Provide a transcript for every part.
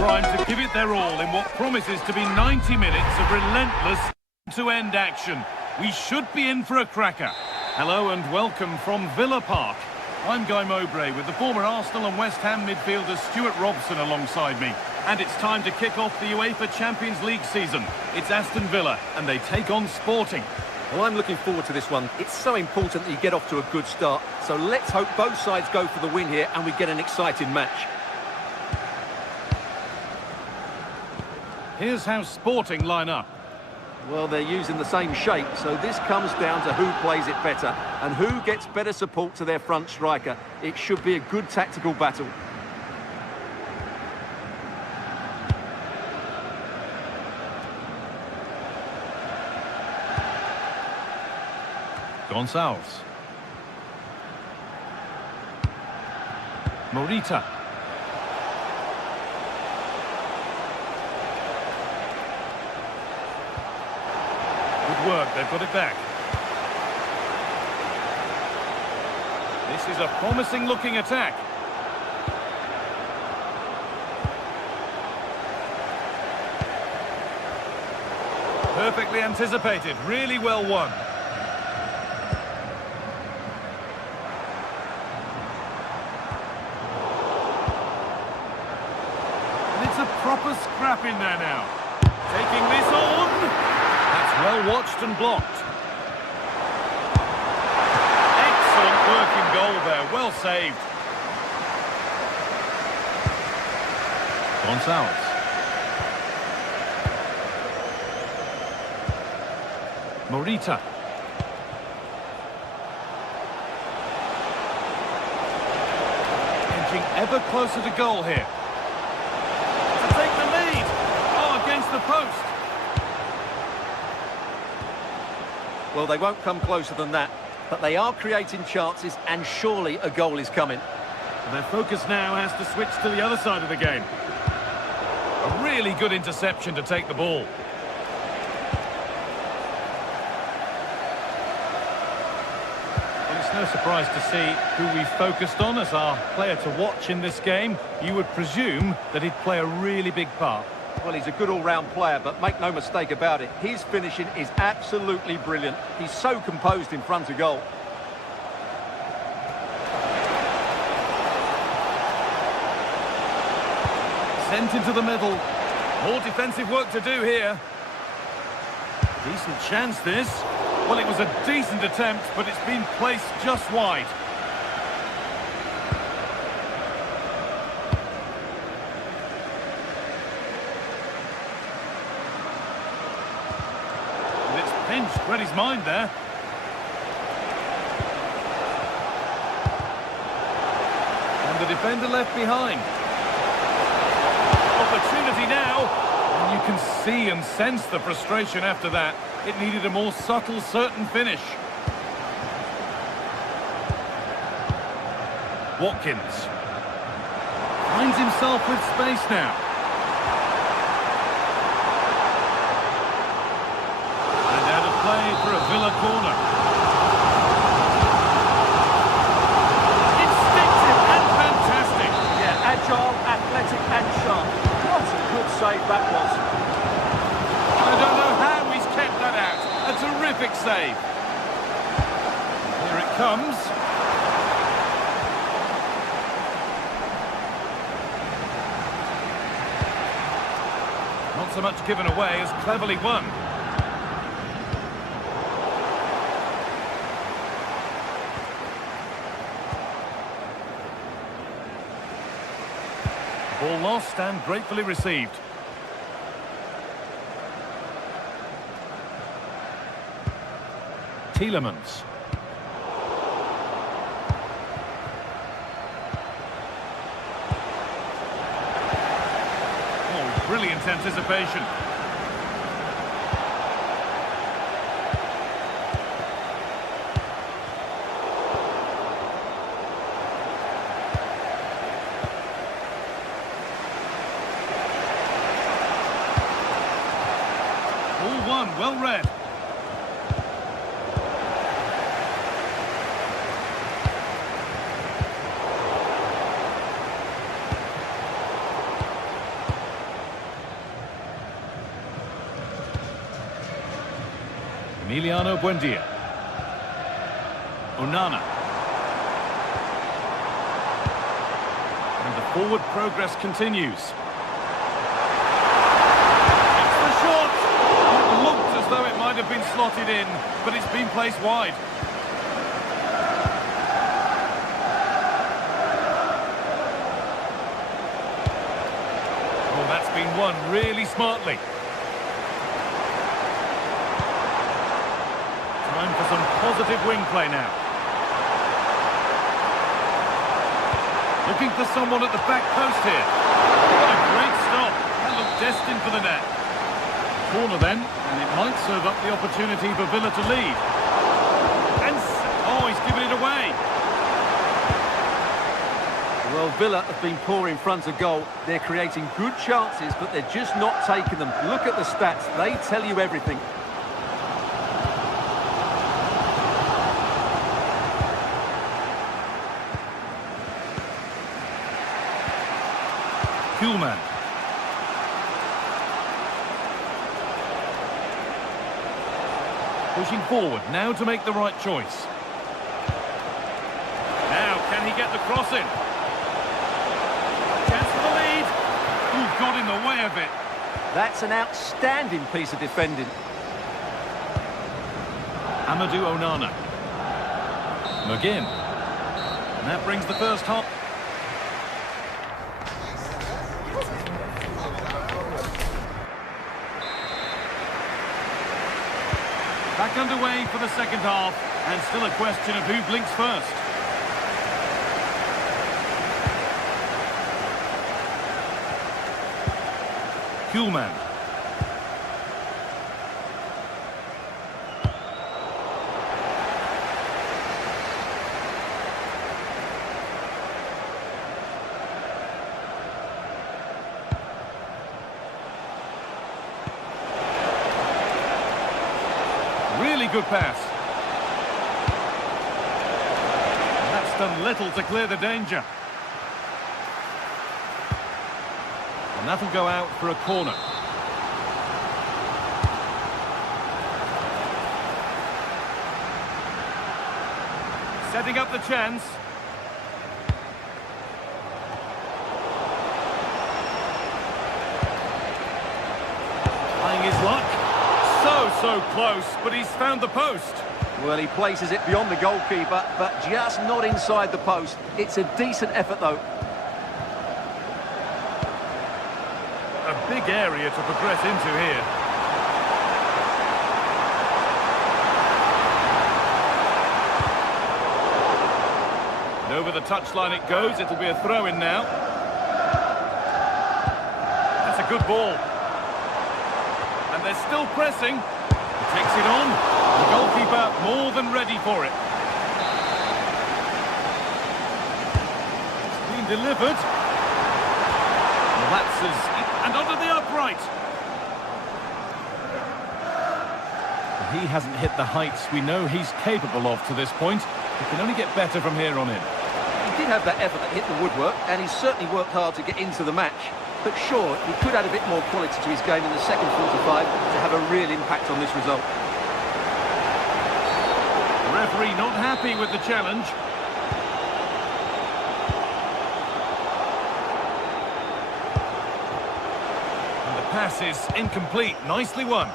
primed to give it their all in what promises to be 90 minutes of relentless to-end action. We should be in for a cracker. Hello and welcome from Villa Park. I'm Guy Mowbray with the former Arsenal and West Ham midfielder Stuart Robson alongside me. And it's time to kick off the UEFA Champions League season. It's Aston Villa and they take on Sporting. Well, I'm looking forward to this one. It's so important that you get off to a good start. So let's hope both sides go for the win here and we get an exciting match. Here's how Sporting line up. Well, they're using the same shape, so this comes down to who plays it better and who gets better support to their front striker. It should be a good tactical battle. Gonçalves. Morita. Good work, they've got it back. This is a promising looking attack. Perfectly anticipated, really well won. A proper scrap in there now. Taking this on. That's well watched and blocked. Excellent work in goal there. Well saved. Gonçalves. Morita. Edging ever closer to goal here. To take the lead. Oh, against the post. Well, they won't come closer than that, but they are creating chances, and surely a goal is coming. And their focus now has to switch to the other side of the game. A really good interception to take the ball. Well, it's no surprise to see who we focused on as our player to watch in this game. You would presume that he'd play a really big part. Well, he's a good all-round player, but make no mistake about it, his finishing is absolutely brilliant. He's so composed in front of goal. Sent into the middle. More defensive work to do here. Decent chance, this. Well, it was a decent attempt, but it's been placed just wide. Pinched, read his mind there. And the defender left behind. Opportunity now. And you can see and sense the frustration after that. It needed a more subtle, certain finish. Watkins. Finds himself with space now. For a Villa corner. Instinctive and fantastic. Yeah, agile, athletic and sharp. What a good save that was. I don't know how he's kept that out. A terrific save. Here it comes. Not so much given away as cleverly won. Ball lost and gratefully received. Tielemans. Oh, brilliant anticipation. Well read. Emiliano Buendia. Onana. And the forward progress continues. Though it might have been slotted in, but it's been placed wide. Oh, that's been won really smartly. Time for some positive wing play now. Looking for someone at the back post here. What a great stop. That looked destined for the net. Corner then, and it might serve up the opportunity for Villa to lead. And oh, he's given it away. Well, Villa have been poor in front of goal. They're creating good chances, but they're just not taking them. Look at the stats. They tell you everything. Kuhlman. Pushing forward, now to make the right choice. Now, can he get the cross in? Chance for the lead. Ooh, got in the way of it. That's an outstanding piece of defending. Amadou Onana. McGinn. And that brings the first half. Back underway for the second half, and still a question of who blinks first. cool man. Really good pass. And that's done little to clear the danger. And that'll go out for a corner. Setting up the chance. Trying his luck. So close, but he's found the post. Well, he places it beyond the goalkeeper, but just not inside the post. It's a decent effort, though. A big area to progress into here. And over the touchline it goes. It'll be a throw-in now. That's a good ball. And they're still pressing. He takes it on. The goalkeeper more than ready for it. It's been delivered. Well, that's and under the upright. He hasn't hit the heights we know he's capable of to this point. He can only get better from here on in. He did have that effort that hit the woodwork, and he's certainly worked hard to get into the match. But sure, he could add a bit more quality to his game in the second 45 to have a real impact on this result. The referee not happy with the challenge. And the pass is incomplete. Nicely won.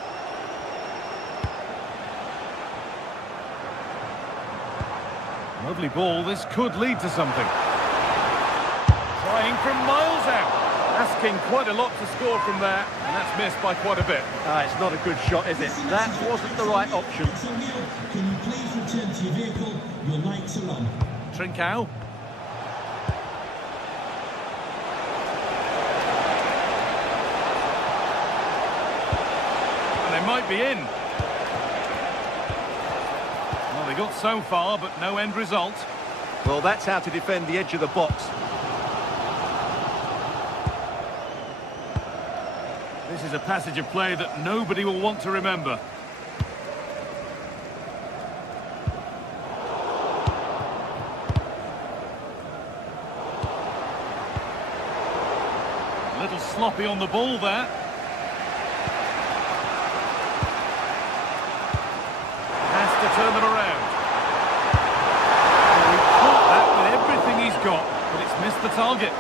Lovely ball. This could lead to something. Trying from miles out. Asking quite a lot to score from there, and that's missed by quite a bit. It's not a good shot, is it? That wasn't the right option. Can you please return to your vehicle? Your lights are on. Trincao. And they might be in. Well, they got so far, but no end result. Well, that's how to defend the edge of the box. This is a passage of play that nobody will want to remember. A little sloppy on the ball there. Has to turn them around. Well, he caught that with everything he's got, but it's missed the target.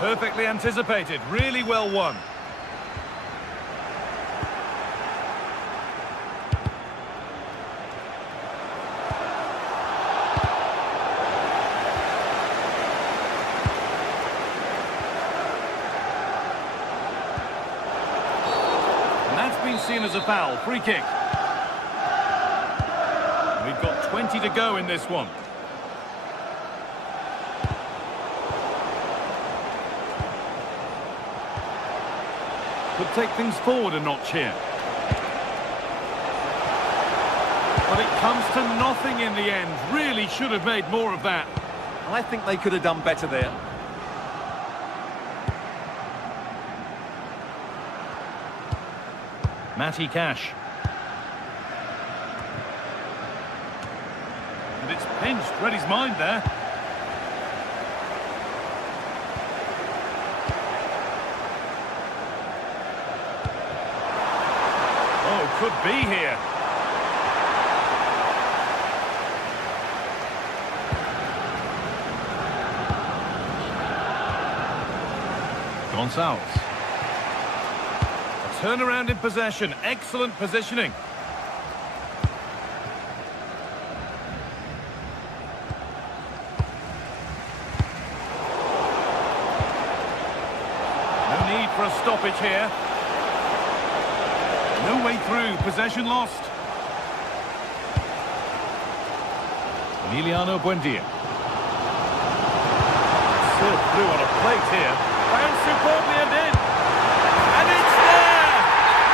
Perfectly anticipated, really well won. And that's been seen as a foul, free kick. We've got 20 to go in this one. Could take things forward a notch here. But it comes to nothing in the end. Really should have made more of that. I think they could have done better there. Matty Cash. And it's pinched, read his mind there. Could be here. Gonçalves. A turnaround in possession. Excellent positioning. No need for a stoppage here. No way through, possession lost. Emiliano Buendia. Served through on a plate here. And superbly and in. And it's there!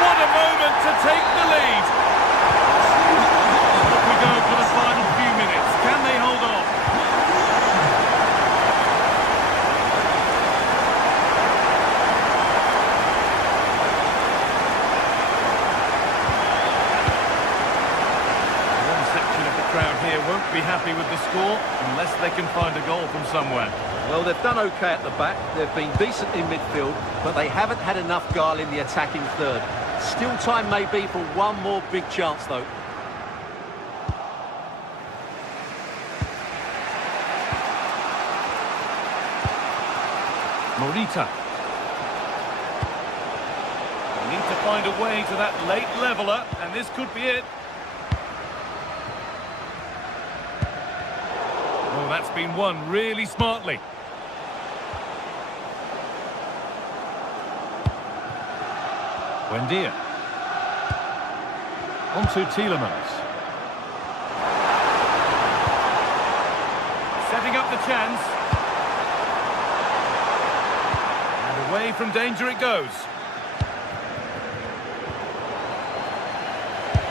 What a moment to take the lead. Up we go for the final few minutes. Can they hold on? Here won't be happy with the score unless they can find a goal from somewhere. Well, they've done okay at the back, they've been decent in midfield, but they haven't had enough guile in the attacking third. Still time may be for one more big chance though. Morita. They need to find a way to that late leveller, and this could be it. Oh, that's been won really smartly. Buendia. On to Tielemans. Setting up the chance. And away from danger it goes.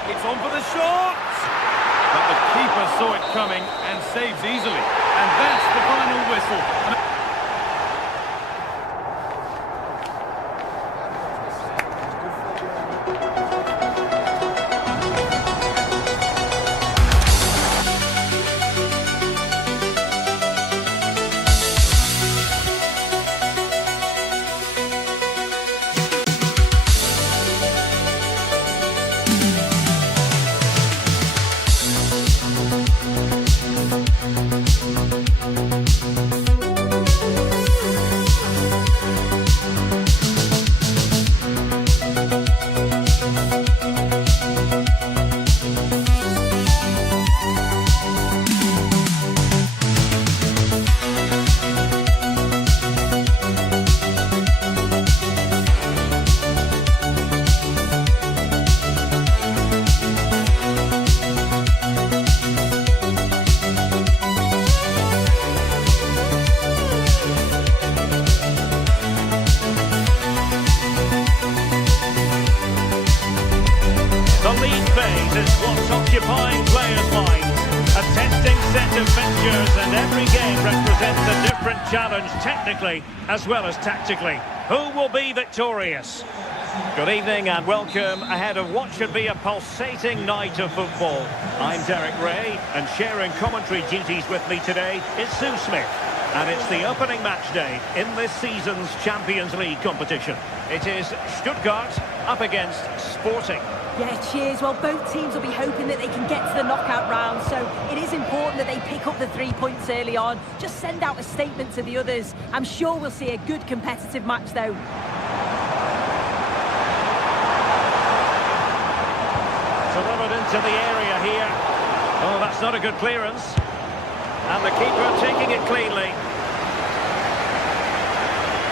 It's on for the shot! But the keeper saw it coming and saves easily. And that's the final whistle. Is what's occupying players' minds. A testing set of fixtures, and every game represents a different challenge technically as well as tactically. Who will be victorious? Good evening and welcome ahead of what should be a pulsating night of football. I'm Derek Ray, and sharing commentary duties with me today is Sue Smith. And it's the opening match day in this season's Champions League competition. It is Stuttgart up against Sporting. Yeah, cheers. Well, both teams will be hoping that they can get to the knockout round, so it is important that they pick up the 3 points early on. Just send out a statement to the others. I'm sure we'll see a good competitive match, though. Delivered into the area here. Oh, that's not a good clearance. And the keeper taking it cleanly.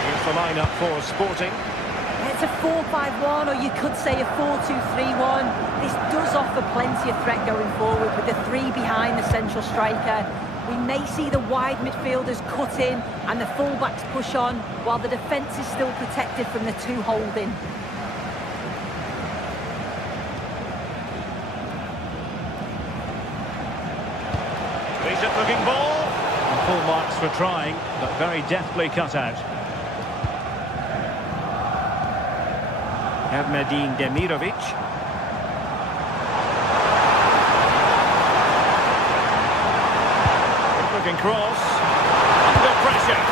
Here's the lineup for Sporting. It's a 4-5-1, or you could say a 4-2-3-1. This does offer plenty of threat going forward with the 3 behind the central striker. We may see the wide midfielders cut in and the fullbacks push on, while the defence is still protected from the 2 holding. Decent looking ball. And full marks for trying, but very deftly cut out. Ermedin Demirovic. Looking cross. Under pressure.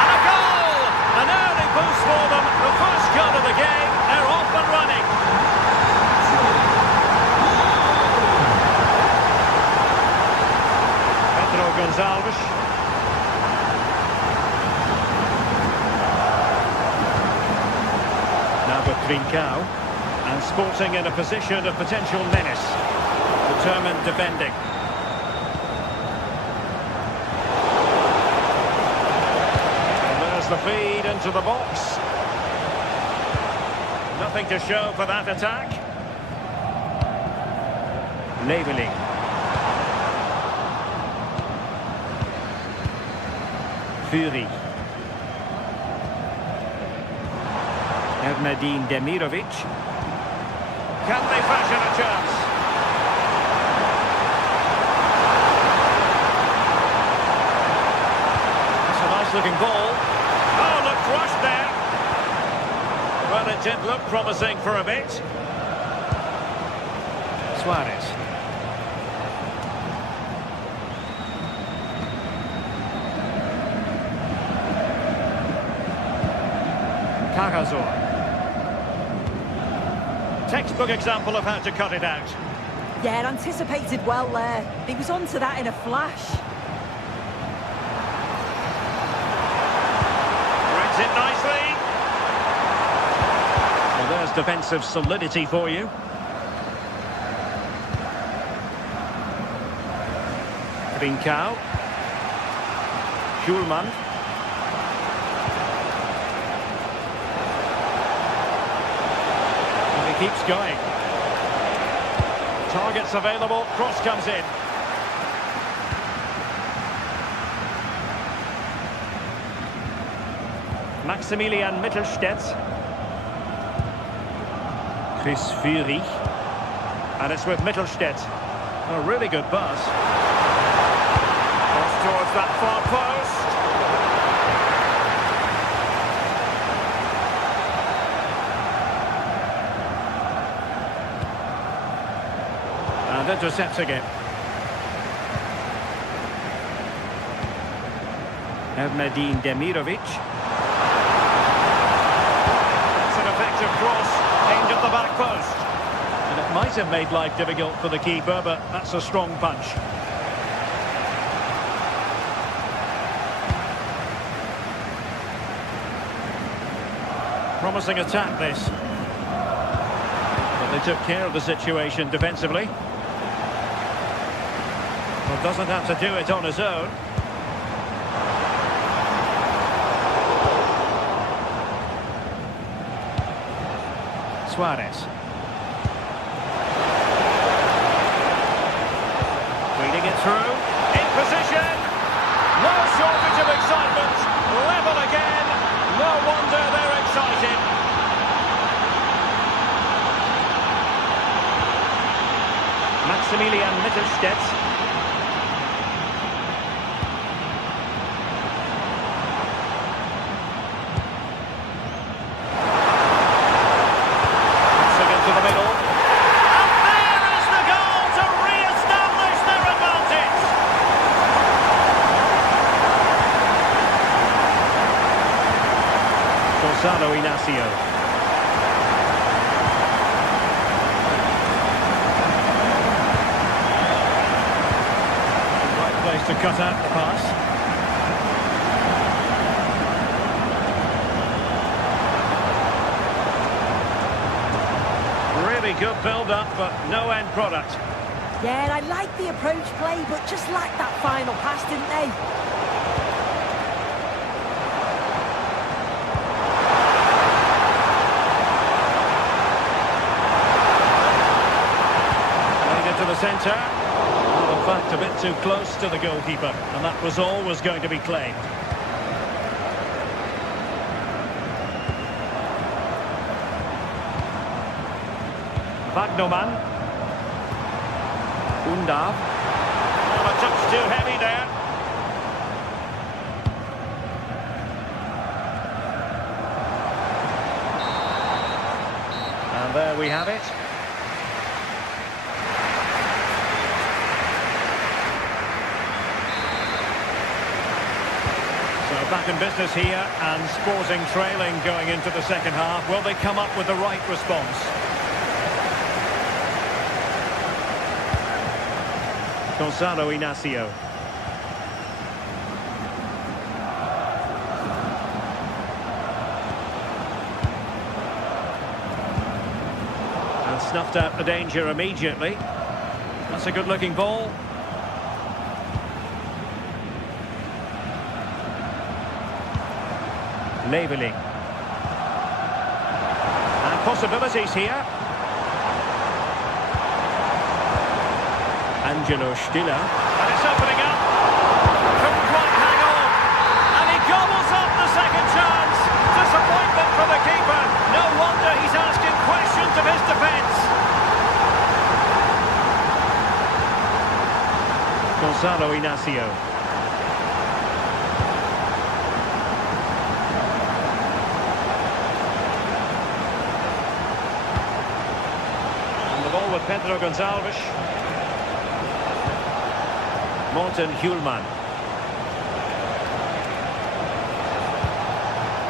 And a goal! An early boost for them. The first goal of the game. They're off and running. Pedro Gonçalves. Trincao, and Sporting in a position of potential menace. Determined defending. And there's the feed into the box. Nothing to show for that attack. Navili. Fury. Erdnedin Demirovic. Can they fashion a chance? That's a nice looking ball. Oh, looked rushed there. Well, it did look promising for a bit. Suarez. Cagazor. Textbook example of how to cut it out. Yeah, anticipated well there. He was onto that in a flash. Reads it nicely. Well, there's defensive solidity for you. Trincao. Schulman. And he keeps going. Targets available, cross comes in. Maximilian Mittelstädt. Chris Fury. And it's with Mittelstädt. A really good pass. Cross towards that far post. And intercepting it. Erdnedin Demirovic. That's an effective cross aimed at the back post. And it might have made life difficult for the keeper, but that's a strong punch. Promising attack, this. But they took care of the situation defensively. Well, doesn't have to do it on his own. Suarez. Reading it through. In position. No shortage of excitement. Level again. No wonder they're excited. Maximilian Mittelstädt. Passing into the middle. And there is the goal to re-establish their advantage. Gonzalo Inacio. To cut out the pass. Really good build-up, but no end product. Yeah, I like the approach play, but just lacked that final pass, didn't they? Played into the centre. In fact, a bit too close to the goalkeeper, and that was always going to be claimed. Wagnerman. Undav. Oh, a touch too heavy there. And there we have it. Back in business here, and Sporting trailing going into the second half. Will they come up with the right response? Gonzalo Inacio. And snuffed out the danger immediately. That's a good-looking ball. Leveling. And possibilities here. Angelo Stiller. And it's opening up. Couldn't quite hang on. And he for the keeper. No wonder he's asking questions of his defence. Gonzalo Inacio. On the ball with Pedro Gonçalves. Morten Hjulman.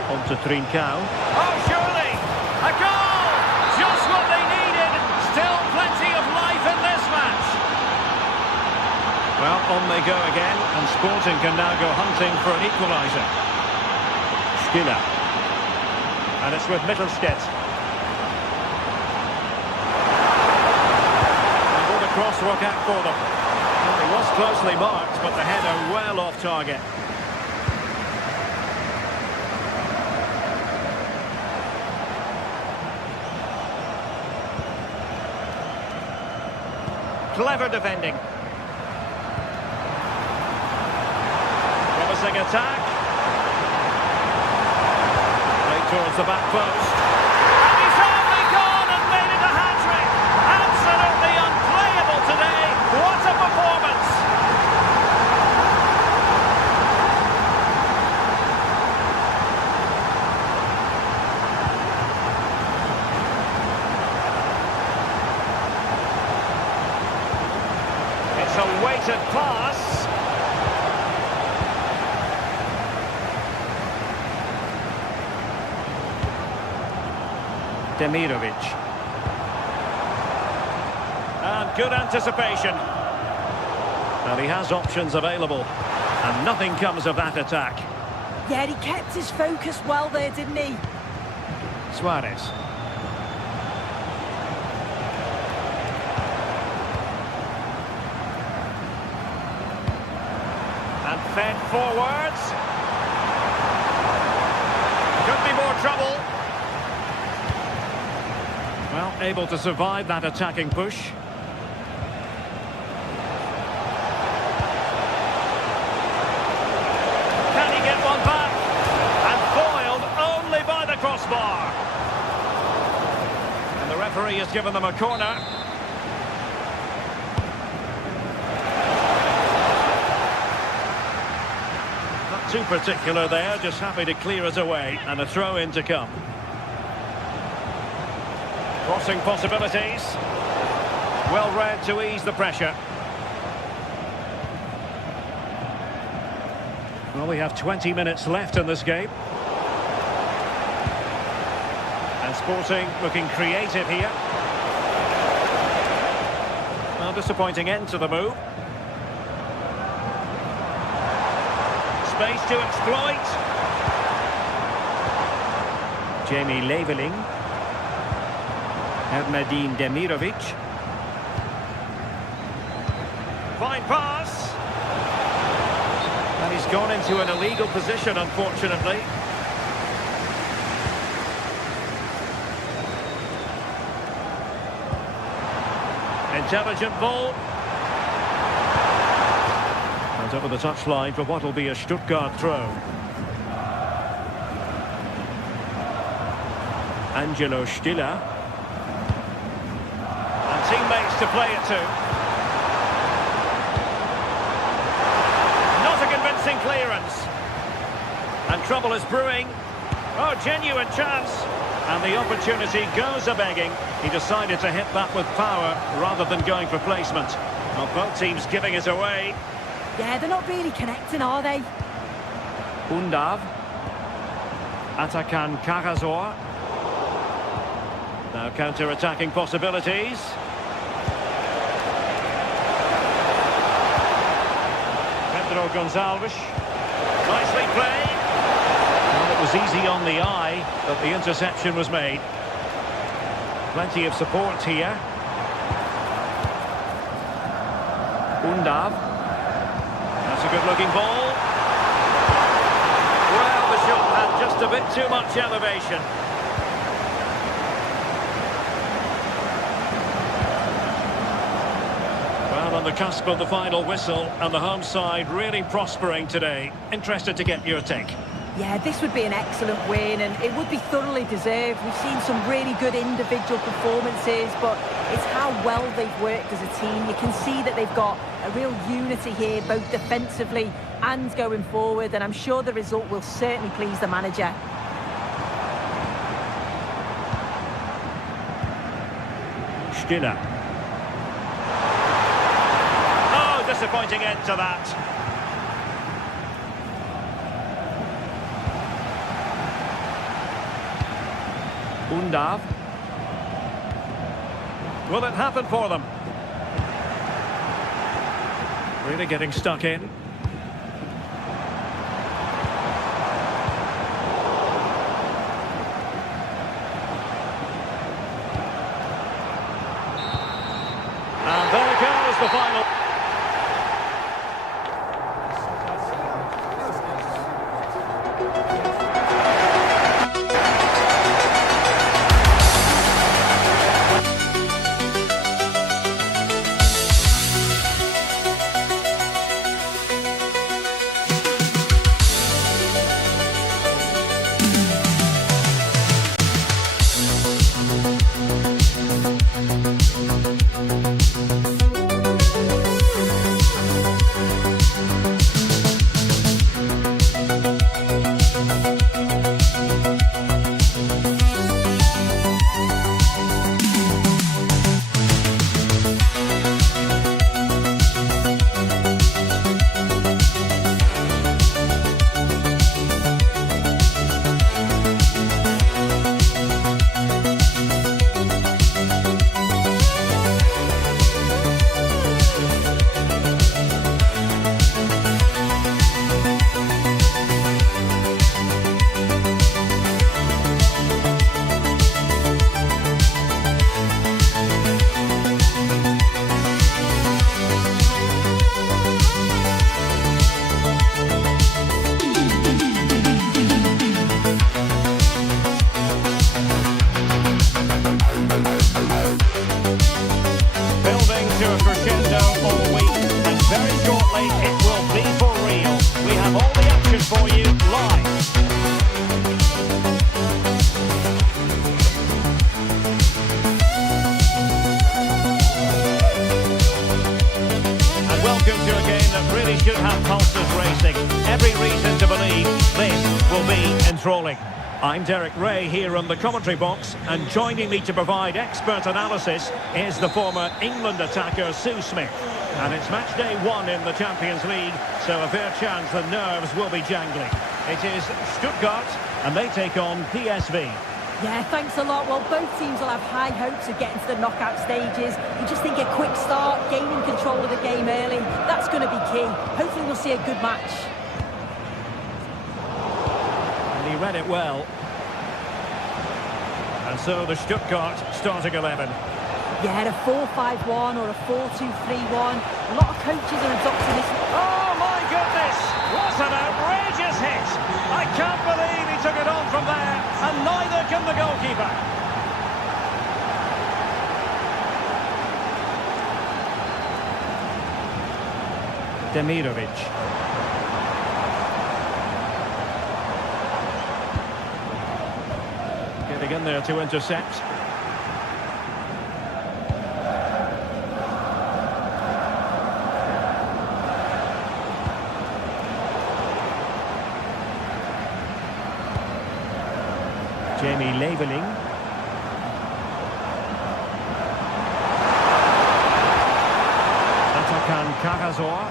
On to Trincao. Oh, surely! A goal! Just what they needed! Still plenty of life in this match. Well, on they go again, and Sporting can now go hunting for an equaliser. Skinner. And it's with Mittelstedt. And will the cross work out for them? Well, he was closely marked, but the header well off target. Clever defending. Promising attack. Right towards the back post. And he's only gone and made it a hat-trick. Absolutely unplayable today. What a performance. A weighted pass. Demirovic. And good anticipation. Well, he has options available. And nothing comes of that attack. Yeah, he kept his focus well there, didn't he? Suarez. And fed forwards. Could be more trouble. Well, able to survive that attacking push. Can he get one back? And foiled only by the crossbar. And the referee has given them a corner. Too particular there, just happy to clear it away, and a throw-in to come. Crossing possibilities. Well read to ease the pressure. Well, we have 20 minutes left in this game. And Sporting looking creative here. Well, disappointing end to the move. Space to exploit. Jamie Leveling. Erdmedin Demirovic. Fine pass. And he's gone into an illegal position, unfortunately. Intelligent ball. And over the touchline for what will be a Stuttgart throw. Angelo Stiller. And teammates to play it to. Not a convincing clearance. And trouble is brewing. Oh, genuine chance. And the opportunity goes a-begging. He decided to hit that with power rather than going for placement. Well, both teams giving it away. Yeah, they're not really connecting, are they? Undav. Atakan Karazor. Now counter-attacking possibilities. Pedro Gonçalves. Nicely played. Well, it was easy on the eye, but the interception was made. Plenty of support here. Undav. That's a good-looking ball. Well, the shot had just a bit too much elevation. Well, on the cusp of the final whistle, and the home side really prospering today. Interested to get your take. Yeah, this would be an excellent win, and it would be thoroughly deserved. We've seen some really good individual performances, but it's how well they've worked as a team. You can see that they've got a real unity here, both defensively and going forward, and I'm sure the result will certainly please the manager. Stiller. Oh, disappointing end to that. Undav. Will it happen for them? Really getting stuck in. And there goes the final. For you live. And welcome to a game that really should have pulses racing. Every reason to believe this will be enthralling. I'm Derek Ray here on the commentary box, and joining me to provide expert analysis is the former England attacker Sue Smith. And it's match day 1 in the Champions League, so a fair chance the nerves will be jangling. It is Stuttgart, and they take on PSV. Yeah, thanks a lot. Well, both teams will have high hopes of getting to the knockout stages. You just think a quick start, gaining control of the game early, that's going to be key. Hopefully we'll see a good match. And he read it well. And so the Stuttgart starting 11. Yeah, a 4-5-1 or a 4-2-3-1. A lot of coaches are adopting this. Oh, my goodness! What an outrageous hit! I can't believe he took it on from there, and neither can the goalkeeper. Demirovic. Getting in there to intercept. Jamie Leveling. Atakan Karasor.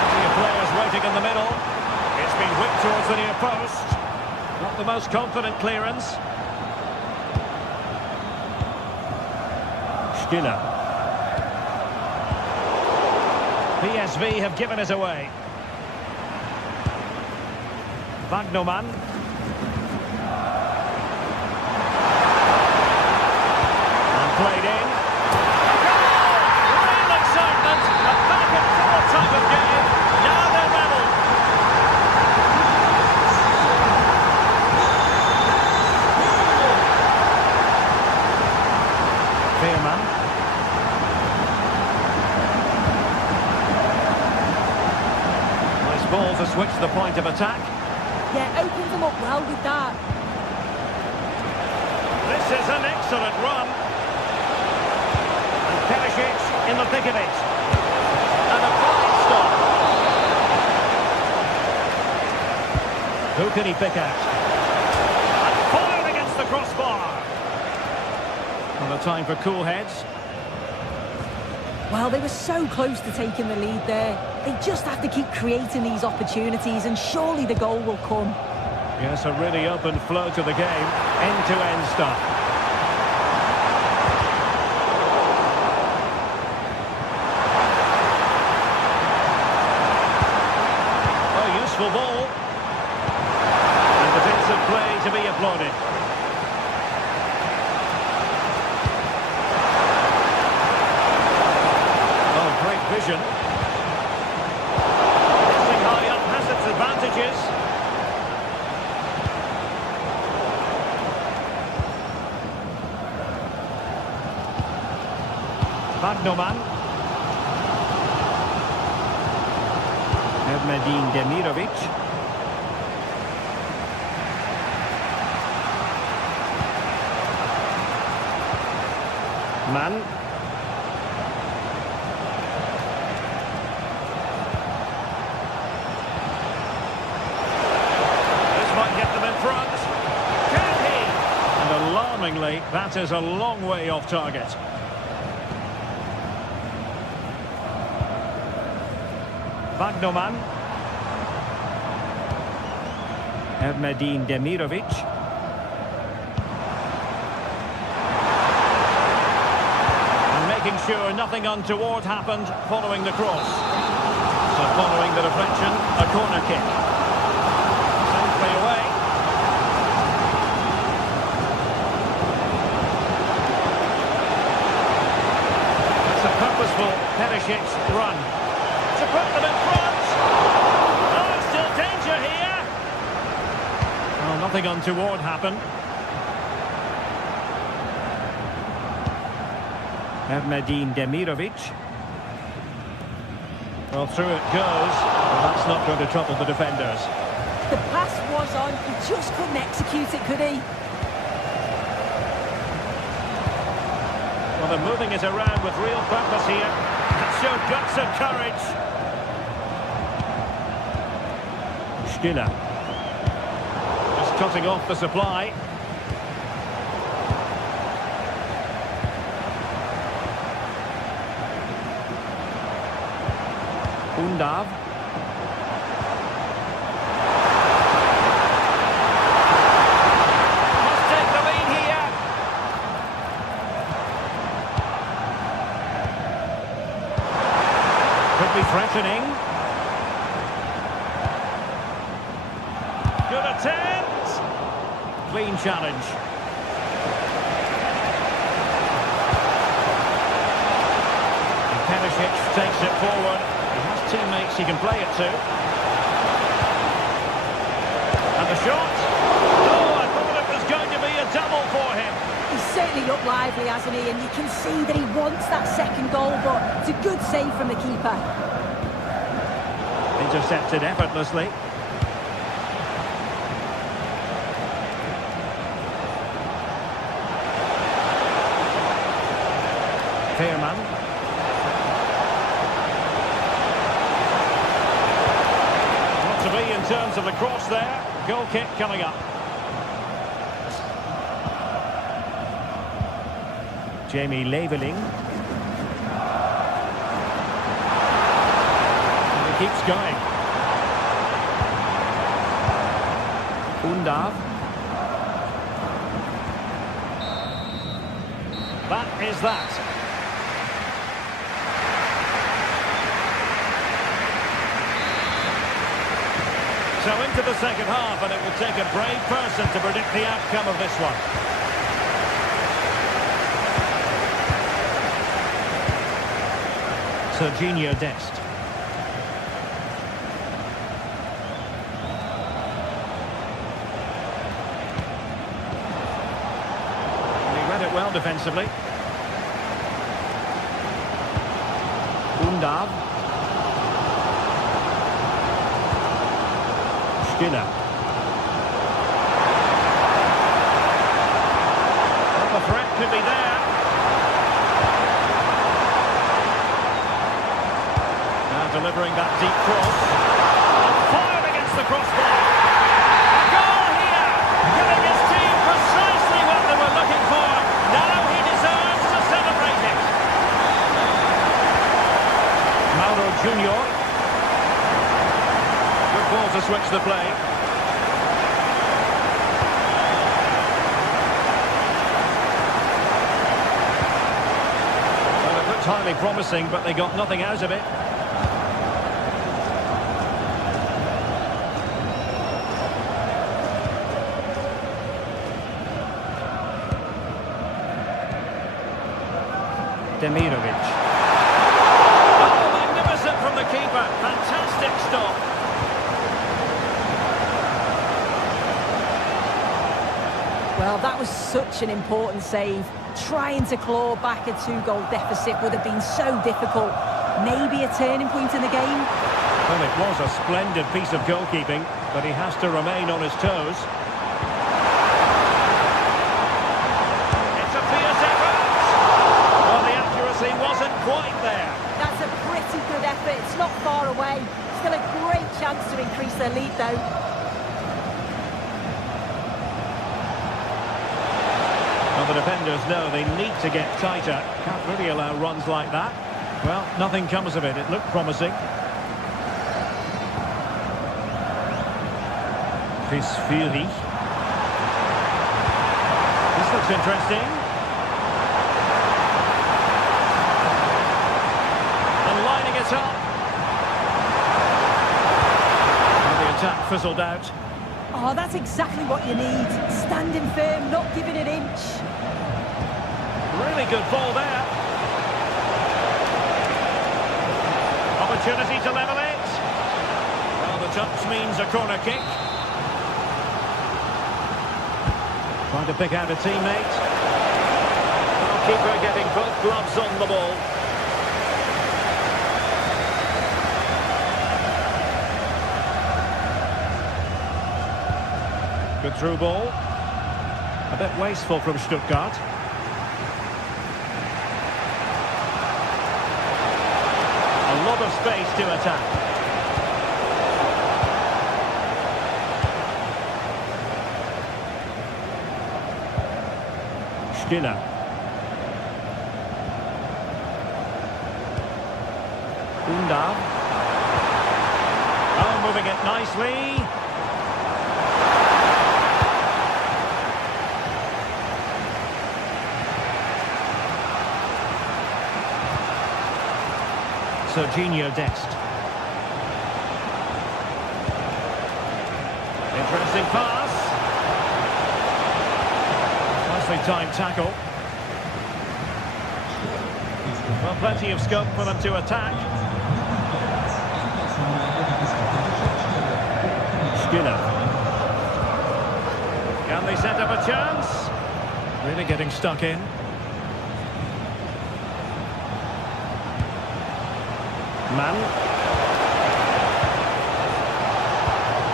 Plenty of players waiting in the middle. It's been whipped towards the near post. Not the most confident clearance. Stiller. PSV have given it away. Wagnerman. Played in. Real excitement. A back and forth type of game. Now they're level. Veerman. Nice ball to switch the point of attack. Yeah, opens them up well with that. This is an excellent run. And Perisic in the thick of it. And a fine stop. Who can he pick out? And fired against the crossbar. And a time for cool heads. Well, they were so close to taking the lead there. They just have to keep creating these opportunities and surely the goal will come. Yes, a really open flow to the game. End-to-end stuff. A useful ball. And defensive play to be applauded. Vision. Pressing high up has its advantages. Bagnoman. Medin Demirovic. Man. Alarmingly, that is a long way off target. Bagnoman. Medin Demirovic. And making sure nothing untoward happened following the cross. So following the deflection, a corner kick. Safely away. Purposeful Perisic run to put them in front. Oh, still danger here. Well, nothing untoward happened. Medin Demirovic. Well, through it goes, but that's not going to trouble the defenders. The pass was on, he just couldn't execute it, could he? Well, they're moving it around with real purpose here. That showed guts and courage. Stiller. Just cutting off the supply. Undav. Must take the lead here. Could be threatening. Good attempt. Clean challenge. And Perisic takes it forward. He has teammates he can play it to. And the shot. Oh, I thought it was going to be a double for him. He's certainly looked lively, hasn't he? And you can see that he wants that second goal, but it's a good save from the keeper. Intercepted effortlessly. Fairman. What to be in terms of the cross there. Goal kick coming up. Jamie Leveling. And he keeps going. Undav. That is that. So into the second half, and it would take a brave person to predict the outcome of this one. Serginho Dest. He read it well defensively. Undav. Stiller. delivering that deep cross. Fired against the crossbar. A goal here, giving his team precisely what they were looking for. Now he deserves to celebrate it. Mauro Junior. Good ball to switch the play. Well, it looked highly promising, but they got nothing out of it. Demirovic. Oh, magnificent from the keeper. Fantastic stop. Well, that was such an important save. Trying to claw back a 2-goal deficit would have been so difficult. Maybe a turning point in the game. Well, it was a splendid piece of goalkeeping, but he has to remain on his toes. It's a fierce effort. Well, the accuracy wasn't quite there. That's a pretty good effort. It's not far away. Still a great chance to increase their lead, though. Well, the defenders know they need to get tighter. Can't really allow runs like that. Well, nothing comes of it. It looked promising. Chris Fury. This looks interesting. And lining it up. And the attack fizzled out. Oh, that's exactly what you need. Standing firm, not giving an inch. Really good ball there. Opportunity to level it. Well, the touch means a corner kick. Trying to pick out a teammate. Goalkeeper getting both gloves on the ball. Good through ball. A bit wasteful from Stuttgart. A lot of space to attack. Stiller. Undav. Oh, moving it nicely. Serginho Dest. Interesting pass. Nicely timed tackle. Well, plenty of scope for them to attack. Skinner. Can they set up a chance? Really getting stuck in. Man.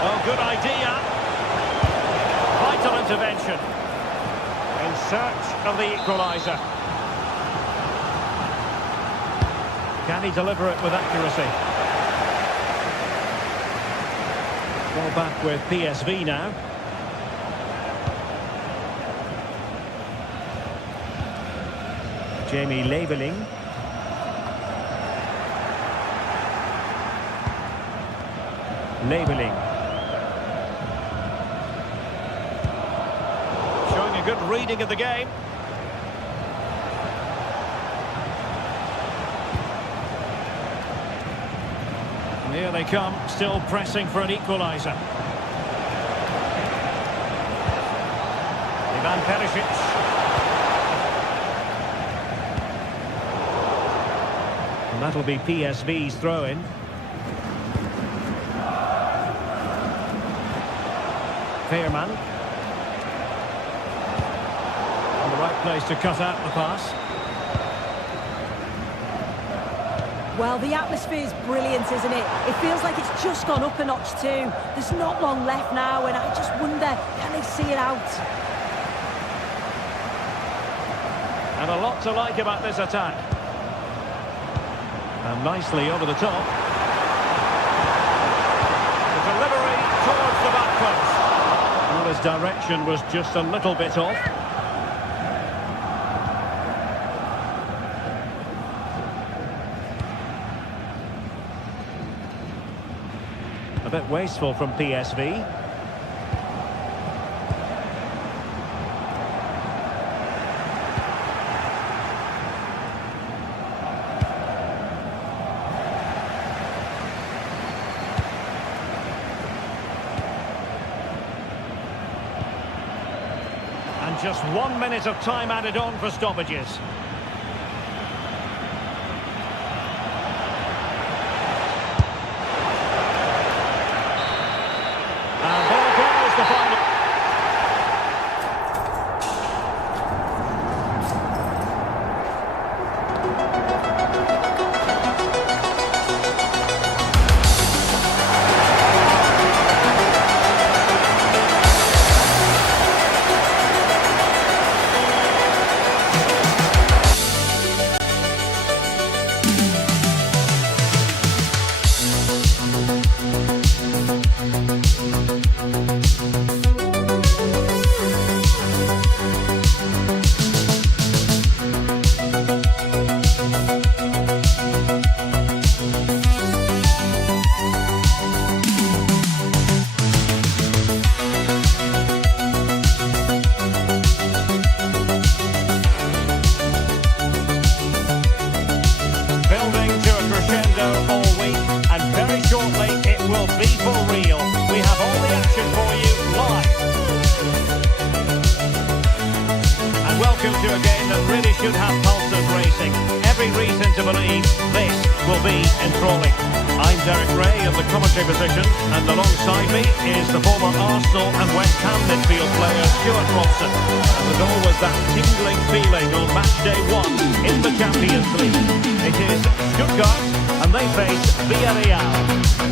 Oh, good idea. Vital intervention. In search of the equaliser. Can he deliver it with accuracy? Ball back with PSV now. Jamie Leveling. Leveling. Showing a good reading of the game. And here they come, still pressing for an equaliser. Ivan Perisic. And that'll be PSV's throw-in. Veerman. On the right place to cut out the pass. Well, the atmosphere is brilliant, isn't it? It feels like it's just gone up a notch too. There's not long left now, and I just wonder, can they see it out? And a lot to like about this attack. And nicely over the top. post. Well, his direction was just a little bit off. A bit wasteful from PSV. And just 1 minute of time added on for stoppages. And there goes the final. Welcome to a game that really should have pulse and racing. Every reason to believe this will be enthralling. I'm Derek Ray of the commentary position, and alongside me is the former Arsenal and West Ham midfield player Stuart Robson. And the goal was that tingling feeling on match day 1 in the Champions League. It is Stuttgart, and they face Villarreal.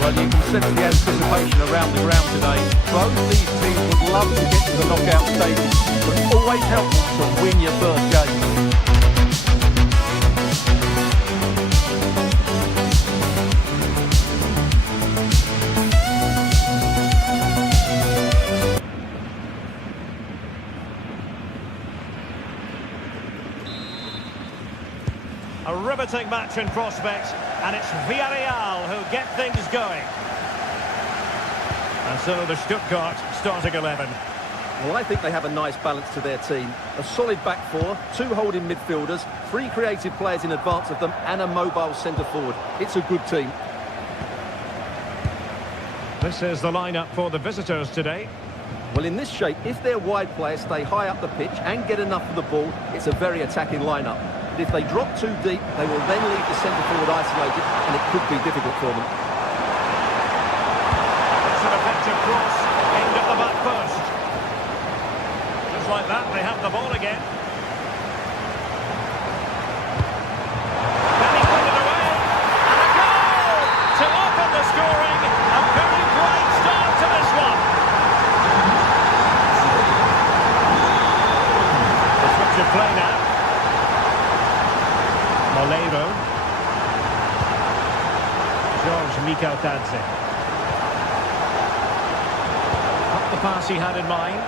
Well, you can sense the anticipation around the ground today. Both these teams would love to get to the knockout stages, but it always helps to win your first game. A riveting match in prospect, and it's Villarreal who get things going. And so the Stuttgart starting 11. Well, I think they have a nice balance to their team. A solid back four, 2 holding midfielders, 3 creative players in advance of them, and a mobile centre-forward. It's a good team. This is the lineup for the visitors today. Well, in this shape, if their wide players stay high up the pitch and get enough of the ball, it's a very attacking lineup. But if they drop too deep, they will then leave the centre-forward isolated, and it could be difficult for them. It's an effective cross, aimed at the back post. Just like that, they have the ball again. Then he put it away, and a goal to open the scoring. A very bright start to this one. The switch of play now. Moleiro. George Mikautadze. Up the pass he had in mind.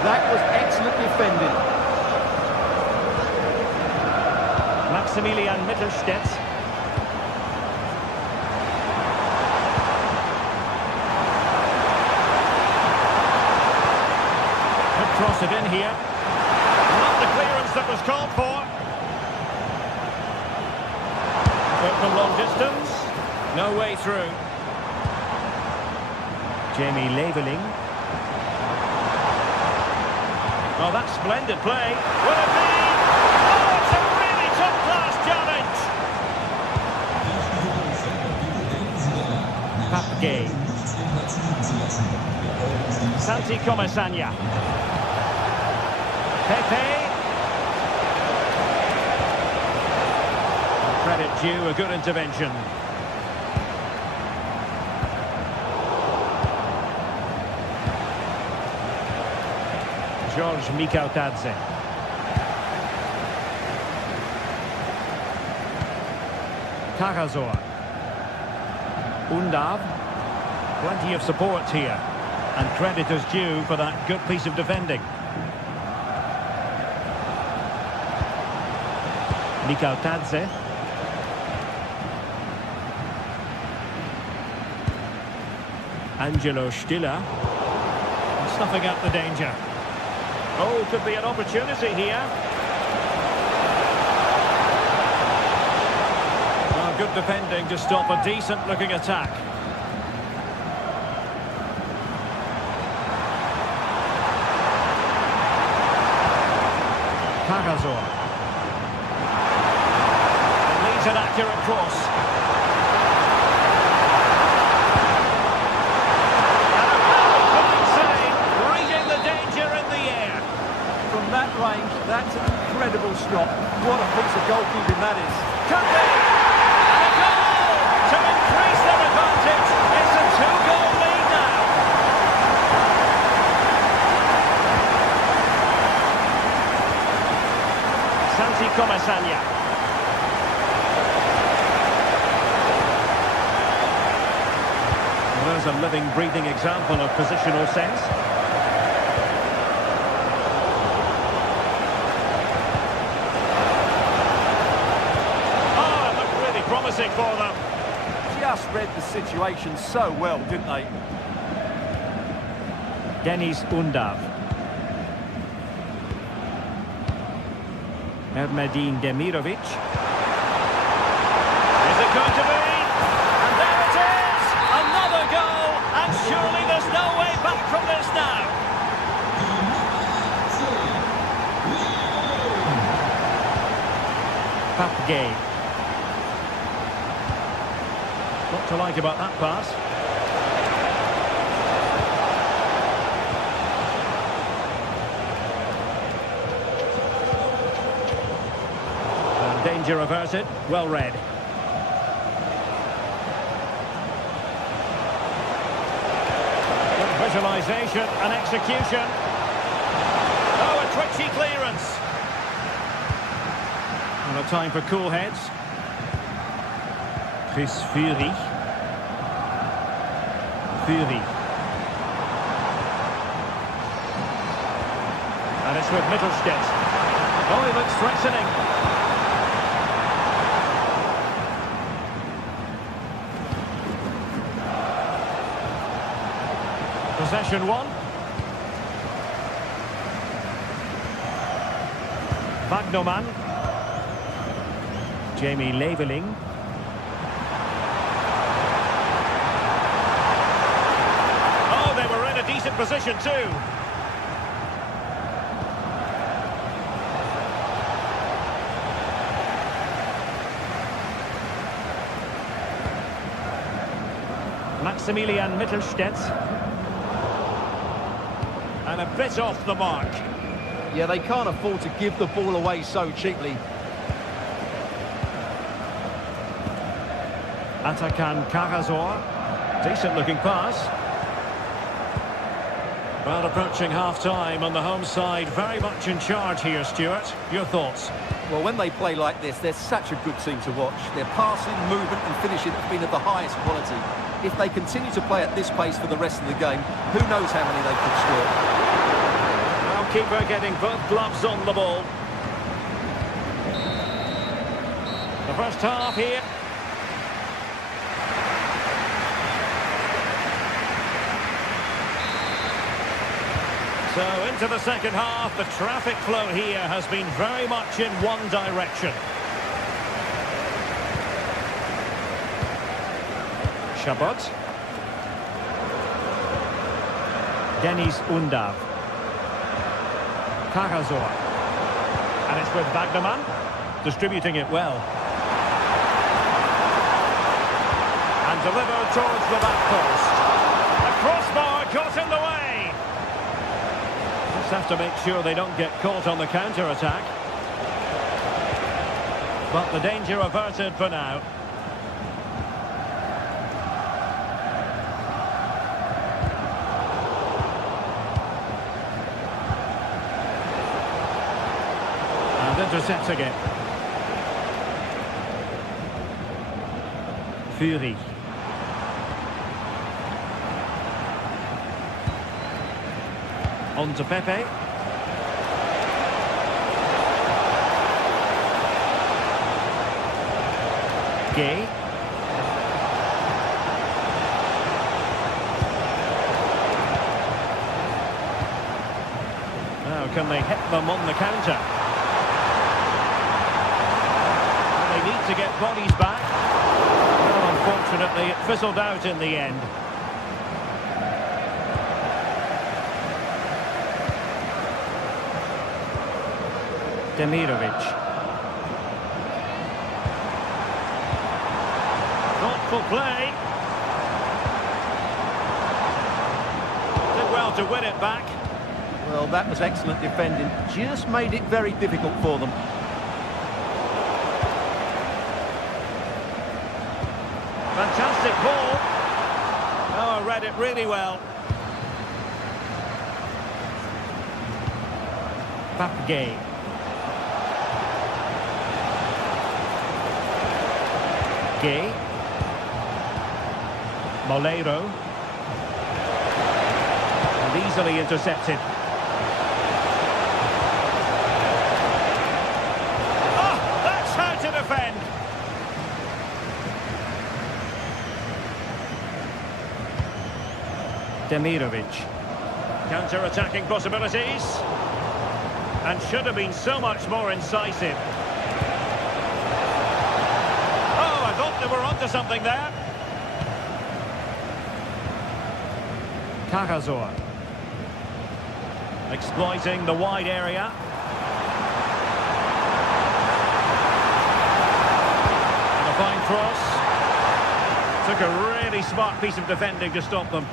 That was excellent defending. Maximilian Mittelstädt. Could cross it in here. Not the clearance that was called for. But from long distance, no way through. Jamie Leveling. Oh, that's splendid play. Will it be? Oh, it's a really top-class challenge. Papgay. Santi Comasagna. Pepe. Credit due, a good intervention. George Mikautadze. Karasor. Undav. Plenty of support here. And credit is due for that good piece of defending. Mikal Tadze. Angelo Stiller. Snuffing out the danger. Oh, could be an opportunity here. Oh, good defending to stop a decent-looking attack. Carrasor. It leads an accurate cross. That range, that's an incredible shot. What a piece of goalkeeping that is. Could be! And a goal! To increase their advantage. It's a two-goal lead now. Santi Comasagna. Well, there's a living, breathing example of positional sense. Promising for them. Just read the situation so well, didn't they? Denis Undav. Ermedin Demirovic. Is it going to be? And there it is! Another goal! And surely there's no way back from this now. Papgay. What to like about that pass? And danger averted. Well read. Good visualisation and execution. Oh, a twitchy clearance. And a time for cool heads. Chris Fury. And it's with Mittelstädt. Oh, he looks threatening. Possession one. Wagnerman. Jamie Leveling. Decent position too. Maximilian Mittelstädt. And a bit off the mark. Yeah, they can't afford to give the ball away so cheaply. Atakan Carrasor. Decent looking pass. Well, approaching half-time on the home side, very much in charge here, Stuart. Your thoughts? Well, when they play like this, they're such a good team to watch. Their passing, movement and finishing have been of the highest quality. If they continue to play at this pace for the rest of the game, who knows how many they could score. Now keeper getting both gloves on the ball. The first half here. So into the second half, the traffic flow here has been very much in one direction. Chabot. Denis Undav. Carrasor. And it's with Wagnerman, distributing it well. And delivered towards the back post. A crossbar got in the way. Have to make sure they don't get caught on the counter-attack. But the danger averted for now. And intercepts again. Fury. On to Pepe. Gay. Now can they hit them on the counter? They need to get bodies back. Well, unfortunately, it fizzled out in the end. Demirovic. Thoughtful play. Did well to win it back. Well, that was excellent defending. Just made it very difficult for them. Fantastic ball. Oh, I read it really well. Papgay. Gay. Moleiro. And easily intercepted. Oh, that's how to defend. Demirovic. Counter-attacking possibilities. And should have been so much more incisive. Oh, I thought they were onto something there. Cagazor. Exploiting the wide area. And a fine cross. Took a really smart piece of defending to stop them.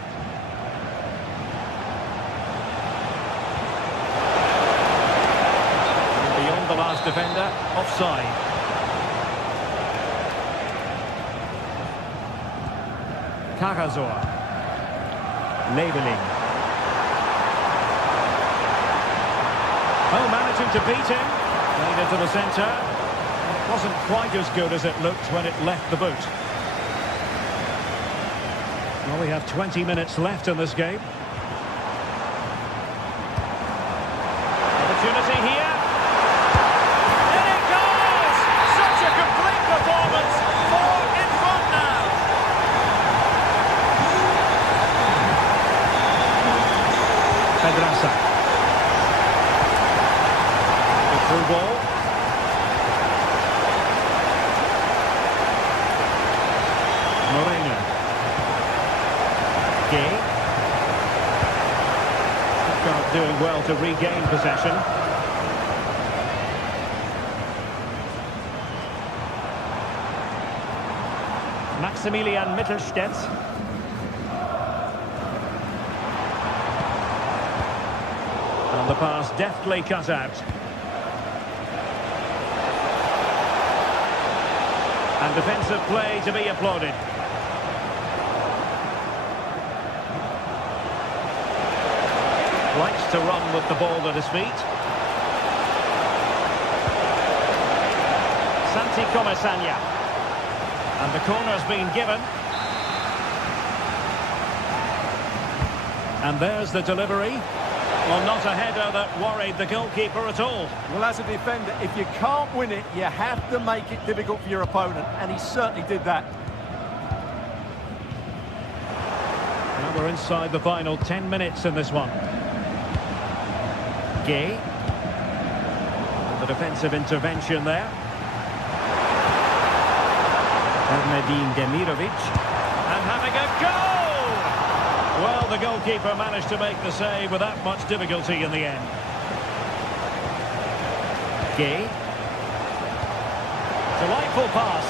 The last defender, offside. Cagazor. Labeling. Oh, managing to beat him. Played it to the centre. It wasn't quite as good as it looked when it left the boot. Well, we have 20 minutes left in this game. Opportunity here. Pedraza. The through ball. Moreno. Gay. Stuttgart doing well to regain possession. Maximilian Mittelstädt. And the pass deftly cut out. And defensive play to be applauded. Likes to run with the ball at his feet. Santi Comesaña. And the corner's been given. And there's the delivery. Well, not a header that worried the goalkeeper at all. Well, as a defender, if you can't win it, you have to make it difficult for your opponent, and he certainly did that. Now we're inside the final 10 minutes in this one. Gay. The defensive intervention there. Erdnedin Demirovic. And having a go! Well, the goalkeeper managed to make the save without much difficulty in the end. Gay. Delightful pass.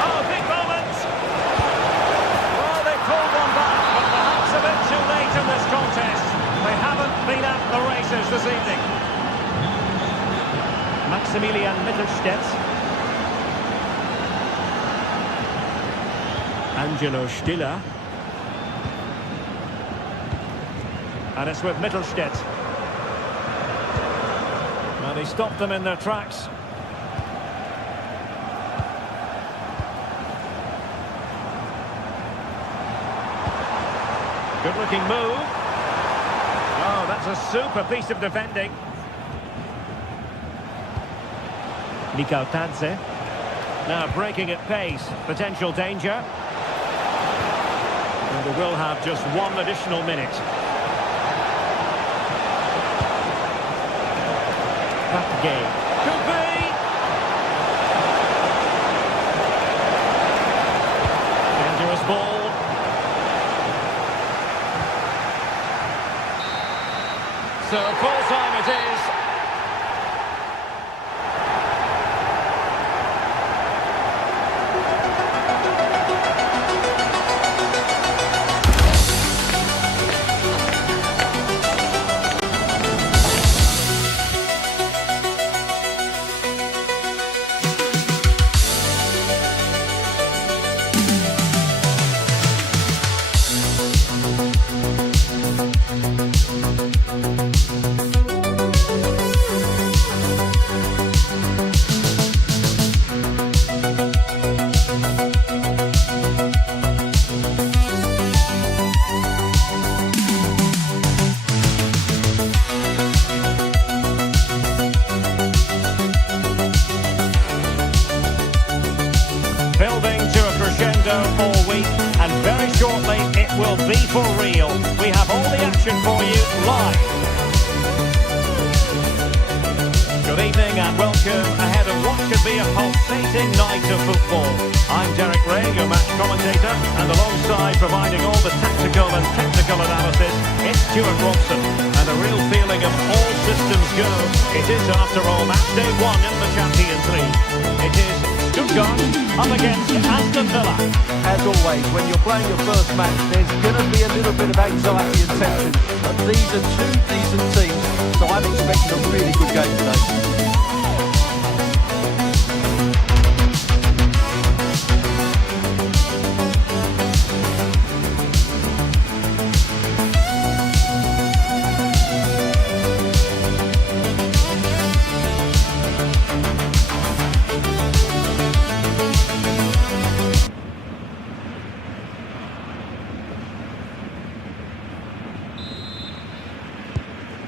Oh, big moment! Well, they called one back, but perhaps a bit too late in this contest. They haven't been at the races this evening. Maximilian Mittelstädt. Angelo Stiller. And it's with Mittelstädt. Well, he stopped them in their tracks. Good-looking move. Oh, that's a super piece of defending. Mikal Tadze. Now breaking at pace. Potential danger. And we will have just one additional minute. Back game. Could be! Dangerous ball. So full time it is. Building to a crescendo all week, and very shortly it will be for real. We have all the action for you live. Good evening and welcome ahead of what could be a pulsating night of football. I'm Derek Ray, your match commentator, and alongside providing all the tactical and technical analysis, it's Stuart Robson. And a real feeling of all systems go. It is, after all, match day 1 in the Champions League. It is Stuttgart up against Aston Villa. As always, when you're playing your first match, there's going to be a little bit of anxiety and tension. But these are two decent teams, so I'm expecting a really good game today.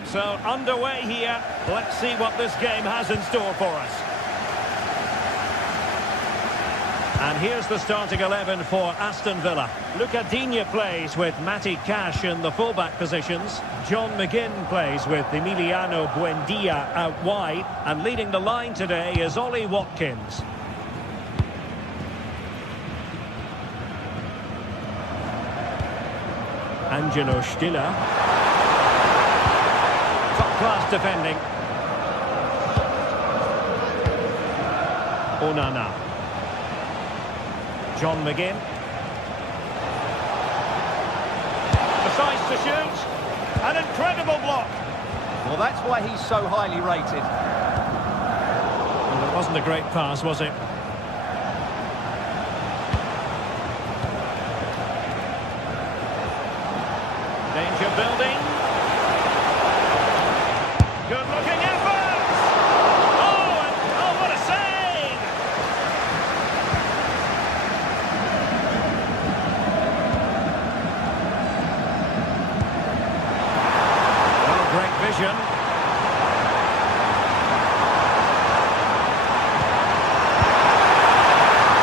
So underway here. Let's see what this game has in store for us. And here's the starting 11 for Aston Villa. Luca Digne plays with Matty Cash in the fullback positions. John McGinn plays with Emiliano Buendia out wide. And leading the line today is Ollie Watkins. Angelo Stiller. Top-class defending. Onana. John McGinn. Decides to shoot. An incredible block. Well, that's why he's so highly rated. Well, it wasn't a great pass, was it? Danger building. Good looking effort! Oh, what a save! Oh, great vision.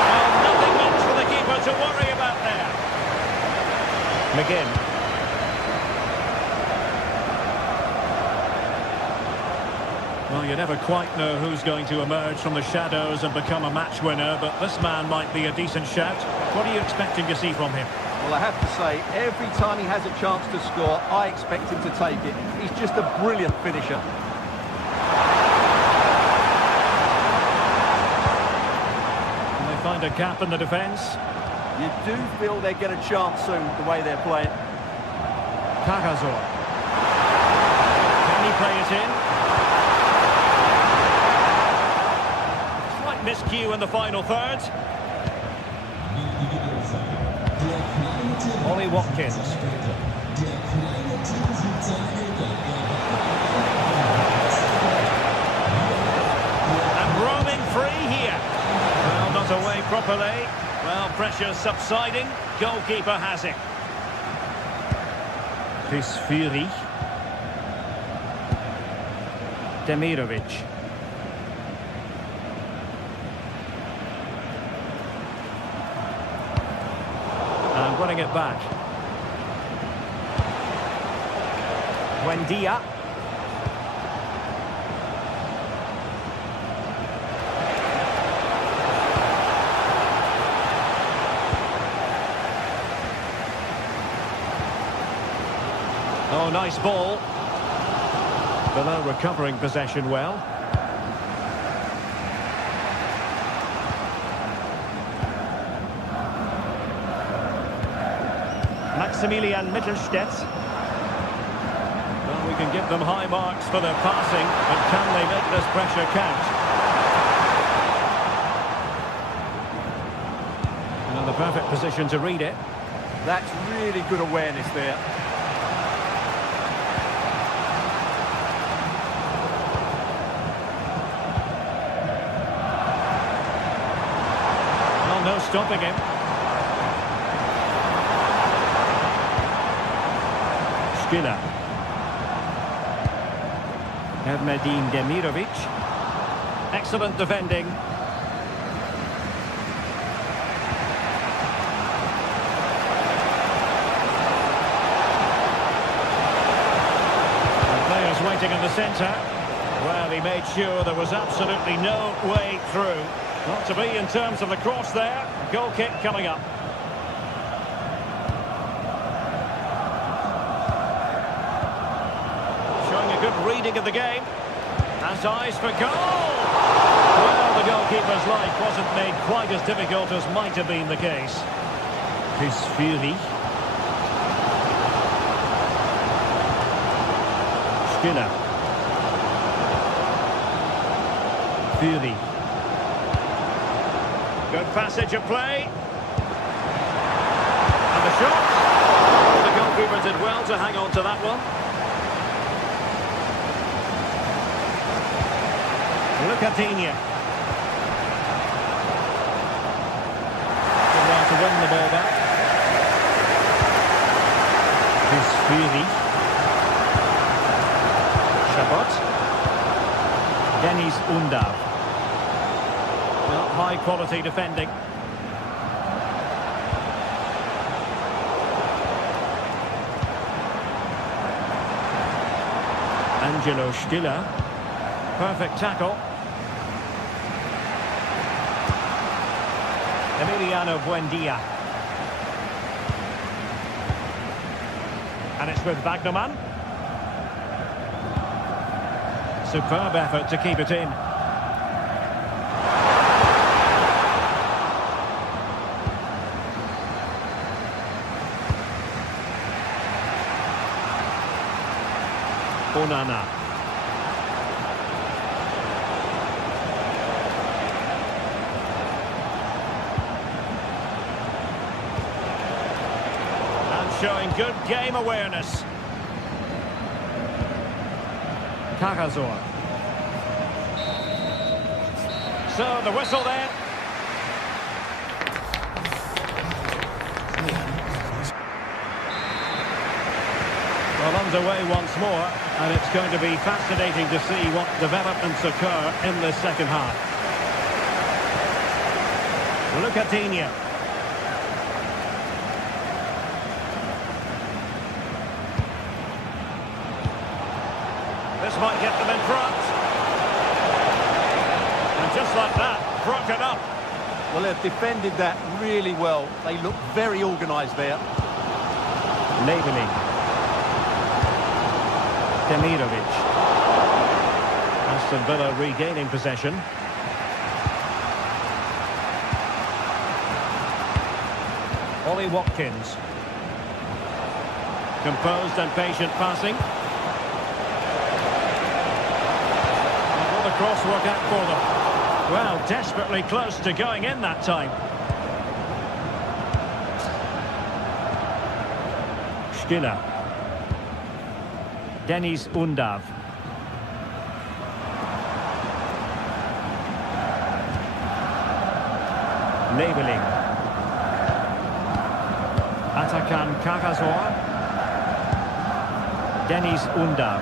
Well, nothing much for the keeper to worry about there. McGinn. Well, you never quite know who's going to emerge from the shadows and become a match winner, but this man might be a decent shout. What are you expecting to see from him? Well, I have to say, every time he has a chance to score, I expect him to take it. He's just a brilliant finisher. Can they find a gap in the defence? You do feel they get a chance soon, the way they're playing. Cagazor. Can he play it in? Miscue in the final third. Ollie Watkins. And roaming free here. Well, not away properly. Well, pressure subsiding. Goalkeeper has it. Pisfiri. Demirovic. And winning it back. Buendia. Oh, nice ball. Below recovering possession well. Maximilian Mittelstädt. Well, we can give them high marks for their passing, but can they make this pressure count? And the perfect position to read it. That's really good awareness there. No stopping him. Skiller. Ermedin Demirovic. Excellent defending. The players waiting in the centre. Well, he made sure there was absolutely no way through. Not to be in terms of the cross there. Goal kick coming up. Showing a good reading of the game. Has eyes for goal. Well, the goalkeeper's life wasn't made quite as difficult as might have been the case. Pisfiri. Skiller. Fury. Good passage of play. And the shot. Oh, the goalkeeper did well to hang on to that one. Look at Digne. Good well to win the ball back. Pisfiri. Chabot. Deniz Undav. Well, high quality defending. Angelo Stiller. Perfect tackle. Emiliano Buendia. And it's with Wagnerman. Superb effort to keep it in. Onana. And showing good game awareness. Cagazor. So the whistle then. Well, underway once more, and it's going to be fascinating to see what developments occur in the second half. Look at Digne. This might get them in front. And just like that, broken up. Well, they've defended that really well. They look very organised there. Labeling. Demirovic. Aston Villa regaining possession. Ollie Watkins. Composed and patient passing. And will the cross work out for them? Well, desperately close to going in that time. Skiller. Deniz Undav. Labeling. Atakan Cagazor. Dennis Undav.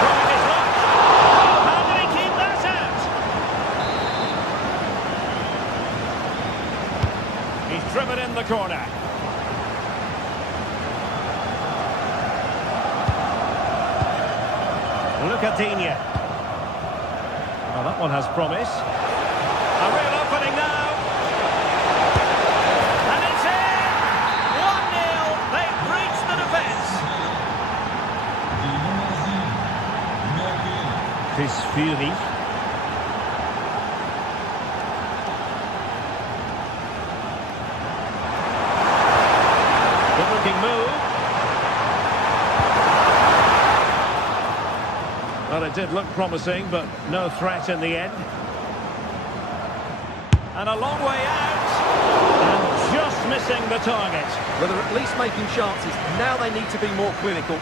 Trying his luck. How did he keep that out? He's driven in the corner. Lucatinia. Well, that one has promise. A real opening now. And it's in! 1-0. They've breached the defence. Chris Fury. Good looking move. Well, it did look promising, but no threat in the end. And a long way out. And just missing the target. Well, they're at least making chances. Now they need to be more clinical.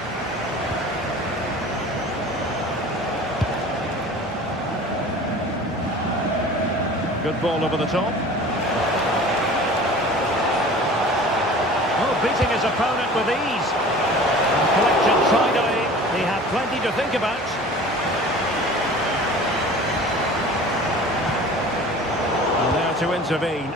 Good ball over the top. Oh, beating his opponent with ease. And collection side-eye. He had plenty to think about. And there to intervene.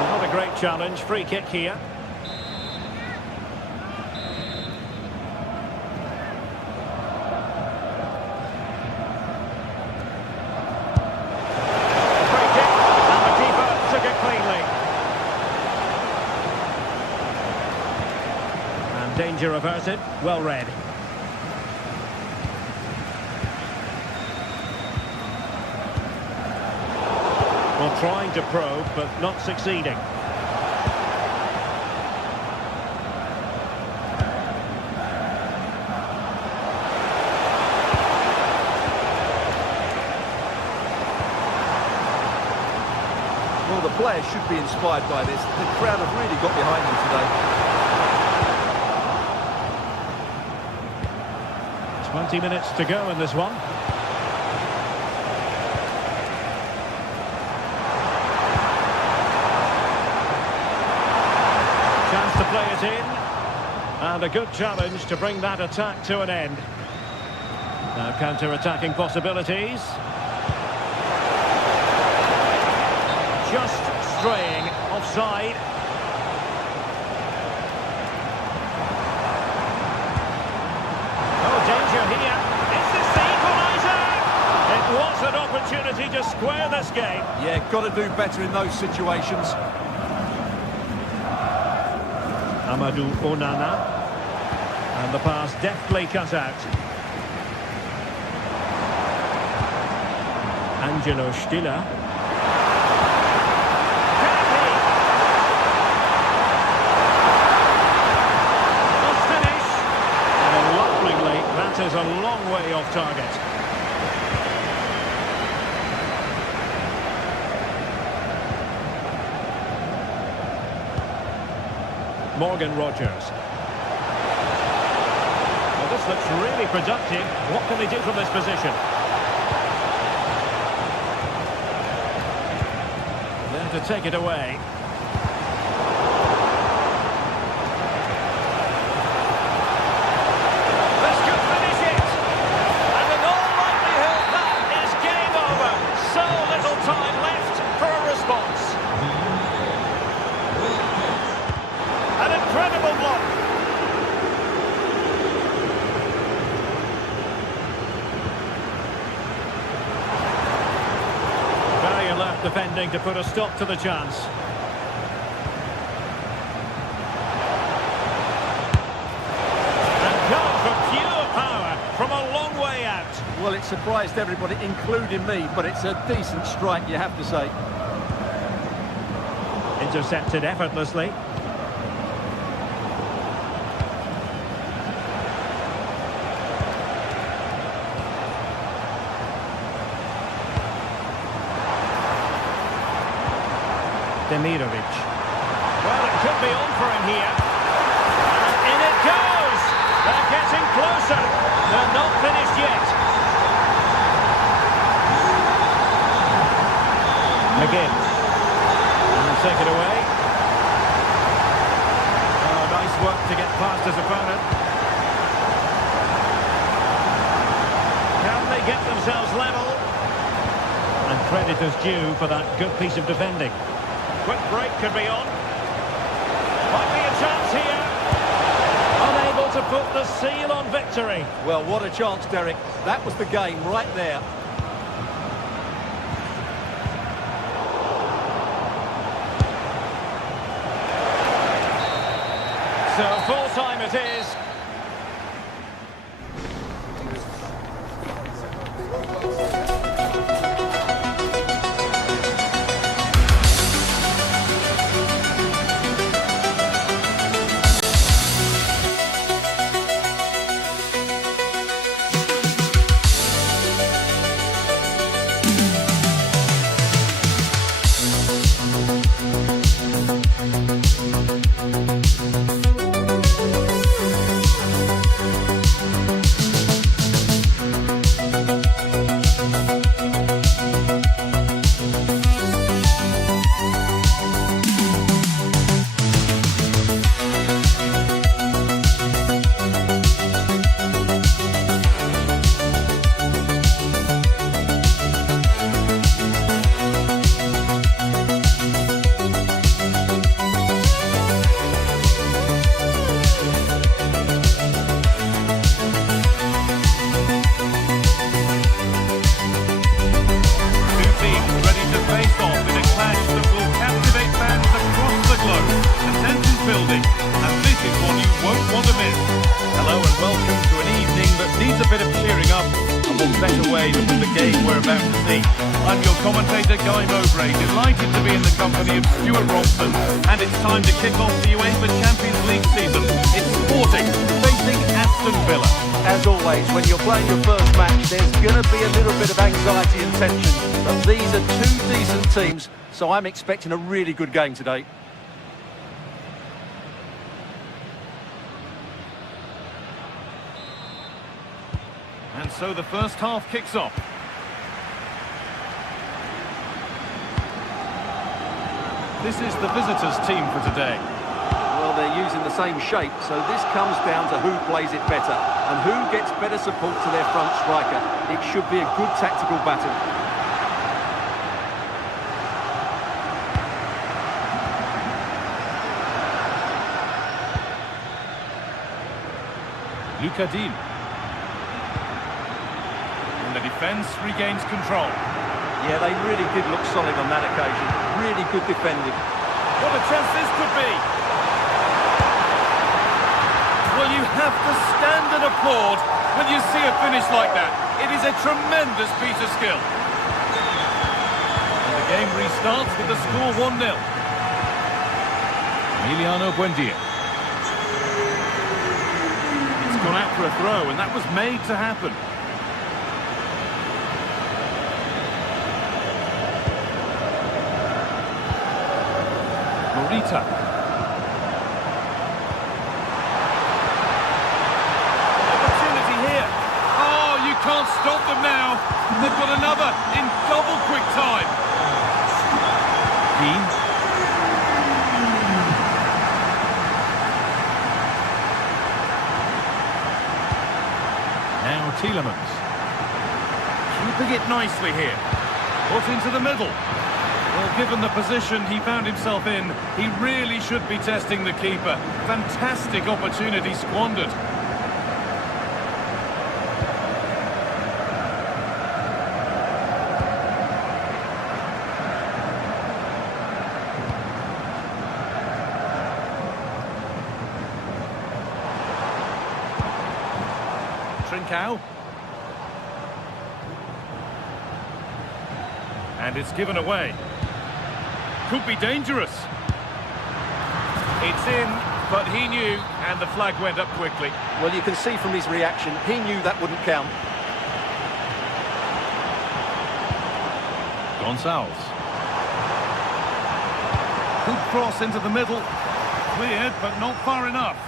Not a great challenge. Free kick here. Danger averted, well read. Well, trying to probe, but not succeeding. Well, the players should be inspired by this. The crowd have really got behind them today. 20 minutes to go in this one. Chance to play it in. And a good challenge to bring that attack to an end. Now counter-attacking possibilities. Just straying offside. Danger here. Is this the equaliser? It was an opportunity to square this game. Yeah, got to do better in those situations. Amadou Onana. And the pass deftly cut out. Angelo Stiller. That is a long way off target. Morgan Rogers. Well, this looks really productive. What can they do from this position? There to take it away. Defending to put a stop to the chance. And gone for pure power from a long way out. Well, it surprised everybody, including me, but it's a decent strike, you have to say. Intercepted effortlessly. Demirovic. Well, it could be on for him here. And in goes! They're getting closer. They're not finished yet. McGinn. And take it away. Oh, nice work to get past his opponent. Can they get themselves level? And credit is due for that good piece of defending. Quick break could be on. Might be a chance here. Unable to put the seal on victory. Well, what a chance, Derek. That was the game right there. So full time it is. I'm your commentator, Guy Mowbray, delighted to be in the company of Stuart Robson. And it's time to kick off the UEFA Champions League season. It's Sporting facing Aston Villa. As always, when you're playing your first match, there's going to be a little bit of anxiety and tension. But these are two decent teams, so I'm expecting a really good game today. And so the first half kicks off. This is the visitors' team for today. Well, they're using the same shape, so this comes down to who plays it better and who gets better support to their front striker. It should be a good tactical battle. Luca Dean. And the defence regains control. Yeah, they really did look solid on that occasion. Really good defending. What a chance this could be! Well, you have to stand and applaud when you see a finish like that. It is a tremendous piece of skill. And the game restarts with the score 1-0. Emiliano Buendia. It's gone out for a throw, and that was made to happen. Morita. Opportunity here. Oh, you can't stop them now. They've got another in double quick time. Dean. Now Tielemans. Keeping it nicely here. Put into the middle. Well, given the position he found himself in, he really should be testing the keeper. Fantastic opportunity squandered. Trincao. And it's given away. Could be dangerous. It's in, but he knew, and the flag went up quickly. Well, you can see from his reaction, he knew that wouldn't count. Gonçalves. Good cross into the middle. Cleared, but not far enough.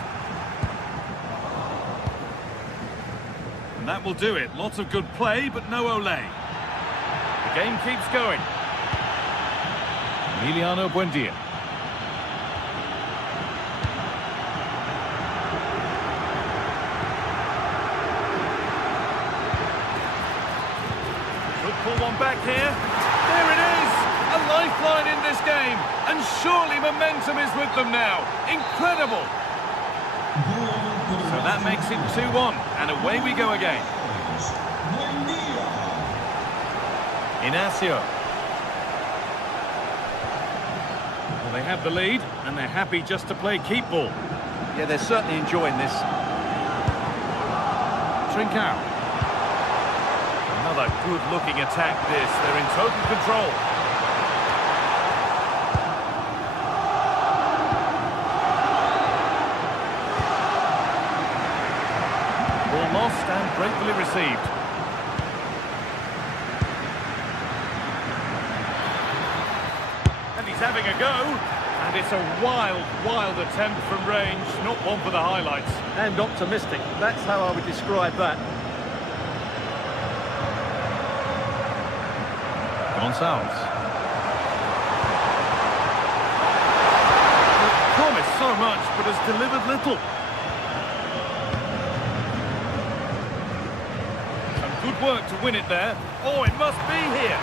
And that will do it. Lots of good play, but no Olé. The game keeps going. Emiliano Buendia. Could pull one back here. There it is! A lifeline in this game. And surely momentum is with them now. Incredible! So that makes it 2-1. And away we go again. Inacio. Well, they have the lead, and they're happy just to play keep ball. Yeah, they're certainly enjoying this. Trincao. Another good-looking attack this. They're in total control. Ball lost and gratefully received. And he's having a go. And it's a wild, wild attempt from range. Not one for the highlights. And optimistic. That's how I would describe that. Gonçalves. Promised so much, but has delivered little. Some good work to win it there. Oh, it must be here.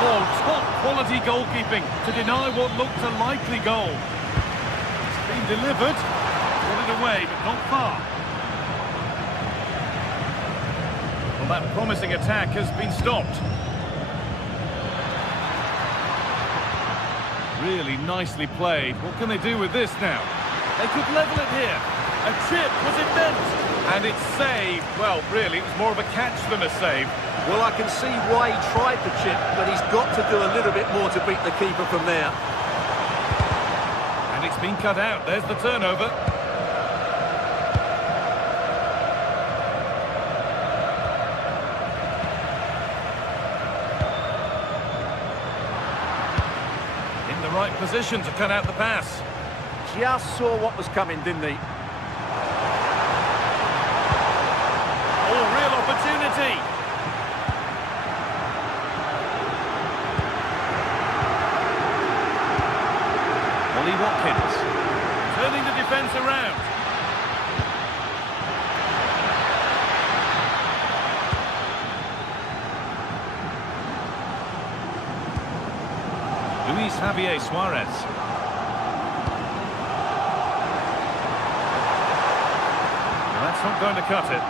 Oh, top quality goalkeeping to deny what looked a likely goal. It's been delivered. Got it away, but not far. Well, that promising attack has been stopped. Really nicely played. What can they do with this now? They could level it here. A chip was immense. And it's saved. Well, really, it was more of a catch than a save. Well, I can see why he tried the chip, but he's got to do a little bit more to beat the keeper from there. And it's been cut out. There's the turnover. In the right position to cut out the pass. Just saw what was coming, didn't he? Oh, real opportunity. Watkins turning the defence around. Luis Javier Suarez. Well, that's not going to cut it.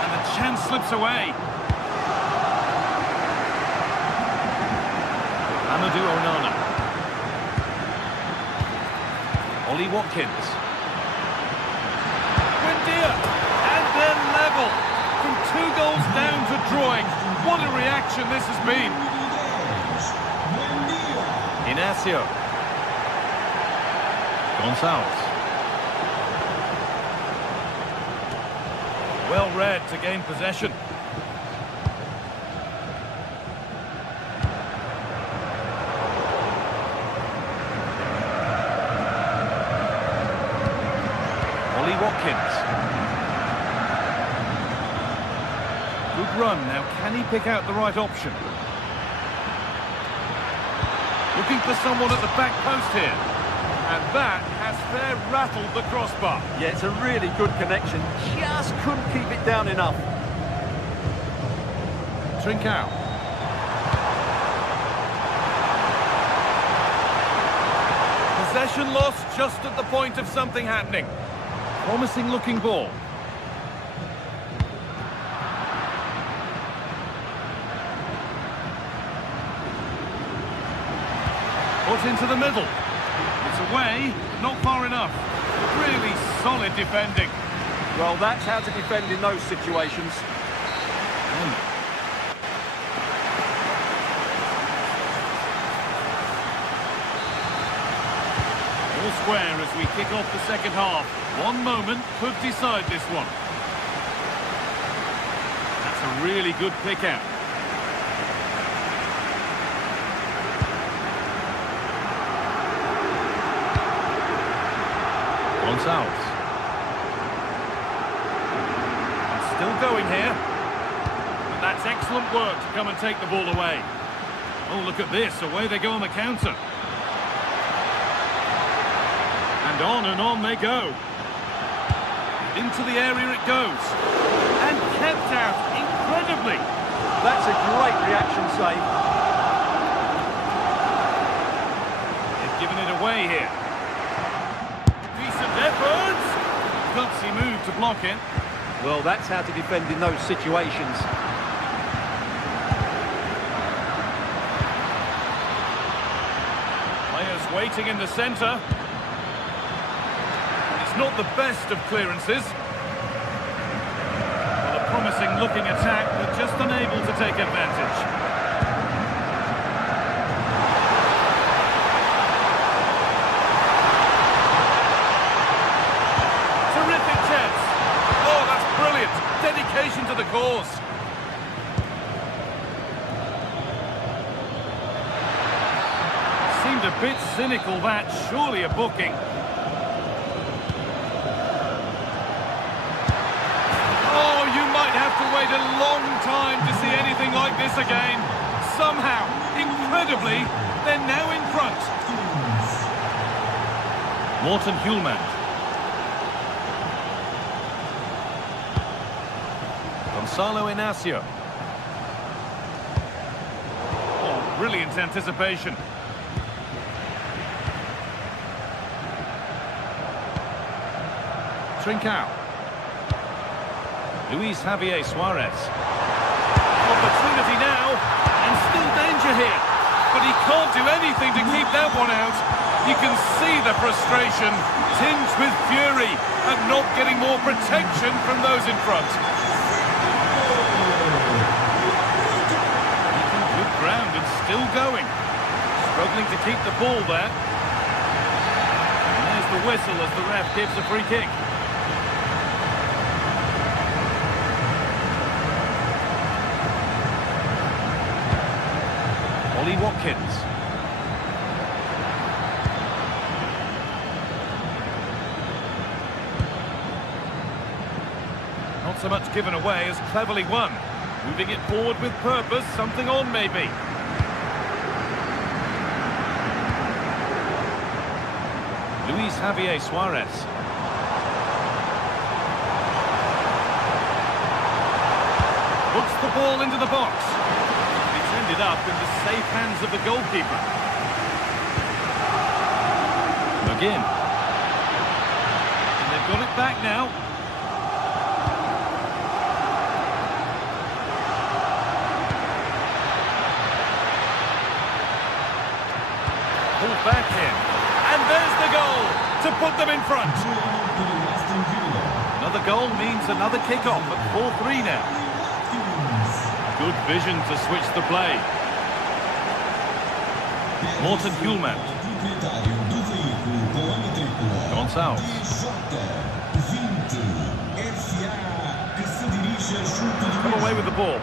And the chance slips away. Amadou Onana. Ollie Watkins. Buendia. And then level. From 2 goals down to drawing. What a reaction this has been. Inacio. Gonçalves. Well read to gain possession. Watkins. Good run. Now, can he pick out the right option? Looking for someone at the back post here. And that has fair rattled the crossbar. Yeah, it's a really good connection. Just couldn't keep it down enough. Trincao. Possession lost just at the point of something happening. Promising looking ball. Put into the middle. It's away, not far enough. Really solid defending. Well, that's how to defend in those situations. All square as we kick off the second half. One moment could decide this one. That's a really good pick out. Gonçalves. Still going here. But that's excellent work to come and take the ball away. Oh, look at this. Away they go on the counter. And on they go. Into the area it goes. And kept out incredibly. That's a great reaction save. They've given it away here. Decent effort. Gutsy move to block it. Well, that's how to defend in those situations. Players waiting in the centre. It's not the best of clearances. Well, a promising looking attack, but just unable to take advantage. Terrific chance. Oh, that's brilliant. Dedication to the cause. Seemed a bit cynical, that. Surely a booking. Oh, you might have to wait a long time to see anything like this again. Somehow, incredibly, they're now in front. Morten Hjulmand. Gonzalo Inacio. Oh, brilliant anticipation. Trincao. Luis Javier Suarez. Opportunity now, and still danger here. But he can't do anything to keep that one out. You can see the frustration, tinged with fury, at not getting more protection from those in front. Making good ground and still going. Struggling to keep the ball there. And there's the whistle as the ref gives a free kick. Ollie Watkins. Not so much given away as cleverly won. Moving it forward with purpose, something on maybe. Luis Javier Suarez. Puts the ball into the box. Ended up in the safe hands of the goalkeeper. Again. And they've got it back now. Pulled back in. And there's the goal to put them in front. Another goal means another kick-off at 4-3 now. Good vision to switch the play. Morten Hjulmand. Gonçalves. Come away with the ball.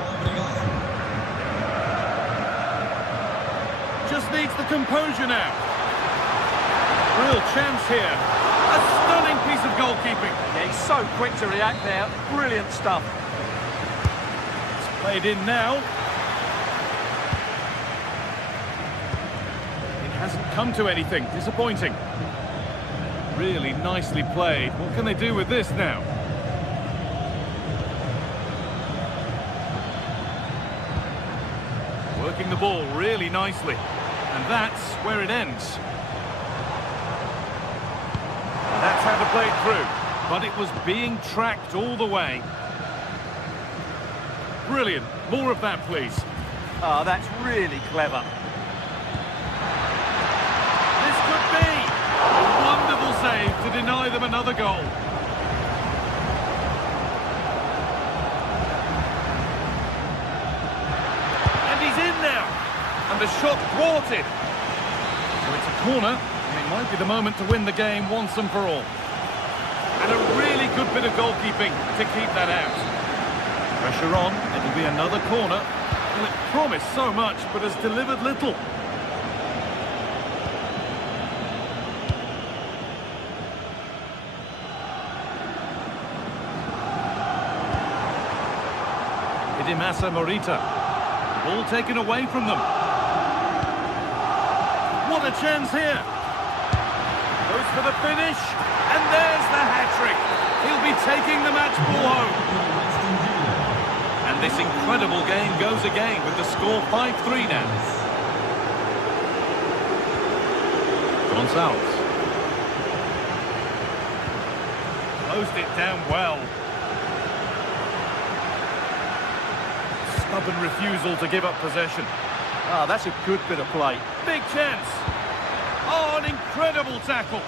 Just needs the composure now. Real chance here. A stunning piece of goalkeeping. Yeah, he's so quick to react there. Brilliant stuff. Played in now. It hasn't come to anything. Disappointing. Really nicely played. What can they do with this now? Working the ball really nicely. And that's where it ends. That's how to play it through. But it was being tracked all the way. Brilliant. More of that, please. Oh, that's really clever. This could be a wonderful save to deny them another goal. And he's in now. And the shot thwarted. So it's a corner, and it might be the moment to win the game once and for all. And a really good bit of goalkeeping to keep that out. Pressure on, it'll be another corner. Well, it promised so much, but has delivered little. Di Massa Morita. Ball taken away from them. What a chance here. Goes for the finish. And there's the hat-trick. He'll be taking the match ball home. And this incredible game goes again with the score 5-3 now. Gonçalves. Closed it down well. Stubborn refusal to give up possession. Ah, that's a good bit of play. Big chance. Oh, an incredible tackle.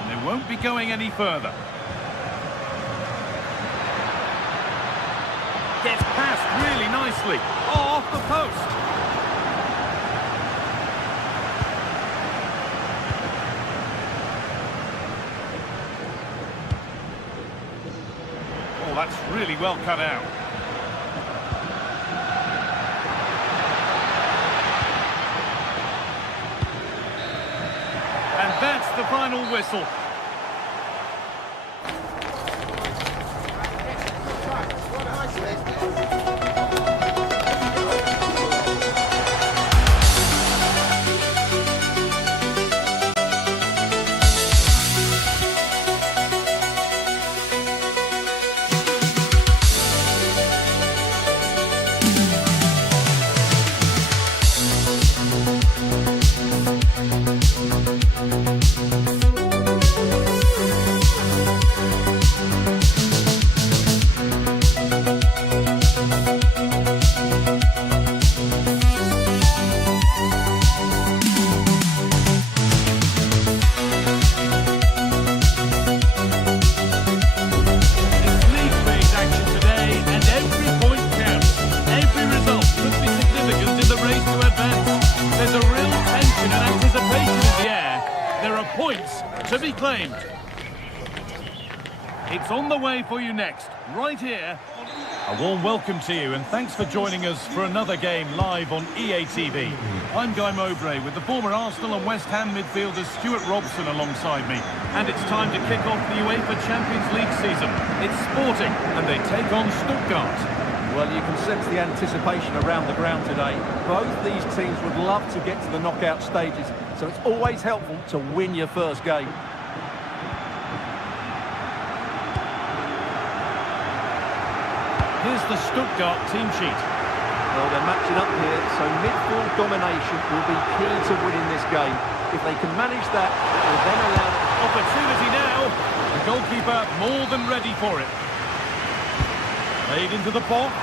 And they won't be going any further. Gets past really nicely. Oh, off the post. Oh, that's really well cut out. And that's the final whistle. Points to be claimed. It's on the way for you next, right here. A warm welcome to you and thanks for joining us for another game live on EA TV. I'm Guy Mowbray with the former Arsenal and West Ham midfielder Stuart Robson alongside me. And it's time to kick off the UEFA Champions League season. It's Sporting and they take on Stuttgart. Well, you can sense the anticipation around the ground today. Both these teams would love to get to the knockout stages, so it's always helpful to win your first game. Here's the Stuttgart team sheet. Well, they're matching up here, so midfield domination will be key to winning this game. If they can manage that, it will then allow... Opportunity now. The goalkeeper more than ready for it. Played into the box.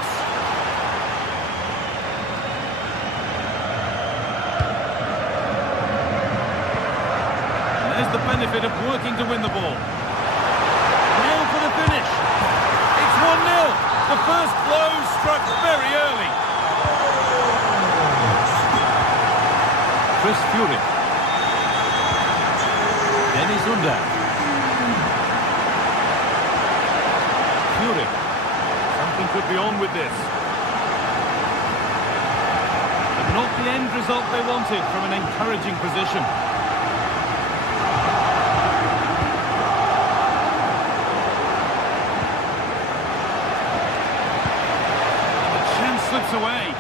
And there's the benefit of working to win the ball. Now for the finish. It's 1-0. The first blow struck very early. Chris Fury. Dennis Under. Fury. Something could be on with this. But not the end result they wanted from an encouraging position. And the chance slips away.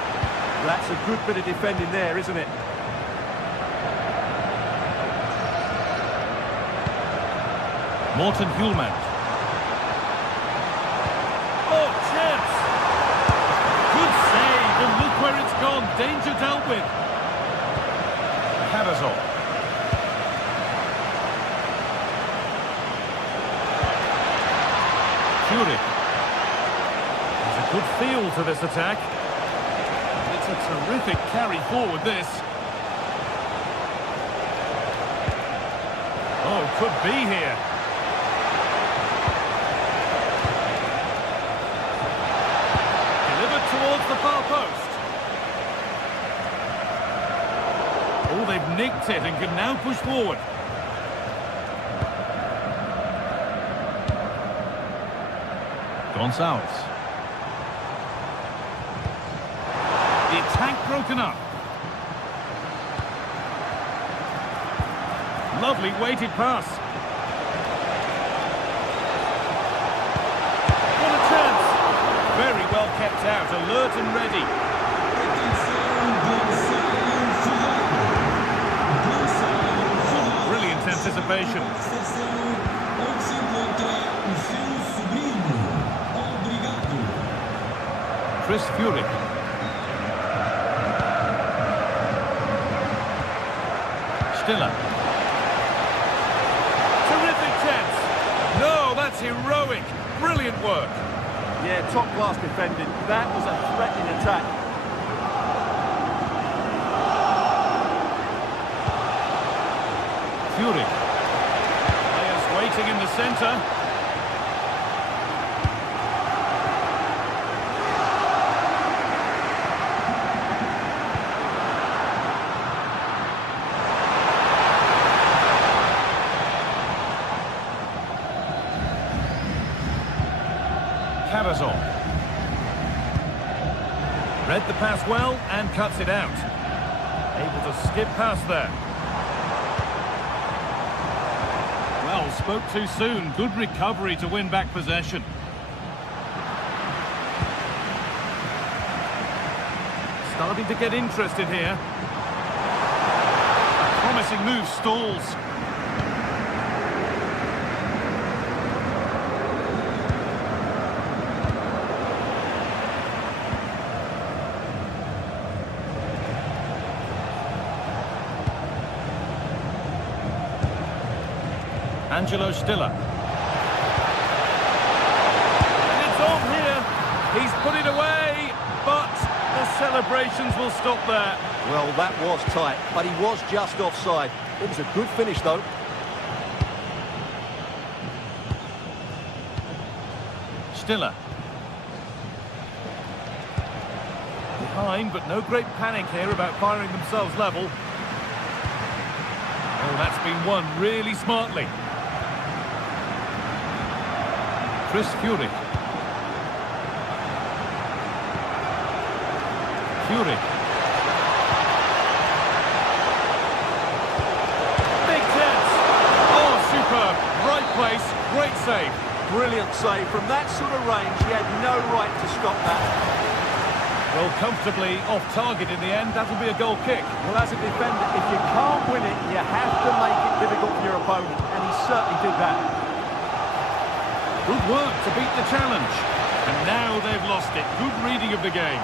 That's a good bit of defending there, isn't it? Morten Hjulmand. Oh, chance! Good save, and look where it's gone. Danger dealt with. Karazor. Fury. There's a good feel to this attack. It's a terrific carry forward, this. Oh, could be here. Towards the far post. Oh, they've nicked it and can now push forward. Gonçalves. The attack broken up. Lovely weighted pass. What a chance. Very well kept out, alert and ready. Brilliant anticipation. Chris Furyk. Stiller. Terrific chance. No, that's heroic. Brilliant work. Yeah, top-class defending. That was a threatening attack. Furyk. Players waiting in the centre. Read the pass well and cuts it out. Able to skip past there. Well, spoke too soon. Good recovery to win back possession. Starting to get interested here. A promising move stalls. Angelo Stiller. And it's on here. He's put it away, but the celebrations will stop there. Well, that was tight, but he was just offside. It was a good finish, though. Stiller. Behind, but no great panic here about firing themselves level. Oh, that's been won really smartly. Chris Furyk. Furyk. Big chance. Oh, superb. Right place, great save. Brilliant save. From that sort of range, he had no right to stop that. Well, comfortably off target in the end. That'll be a goal kick. Well, as a defender, if you can't win it, you have to make it difficult for your opponent, and he certainly did that. Good work to beat the challenge. And now they've lost it. Good reading of the game.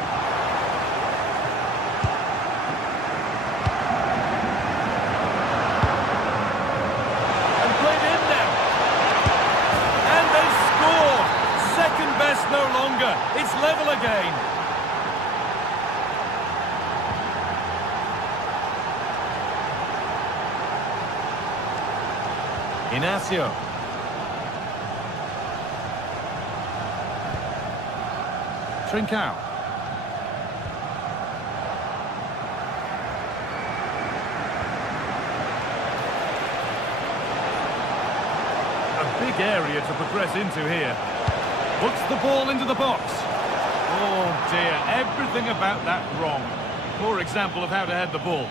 And played in now. And they score. Second best no longer. It's level again. Inacio. Trincao. A big area to progress into here. Puts the ball into the box. Oh dear, everything about that wrong. Poor example of how to head the ball.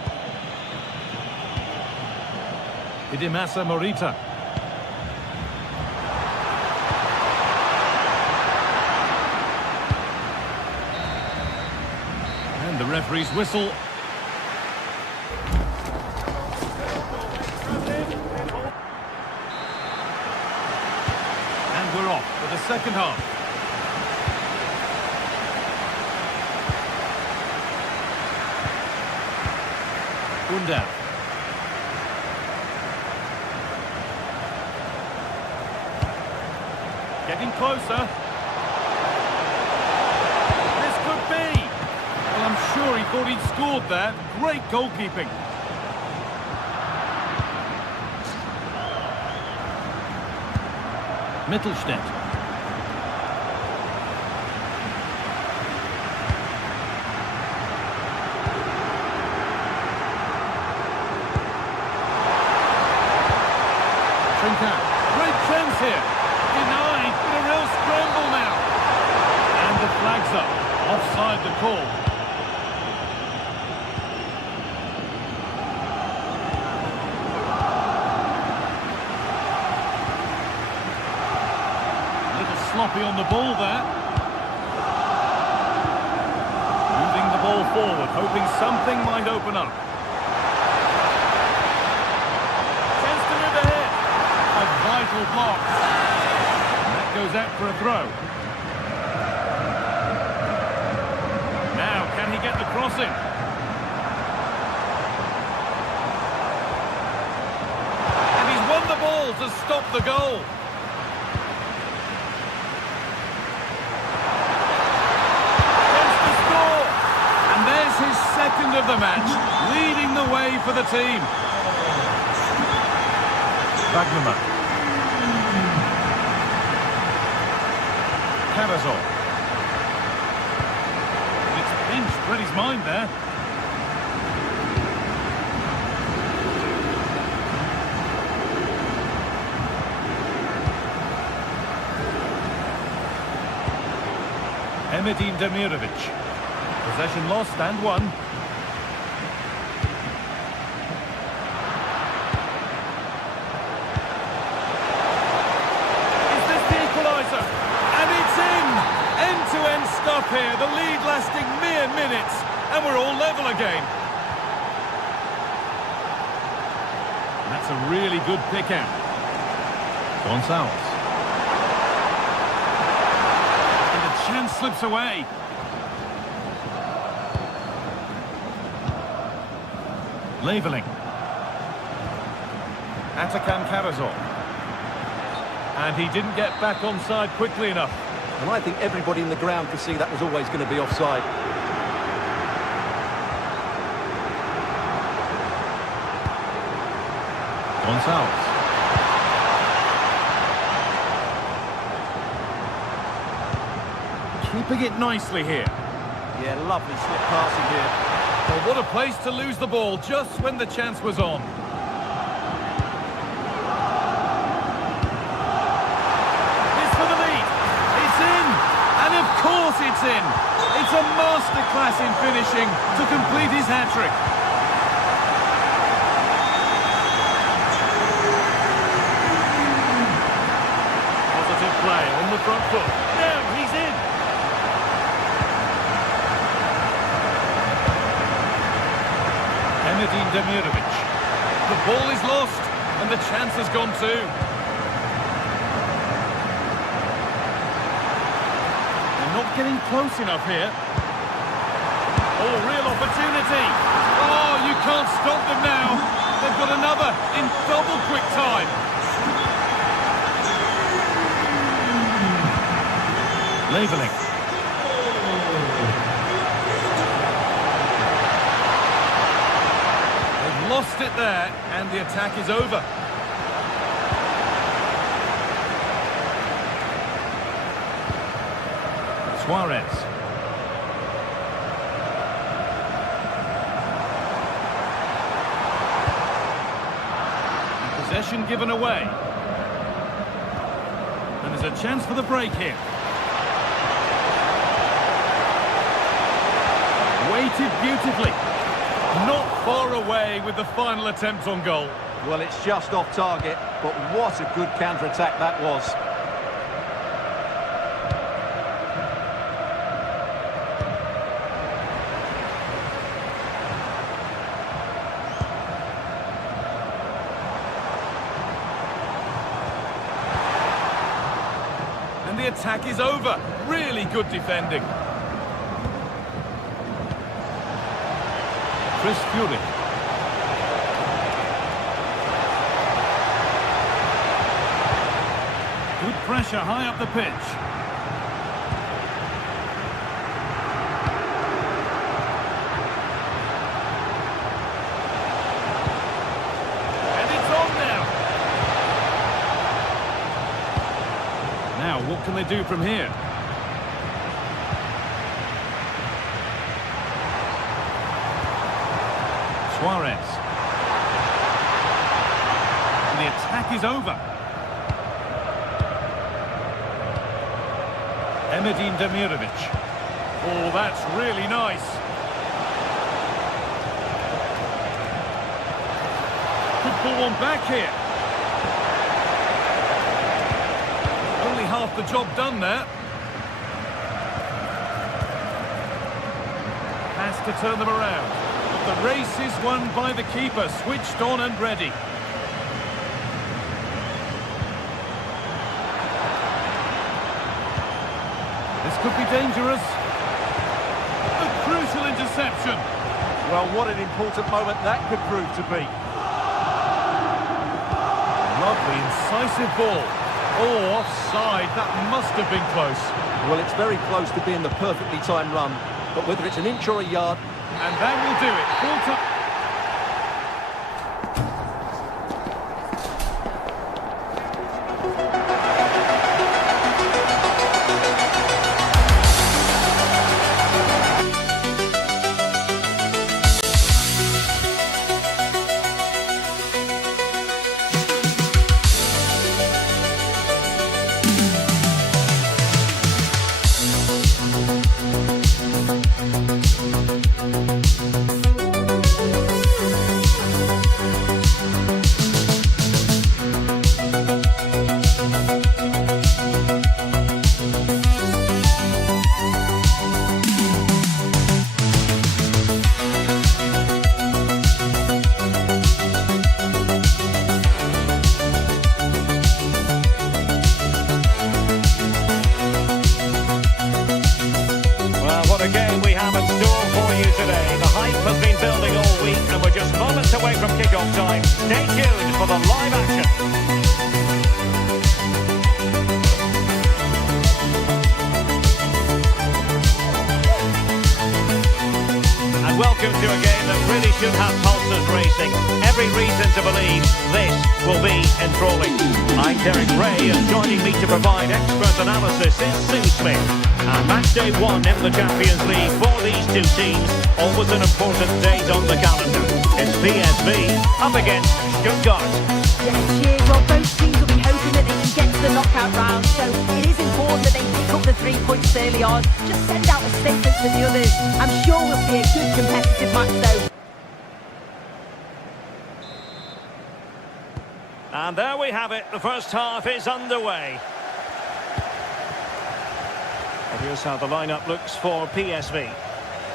Idimasa Morita. The referee's whistle. And we're off for the second half. Unda. Getting closer. This could be. I'm sure he thought he'd scored there. Great goalkeeping. Mittelstädt. Trincao. Great chance here. Denied, but a real scramble now. And the flag's up. Offside the call. happy on the ball there. Moving the ball forward, hoping something might open up. Chance to move ahead. A vital block. And that goes out for a throw. Now, can he get the crossing? And he's won the ball to stop the goal. His second of the match, leading the way for the team. Wagnerman. Karazov. It's pinched, read his mind there. Emedin Demirovic. Possession lost and won. Is this the equaliser? And it's in! End-to-end stuff here. The lead lasting mere minutes. And we're all level again. That's a really good pick out. Gonçalves. And the chance slips away. Leveling. Atakan Karazov. And he didn't get back onside quickly enough. And I think everybody in the ground could see that was always going to be offside. Gonçalves. Keeping it nicely here. Yeah, lovely slip passing here. Well, what a place to lose the ball just when the chance was on. It's for the lead. It's in. And of course it's in. It's a masterclass in finishing to complete his hat-trick. Positive play on the front foot. Now he's in. Emedin Demirovic. The ball is lost, and the chance has gone too. They're not getting close enough here. Oh, real opportunity. Oh, you can't stop them now. They've got another in double quick time. Leveling. Lost it there, and the attack is over. Suarez. Possession given away. And there's a chance for the break here. Weighted beautifully. Not far away with the final attempt on goal. Well, it's just off target, but what a good counter-attack that was. And the attack is over. Really good defending. Chris Fury. Good pressure high up the pitch. And it's on now. Now, what can they do from here? Suarez. And the attack is over. Emedin Demirovic. Oh, that's really nice. Could pull one back here. nearly half the job done there. Has to turn them around. But the race is won by the keeper, switched on and ready. This could be dangerous. A crucial interception. Well, what an important moment that could prove to be. Lovely, incisive ball. Oh, offside. That must have been close. Well, it's very close to being the perfectly timed run, but whether it's an inch or a yard... And that will do it. Full time. What a game we have in store for you today. The hype has been building all week and we're just moments away from kick-off time. Stay tuned for the live action. And welcome to a game that really should have pulses racing. Every reason to believe this will be enthralling. I'm Derek Ray, and joining me to provide expert analysis is Sue Smith. And match day one in the Champions League for these two teams. Always an important date on the calendar. It's PSV up against Stuttgart. Yeah, cheers. Well, both teams will be hoping that they can get to the knockout round, so it is important that they pick up the 3 points early on. Just send out a statement to the others. I'm sure we'll see a good competitive match though. And there we have it. The first half is underway. And here's how the lineup looks for PSV.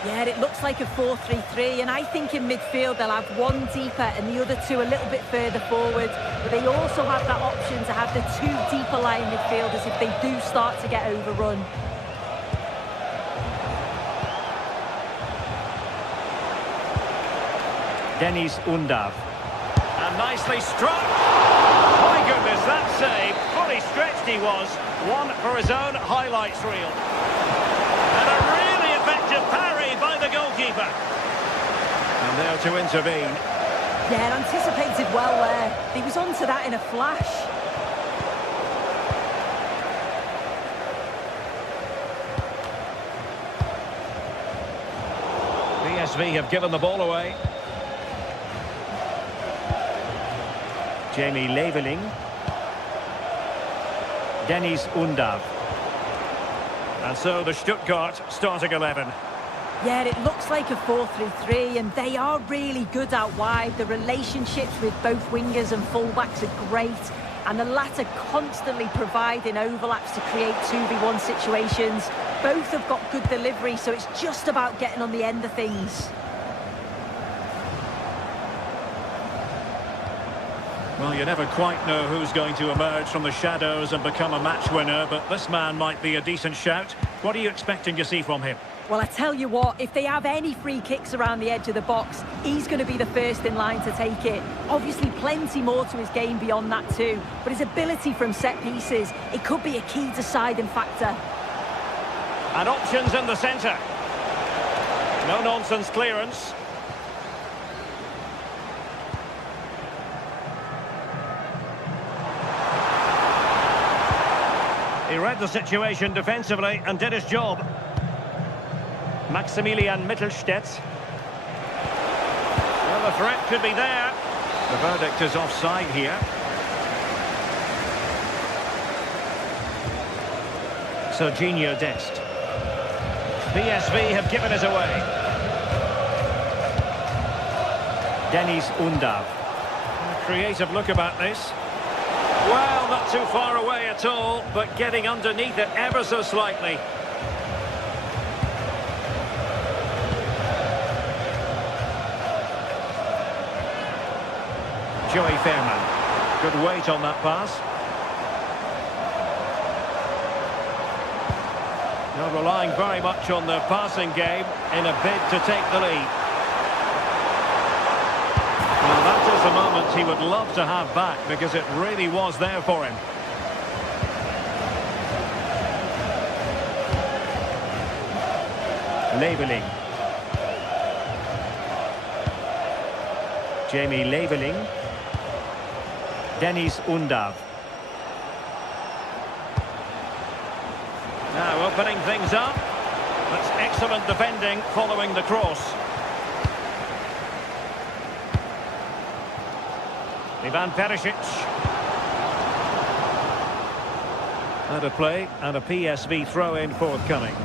Yeah, it looks like a 4-3-3, and I think in midfield they'll have one deeper and the other two a little bit further forward. But they also have that option to have the 2 deeper line midfielders if they do start to get overrun. Dennis Undav. And nicely struck. My goodness, that save. Fully stretched he was. One for his own highlights reel. And a really effective parry by the goalkeeper. And there to intervene. Yeah, anticipated well there. He was onto that in a flash. PSV have given the ball away. Jamie Leveling. Dennis Undav. And so the Stuttgart starting 11. Yeah, it looks like a 4-3-3, and they are really good out wide. The relationships with both wingers and fullbacks are great, and the latter constantly providing overlaps to create 2v1 situations. Both have got good delivery, so it's just about getting on the end of things. Well, you never quite know who's going to emerge from the shadows and become a match winner, but this man might be a decent shout. What are you expecting to see from him? Well, I tell you what, if they have any free kicks around the edge of the box, he's going to be the first in line to take it. Obviously, plenty more to his game beyond that too, but his ability from set pieces, it could be a key deciding factor. And options in the centre. No-nonsense clearance. He read the situation defensively and did his job. Maximilian Mittelstädt. Well, the threat could be there. The verdict is offside here. Serginho Dest. PSV have given us away. Dennis Undav. A creative look about this. Well, not too far away. at all, but getting underneath it ever so slightly. Joey Fairman. Good weight on that pass. Now relying very much on the passing game in a bid to take the lead. Well, that is a moment he would love to have back because it really was there for him. Leveling. Jamie Leveling. Dennis Undav. Now opening things up. That's excellent defending following the cross. Ivan Perisic. Out of play and a PSV throw-in forthcoming.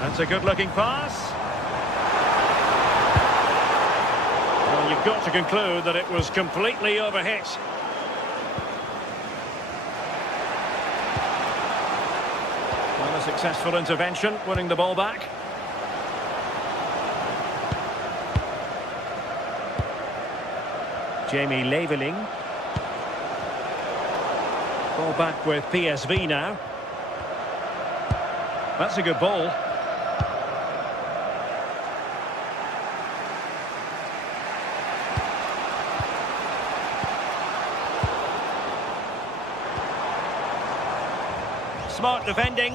That's a good-looking pass. Well, you've got to conclude that it was completely overhit. Well, a successful intervention, winning the ball back. Jamie Leveling. Ball back with PSV now. That's a good ball. Smart defending.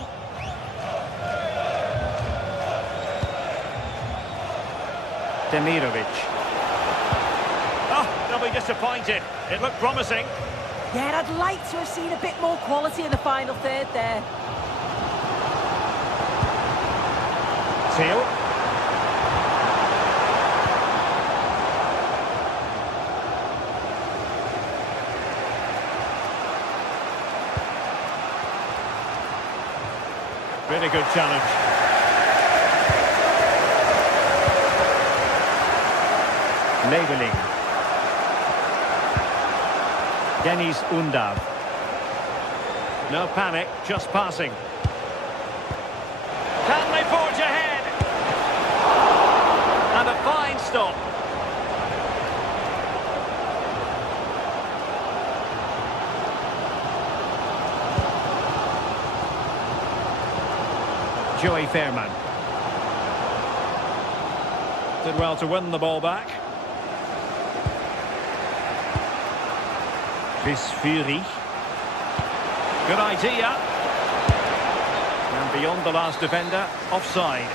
Demirovic. Oh, they'll be disappointed. It looked promising. Yeah, I'd like to have seen a bit more quality in the final third there. Teal. Really good challenge. Leveling. Dennis Undav. No panic, just passing. Can they forge ahead? And a fine stop. Joey Fairman. Did well to win the ball back. Chris Fury. Good idea. And beyond the last defender, offside.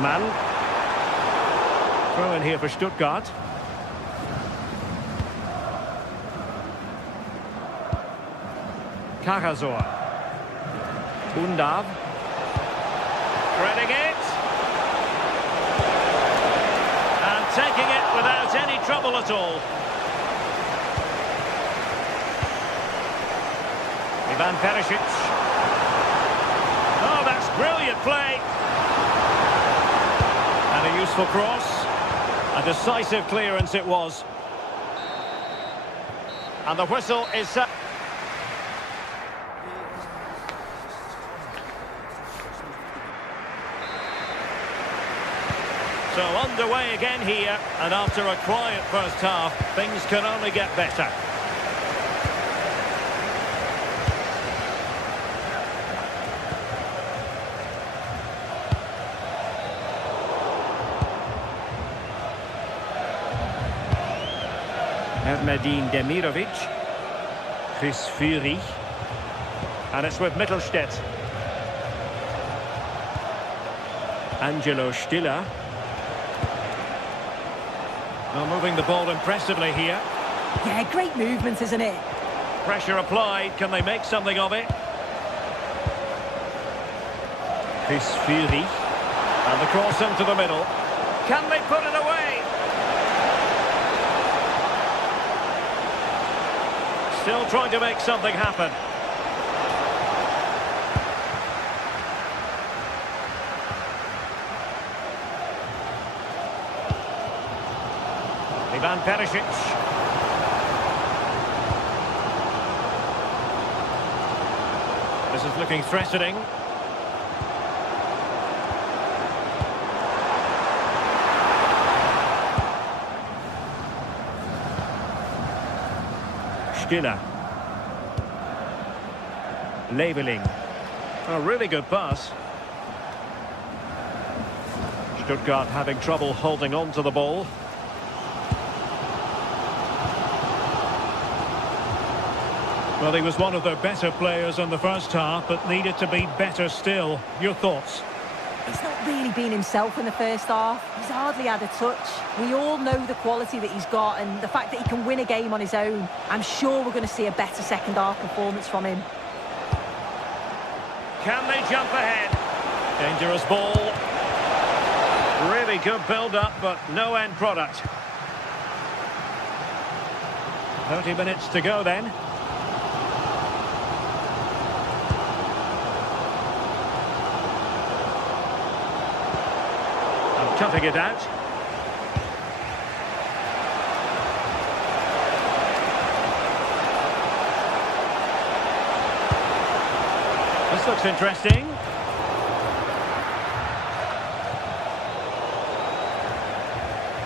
Mann. Throw in here for Stuttgart. Karazor. Undav. Threading it. And taking it without any trouble at all. Ivan Perisic. Oh, that's brilliant play. And a useful cross. A decisive clearance it was. And the whistle is set. So underway again here, and after a quiet first half, things can only get better. Erdmedin Demirovic. Chris Fury. And it's with Mittelstädt. Angelo Stiller. Well, moving the ball impressively here. Yeah, great movement, isn't it? Pressure applied. Can they make something of it? Chris Fury. And the cross into the middle. Can they put it away? Still trying to make something happen. Ivan Perisic. This is looking threatening. Stiller. Leveling. A really good pass. Stuttgart having trouble holding on to the ball. Well, he was one of their better players in the first half, but needed to be better still. Your thoughts? He's not really been himself in the first half. He's hardly had a touch. We all know the quality that he's got and the fact that he can win a game on his own. I'm sure we're going to see a better second half performance from him. Can they jump ahead? Dangerous ball. Really good build-up, but no end product. 30 minutes to go then. Cutting it out. This looks interesting.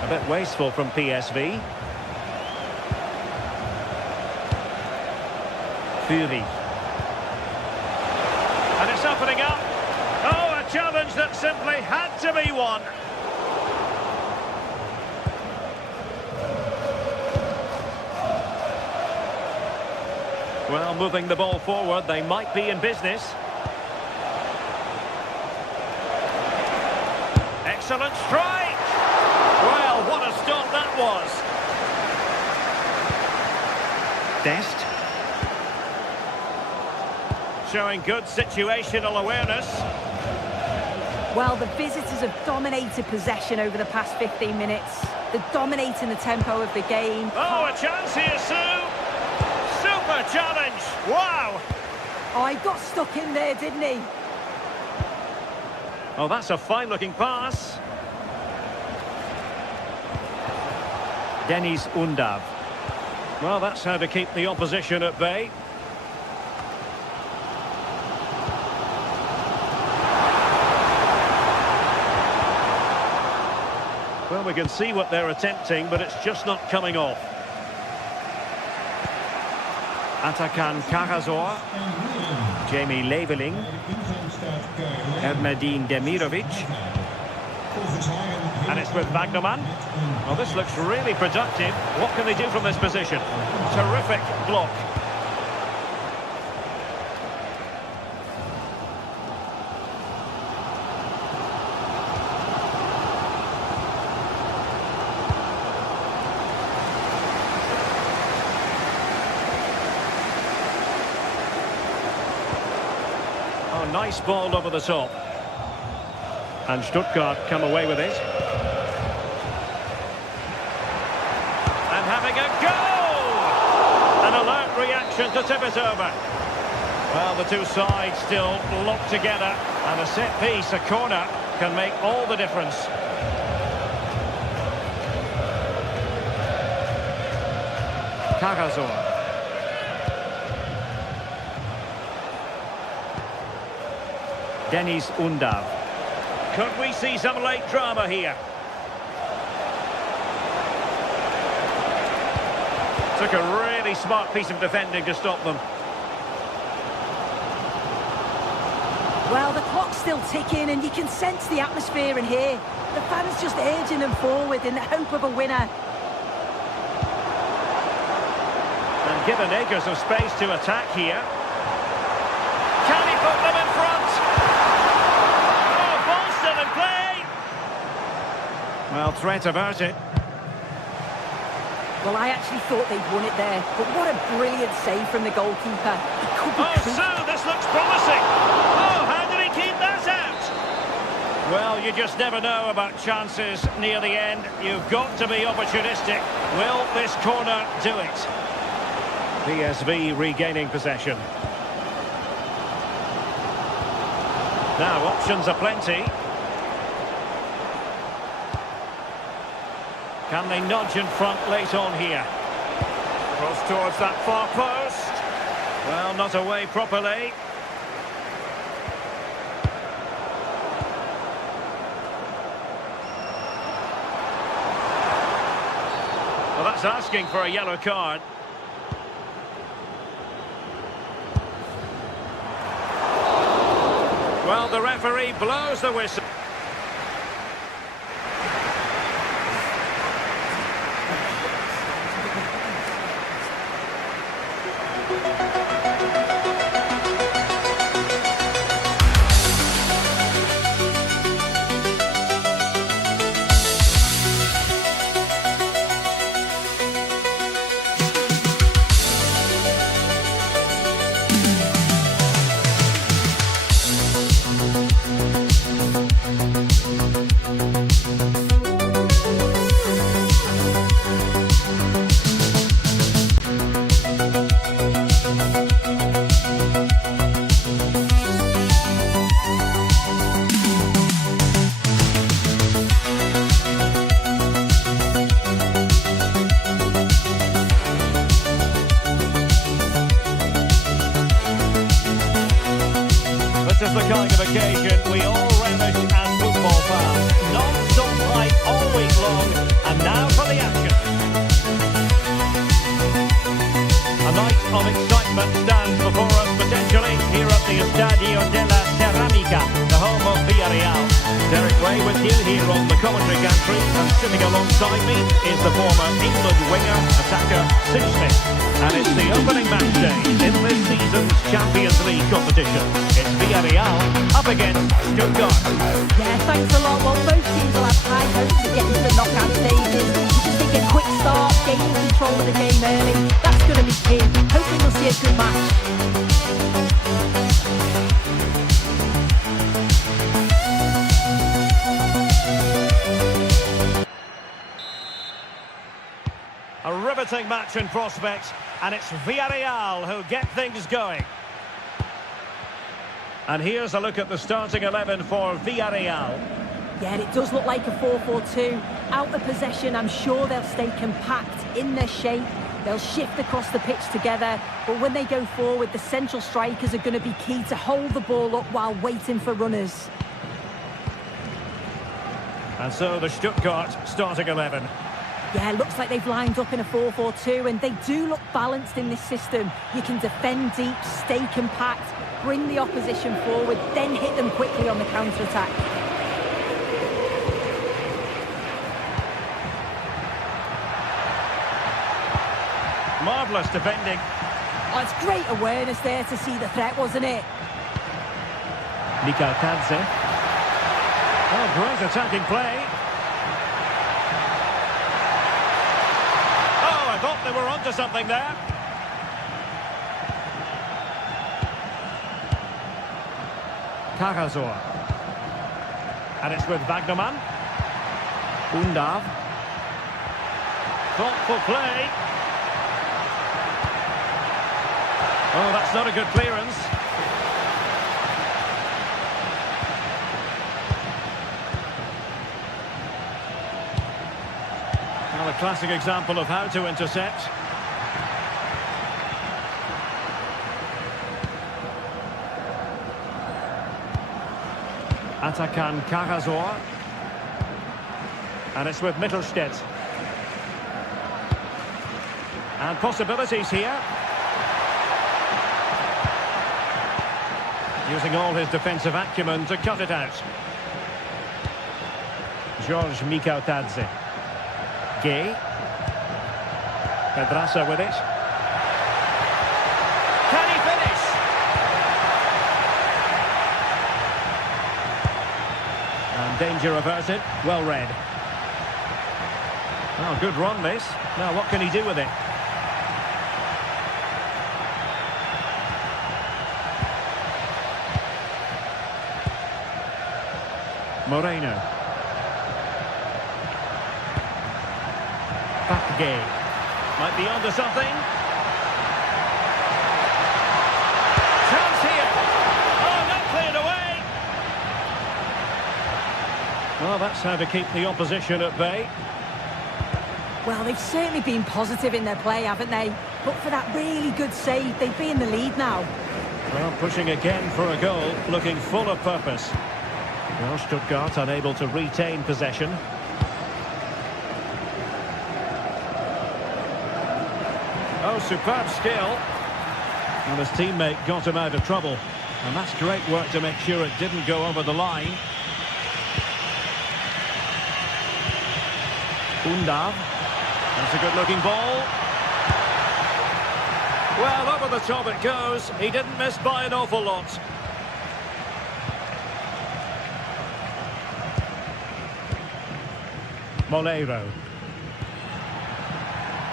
A bit wasteful from PSV. Fury. And it's opening up. Oh, a challenge that simply had to be won. Well, moving the ball forward, they might be in business. Excellent strike! Well, what a stop that was. Dest. Showing good situational awareness. Well, the visitors have dominated possession over the past 15 minutes. They're dominating the tempo of the game. Oh, a chance here, Sue! Super challenge! Wow! Oh, he got stuck in there, didn't he? Oh, that's a fine-looking pass. Deniz Undav. Well, that's how to keep the opposition at bay. Well, we can see what they're attempting, but it's just not coming off. Atakan Karazor, Jamie Leveling, Ermedin Demirovic, and it's with Wagnerman. Well, this looks really productive. What can they do from this position? Terrific block. Oh, nice ball over the top. And Stuttgart come away with it. And having a go! An alert reaction to tip it over. Well, the two sides still locked together. And a set piece, a corner, can make all the difference. Karazor. Deniz Undav. Could we see some late drama here? Took a really smart piece of defending to stop them. Well, the clock's still ticking and you can sense the atmosphere in here. The fans just urging them forward in the hope of a winner. And given acres of space to attack here. Can he put them in front? Oh, ball still in play! Well, threat averted. Well, I actually thought they'd won it there, but what a brilliant save from the goalkeeper. It could be Sue, this looks promising. Oh, how did he keep that out? Well, you just never know about chances near the end. You've got to be opportunistic. Will this corner do it? PSV regaining possession. Now, options are plenty. Can they nudge in front late on here? Cross towards that far post. Well, not away properly. Well, that's asking for a yellow card. Well, the referee blows the whistle. This is the kind of occasion we all relish as football fans. Non-stop hype all week long, and now for the action. A night of excitement stands before us potentially here at the Estadio de la Ceramica, the home of Villarreal. Derek Way with you here on the commentary gantry, and sitting alongside me is the former England winger, attacker Sue Smith. And it's the opening match day in this season's Champions League competition. It's Villarreal up against Stuttgart. Yeah, thanks a lot. Well, both teams will have high hopes of getting to the knockout stages. Just think a quick start, gaining control of the game early. That's going to be key. Hoping we'll see a good match. A riveting match in prospect, and it's Villarreal who get things going. And here's a look at the starting 11 for Villarreal. Yeah, it does look like a 4-4-2. Out of possession, I'm sure they'll stay compact in their shape. They'll shift across the pitch together, but when they go forward, the central strikers are going to be key to hold the ball up while waiting for runners. And so the Stuttgart starting 11. Yeah, it looks like they've lined up in a 4-4-2, and they do look balanced in this system. You can defend deep, stay compact, bring the opposition forward, then hit them quickly on the counter-attack. Marvellous defending. Oh, it's great awareness there to see the threat, wasn't it? Mikal Tadze. Oh, great attacking play. I thought they were onto something there. Carrazor. And it's with Wagnerman. Undav. Thoughtful play. Oh, that's not a good clearance. Well, a classic example of how to intercept. Atakan Carrazor. And it's with Mittelstädt. And possibilities here. Using all his defensive acumen to cut it out. George Mikal Tadze. Gay. Pedraza with it. Can he finish? And danger averted. Well read. Oh, good run this. Now what can he do with it? Moreno. Gay. Might be onto something. Chance here. Oh, not cleared away. Well, that's how to keep the opposition at bay. Well, they've certainly been positive in their play, haven't they? But for that really good save, they'd be in the lead now. Well, pushing again for a goal, looking full of purpose. Well, Stuttgart unable to retain possession. Oh, superb skill. And his teammate got him out of trouble. And that's great work to make sure it didn't go over the line. Undav. That's a good-looking ball. Well, over the top it goes. He didn't miss by an awful lot. Moleiro.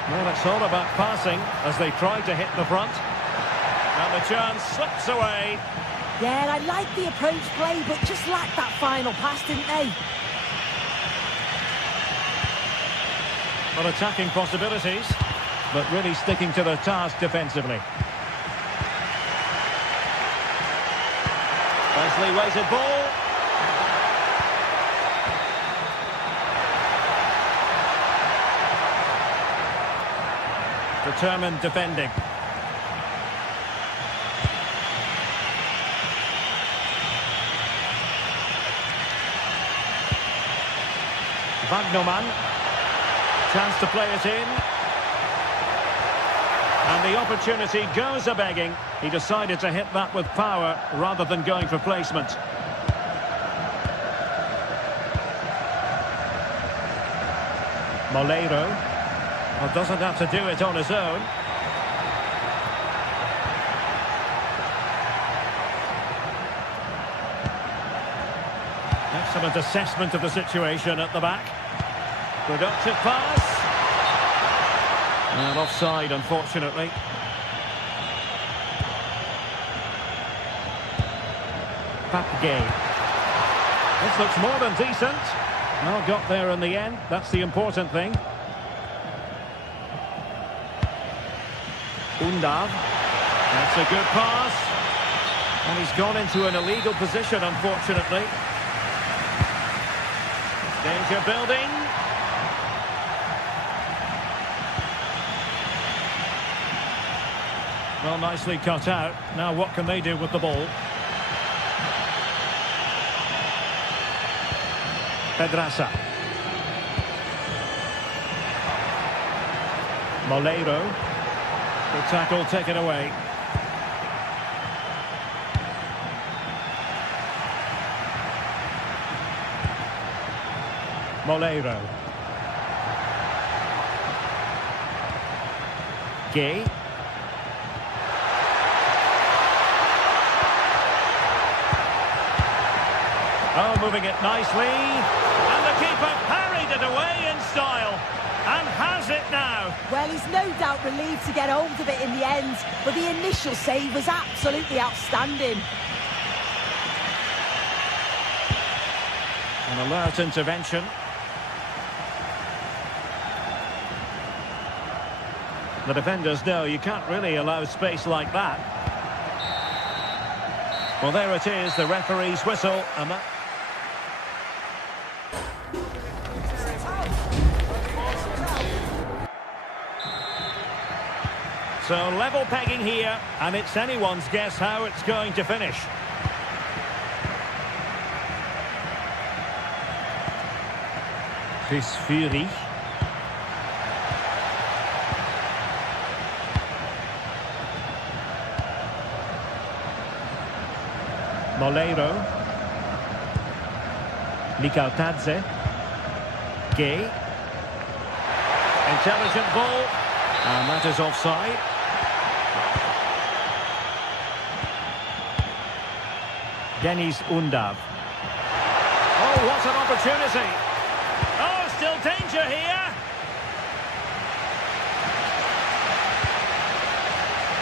Well, it's all about passing as they try to hit the front. And the chance slips away. Yeah, I like the approach play, but just lacked that final pass, didn't they? Well, attacking possibilities, but really sticking to their task defensively. Nicely weighted ball. Determined defending. Wagnerman. Chance to play it in. And the opportunity goes a-begging. He decided to hit that with power rather than going for placement. Moleiro. Well, doesn't have to do it on his own. Excellent assessment of the situation at the back. Productive pass. And offside, unfortunately. Papgay. This looks more than decent. Well, got there in the end. That's the important thing. Undav. That's a good pass. And he's gone into an illegal position, unfortunately. Danger building. Well, nicely cut out. Now what can they do with the ball? Pedraza. Moleiro. The tackle taken away. Moleiro. Gay. Oh, moving it nicely. And the keeper parried it away in style. And has it now. Well, he's no doubt relieved to get hold of it in the end, but the initial save was absolutely outstanding. An alert intervention. The defenders know you can't really allow space like that. Well, there it is, the referee's whistle, and that... So level pegging here, and it's anyone's guess how it's going to finish. Chris Fury. Moleiro. Nikautadze. Gay. Intelligent ball. And that is offside. Denis Undav. Oh, what an opportunity. Oh, still danger here.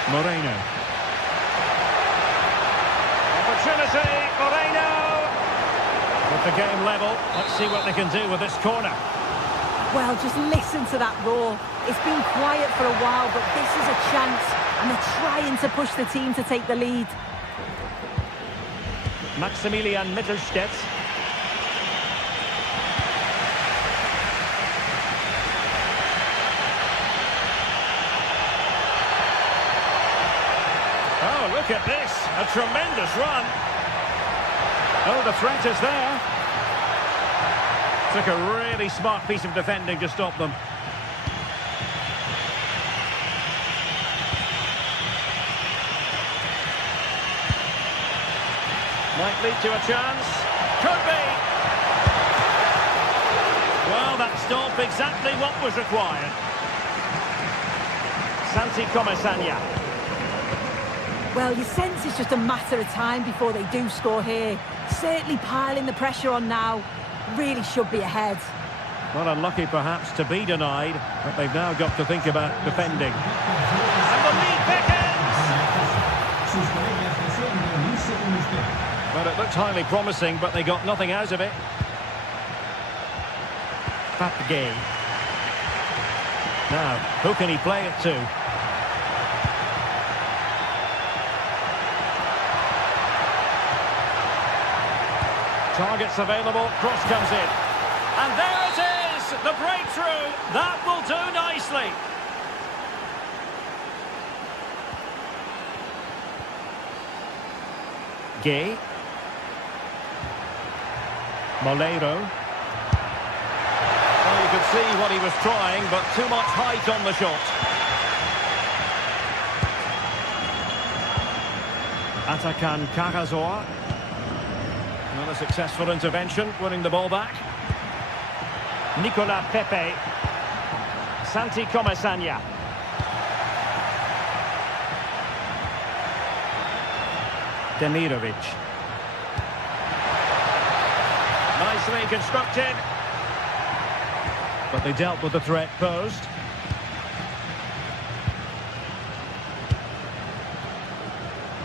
Moreno. Opportunity, Moreno. With the game level, let's see what they can do with this corner. Well, just listen to that roar. It's been quiet for a while, but this is a chance, and they're trying to push the team to take the lead. Maximilian Mittelstädt. Look at this, a tremendous run. Oh, the threat is there. Took a really smart piece of defending to stop them. Might lead to a chance. Could be. Well, that stopped exactly what was required. Santi Comasagna. Well, you sense it's just a matter of time before they do score here. Certainly piling the pressure on now. Really should be ahead. Well, unlucky perhaps to be denied, but they've now got to think about defending. And the lead beckons! Well, it looked highly promising, but they got nothing out of it. Papagay. Now, who can he play it to? Targets available, cross comes in. And there it is, the breakthrough. That will do nicely. Gay. Moleiro. Well, you could see what he was trying, but too much height on the shot. Atakan Kagazoa. Another successful intervention, winning the ball back. Nicolas Pepe. Santi Comasagna. Demirovic. Nicely constructed. But they dealt with the threat posed.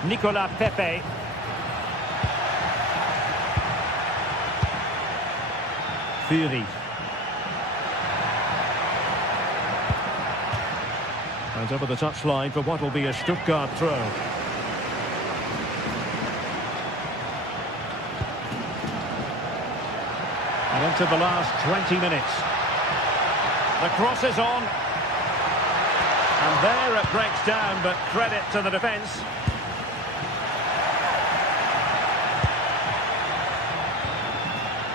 Nicolas Pepe. Fury. And over the touchline for what will be a Stuttgart throw. And into the last 20 minutes. The cross is on. And there it breaks down, but credit to the defence.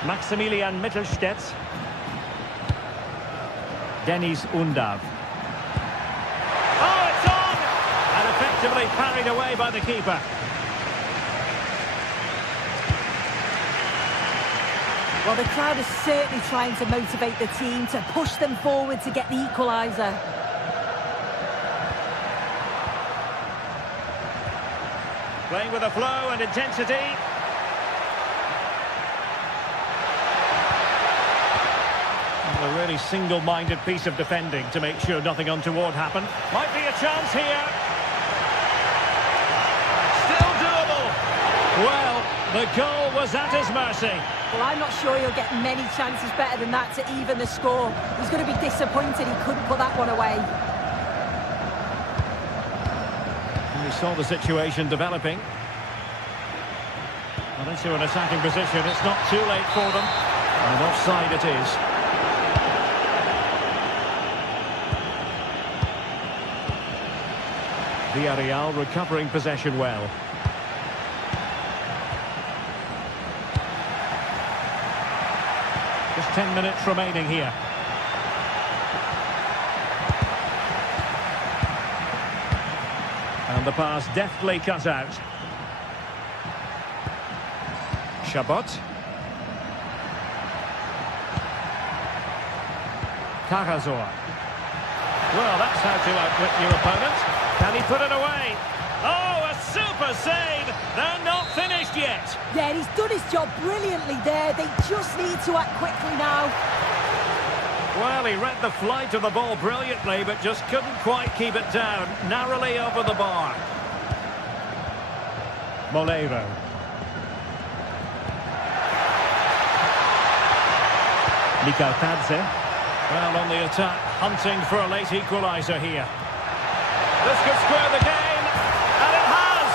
Maximilian Mittelstädt. Dennis Undav. Oh, it's on! And effectively parried away by the keeper. Well, the crowd is certainly trying to motivate the team to push them forward to get the equaliser. Playing with a flow and intensity. A really single-minded piece of defending to make sure nothing untoward happened. Might be a chance here. Still doable. Well, the goal was at his mercy. Well, I'm not sure he'll get many chances better than that to even the score. He's going to be disappointed he couldn't put that one away. And we saw the situation developing. Well, into an attacking position. It's not too late for them. And offside it is. Villarreal recovering possession well. Just 10 minutes remaining here. And the pass deftly cut out. Chabot. Kagazoa. Well, that's how to outwit your opponent. Can he put it away? Oh, a super save! They're not finished yet. Yeah, he's done his job brilliantly there. They just need to act quickly now. Well, he read the flight of the ball brilliantly, but just couldn't quite keep it down. Narrowly over the bar. Moleiro. Mikael Tadze. Well, on the attack, hunting for a late equaliser here. This could square the game, and it has!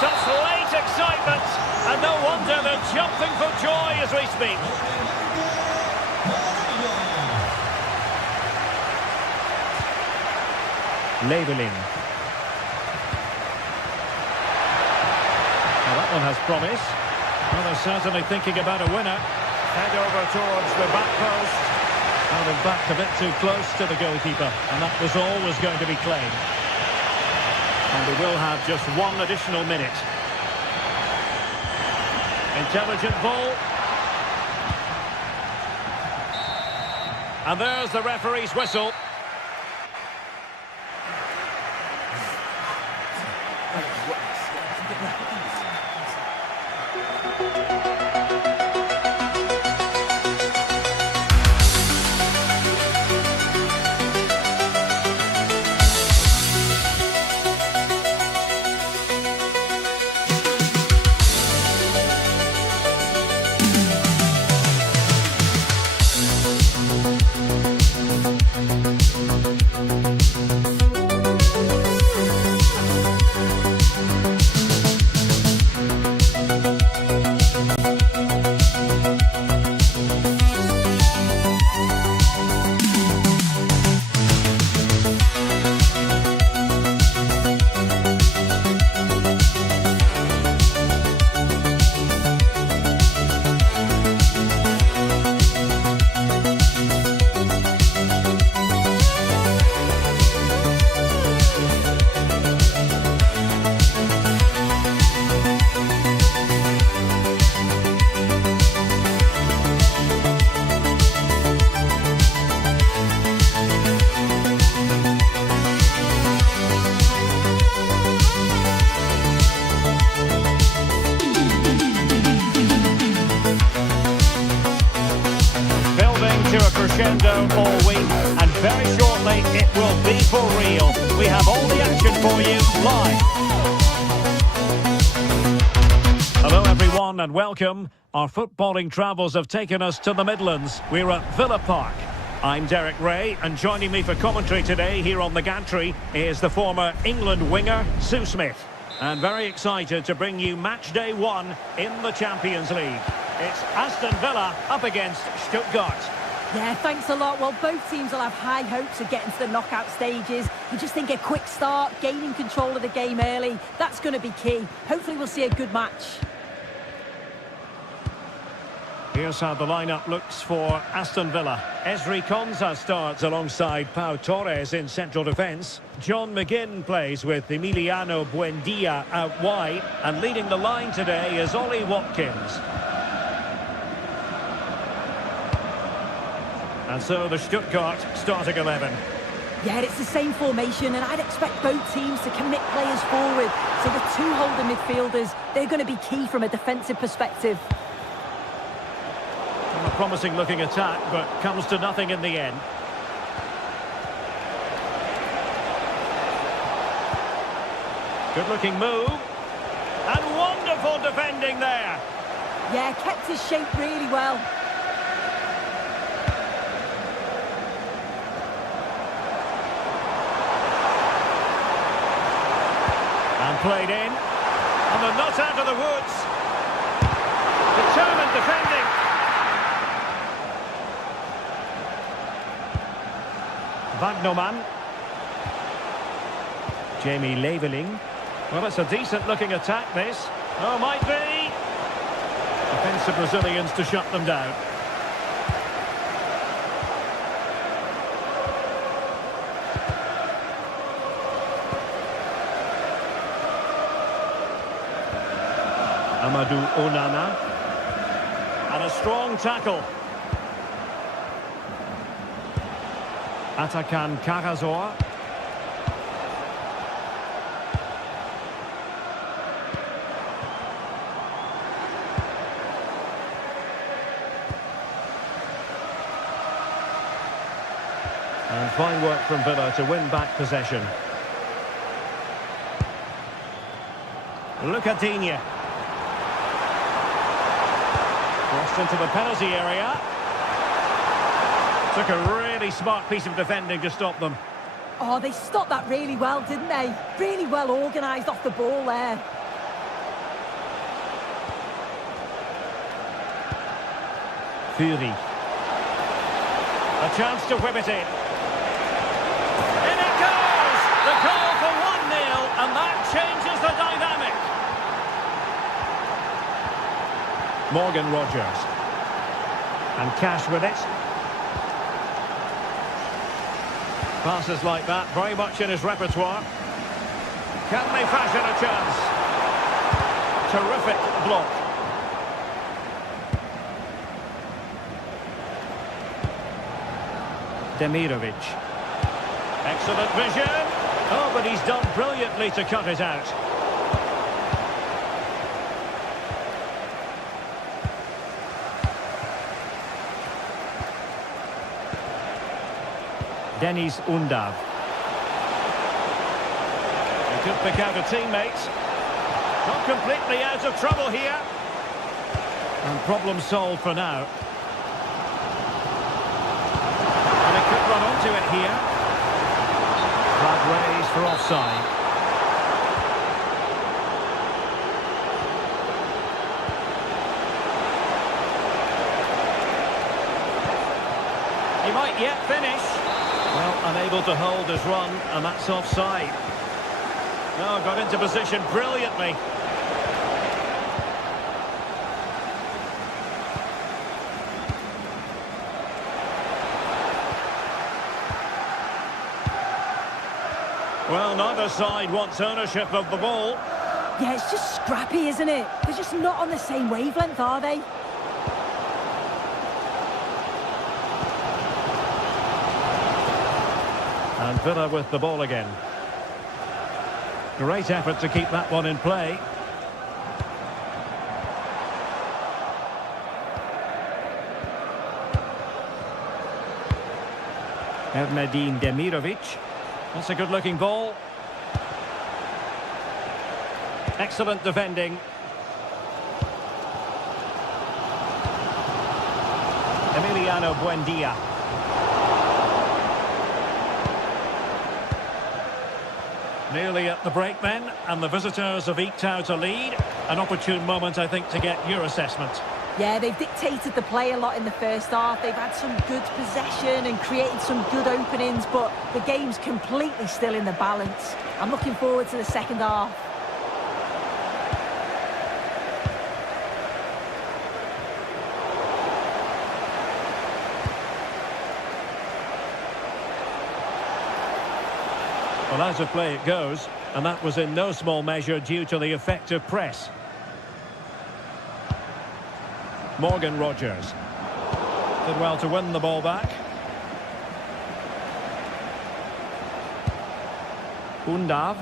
Such late excitement, and no wonder they're jumping for joy as we speak. Leibelin. That one has promise. Well, they're certainly thinking about a winner. Head over towards the back post. Well, in fact, a bit too close to the goalkeeper, and that was always going to be claimed. And we will have just one additional minute. Intelligent ball. And there's the referee's whistle. To a crescendo all week, and very shortly it will be for real. We have all the action for you live. Hello everyone and welcome. Our footballing travels have taken us to the Midlands. We're at Villa Park. I'm Derek Ray, and joining me for commentary today here on the gantry is the former England winger Sue Smith. And very excited to bring you match day 1 in the Champions League. It's Aston Villa up against Stuttgart. Yeah, thanks a lot. Well, both teams will have high hopes of getting to the knockout stages. You just think a quick start, gaining control of the game early, that's going to be key. Hopefully we'll see a good match. Here's how the lineup looks for Aston Villa. Ezri Konsa starts alongside Pau Torres in central defence. John McGinn plays with Emiliano Buendia out wide. And leading the line today is Ollie Watkins. And so the Stuttgart starting 11. Yeah, it's the same formation, and I'd expect both teams to commit players forward. So the two holding midfielders, they're going to be key from a defensive perspective. A promising looking attack, but comes to nothing in the end. Good looking move. And wonderful defending there. Yeah, kept his shape really well. And played in. And they're not out of the woods. Determined defending. Wagnerman. Jamie Leveling. Well, it's a decent looking attack, this. Oh, might be. Defensive Brazilians to shut them down. Amadou Onana. And a strong tackle. Atakan Karazor. And fine work from Villa to win back possession. Lucadinha. Crossed into the penalty area. Took a really smart piece of defending to stop them. Oh, they stopped that really well, didn't they? Really well organised off the ball there. Fury. A chance to whip it in. In it goes! The goal for 1-0, and that changes the dynamic. Morgan Rogers. And Cash with it. Passes like that, very much in his repertoire. Can they fashion a chance? Terrific block. Demirovic. Excellent vision. Oh, but he's done brilliantly to cut it out. Deniz Undav. He could pick out a teammate. Not completely out of trouble here. And problem solved for now. And he could run onto it here. Flag raised for offside. He might yet finish. Well, unable to hold his run, and that's offside. No, got into position brilliantly. Well, neither side wants ownership of the ball. Yeah, it's just scrappy, isn't it? They're just not on the same wavelength, are they? And Villa with the ball again. Great effort to keep that one in play. Ermedin Demirovic. That's a good-looking ball. Excellent defending. Emiliano Buendia. Nearly at the break then, and the visitors have eked out a lead. An opportune moment, I think, to get your assessment. Yeah, they've dictated the play a lot in the first half. They've had some good possession and created some good openings, but the game's completely still in the balance. I'm looking forward to the second half. Well, out of play it goes, and that was in no small measure due to the effective press. Morgan Rogers did well to win the ball back. Undav.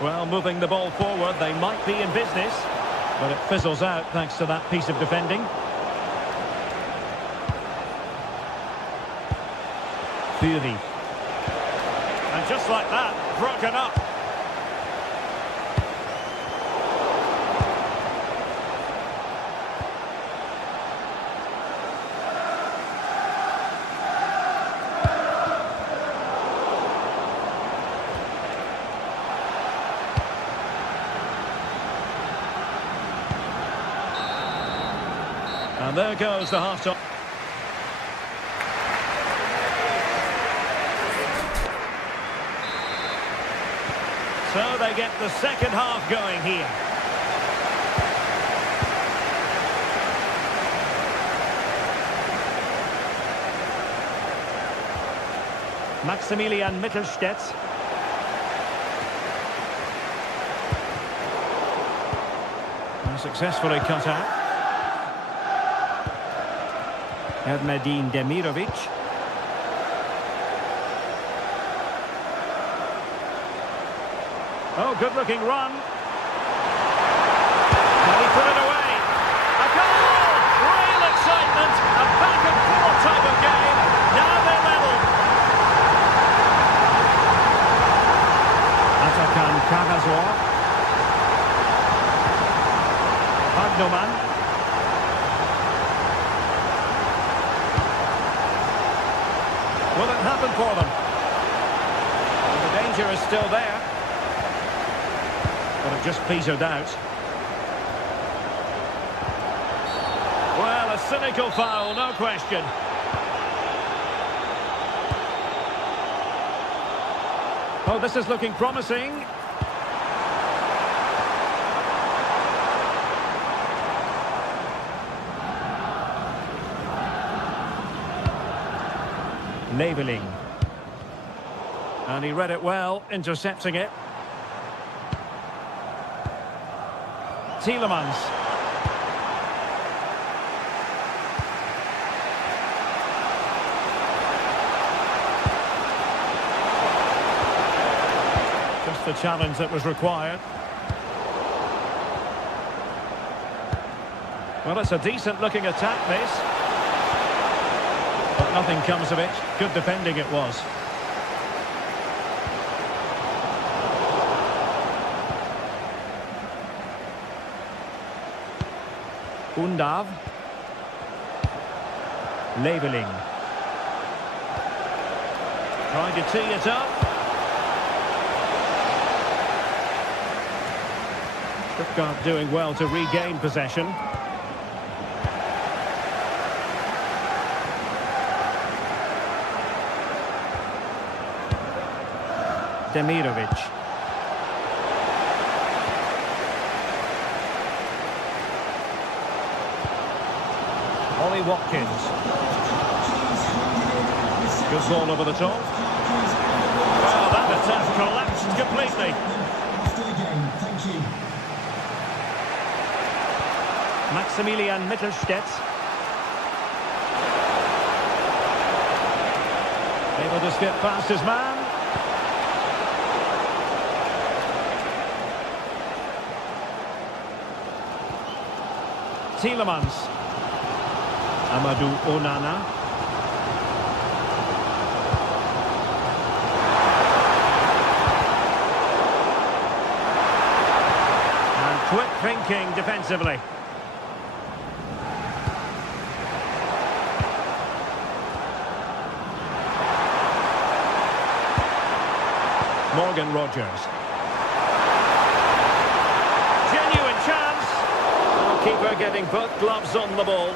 Well, moving the ball forward, they might be in business, but it fizzles out thanks to that piece of defending. Fury. And just like that, broken up. And there goes the half-time. So they get the second half going here. Maximilian Mittelstädt. And successfully cut out. Ermedin Demirovic. Oh, good-looking run. And he put it away. A goal! Real excitement. A back-and-forth type of game. Now they're level. Atakan Karasor. Agnoman. Will it happen for them? And the danger is still there. But it just petered out. Well, a cynical foul, no question. Oh, this is looking promising. Leveling. And he read it well, intercepting it. Tielemans. Just the challenge that was required. Well, it's a decent-looking attack, this. But nothing comes of it. Good defending it was. Undav. Leveling. Trying to tee it up. Stuttgart doing well to regain possession. Demirovic. Ollie Watkins. Good ball over the top. Well, that attack collapsed completely. After the game, thank you. Maximilian Mittelstädt. Able to skip past his man. Tielemans. Amadou Onana. And quick thinking defensively. Morgan Rogers. Genuine chance. Keeper getting both gloves on the ball.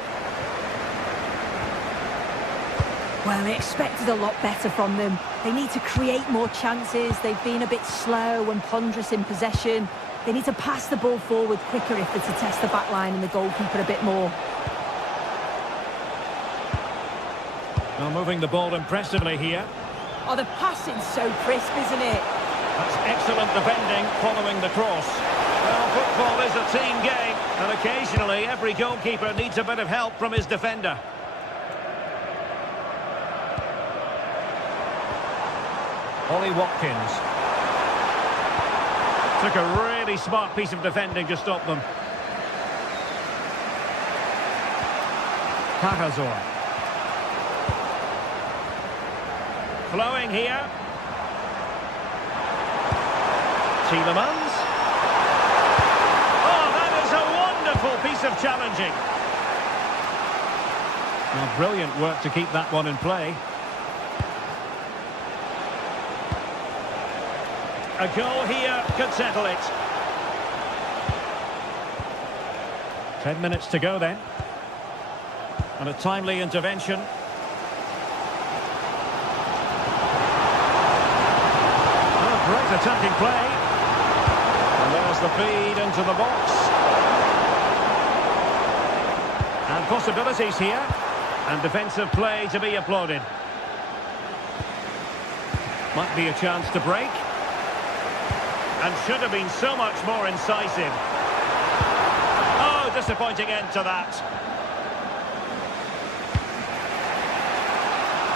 Well, they expected a lot better from them. They need to create more chances. They've been a bit slow and ponderous in possession. They need to pass the ball forward quicker if they're to test the back line and the goalkeeper a bit more. Well, moving the ball impressively here. Oh, the passing's so crisp, isn't it? That's excellent defending following the cross. Well, football is a team game, and occasionally every goalkeeper needs a bit of help from his defender. Ollie Watkins. Took a really smart piece of defending to stop them. Cagazor. Flowing here. Tielemans. Oh, that is a wonderful piece of challenging. Well, brilliant work to keep that one in play. A goal here could settle it. 10 minutes to go then. And a timely intervention. Oh, great attacking play. And there's the feed into the box. And possibilities here. And defensive play to be applauded. Might be a chance to break. And should have been so much more incisive. Oh, disappointing end to that.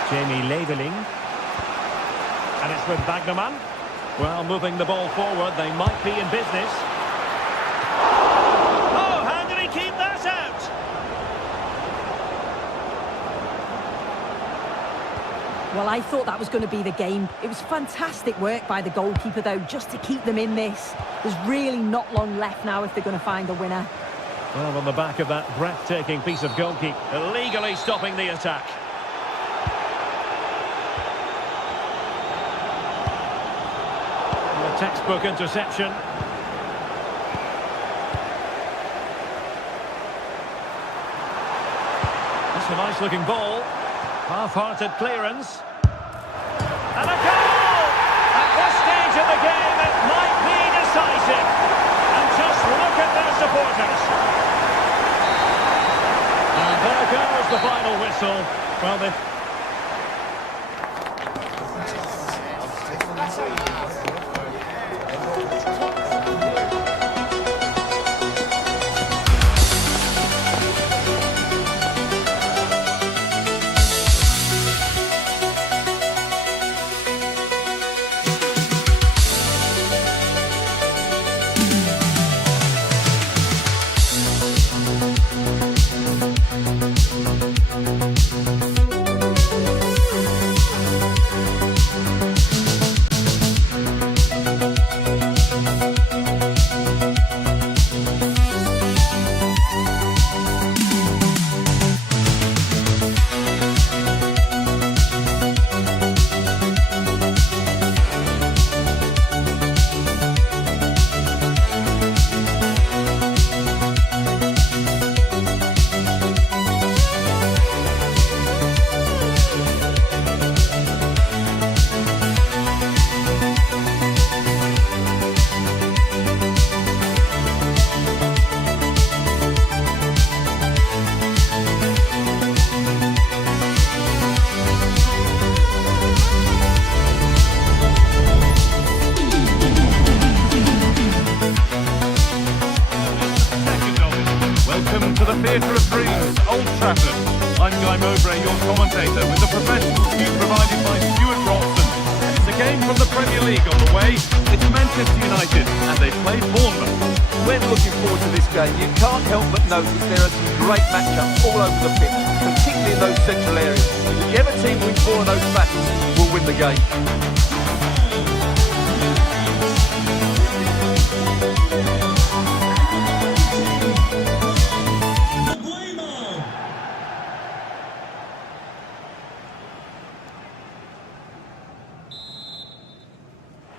Jamie Leveling. And it's with Bagnerman. Well, moving the ball forward, they might be in business. Oh, how did he keep that out? Well, I thought that was going to be the game. It was fantastic work by the goalkeeper, though, just to keep them in this. There's really not long left now if they're going to find a winner. Well, on the back of that breathtaking piece of goalkeeping, illegally stopping the attack. And a textbook interception. That's a nice-looking ball. Half-hearted clearance. And a goal! At this stage of the game, it might be decisive. And just look at their supporters. And there goes the final whistle. Well, theatre of dreams, Old Trafford. I'm Guy Mowbray, your commentator, with the professional view provided by Stuart Robson. It's a game from the Premier League on the way. It's Manchester United, and they play Bournemouth. When looking forward to this game, you can't help but notice there are some great matchups all over the pitch, particularly in those central areas. Whichever team wins 4 of those battles will win the game.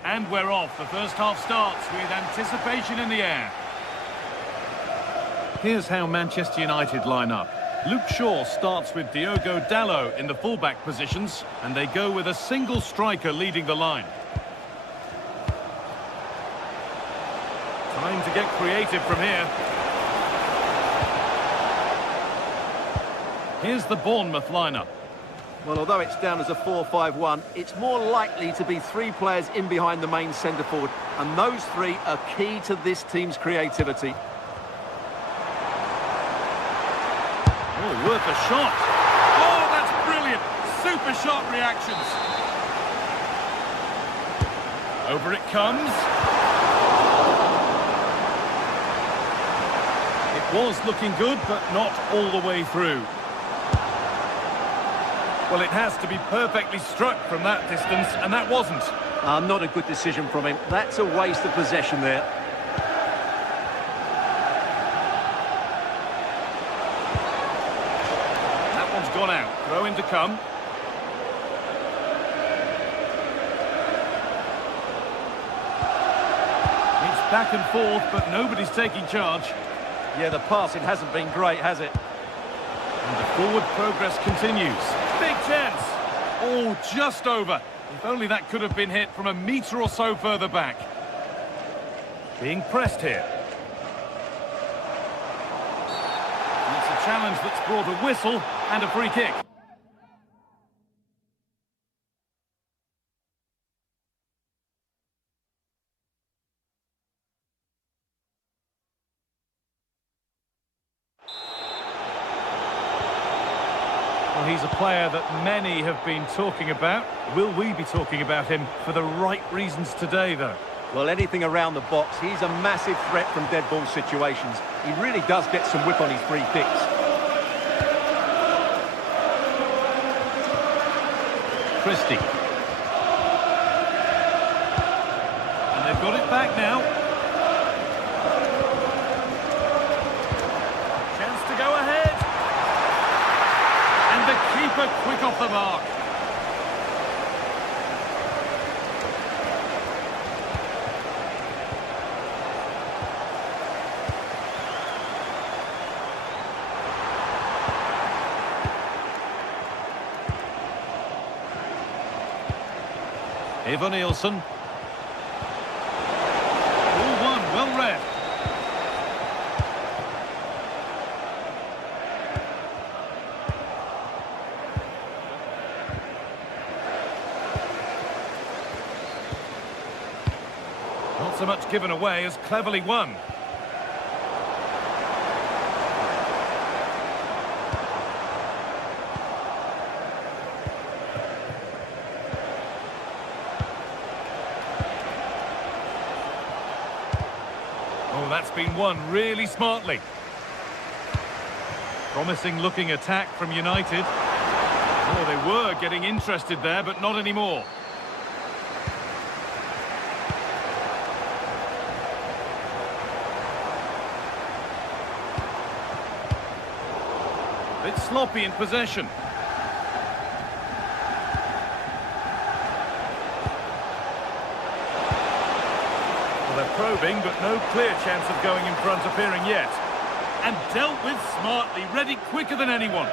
And we're off. The first half starts with anticipation in the air. Here's how Manchester United line up. Luke Shaw starts with Diogo Dalot in the fullback positions, and they go with a single striker leading the line. Time to get creative from here. Here's the Bournemouth lineup. Well, although it's down as a 4-5-1, it's more likely to be 3 players in behind the main centre-forward, and those 3 are key to this team's creativity. Oh, worth a shot. Oh, that's brilliant. Super sharp reactions. Over it comes. It was looking good, but not all the way through. Well, it has to be perfectly struck from that distance, and that wasn't. Not a good decision from him. That's a waste of possession there. That one's gone out. Throw in to come. It's back and forth, but nobody's taking charge. Yeah, the passing hasn't been great, has it? And the forward progress continues. Big chance. Oh, just over. If only that could have been hit from a metre or so further back. Being pressed here. And it's a challenge that's brought a whistle and a free kick. Well, he's a player that many have been talking about. Will we be talking about him for the right reasons today, though? Well, anything around the box, he's a massive threat from dead ball situations. He really does get some whip on his free kicks. Christie. And they've got it back now. Chance to go ahead. And the keeper quick off the mark. Eva Nielsen. All one, well read. Not so much given away as cleverly won. Oh, that's been won really smartly. Promising looking attack from United. Oh, they were getting interested there, but not anymore. Bit sloppy in possession. Well, they're probing, but no clear chance of going in front appearing yet. And dealt with smartly, read it quicker than anyone.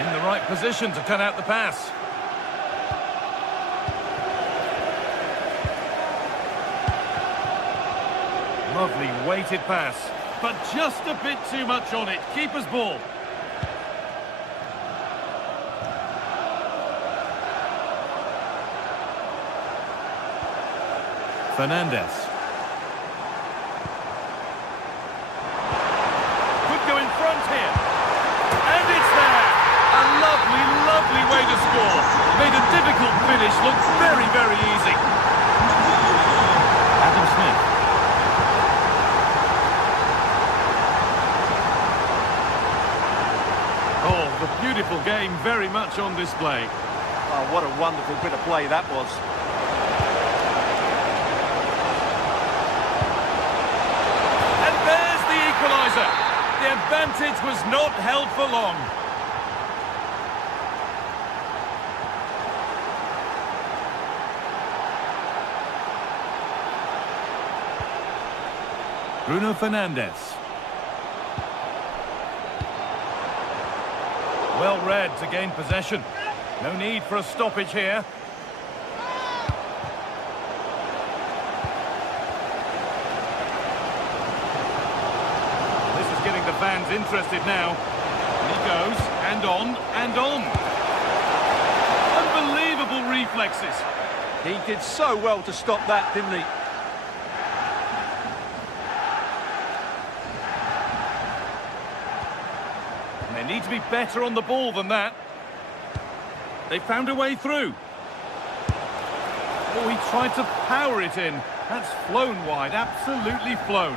In the right position to cut out the pass. Lovely weighted pass, but just a bit too much on it. Keeper's ball. Fernandez. difficult finish looks very, very easy. Adam Smith. Oh, the beautiful game very much on display. Oh, what a wonderful bit of play that was. And there's the equaliser. The advantage was not held for long. Bruno Fernandes. Well read to gain possession. No need for a stoppage here. This is getting the fans interested now. And he goes, and on, and on. Unbelievable reflexes. He did so well to stop that, didn't he? They need to be better on the ball than that. They found a way through. Oh, he tried to power it in. That's flown wide, absolutely flown.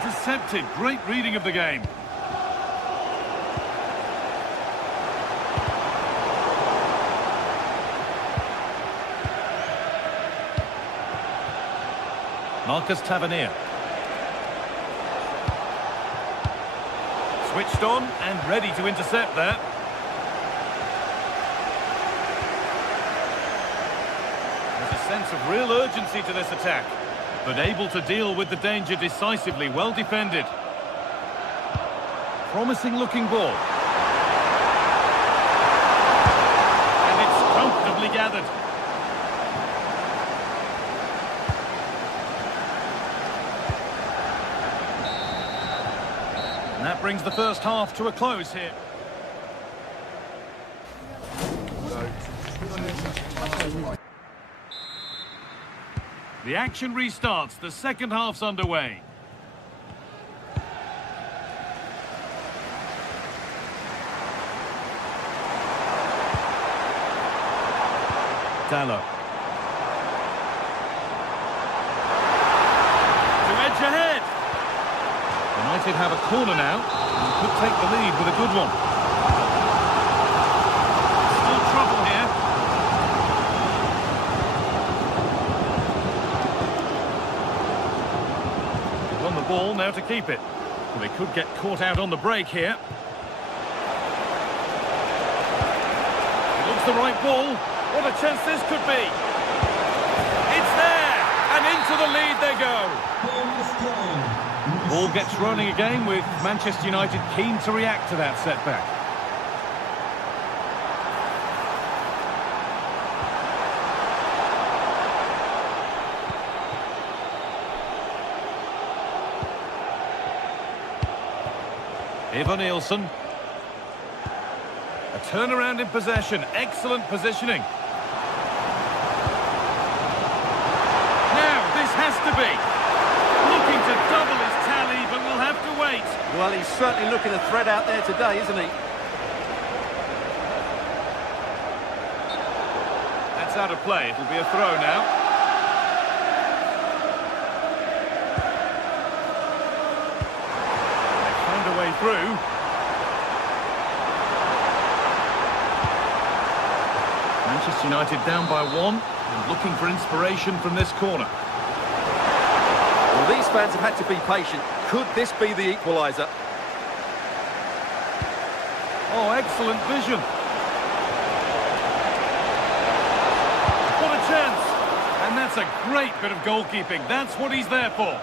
Intercepted, great reading of the game. Marcus Tavernier. Switched on and ready to intercept that. There's a sense of real urgency to this attack, but able to deal with the danger decisively, well defended. Promising looking ball. And it's comfortably gathered. And that brings the first half to a close here. The action restarts. The second half's underway. Dallo. To edge ahead. United have a corner now, and could take the lead with a good one. Still trouble here. On the ball now to keep it. Well, they could get caught out on the break here. It looks the right ball. What a chance this could be. It's there, and into the lead they go. Ball gets rolling again with Manchester United keen to react to that setback. Ivan Nielsen. A turnaround in possession. Excellent positioning. Now, this has to be. Looking to double his tally, but we'll have to wait. Well, he's certainly looking a threat out there today, isn't he? That's out of play. It'll be a throw now. They found a way through. Manchester United down by one and looking for inspiration from this corner. Well, these fans have had to be patient. Could this be the equaliser? Oh, excellent vision. What a chance. And that's a great bit of goalkeeping. That's what he's there for.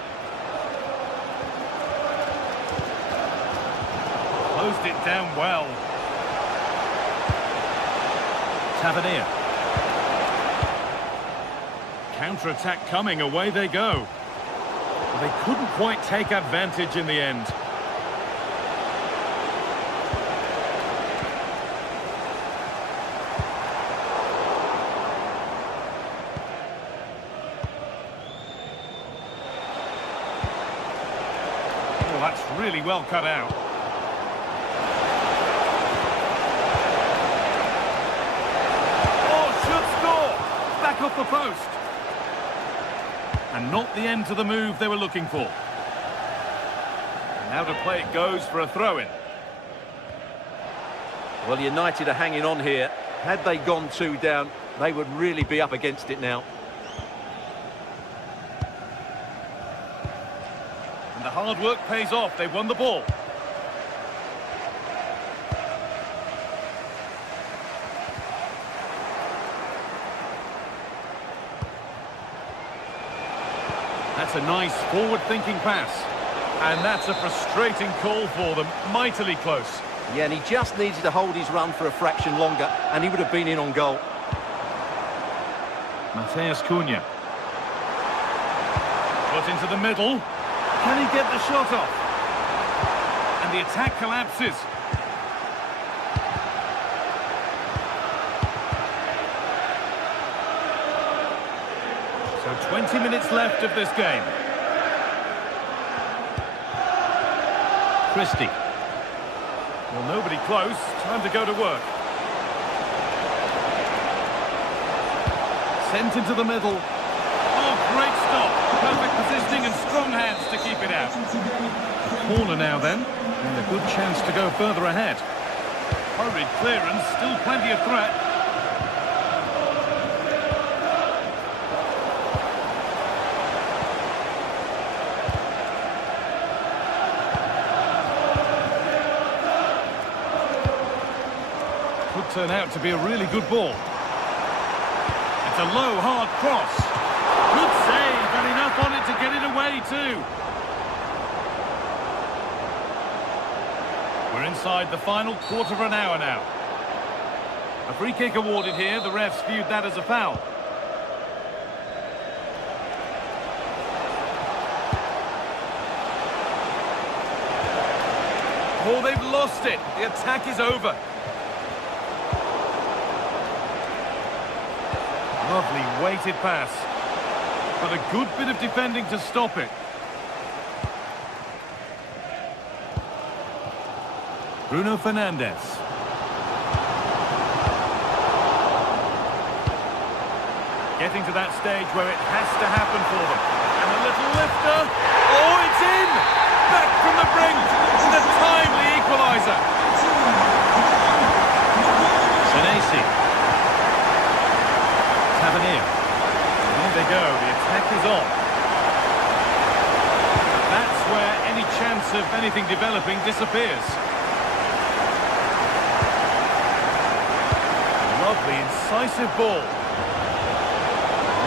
Closed it down well. Tavernier. Counter-attack coming, away they go. They couldn't quite take advantage in the end. Well, that's really well cut out. Oh, should score! Back off the post. And not the end to the move they were looking for. And now to play it goes for a throw-in. Well, United are hanging on here. Had they gone 2 down, they would really be up against it now. And the hard work pays off. They've won the ball. That's a nice forward-thinking pass. And that's a frustrating call for them. Mightily close. Yeah, and he just needed to hold his run for a fraction longer, and he would have been in on goal. Mateus Cunha. Put into the middle. Can he get the shot off? And the attack collapses. So 20 minutes left of this game. Christie. Well, nobody close. Time to go to work. Sent into the middle. Oh, great stop. Perfect positioning and strong hands to keep it out. A corner now then. And a good chance to go further ahead. Hurried clearance. Still plenty of threat. Could turn out to be a really good ball. It's a low, hard cross. Good save, and enough on it to get it away too. We're inside the final quarter of an hour now. A free kick awarded here. The refs viewed that as a foul. Oh, they've lost it. The attack is over. Lovely weighted pass. But a good bit of defending to stop it. Bruno Fernandes. Getting to that stage where it has to happen for them. And a little lifter. Oh, it's in! Back from the brink. The timely equaliser. Senesi. Tavernier. There they go, the attack is on. That's where any chance of anything developing disappears. Lovely, incisive ball.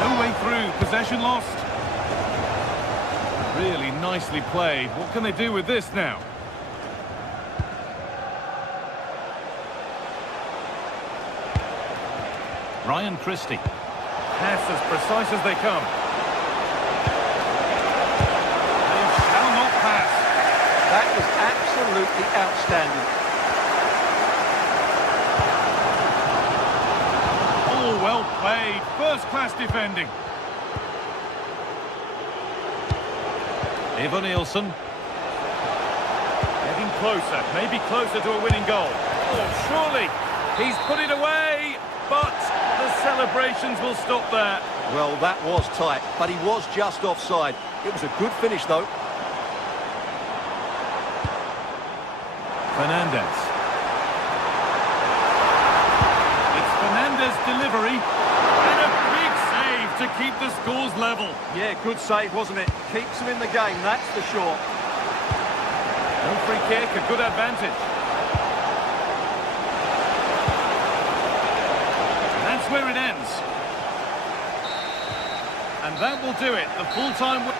No way through, possession lost. Really nicely played. What can they do with this now? Ryan Christie. Pass as precise as they come. They shall not pass. That was absolutely outstanding. All well played. First-class defending. Ivan Nielsen. Getting closer. Maybe closer to a winning goal. Oh, surely. He's put it away. But the celebrations will stop there. Well, that was tight, but he was just offside. It was a good finish, though. Fernandes. It's Fernandes' delivery. And a big save to keep the scores level. Yeah, good save, wasn't it? Keeps him in the game, that's for sure. No free kick, a good advantage. That's where it ends. And that will do it. The full-time...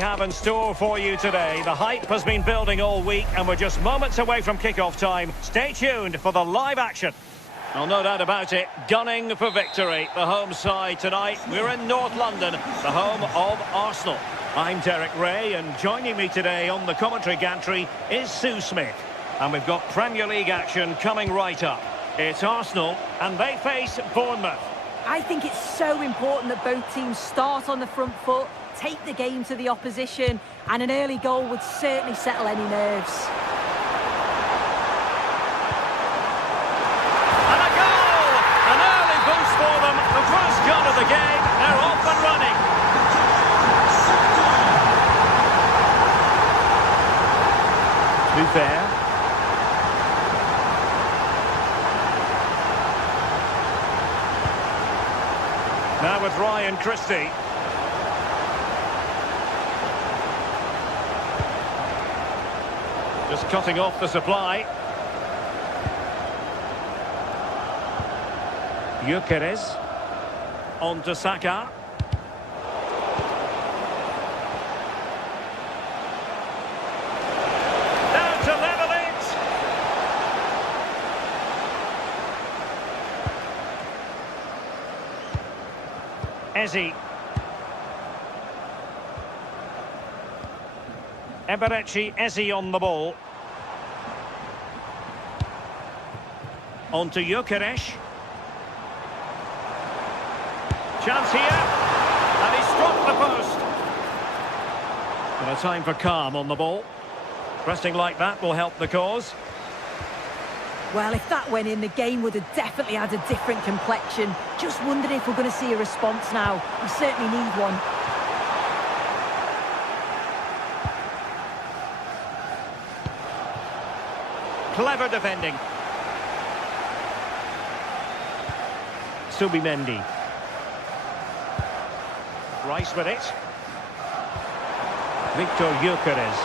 have in store for you today. The hype has been building all week and we're just moments away from kick-off time. Stay tuned for the live action. Well, no doubt about it, gunning for victory. The home side tonight, we're in North London, the home of Arsenal. I'm Derek Ray, and joining me today on the commentary gantry is Sue Smith. And we've got Premier League action coming right up. It's Arsenal, and they face Bournemouth. I think it's so important that both teams start on the front foot, take the game to the opposition, and an early goal would certainly settle any nerves. For them, the first goal of the game, they're off and running. Too fair. Now with Ryan Christie. Just cutting off the supply. Gyökeres on to Saka. Down to level it. Eze. Eberechi Eze on the ball. On to Gyökeres. Chance here, and he struck the post. And a time for calm on the ball. Pressing like that will help the cause. Well, if that went in, the game would have definitely had a different complexion. Just wondering if we're going to see a response now. We certainly need one. Clever defending. Subimendi. Rice with it. Victor Gyökeres.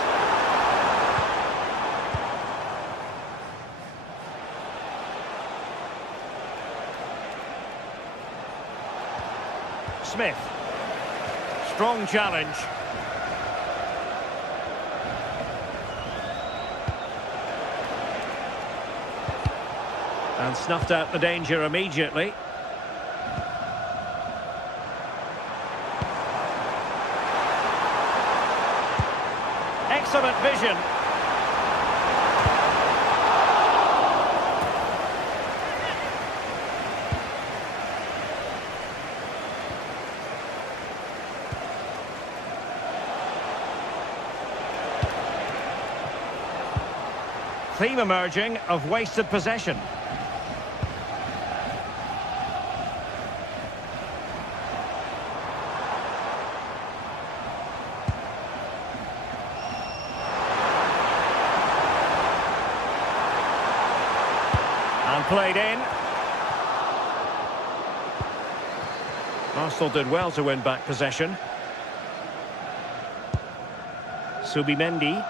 Smith. Strong challenge. And snuffed out the danger immediately. Excellent vision. Theme emerging of wasted possession. Played in. Arsenal did well to win back possession. Subimendi.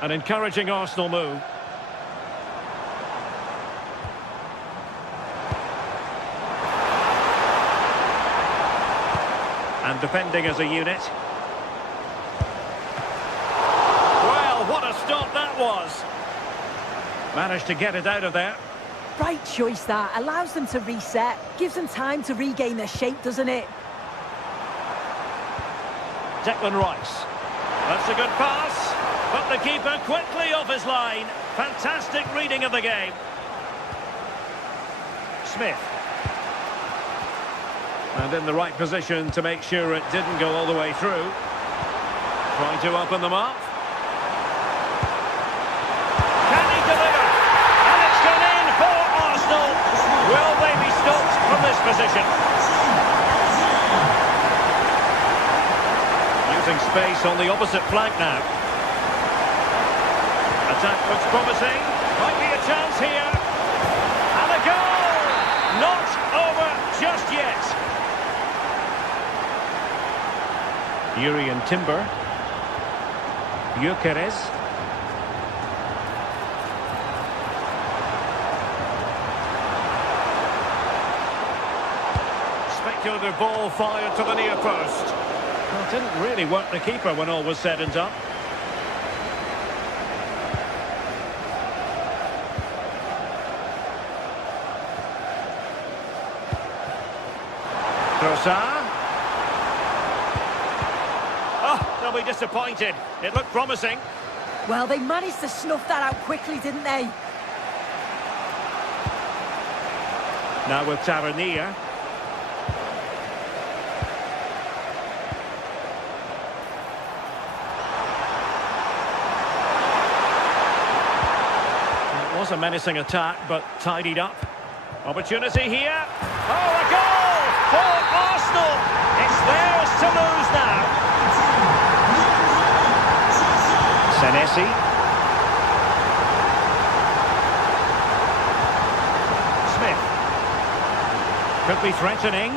An encouraging Arsenal move. And defending as a unit. Well, what a stop that was. Managed to get it out of there. Right choice that. Allows them to reset. Gives them time to regain their shape, doesn't it? Declan Rice. That's a good pass. But the keeper quickly off his line. Fantastic reading of the game. Smith. And in the right position to make sure it didn't go all the way through. Trying to open them up. Will they be stopped from this position? Using space on the opposite flank now. Attack looks promising. Might be a chance here. And a goal! Not over just yet. Jurriën Timber. Gyökeres. Speculative ball fired to the near post. Well, it didn't really work the keeper when all was said and done. Trossard. Oh, they'll be disappointed. It looked promising. Well, they managed to snuff that out quickly, didn't they? Now with Tavernier. It was a menacing attack, but tidied up. Opportunity here. Oh, a goal for Arsenal. It's theirs to lose now. Senesi. Smith. Could be threatening.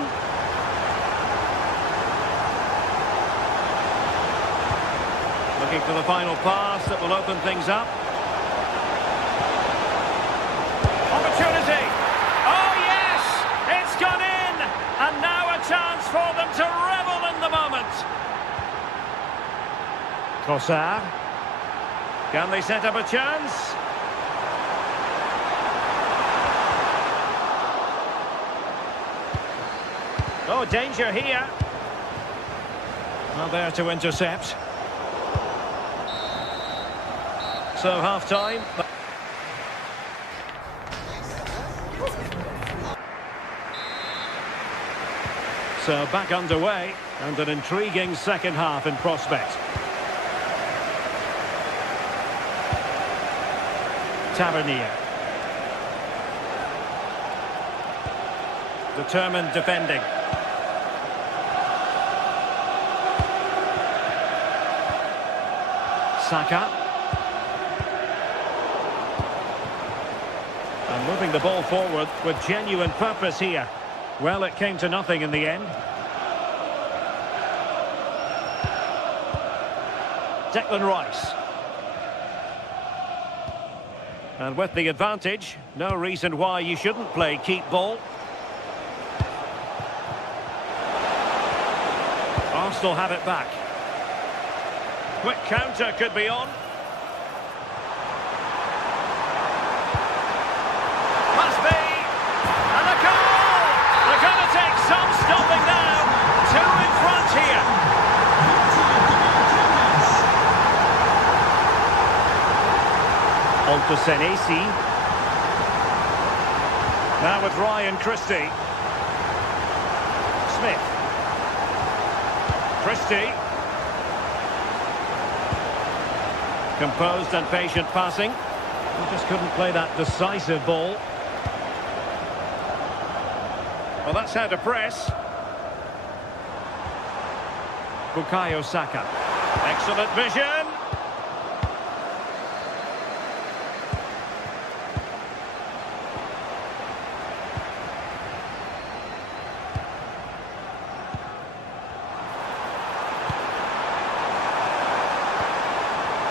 Looking for the final pass that will open things up. Opportunity. Oh, yes! It's gone in! And now a chance for them to revel in the moment. Trossard. Can they set up a chance? Oh, danger here. Not there to intercept. So, half-time. So, back underway, and an intriguing second half in prospect. Tavernier. Determined defending. Saka. And moving the ball forward with genuine purpose here. Well, it came to nothing in the end. Declan Rice. And with the advantage, no reason why you shouldn't play keep ball. Arsenal have it back. Quick counter could be on. Must be. And a goal! They're going to take some stopping now. Two in front here. On to Senesi. Now with Ryan Christie. Smith. Christie. Composed and patient passing. He just couldn't play that decisive ball. Well, that's how to press. Bukayo Saka. Excellent vision.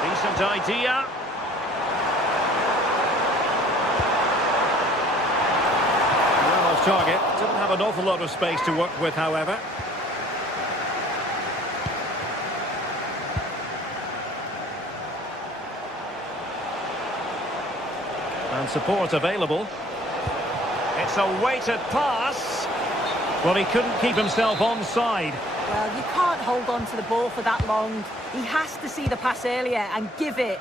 Decent idea. Well off target. Didn't have an awful lot of space to work with, however. And support available. It's a weighted pass. Well, he couldn't keep himself onside. Well, you can't hold on to the ball for that long. He has to see the pass earlier and give it.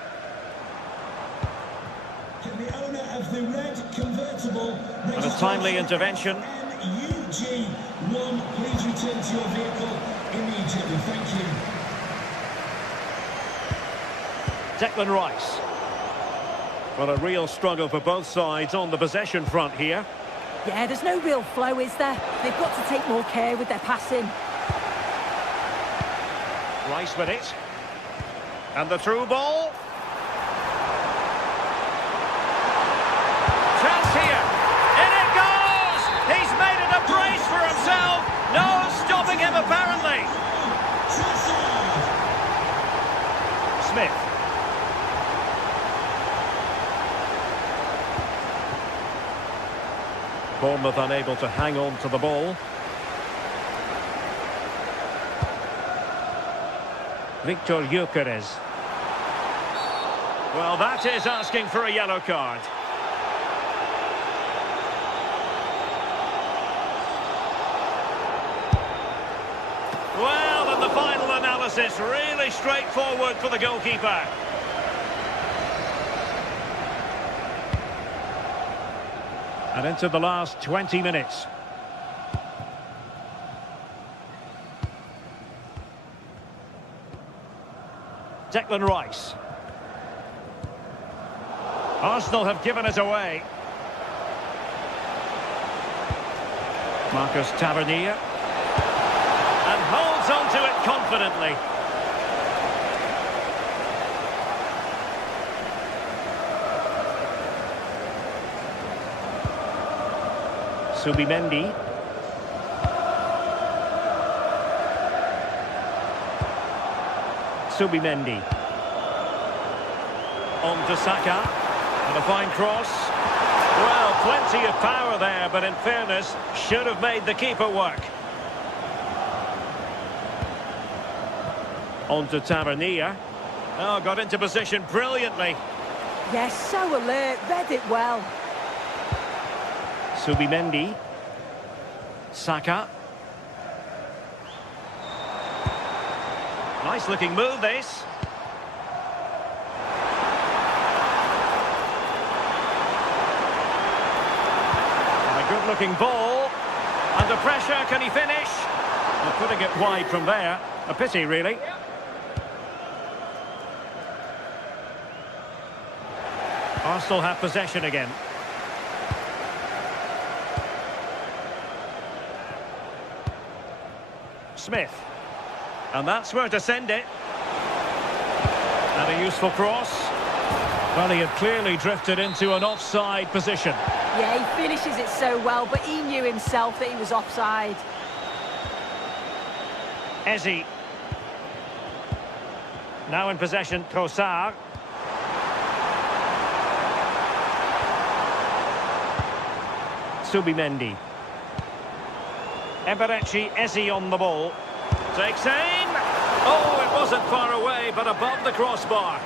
Can the owner of the red convertible And a timely intervention. MUG1, please return to your vehicle immediately. Thank you. Declan Rice. Well, a real struggle for both sides on the possession front here. Yeah, there's no real flow, is there? They've got to take more care with their passing. Rice with it. And the through ball. Chance here. In it goes! He's made it a brace for himself. No stopping him, apparently. Smith. Bournemouth unable to hang on to the ball. Victor Gyökeres. Well, that is asking for a yellow card. Well, and the final analysis, really straightforward for the goalkeeper. And into the last 20 minutes. Declan Rice. Arsenal have given it away. Marcus Tavernier. And holds on to it confidently. Subimendi. Subimendi. On to Saka. And a fine cross. Well, plenty of power there, but in fairness, should have made the keeper work. On to Tavernier. Oh, got into position brilliantly. Yes, so alert, read it well. Subimendi. Saka. Nice looking move, this. And a good looking ball. Under pressure, can he finish? Well, putting it wide from there. A pity, really. Arsenal have possession again. Smith. And that's where to send it. And a useful cross. Well, he had clearly drifted into an offside position. Yeah, he finishes it so well, but he knew himself that he was offside. Eze. Now in possession, Trossard. Subimendi. Eberechi Eze on the ball. Takes aim. Oh, it wasn't far away, but above the crossbar.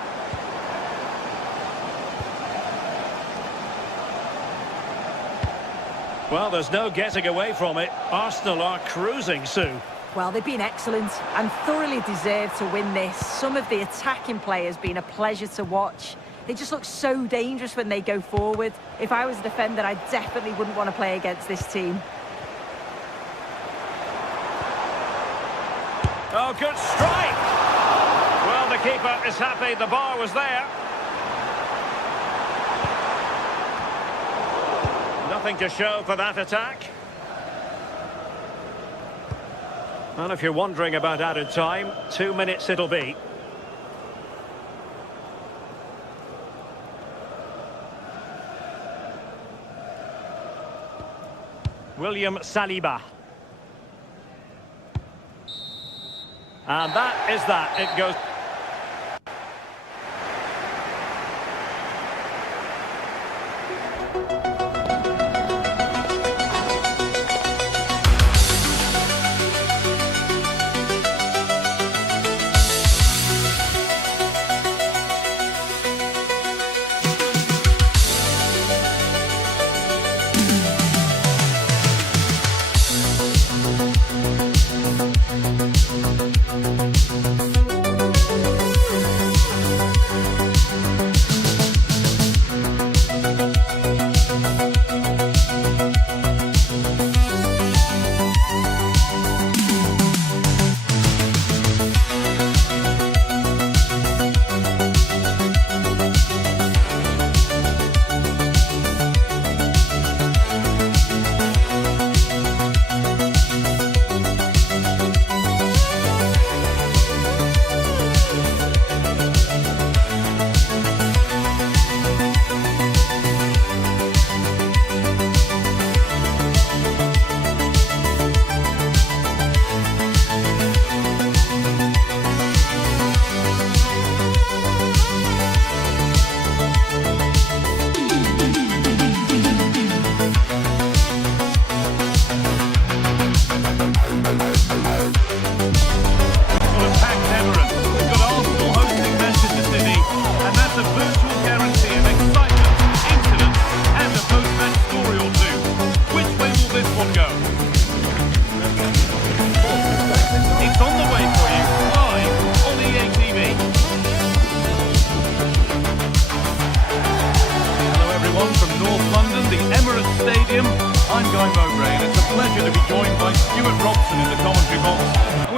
Well, there's no getting away from it. Arsenal are cruising, Sue. Well, they've been excellent and thoroughly deserved to win this. Some of the attacking players been a pleasure to watch. They just look so dangerous when they go forward. If I was a defender, I definitely wouldn't want to play against this team. Oh, good strike! Well, the keeper is happy the bar was there. Nothing to show for that attack. And if you're wondering about added time, 2 minutes it'll be. William Saliba. And that is that. It goes...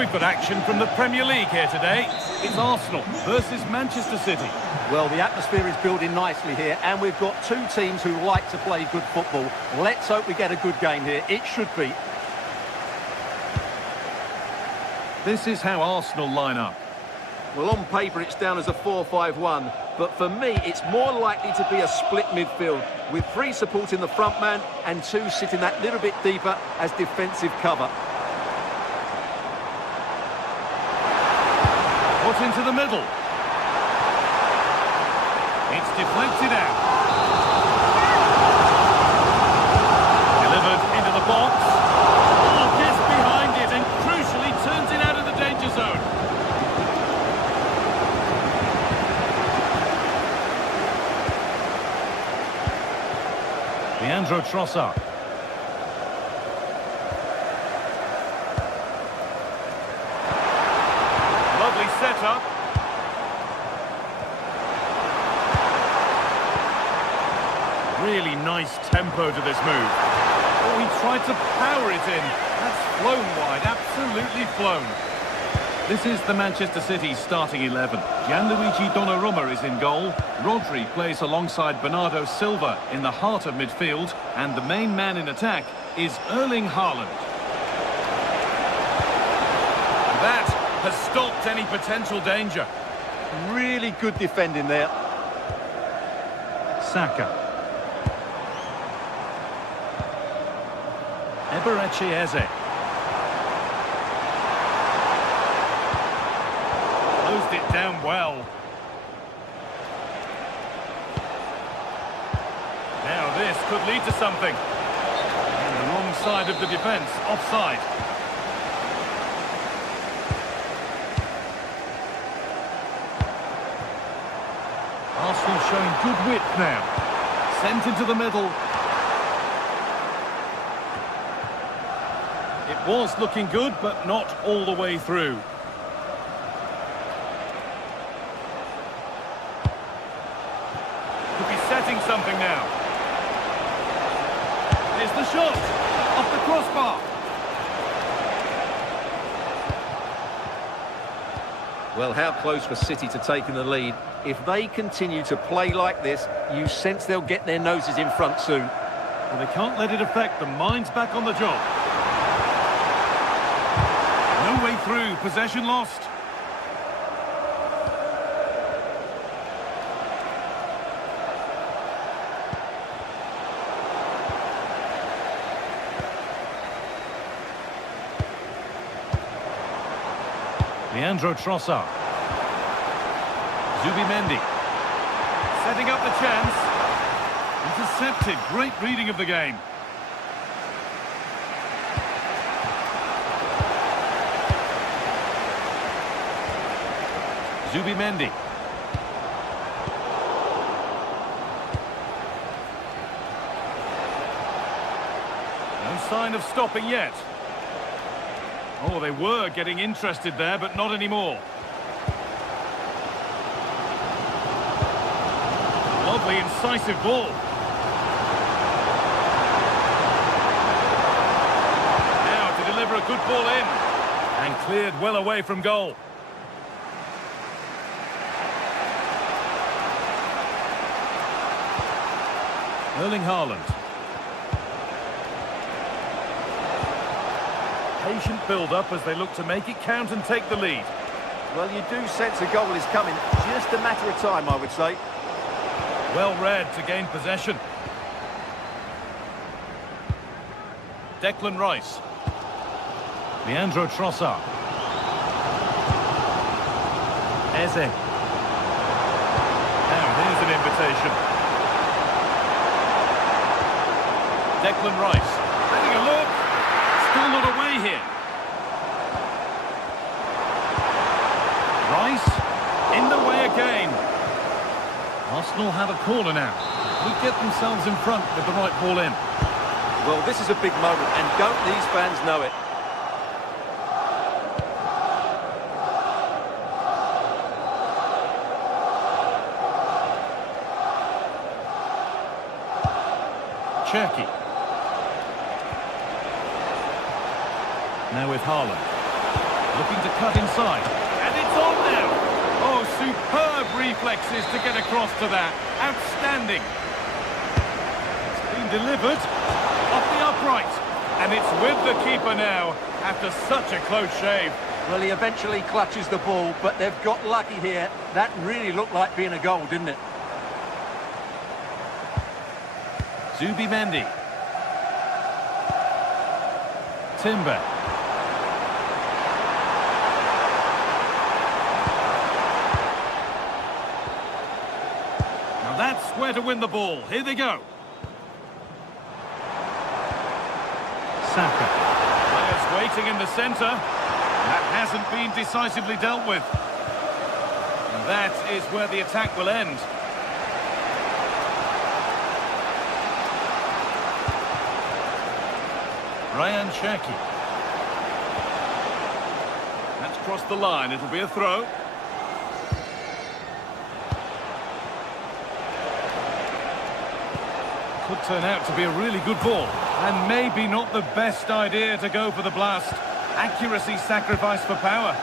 We've got action from the Premier League here today. It's Arsenal versus Manchester City. Well, the atmosphere is building nicely here, and we've got two teams who like to play good football. Let's hope we get a good game here. It should be. This is how Arsenal line up. Well, on paper, it's down as a 4-5-1, but for me, it's more likely to be a split midfield, with 3 supporting the front man and 2 sitting that little bit deeper as defensive cover. Put into the middle. It's deflected out. Delivered into the box. Oh, gets behind it and crucially turns it out of the danger zone. Leandro Trossard. Lovely setup. Really nice tempo to this move. Oh, he tried to power it in. That's flown wide, absolutely flown. This is the Manchester City starting 11. Gianluigi Donnarumma is in goal. Rodri plays alongside Bernardo Silva in the heart of midfield. And the main man in attack is Erling Haaland. That has stopped any potential danger. Really good defending there. Saka. Eberechi Eze. Closed it down well. Now this could lead to something. On the wrong side of the defence, offside. Arsenal showing good width now. Sent into the middle. It was looking good, but not all the way through. Could be setting something now. Here's the shot. Off the crossbar. Well, how close for City to taking the lead. If they continue to play like this, you sense they'll get their noses in front soon. Well, they can't let it affect them. Mind's back on the job. No way through. Possession lost. Leandro Trossard. Zubimendi. Setting up the chance. Intercepted. Great reading of the game. Zubimendi. No sign of stopping yet. Oh, they were getting interested there, but not anymore. Lovely, incisive ball. Now to deliver a good ball in. And cleared well away from goal. Erling Haaland. Patient build-up as they look to make it count and take the lead. Well, you do sense a goal is coming. Just a matter of time, I would say. Well read to gain possession. Declan Rice. Leandro Trossard. Eze. Now here's an invitation. Declan Rice. Having a look. Still not away here. Rice in the way again. Arsenal have a corner now. Would get themselves in front with the right ball in. Well, this is a big moment, and don't these fans know it? Cherki. Now with Haaland. Looking to cut inside. And it's on now. Oh, superb reflexes to get across to that. Outstanding. It's been delivered off the upright. And it's with the keeper now after such a close shave. Well, he eventually clutches the ball, but they've got lucky here. That really looked like being a goal, didn't it? Zubimendi. Timber. Now that's where to win the ball. Here they go. Saka. Players waiting in the centre. That hasn't been decisively dealt with. And that is where the attack will end. Ryan Cherki. That's crossed the line. It'll be a throw. Could turn out to be a really good ball. And maybe not the best idea to go for the blast. Accuracy sacrificed for power.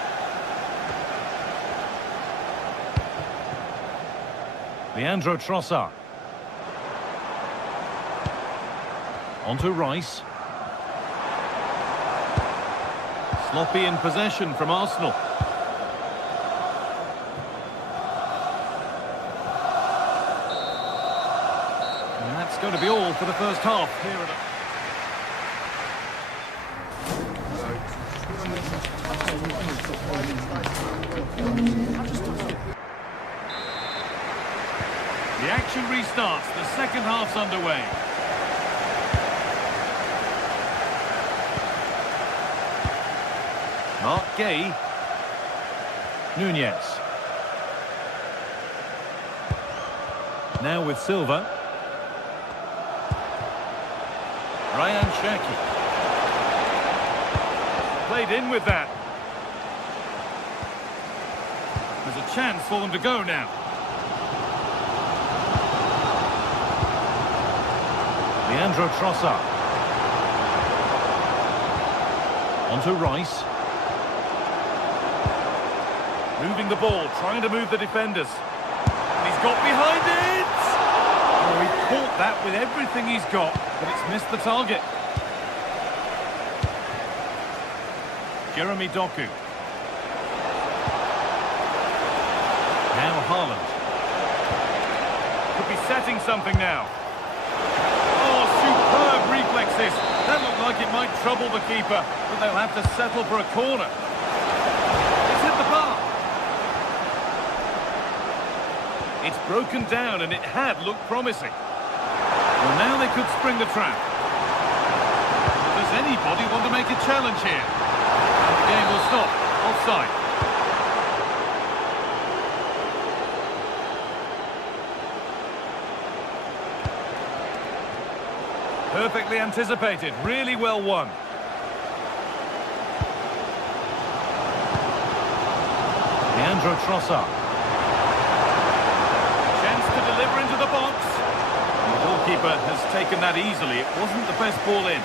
Leandro Trossard. On to Rice. Sloppy in possession from Arsenal. And that's going to be all for the first half. Here at the action restarts. The second half's underway. Mark Gay. Nunez. Now with Silva. Ryan Cherki. Played in with that. There's a chance for them to go now. Leandro Trossard. On to Rice. Moving the ball, trying to move the defenders. And he's got behind it! Oh, he caught that with everything he's got, but it's missed the target. Jeremy Doku. Now Haaland. Could be setting something now. Oh, superb reflexes. That looked like it might trouble the keeper, but they'll have to settle for a corner. It's hit the bar. It's broken down, and it had looked promising. Well, now they could spring the trap. Does anybody want to make a challenge here? And the game will stop. Offside. Perfectly anticipated. Really well won. Leandro Trossard. Deliver into the box. The goalkeeper has taken that easily. It wasn't the best ball in.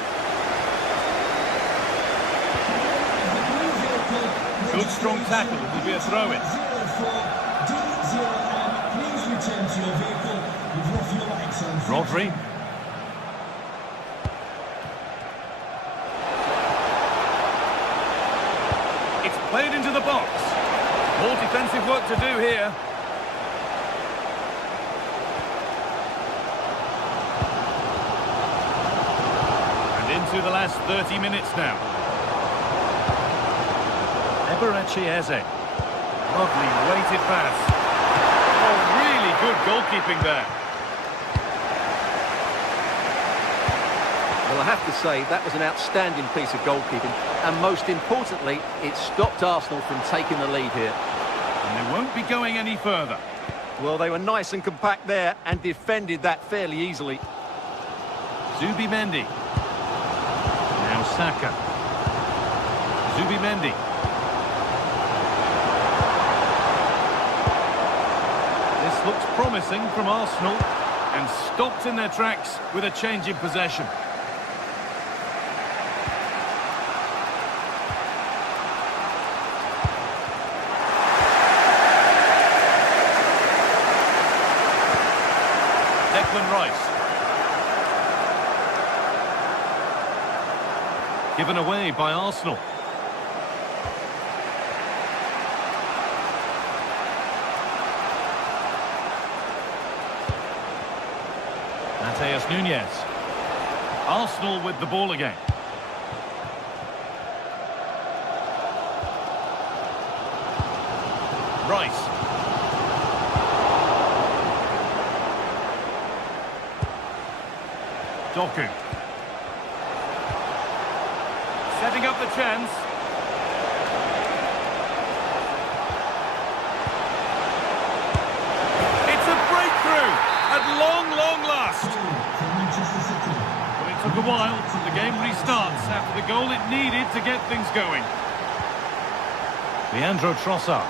Good strong tackle. It will be a throw-in. Rodri. It's played into the box. More defensive work to do here. Into the last 30 minutes now. Eberechi Eze. Lovely weighted pass. Oh, really good goalkeeping there. Well, I have to say, that was an outstanding piece of goalkeeping. And most importantly, it stopped Arsenal from taking the lead here. And they won't be going any further. Well, they were nice and compact there and defended that fairly easily. Zubimendi. Now Saka. Zubimendi. This looks promising from Arsenal and stopped in their tracks with a change in possession. Given away by Arsenal. Mateus Nunes. Arsenal with the ball again. Rice. Doku. Setting up the chance. It's a breakthrough at long last. Well, it took a while. The game restarts after the goal it needed to get things going. Leandro Trossard.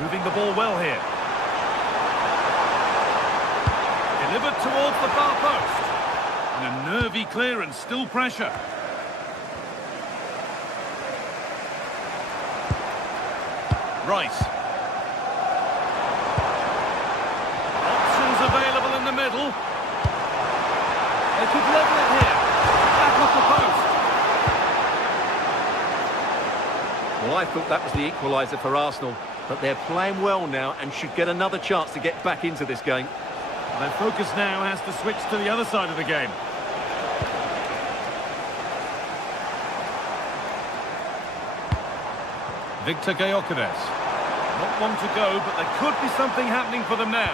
Moving the ball well here. Delivered towards the far post. And a nervy clearance, still pressure. Rice. Options available in the middle. They could level it here. Back off the post. Well, I thought that was the equaliser for Arsenal, but they're playing well now and should get another chance to get back into this game. Their focus now has to switch to the other side of the game. Victor Gyökeres. Not one to go, but there could be something happening for them now.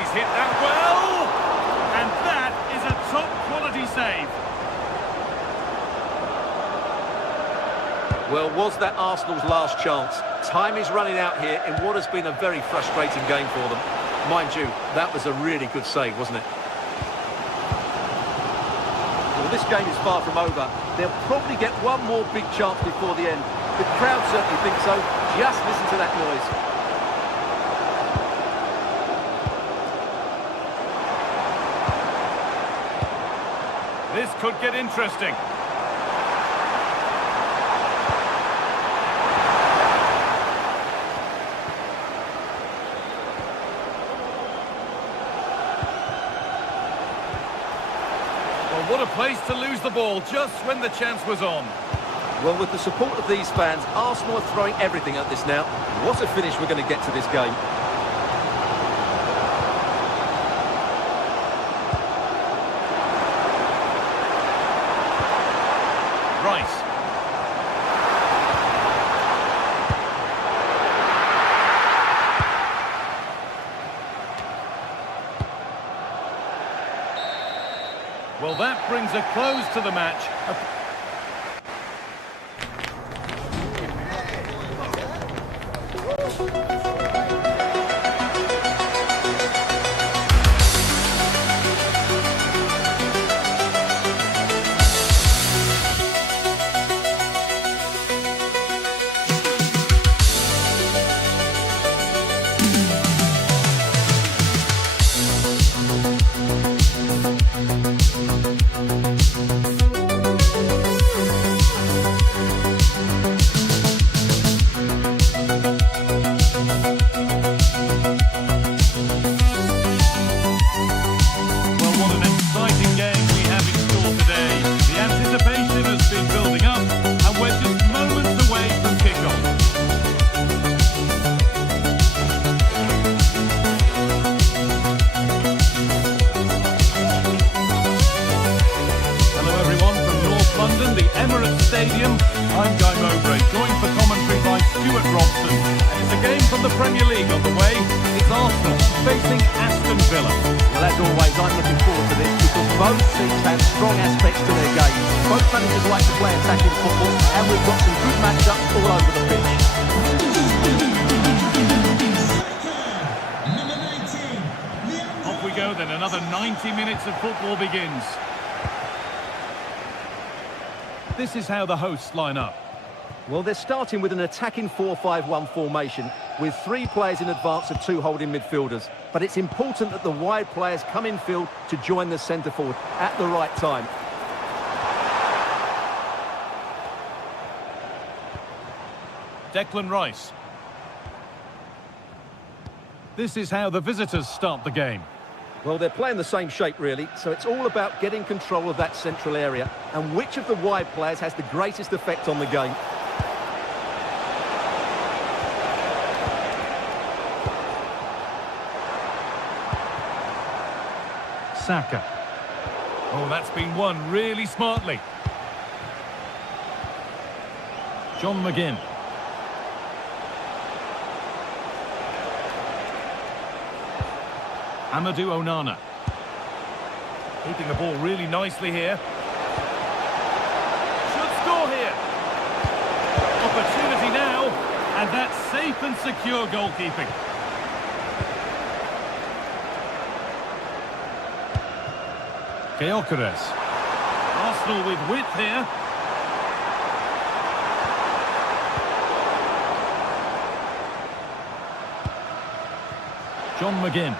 He's hit that well! And that is a top-quality save. Well, was that Arsenal's last chance? Time is running out here in what has been a very frustrating game for them. Mind you, that was a really good save, wasn't it? Well, this game is far from over. They'll probably get one more big chance before the end. The crowd certainly think so. Just listen to that noise. This could get interesting. What a place to lose the ball just when the chance was on. Well, with the support of these fans, Arsenal are throwing everything at this now. What a finish we're going to get to this game. Rice. Well, that brings a close to the match. The Premier League on the way. It's Arsenal facing Aston Villa. Well, as always, I'm looking forward to this because both teams have strong aspects to their game. Both managers like to play attacking football, and we've got some good matchups all over the pitch. Off we go then, another 90 minutes of football begins. This is how the hosts line up. Well, they're starting with an attacking 4-5-1 formation with 3 players in advance of 2 holding midfielders. But it's important that the wide players come in field to join the centre forward at the right time. Declan Rice. This is how the visitors start the game. Well, they're playing the same shape, really, so it's all about getting control of that central area and which of the wide players has the greatest effect on the game. Saka. Oh, that's been won really smartly. John McGinn. Amadou Onana. Keeping the ball really nicely here. Should score here. Opportunity now. And that's safe and secure goalkeeping. Gyökeres. Arsenal with width here. John McGinn.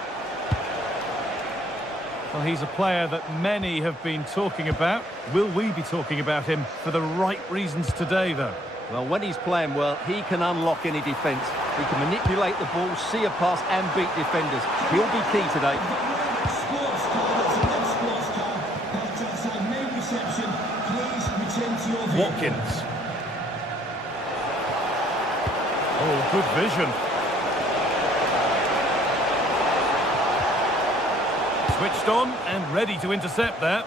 Well, he's a player that many have been talking about. Will we be talking about him for the right reasons today, though? Well, when he's playing well, he can unlock any defence. He can manipulate the ball, see a pass and beat defenders. He'll be key today. Watkins. Oh, good vision. Switched on and ready to intercept that.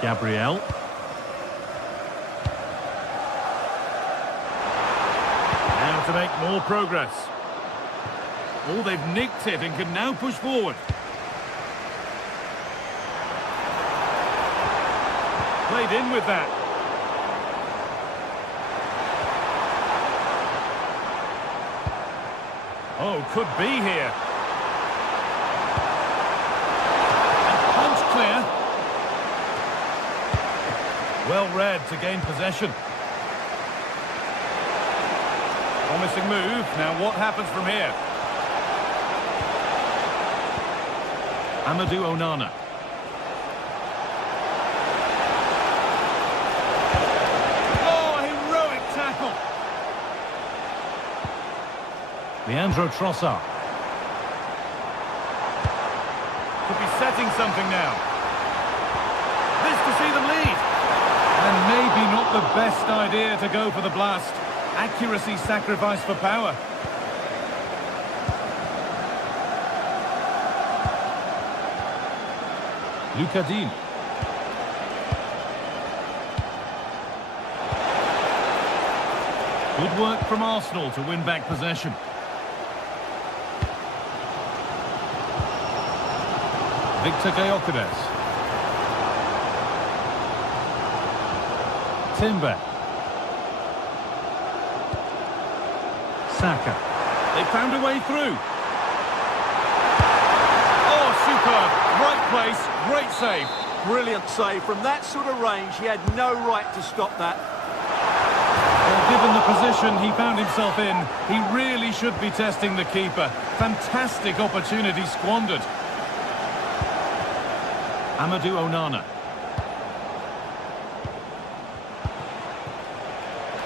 Gabriel. Now to make more progress. Oh, they've nicked it and can now push forward. Played in with that. Oh, could be here. And punch clear. Well read to gain possession. Promising move. Now what happens from here? Amadou Onana. Oh, heroic tackle. Leandro Trossard. Could be setting something now. This to see them lead. And maybe not the best idea to go for the blast. Accuracy sacrificed for power. Lucas Digne. Good work from Arsenal to win back possession. Victor Gyökeres. Timber. Saka. They found a way through. Oh, superb. Right place, great save. Brilliant save. From that sort of range, he had no right to stop that. Well, given the position he found himself in, he really should be testing the keeper. Fantastic opportunity squandered. Amadou Onana.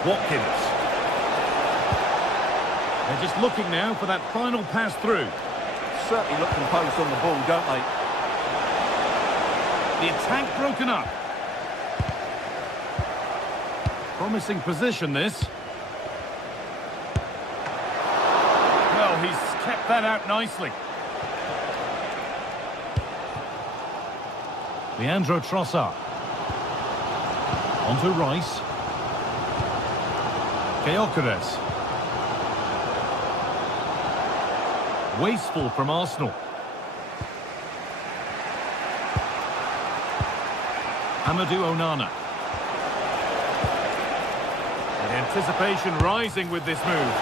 Watkins. They're just looking now for that final pass through. Certainly look composed on the ball, don't they? The attack broken up. Promising position, this. Well, he's kept that out nicely. Leandro Trossard. On to Rice. Gyökeres. Wasteful from Arsenal. Amadou Onana. The anticipation rising with this move.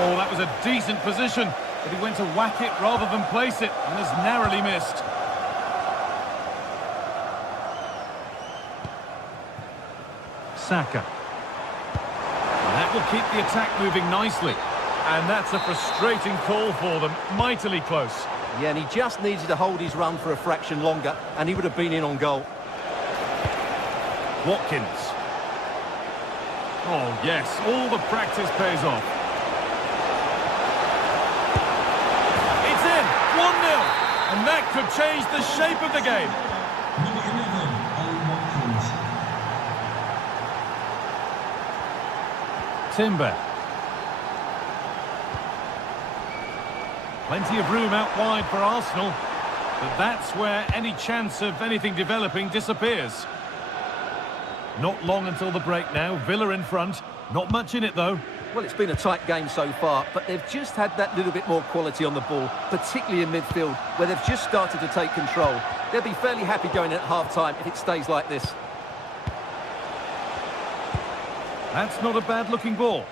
Oh, that was a decent position, but he went to whack it rather than place it and has narrowly missed. Saka. And that will keep the attack moving nicely. And that's a frustrating call for them. Mightily close. Yeah, and he just needed to hold his run for a fraction longer, and he would have been in on goal. Watkins. Oh, yes, all the practice pays off. It's in, 1-0, and that could change the shape of the game. Number 11, Watkins. Timber. Plenty of room out wide for Arsenal, but that's where any chance of anything developing disappears. Not long until the break now. Villa in front. Not much in it, though. Well, it's been a tight game so far, but they've just had that little bit more quality on the ball, particularly in midfield, where they've just started to take control. They'll be fairly happy going in at half-time if it stays like this. That's not a bad-looking ball.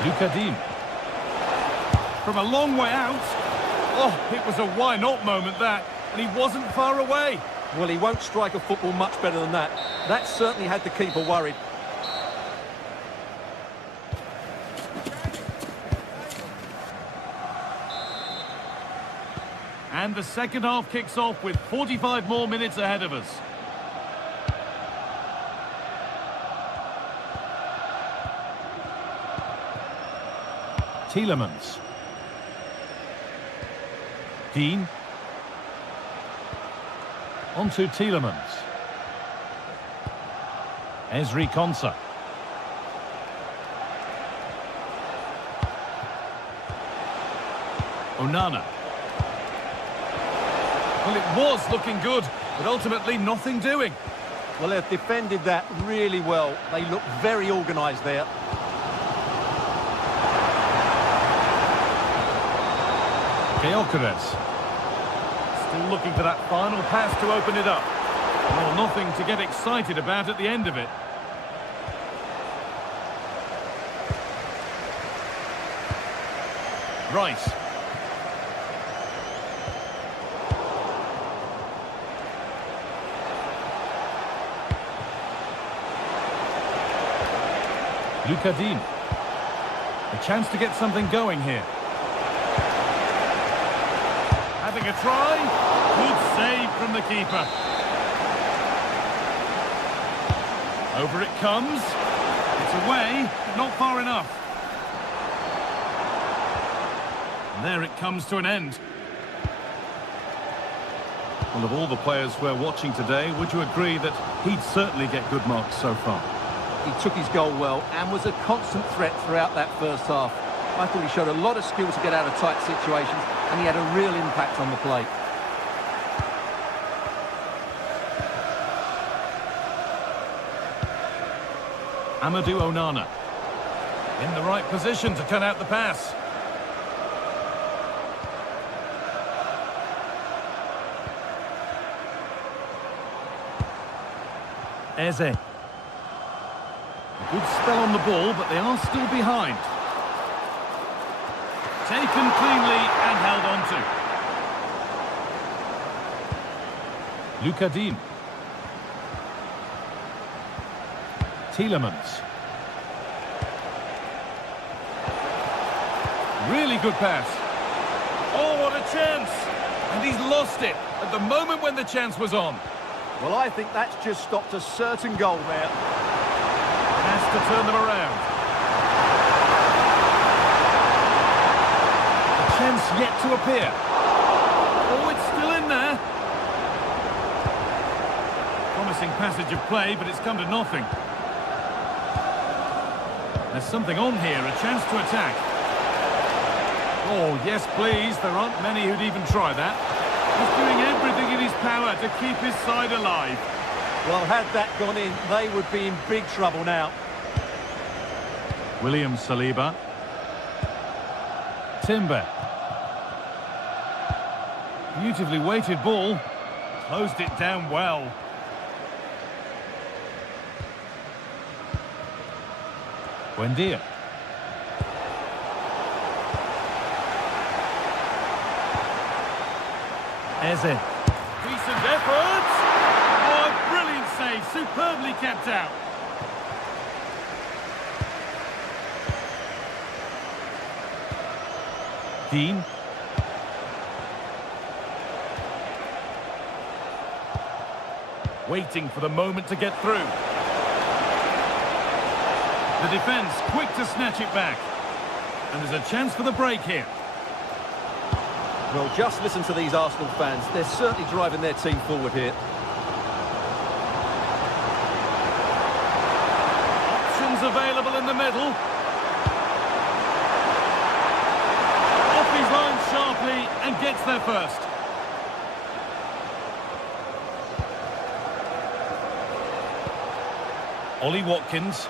Lucadine. From a long way out. Oh, it was a why-not moment, that. And he wasn't far away. Well, he won't strike a football much better than that. That certainly had the keeper worried. And the second half kicks off with 45 more minutes ahead of us. Tielemans. Dean. On to Tielemans. Ezri Konsa. Onana. Well, it was looking good, but ultimately nothing doing. Well, they've defended that really well. They look very organised there. Gyökeres. Still looking for that final pass to open it up. Well, nothing to get excited about at the end of it. Rice. Lucadine. A chance to get something going here. Having a try. Good save from the keeper. Over it comes. It's away, but not far enough. And there it comes to an end. Well, of all the players we're watching today, would you agree that he'd certainly get good marks so far? He took his goal well and was a constant threat throughout that first half. I thought he showed a lot of skill to get out of tight situations, and he had a real impact on the play. Amadou Onana. In the right position to cut out the pass. Eze. A good spell on the ball, but they are still behind. Taken cleanly and held on to. Lucadine. Tielemans. Really good pass. Oh, what a chance! And he's lost it at the moment when the chance was on. Well, I think that's just stopped a certain goal there. Has to turn them around. A chance yet to appear. Oh, it's still in there. Promising passage of play, but it's come to nothing. There's something on here, a chance to attack. Oh, yes, please. There aren't many who'd even try that. He's doing everything in his power to keep his side alive. Well, had that gone in, they would be in big trouble now. William Saliba. Timber. Beautifully weighted ball. Closed it down well. Buendia. Eze. Decent effort. Oh, a brilliant save. Superbly kept out. Dean. waiting for the moment to get through. The defence quick to snatch it back. And there's a chance for the break here. Well, just listen to these Arsenal fans. They're certainly driving their team forward here. Options available in the middle. Off his line sharply and gets there first. Ollie Watkins.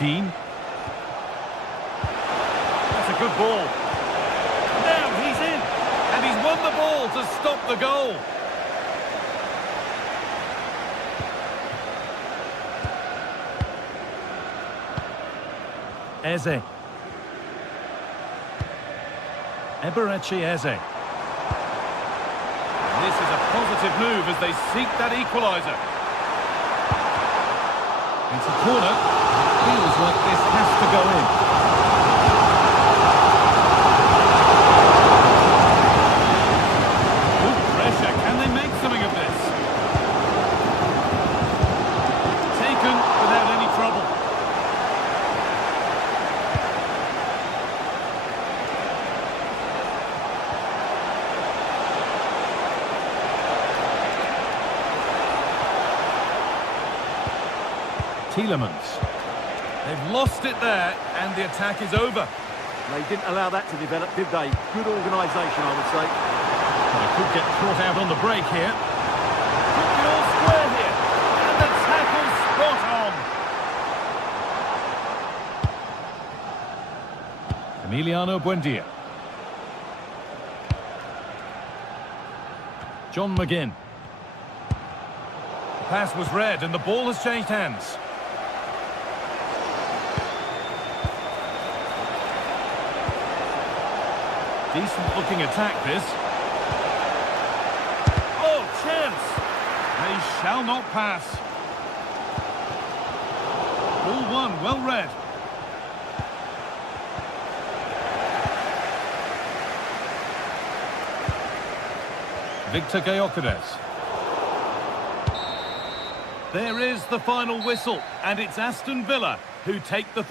Dean. That's a good ball. Now he's in. And he's won the ball to stop the goal. Eze. Eberechi Eze. This is a positive move as they seek that equaliser. It's a corner. It feels like this has to go in. Good pressure. Can they make something of this? Taken without any trouble. Tielemans. They've lost it there, and the attack is over. They didn't allow that to develop, did they? Good organisation, I would say. They could get caught out on the break here. Could be all square here. And the tackle spot on. Emiliano Buendia. John McGinn. The pass was read, and the ball has changed hands. Decent looking attack, this. Oh, chance! They shall not pass. Ball one, well read. Victor Gyökeres. There is the final whistle, and it's Aston Villa who take the...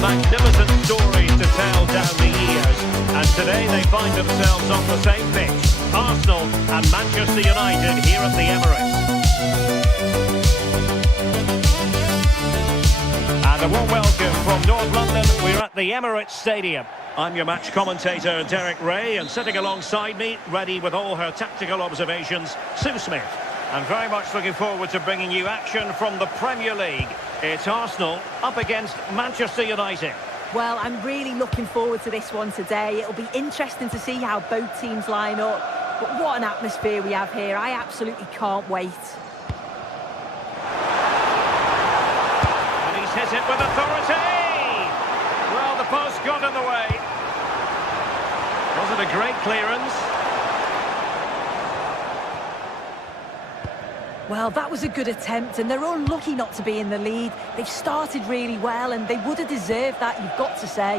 Magnificent stories to tell down the years, and today they find themselves on the same pitch. Arsenal and Manchester United here at the Emirates. And a warm welcome from North London. We're at the Emirates Stadium. I'm your match commentator, Derek Ray, and sitting alongside me, ready with all her tactical observations, Sue Smith. And very much looking forward to bringing you action from the Premier League. It's Arsenal up against Manchester United. Well, I'm really looking forward to this one today. It'll be interesting to see how both teams line up. But what an atmosphere we have here. I absolutely can't wait. And he's hit it with authority. Well, the post got in the way. Was wasn't a great clearance. Well, that was a good attempt, and they're unlucky not to be in the lead. They've started really well, and they would have deserved that, you've got to say.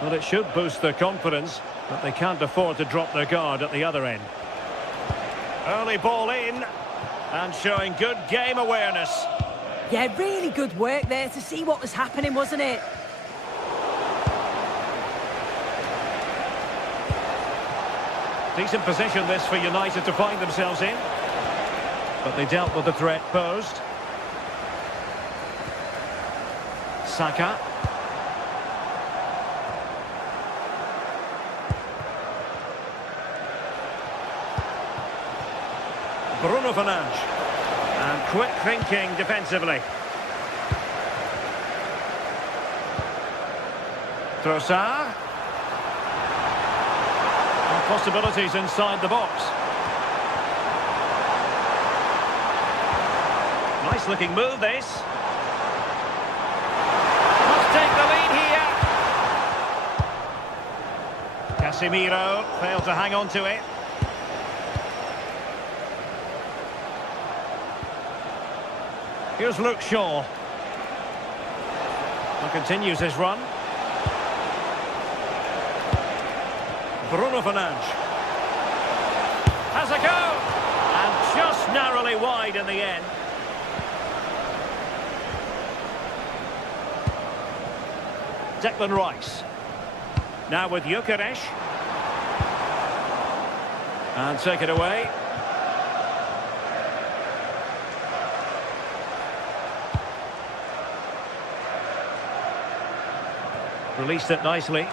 Well, it should boost their confidence, but they can't afford to drop their guard at the other end. Early ball in, and showing good game awareness. Yeah, really good work there to see what was happening, wasn't it? Decent position this for United to find themselves in. But they dealt with the threat posed. Saka. Bruno Fernandes. And quick thinking defensively. Trossard. And possibilities inside the box. Nice looking move this. Must take the lead here. Casemiro failed to hang on to it. Here's Luke Shaw. He continues his run. Bruno Fernandes. Has a go! And just narrowly wide in the end. Declan Rice. Now with Gyökeres. And take it away. Released it nicely.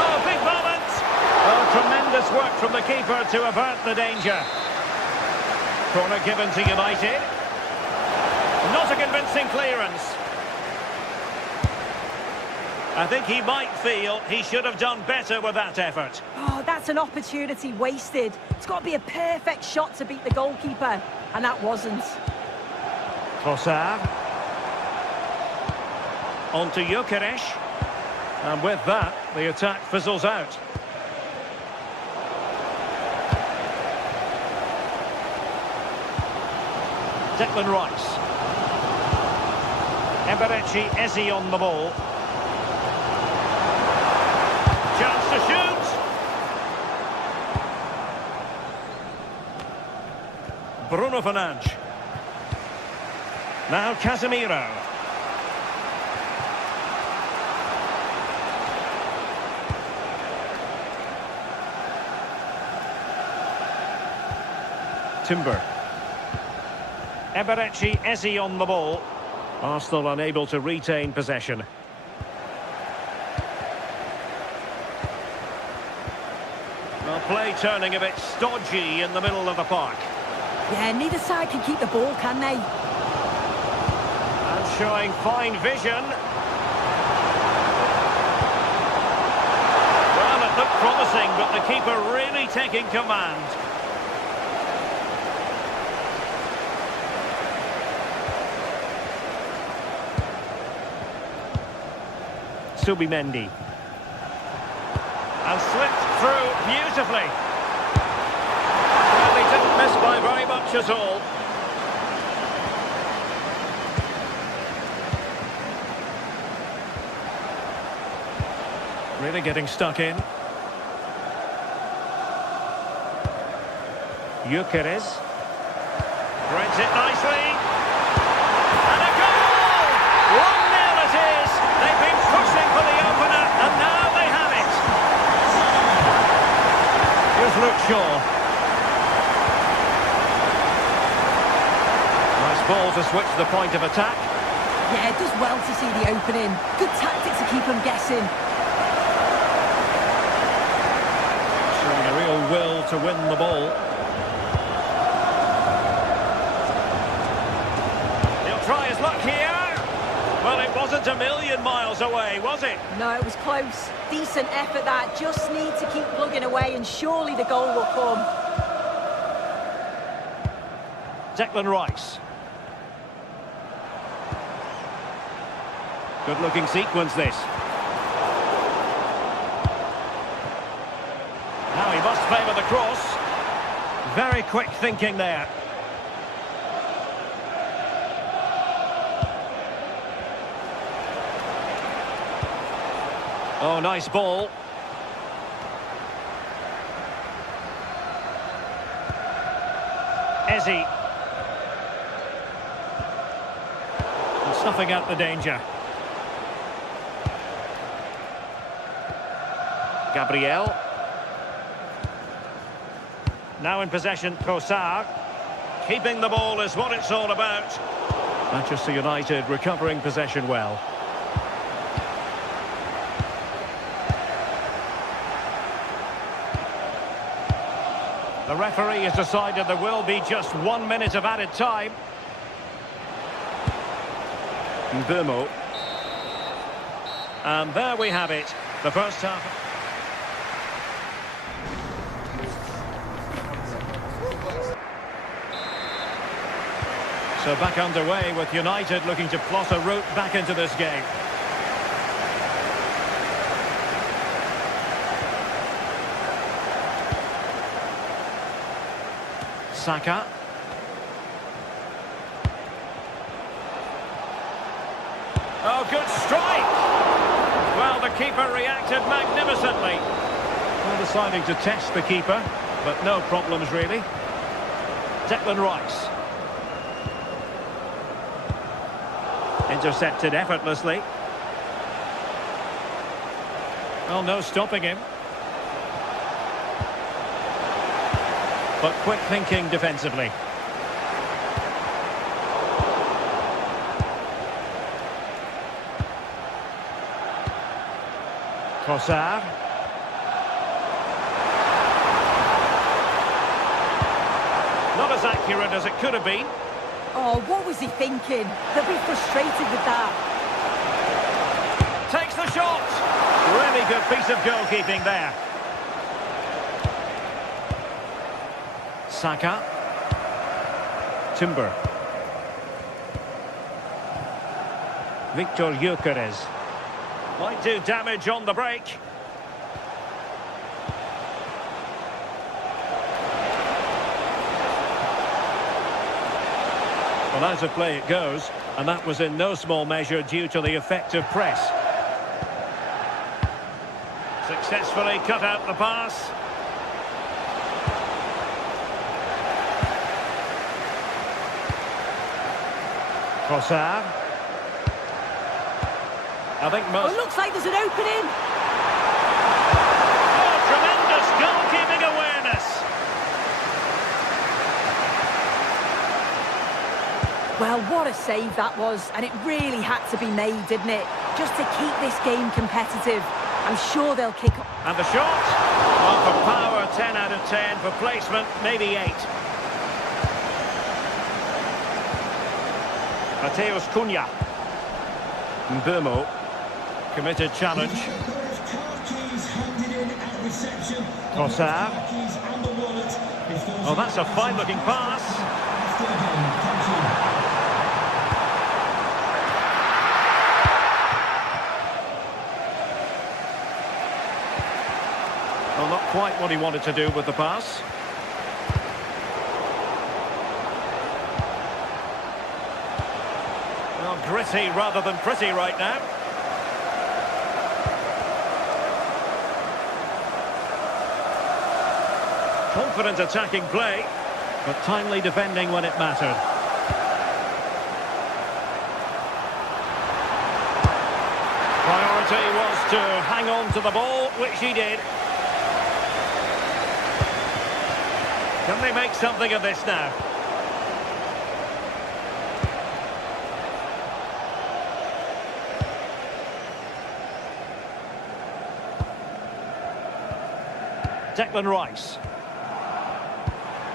Oh, big moment! Oh, tremendous work from the keeper to avert the danger. Corner given to United. Not a convincing clearance. I think he might feel he should have done better with that effort. Oh, that's an opportunity wasted. It's got to be a perfect shot to beat the goalkeeper, and that wasn't. Trossard. On to Gyökeres. And with that, the attack fizzles out. Declan Rice. Eberechi Eze on the ball. Chance to shoot. Bruno Fernandes. Now Casemiro. Timber. Eberechi Eze on the ball. Arsenal unable to retain possession. Well, play turning a bit stodgy in the middle of the park. Yeah, neither side can keep the ball, can they? And showing fine vision. Well, it looked promising, but the keeper really taking command. Subimendi. And slipped through beautifully. Well, he didn't miss by very much at all. Really getting stuck in. Gyökeres. Threads it nicely. And a goal! 1-0 it is! They've been pushing for the opener, and now they have it. Here's Luke Shaw. Nice ball to switch the point of attack. Yeah, it does well to see the opening. Good tactic to keep them guessing. Showing a real will to win the ball. He'll try his luck here. Well, it wasn't a million miles away, was it? No, it was close. Decent effort that. Just need to keep plugging away and surely the goal will come. Declan Rice. Good looking sequence this. He must favour the cross. Very quick thinking there. Oh, nice ball. Ezzy. And snuffing out the danger. Gabriel. Now in possession, Trossard. Keeping the ball is what it's all about. Manchester United recovering possession well. The referee has decided there will be just 1 minute of added time. Mbeumo. And there we have it. The first half. So back underway with United looking to plot a route back into this game. Saka. Oh, good strike! Well, the keeper reacted magnificently. Well, deciding to test the keeper, but no problems really. Declan Rice. Intercepted effortlessly. Well, no stopping him. But quick thinking defensively. Trossard. Not as accurate as it could have been. Oh, what was he thinking? They'll be frustrated with that. Takes the shot. Really good piece of goalkeeping there. Saka. Timber. Victor Gyökeres. Might do damage on the break. Well, out of play it goes, and that was in no small measure due to the effective press. Successfully cut out the pass. Trossard. I think most... Oh, looks like there's an opening. Oh, tremendous goalkeeping awareness. Well, what a save that was, and it really had to be made, didn't it? Just to keep this game competitive. I'm sure they'll kick up. And the shot. Well, for power, 10 out of 10. For placement, maybe 8. Mateus Cunha. Mbeumo. Committed challenge. Trossard. Oh, that's a fine-looking pass. Well, not quite what he wanted to do with the pass. Well, gritty rather than pretty right now. Confident attacking play, but timely defending when it mattered. Priority was to hang on to the ball, which he did. Can they make something of this now? Declan Rice.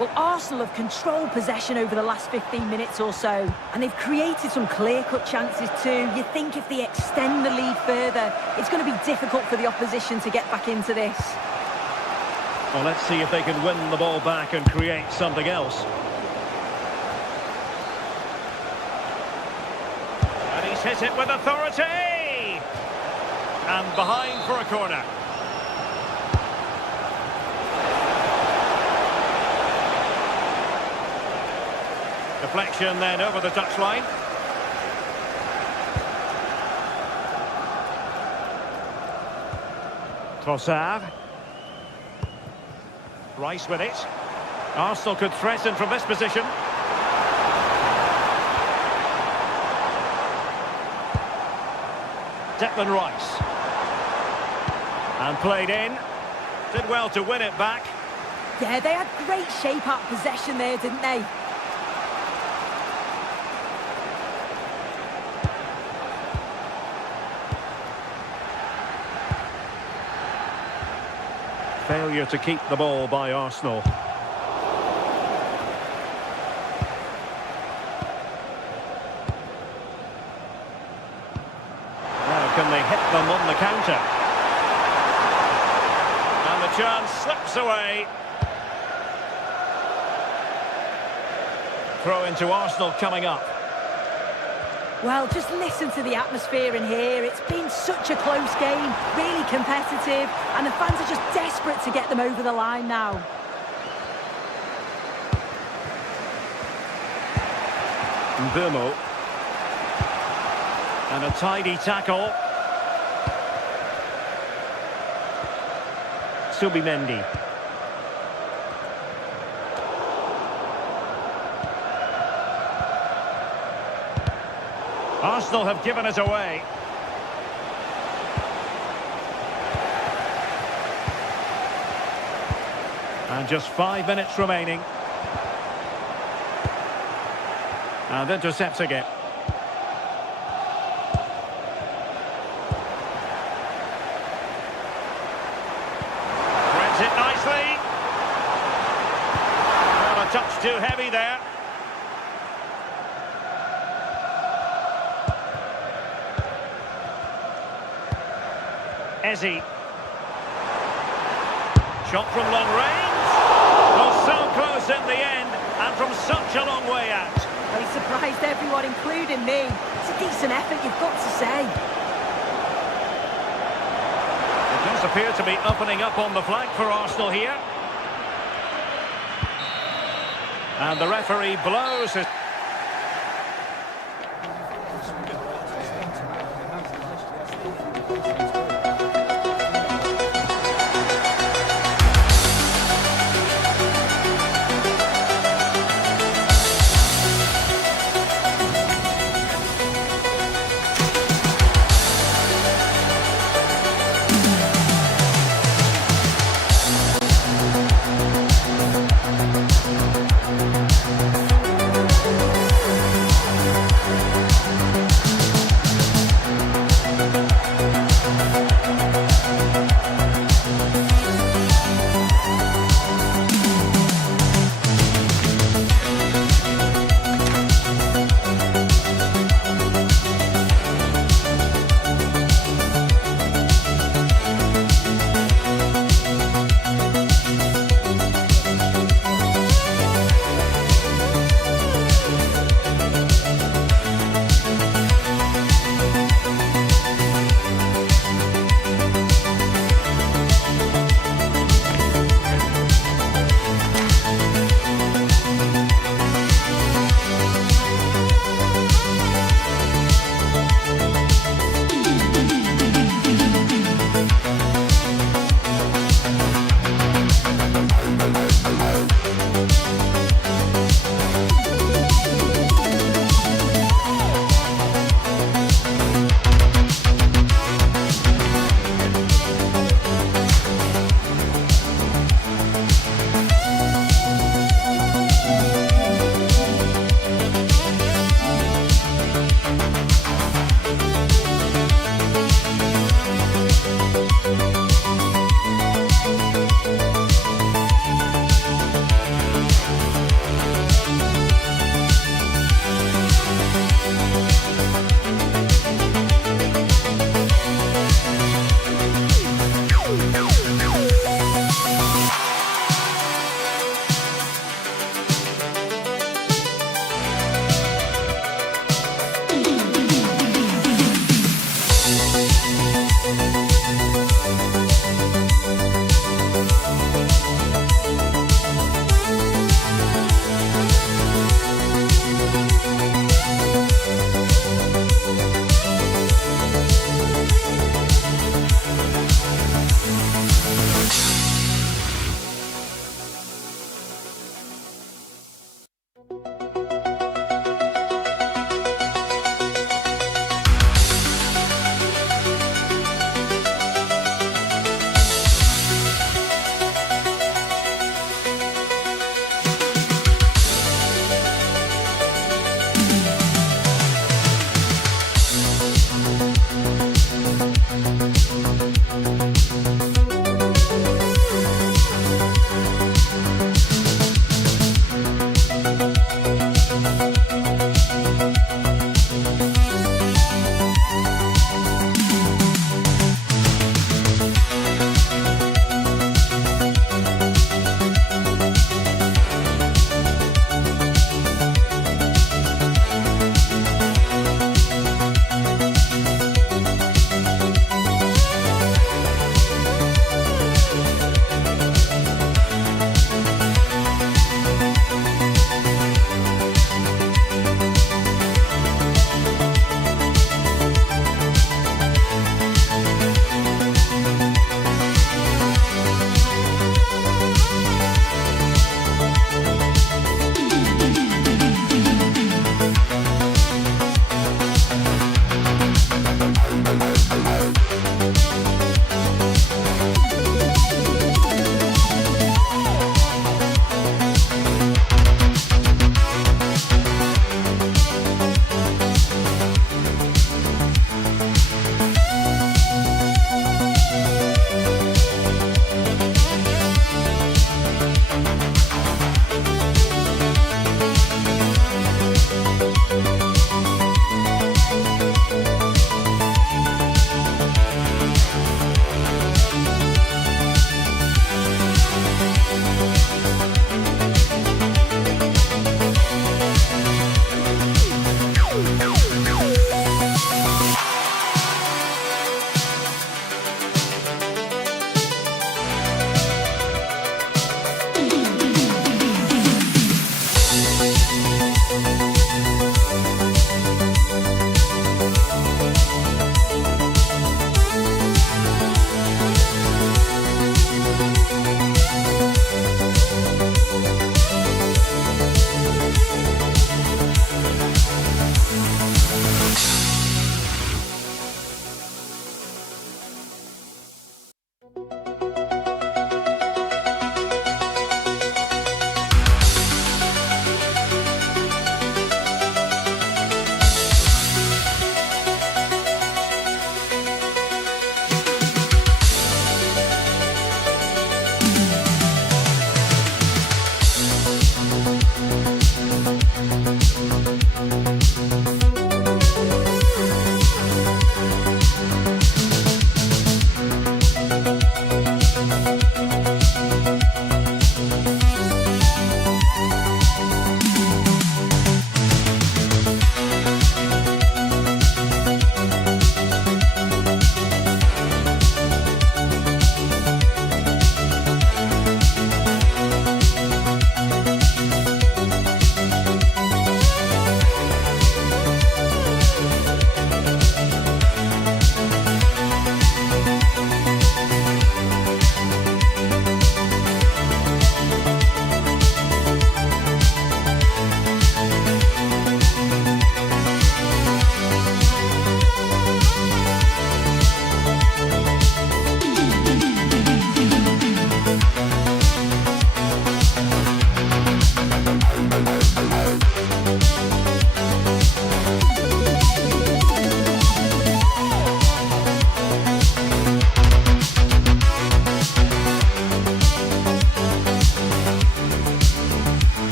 Well, Arsenal have controlled possession over the last 15 minutes or so, and they've created some clear-cut chances too. You think if they extend the lead further, it's going to be difficult for the opposition to get back into this. Well, let's see if they can win the ball back and create something else. And he's hit it with authority! And behind for a corner. deflection then over the touchline. Trossard. Rice with it. Arsenal could threaten from this position. Declan Rice. And played in. Did well to win it back. Yeah, they had great shape up possession there, didn't they? Failure to keep the ball by Arsenal. Now can they hit them on the counter? And the chance slips away. Throw into Arsenal coming up. Well, just listen to the atmosphere in here. It's been such a close game, really competitive, and the fans are just desperate to get them over the line now. Mbeumo. And a tidy tackle. Subimendi. Arsenal have given it away. And just 5 minutes remaining. And intercepting it. Threads it nicely. Well, a touch too heavy there. Ezzy. Shot from long range. Oh, so close in the end, and from such a long way out. Well, he surprised everyone, including me. It's a decent effort, you've got to say. It does appear to be opening up on the flank for Arsenal here. And the referee blows his...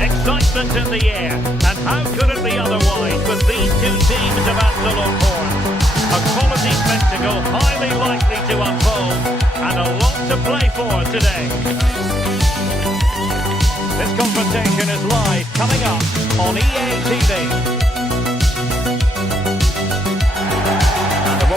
Excitement in the air, and how could it be otherwise with these two teams about to look forward? A quality spectacle highly likely to unfold, and a lot to play for today. This confrontation is live, coming up on EA TV.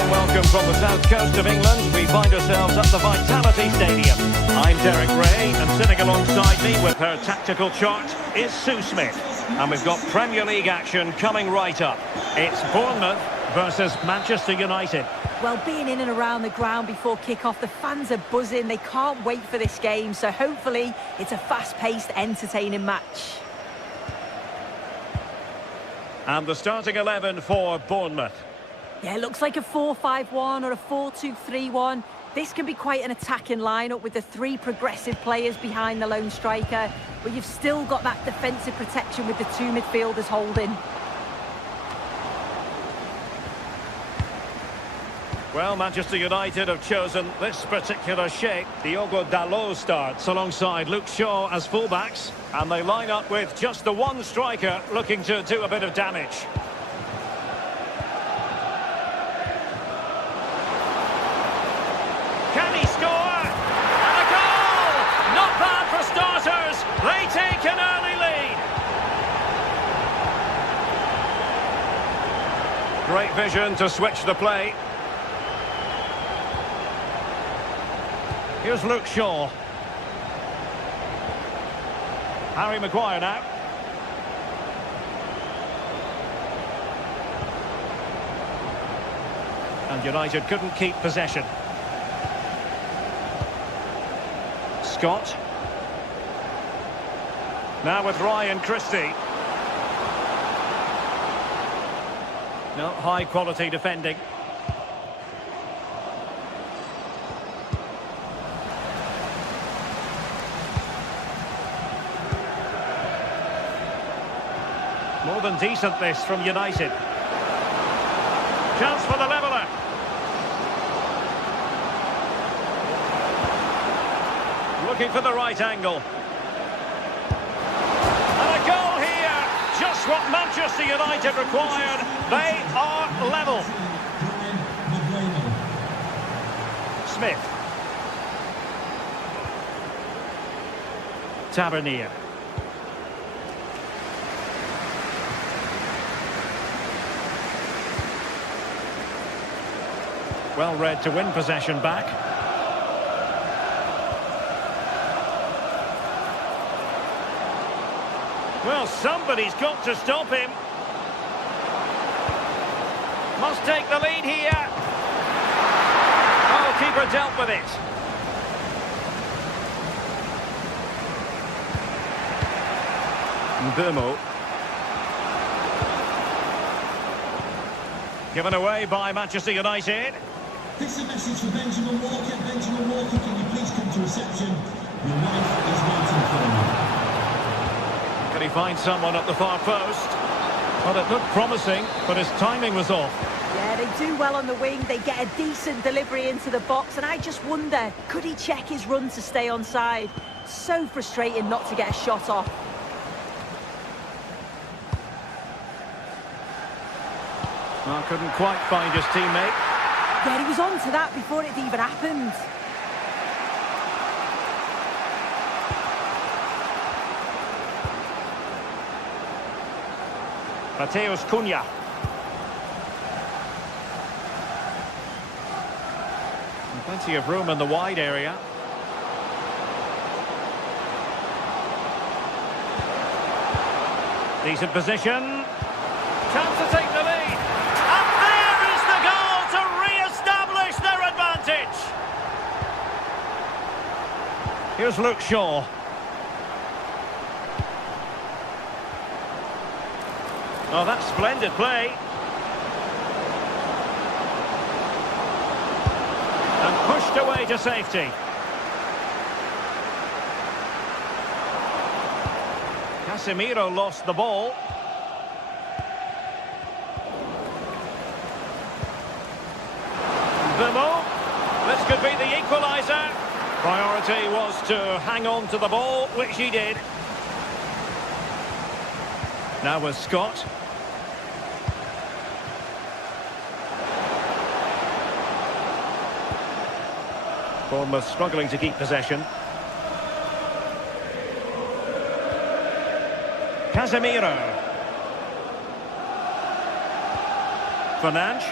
Welcome from the south coast of England. We find ourselves at the Vitality Stadium. I'm Derek Ray, and sitting alongside me with her tactical chart is Sue Smith. And we've got Premier League action coming right up. It's Bournemouth versus Manchester United. Well, being in and around the ground before kick-off, the fans are buzzing. They can't wait for this game, so hopefully it's a fast-paced, entertaining match. And the starting 11 for Bournemouth. Yeah, it looks like a 4-5-1 or a 4-2-3-1. This can be quite an attacking lineup with the three progressive players behind the lone striker, but you've still got that defensive protection with the two midfielders holding. Well, Manchester United have chosen this particular shape. Diogo Dalot starts alongside Luke Shaw as fullbacks, and they line up with just the one striker looking to do a bit of damage. Can he score? And a goal! Not bad for starters. They take an early lead. Great vision to switch the play. Here's Luke Shaw. Harry Maguire now. And United couldn't keep possession. Scott. Now with Ryan Christie. No, high quality defending. More than decent this from United. Chance for the leveller. Looking for the right angle. And a goal here. Just what Manchester United required. They are level. Smith. Tavernier. Well read to win possession back. Well, somebody's got to stop him. Must take the lead here. Oh, keeper dealt with it. Mbeumo. Given away by Manchester United. This is a message for Benjamin Walker. Benjamin Walker, can you please come to reception? Your wife is waiting for you. Can he find someone at the far post? Well, it looked promising, but his timing was off. Yeah, they do well on the wing. They get a decent delivery into the box, and I just wonder, could he check his run to stay onside? So frustrating not to get a shot off. Well, couldn't quite find his teammate. Yeah, he was on to that before it even happened. Mateus Cunha. And plenty of room in the wide area. Decent position. Chance to take the lead. And there is the goal to re-establish their advantage. Here's Luke Shaw. Oh, that's splendid play. And pushed away to safety. Casemiro lost the ball. Mbeumo. This could be the equaliser. Priority was to hang on to the ball, which he did. Now with Scott. Bournemouth struggling to keep possession. Casemiro. Fernandes.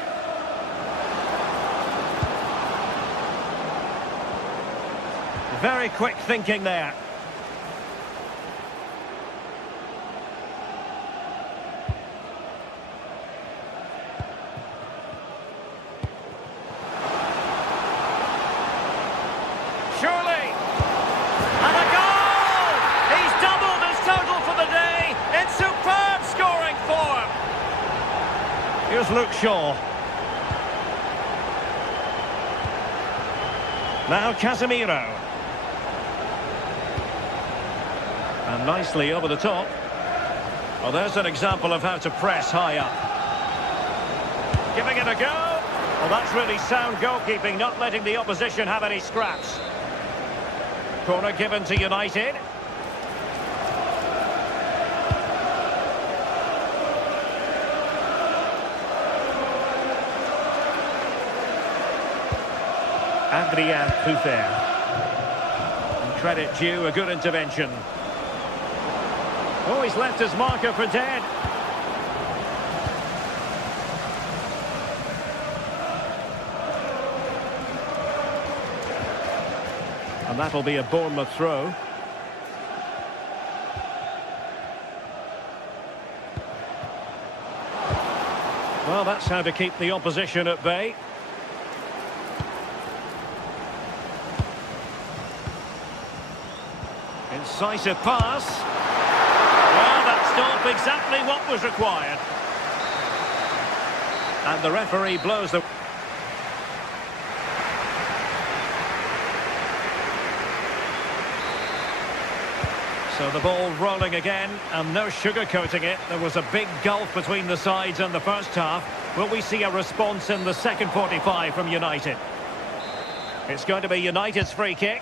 Very quick thinking there. Surely. And a goal! He's doubled his total for the day in superb scoring form. Here's Luke Shaw. Now Casemiro. And nicely over the top. Well, there's an example of how to press high up. Giving it a go. Well, that's really sound goalkeeping, not letting the opposition have any scraps. Corner given to United. Adrien Puffer. And credit due, a good intervention. Oh, he's left his marker for dead. And that'll be a Bournemouth throw. Well, that's how to keep the opposition at bay. Incisive pass. Well, that's not exactly what was required. And the referee blows the... So the ball rolling again, and no sugarcoating it. There was a big gulf between the sides in the first half. Will we see a response in the second 45 from United? It's going to be United's free kick.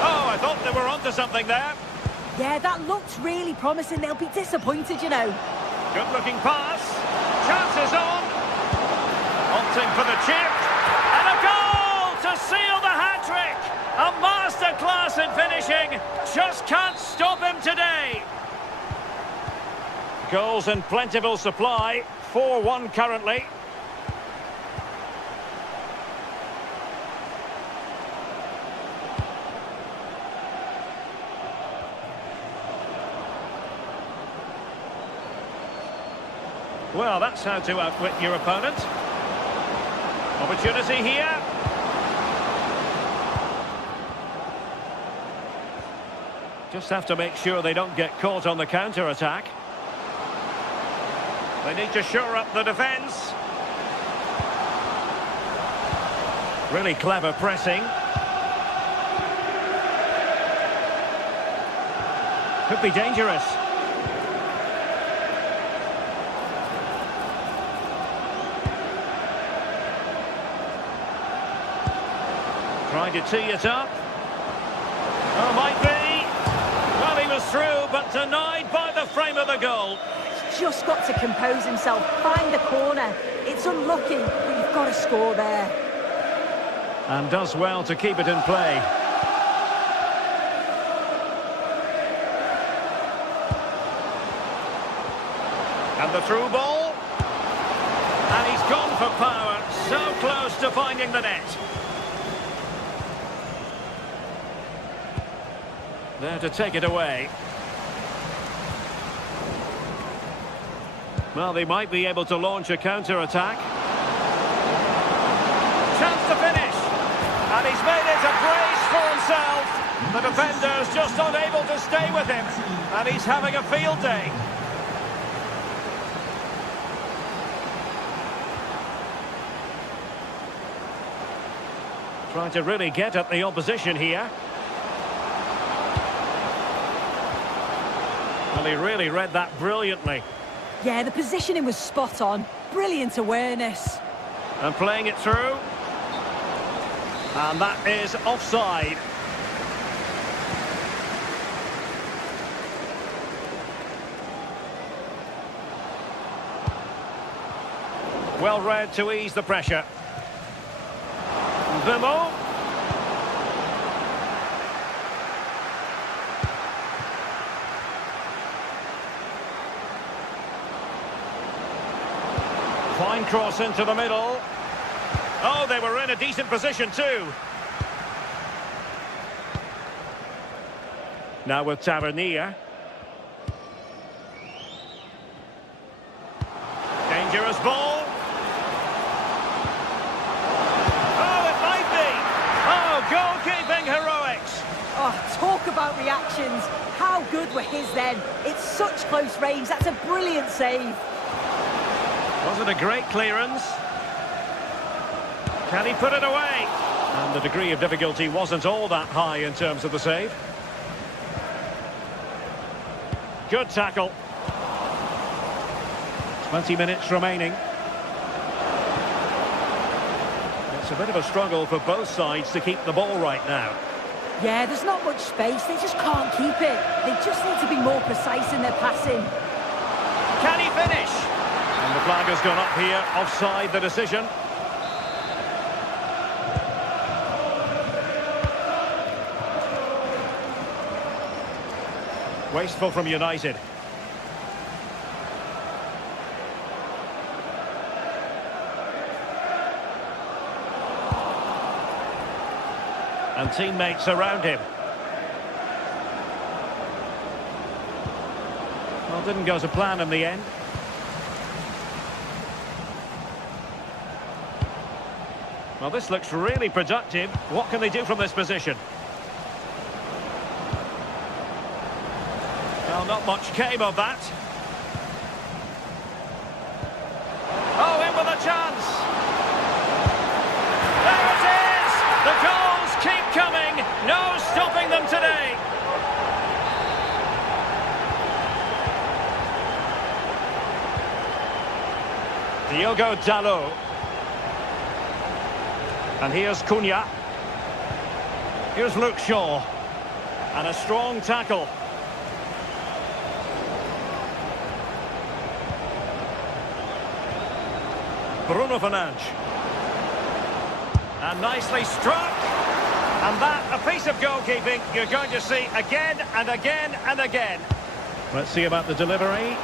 Oh, I thought they were onto something there. Yeah, that looked really promising. They'll be disappointed, you know. Good-looking pass. Chances on. Opting for the chip. And a goal to seal the hat-trick. A masterclass in finishing. Just can't stop him today. Goals in plentiful supply. 4-1 currently. Well, that's how to outwit your opponent. Opportunity here. Just have to make sure they don't get caught on the counter-attack. They need to shore up the defence. Really clever pressing. Could be dangerous. Trying to tee it up. Oh, might be. Well, he was through, but denied by the frame of the goal. He's just got to compose himself, find the corner. It's unlucky, but you've got to score there. And does well to keep it in play. And the through ball. And he's gone for power. So close to finding the net. There to take it away. Well, they might be able to launch a counter-attack. Chance to finish. And he's made it a brace for himself. The defender's just unable to stay with him. And he's having a field day. Trying to really get at the opposition here. Well, he really read that brilliantly. Yeah, the positioning was spot on. Brilliant awareness. And playing it through. And that is offside. Well read to ease the pressure. Vimo. Fine cross into the middle. Oh, they were in a decent position too. Now with Tavernier. Dangerous ball. Oh, it might be. Oh, goalkeeping heroics. Oh, talk about reactions. How good were his then? It's such close range. That's a brilliant save. Was it a great clearance? Can he put it away? And the degree of difficulty wasn't all that high in terms of the save. Good tackle. 20 minutes remaining. It's a bit of a struggle for both sides to keep the ball right now. Yeah, there's not much space. They just can't keep it. They just need to be more precise in their passing. Can he finish? And the flag has gone up here. Offside the decision. Wasteful from United. And teammates around him. Well, didn't go to plan in the end. Well, this looks really productive. What can they do from this position? Well, not much came of that. Oh, in with a chance. There it is! The goals keep coming. No stopping them today. Diogo Dalot. And here's Cunha. Here's Luke Shaw. And a strong tackle. Bruno Fernandes. And nicely struck. And that, a piece of goalkeeping you're going to see again and again and again. Let's see about the delivery.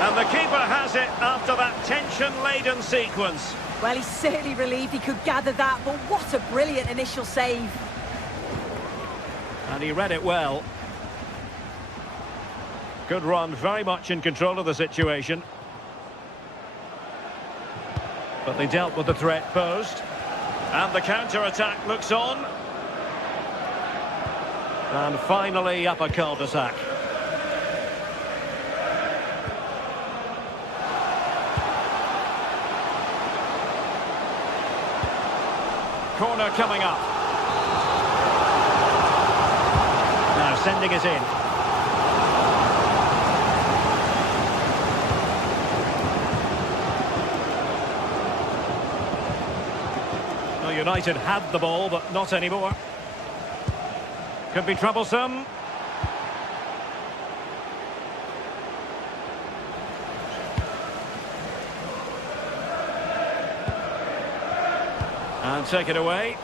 And the keeper has it after that tension-laden sequence. Well, he's certainly relieved he could gather that, but what a brilliant initial save. And he read it well. Good run, very much in control of the situation. But they dealt with the threat posed. And the counter-attack looks on. And finally up a cul-de-sac. Corner coming up. Now sending it in. Well, United had the ball, but not anymore. Could be troublesome. And take it away.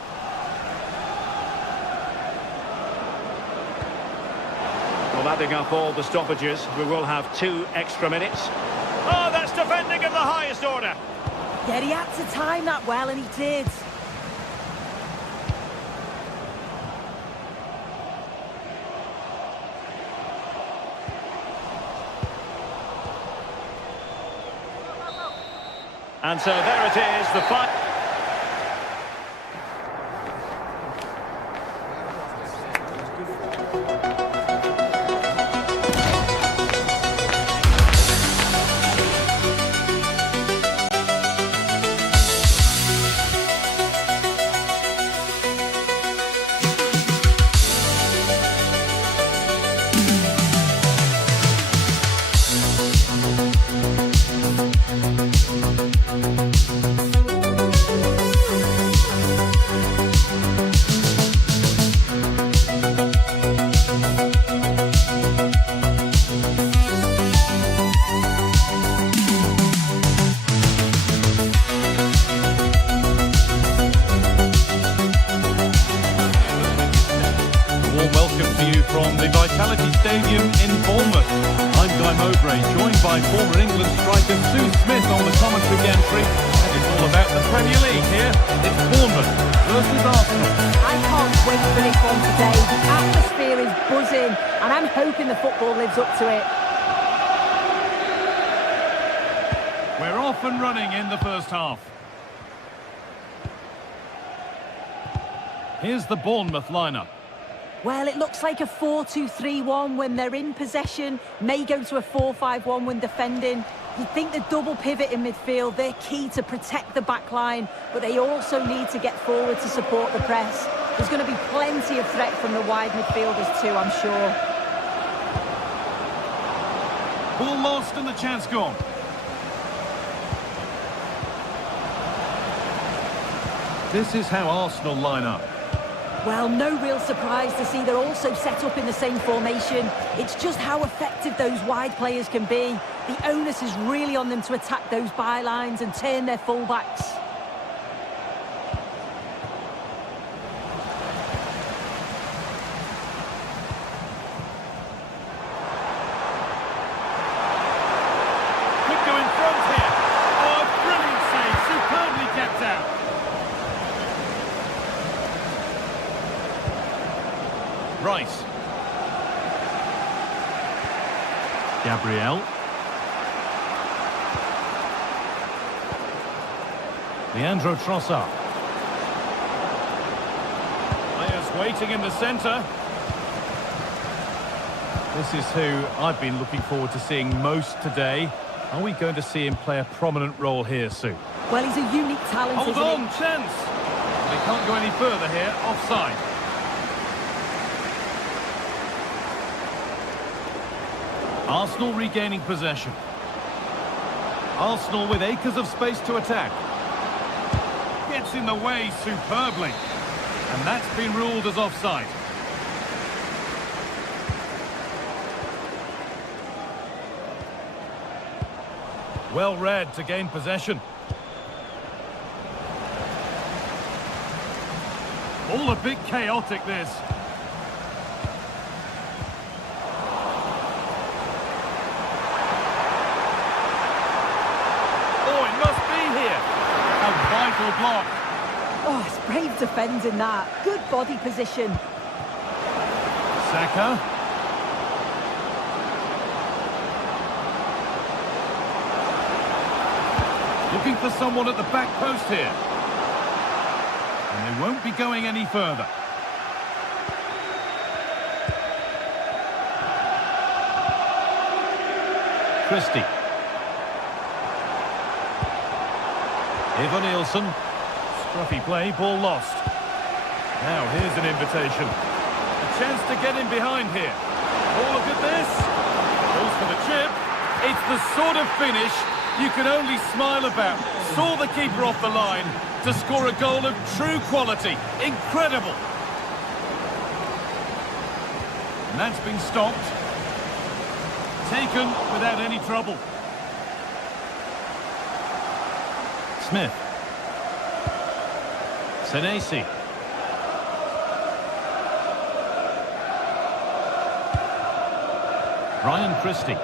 Well, adding up all the stoppages, we will have 2 extra minutes. Oh, that's defending of the highest order. Yeah, he had to time that well, and he did. And so there it is, the fight. Stadium in Bournemouth. I'm Guy Mowbray, joined by former England striker Sue Smith on the commentary gantry, and it's all about the Premier League here. It's Bournemouth versus Arsenal. I can't wait for this one today. The atmosphere is buzzing, and I'm hoping the football lives up to it. We're off and running in the first half. Here's the Bournemouth lineup. Well, it looks like a 4-2-3-1 when they're in possession, may go to a 4-5-1 when defending. You'd think the double pivot in midfield, they're key to protect the back line, but they also need to get forward to support the press. There's going to be plenty of threat from the wide midfielders too, I'm sure. Ball lost and the chance gone. This is how Arsenal line up. Well, no real surprise to see they're also set up in the same formation. It's just how effective those wide players can be. The onus is really on them to attack those bylines and turn their fullbacks. Could go in front here. Oh, brilliant save. Superbly kept out. Rice. Gabriel. Leandro Trossard. Players waiting in the centre. This is who I've been looking forward to seeing most today. Are we going to see him play a prominent role here soon? Well, he's a unique talent, Hold isn't on, he? chance! They can't go any further here, offside. Arsenal regaining possession. Arsenal with acres of space to attack. Gets in the way superbly. And that's been ruled as offside. Well read to gain possession. All a bit chaotic, this. Oh, it must be here. A vital block. Oh, it's brave defending that. Good body position. Saka. Looking for someone at the back post here. And they won't be going any further. Christie. Eva Nielsen. Scruffy play, ball lost. Now here's an invitation. A chance to get in behind here. Oh, look at this. Goes for the chip. It's the sort of finish you can only smile about. Saw the keeper off the line to score a goal of true quality. Incredible. And that's been stopped. Taken without any trouble. Smith. Senesi. Ryan Christie.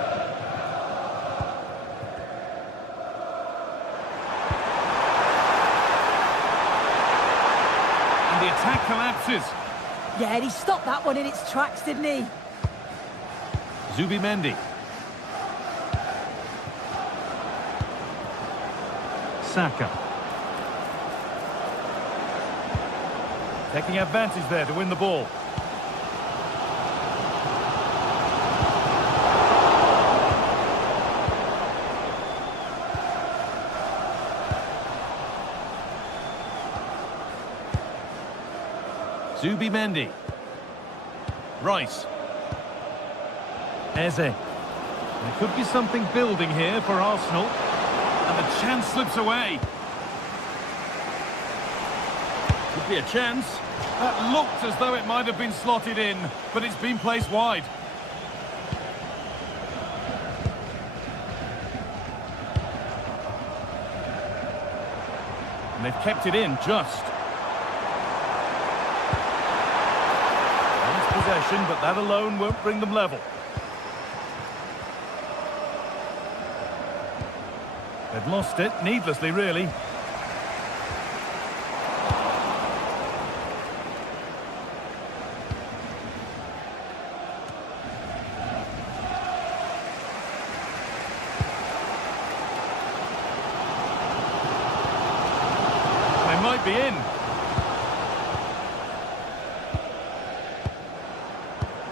And the attack collapses. Yeah, he stopped that one in its tracks, didn't he? Zubimendi. Saka. Taking advantage there to win the ball. Zubimendi. Rice. Eze. There could be something building here for Arsenal. And the chance slips away. Could be a chance. That looked as though it might have been slotted in, but it's been placed wide. And they've kept it in just. Nice possession, but that alone won't bring them level. They've lost it, needlessly, really. They might be in.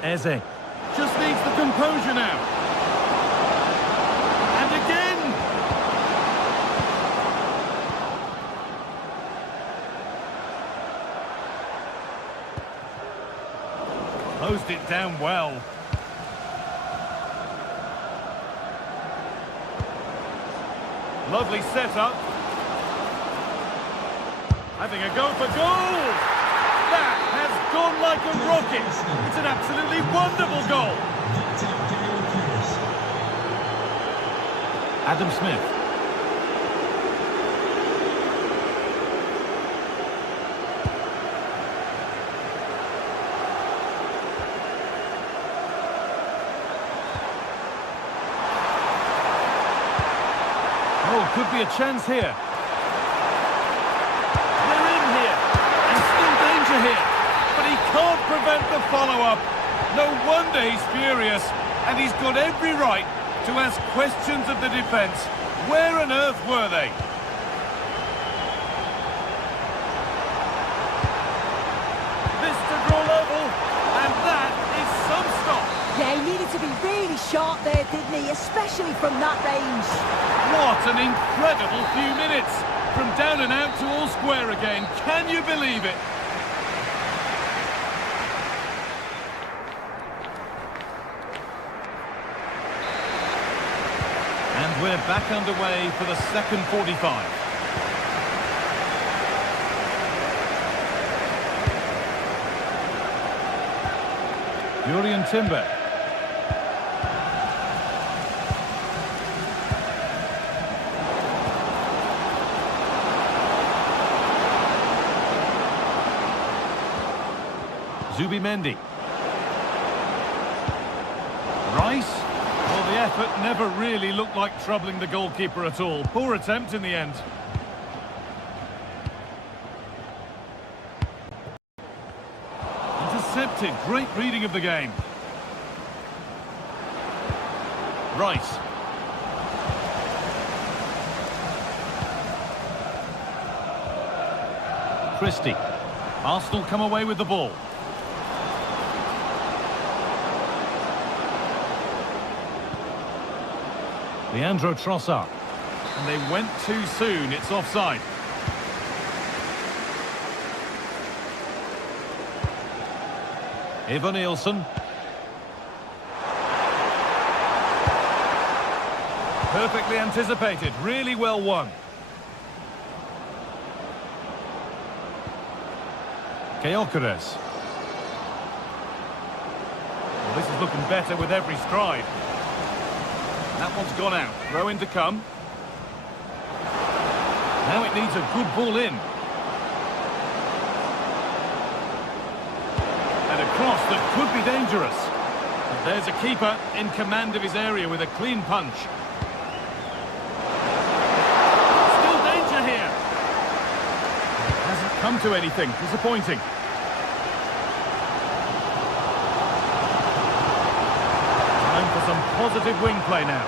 Eze. Just needs the composure now. And again! Closed it down well. Lovely setup. Having a go for goal! That has gone like a rocket. It's an absolutely wonderful goal. Adam Smith. Oh, could be a chance here. They're in here, and still danger here, but he can't prevent the follow-up. No wonder he's furious, and he's got every right to ask questions of the defence. Where on earth were they? This to draw level, and that is some stop. Yeah, he needed to be really sharp there, didn't he? Especially from that range. What an incredible few minutes. From down and out to all square again. Can you believe it? And we're back underway for the second 45. Jurriën Timber. Zubimendi. Rice. Well, the effort never really looked like troubling the goalkeeper at all. Poor attempt in the end. Intercepted. Great reading of the game. Rice. Christie. Arsenal come away with the ball. Leandro Trossard. And they went too soon. It's offside. Ivan Nielsen. Perfectly anticipated. Really well won. Gyökeres. Well, this is looking better with every stride. That one's gone out. Throw in to come. Now it needs a good ball in. And a cross that could be dangerous. But there's a keeper in command of his area with a clean punch. Still danger here. It hasn't come to anything. Disappointing. Time for some positive wing play now.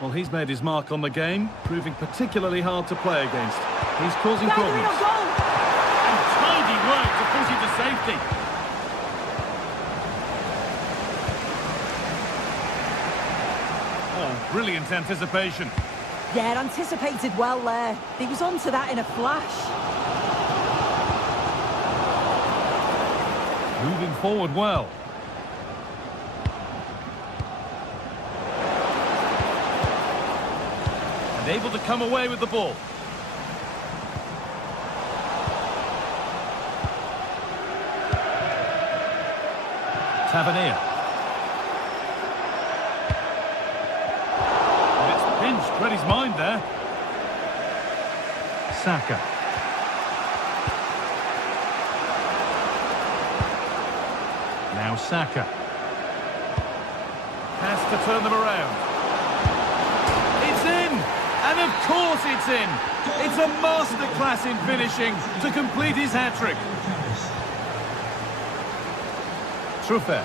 Well, he's made his mark on the game, proving particularly hard to play against. He's causing problems. And tidy work to push it to safety. Oh, brilliant anticipation. Yeah, anticipated well there. He was onto that in a flash. Moving forward well. And able to come away with the ball. Tavernier. And it's pinched, read his mind there. Saka. Now Saka. Has to turn them around. It's in! And of course it's in! It's a masterclass in finishing to complete his hat-trick. Truffert.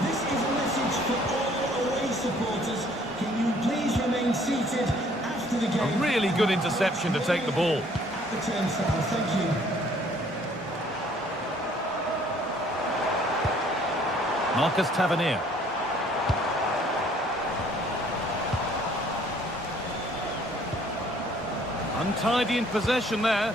This is a message for all away supporters. Can you please remain seated after the game? A really good interception to take the ball. At the turnstile, thank you. Marcus Tavernier. Untidy in possession there.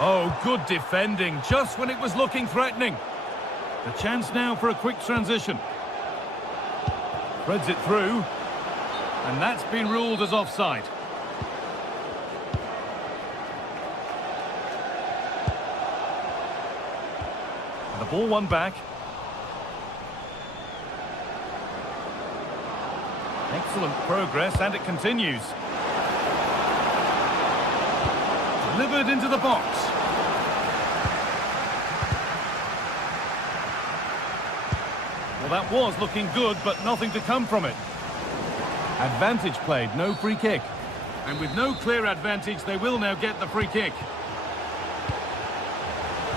Oh, good defending, just when it was looking threatening. The chance now for a quick transition. Threads it through. And that's been ruled as offside. And the ball won back. Excellent progress, and it continues. Delivered into the box. that was looking good, but nothing to come from it. Advantage played, no free kick. And with no clear advantage, they will now get the free kick.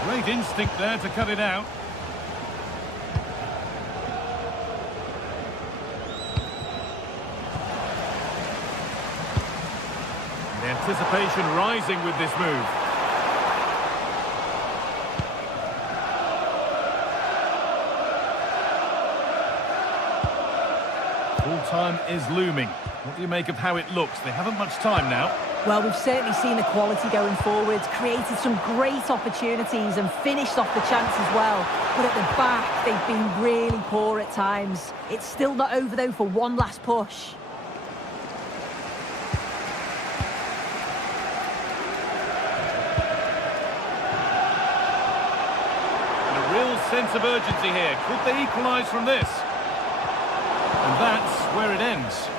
Great instinct there to cut it out. The anticipation rising with this move. Full time is looming. What do you make of how it looks? They haven't much time now. Well, we've certainly seen the quality going forwards, created some great opportunities and finished off the chance as well. But at the back, they've been really poor at times. It's still not over, though, for one last push. And a real sense of urgency here. Could they equalise from this? And that's where it ends.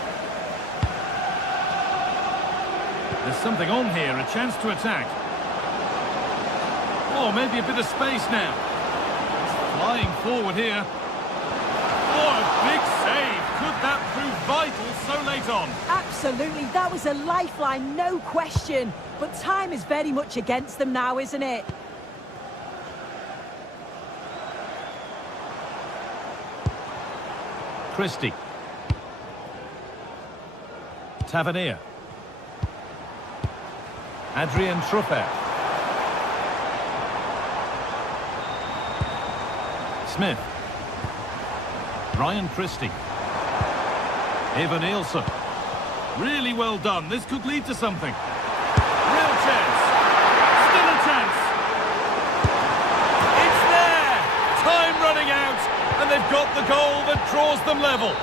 There's something on here, a chance to attack. Oh, maybe a bit of space now. He's flying forward here. Oh, a big save. Could that prove vital so late on? Absolutely, that was a lifeline, no question. But time is very much against them now, isn't it? Christie. Tavernier. Adrian Truffert. Smith. Ryan Christie. Eva Nielsen. Really well done. This could lead to something. Real chance. Still a chance. It's there. Time running out. And they've got the goal that draws them level.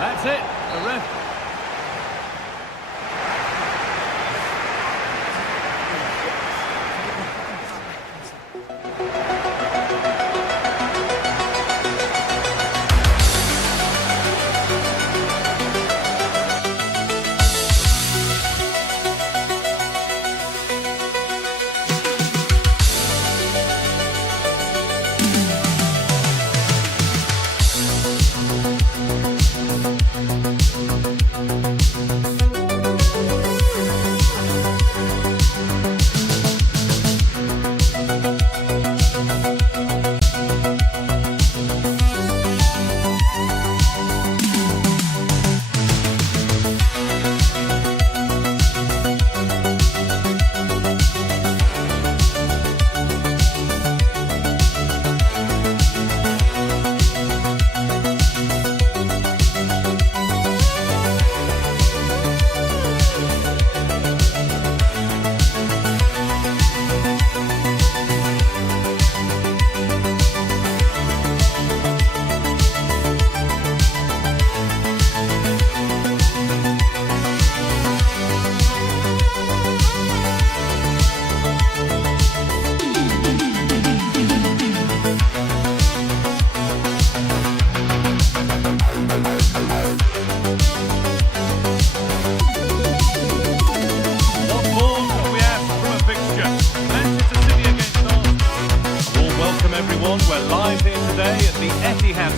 That's it. The ref.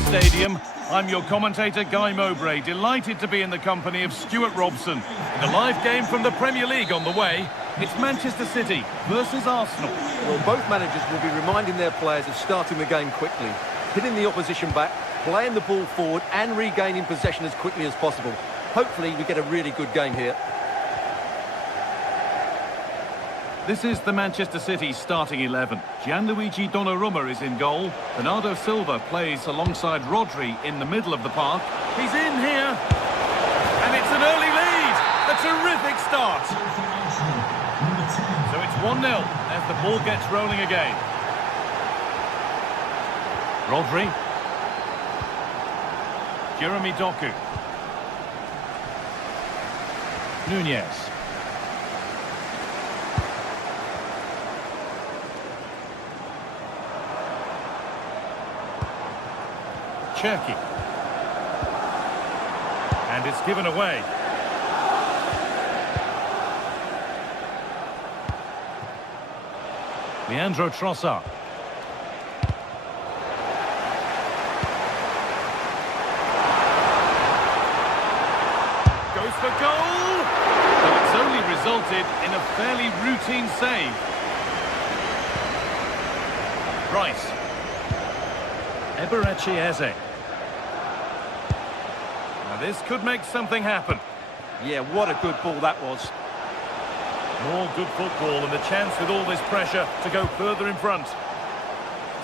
Stadium. I'm your commentator, Guy Mowbray, delighted to be in the company of Stuart Robson. The live game from the Premier League on the way. It's Manchester City versus Arsenal. Well, both managers will be reminding their players of starting the game quickly, hitting the opposition back, playing the ball forward and regaining possession as quickly as possible. Hopefully we get a really good game here. This is the Manchester City starting 11. Gianluigi Donnarumma is in goal. Bernardo Silva plays alongside Rodri in the middle of the park. He's in here. And it's an early lead. A terrific start. So it's 1-0 as the ball gets rolling again. Rodri. Jeremy Doku. Nunez. Cherki. And it's given away. Leandro Trossard. resulted in a fairly routine save. Rice. Eberechi Eze. Now this could make something happen. Yeah, what a good ball that was. More good football and the chance with all this pressure to go further in front.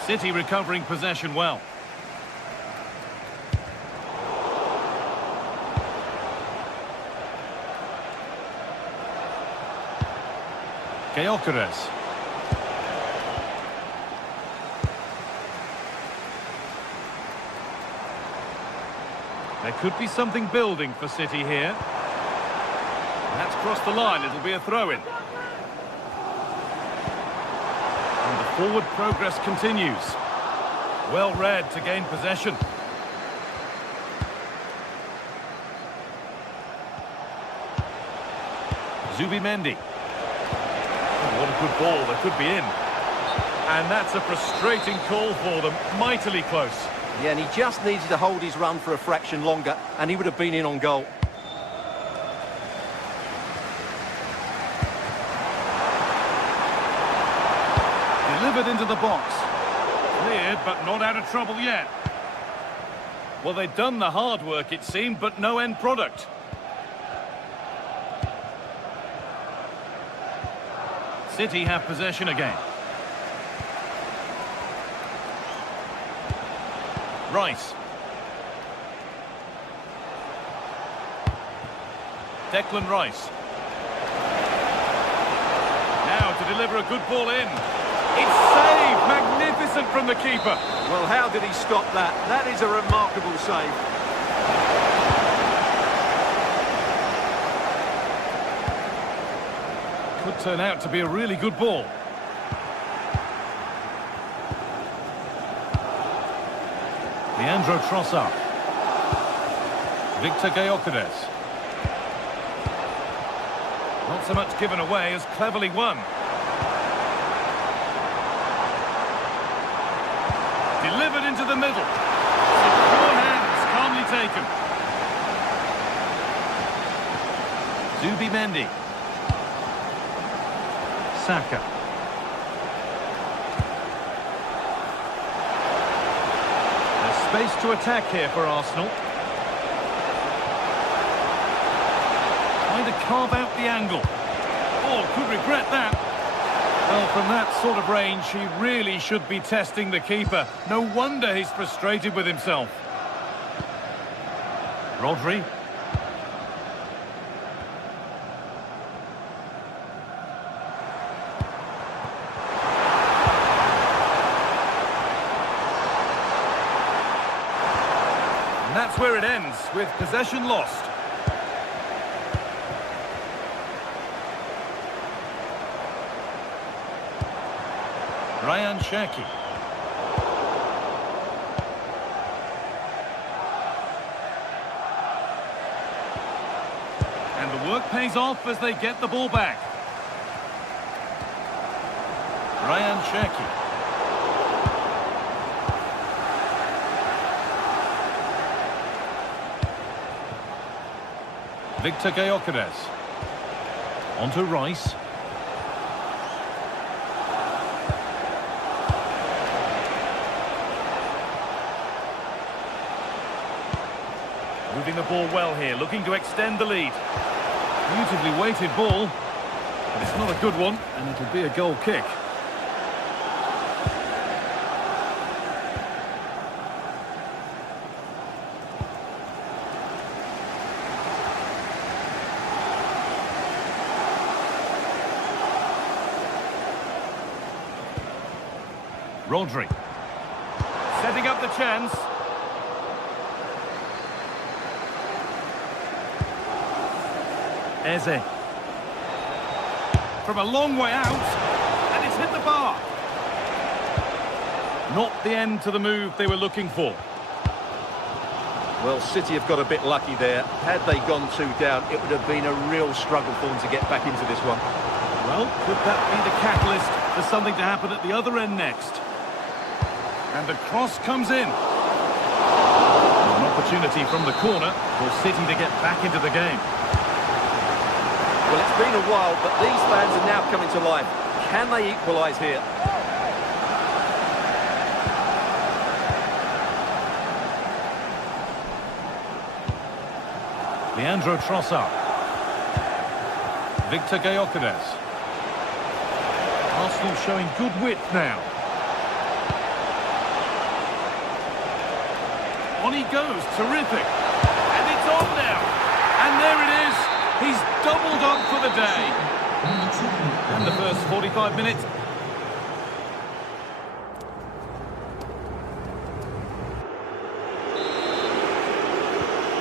City recovering possession well. Gyökeres. There could be something building for City here. That's crossed the line, it'll be a throw-in. And the forward progress continues. Well read to gain possession. Zubimendi. Oh, what a good ball, that could be in. And that's a frustrating call for them, mightily close. Yeah, and he just needed to hold his run for a fraction longer, and he would have been in on goal. Delivered into the box. Cleared, but not out of trouble yet. Well, they've done the hard work, it seemed, but no end product. City have possession again. Rice. Declan Rice. Now to deliver a good ball in. It's saved! Magnificent from the keeper. Well, how did he stop that? That is a remarkable save. Could turn out to be a really good ball. Leandro Trossard. Victor Gyökeres. Not so much given away as cleverly won. Delivered into the middle. Secure hands, calmly taken. Zubimendi. Saka. There's space to attack here for Arsenal. Trying to carve out the angle. Oh, could regret that. Well, from that sort of range, he really should be testing the keeper. No wonder he's frustrated with himself. Rodri. And that's where it ends, with possession lost. Ryan Cherki. And the work pays off as they get the ball back. Ryan Cherki. Victor Gyökeres. Onto Rice. Moving the ball well here, looking to extend the lead. Beautifully weighted ball, but it's not a good one, and it'll be a goal kick. Rodri. Setting up the chance. Eze. From a long way out, and it's hit the bar. Not the end to the move they were looking for. Well, City have got a bit lucky there. Had they gone 2 down, it would have been a real struggle for them to get back into this one. Well, could that be the catalyst for something to happen at the other end next? And the cross comes in. An opportunity from the corner for City to get back into the game. Well, it's been a while, but these fans are now coming to life. Can they equalise here? Leandro Trossard. Victor Gyökeres. Arsenal showing good width now. On he goes, terrific. And it's on now. And there it is. He's doubled up for the day. And the first 45 minutes.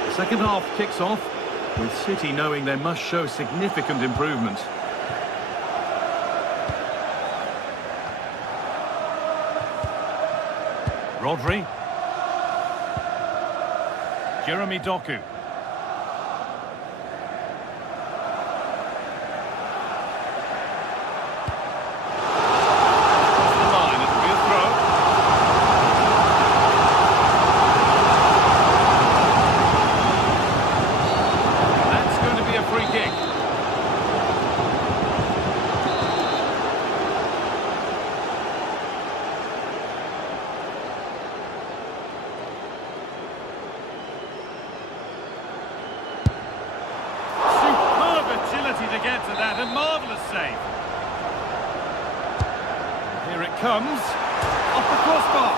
The second half kicks off with City knowing they must show significant improvement. Rodri. Jeremy Doku. To get to that, a marvellous save. Here it comes, off the crossbar.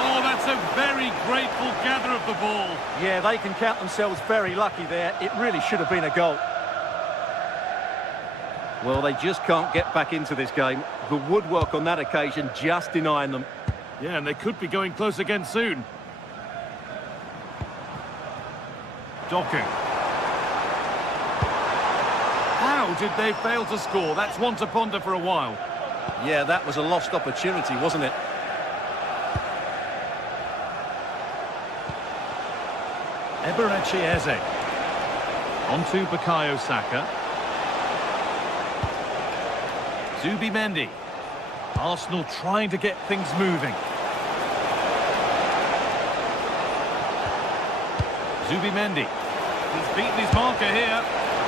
Oh, that's a very grateful gather of the ball. Yeah, they can count themselves very lucky there. It really should have been a goal. Well, they just can't get back into this game. The woodwork on that occasion just denying them. Yeah, and they could be going close again soon. Doku. How did they fail to score? That's one to ponder for a while. Yeah, that was a lost opportunity, wasn't it? Eberechi Eze. On to Bukayo Saka. Zubimendi. Arsenal trying to get things moving. Zubimendi. He's beaten his marker here.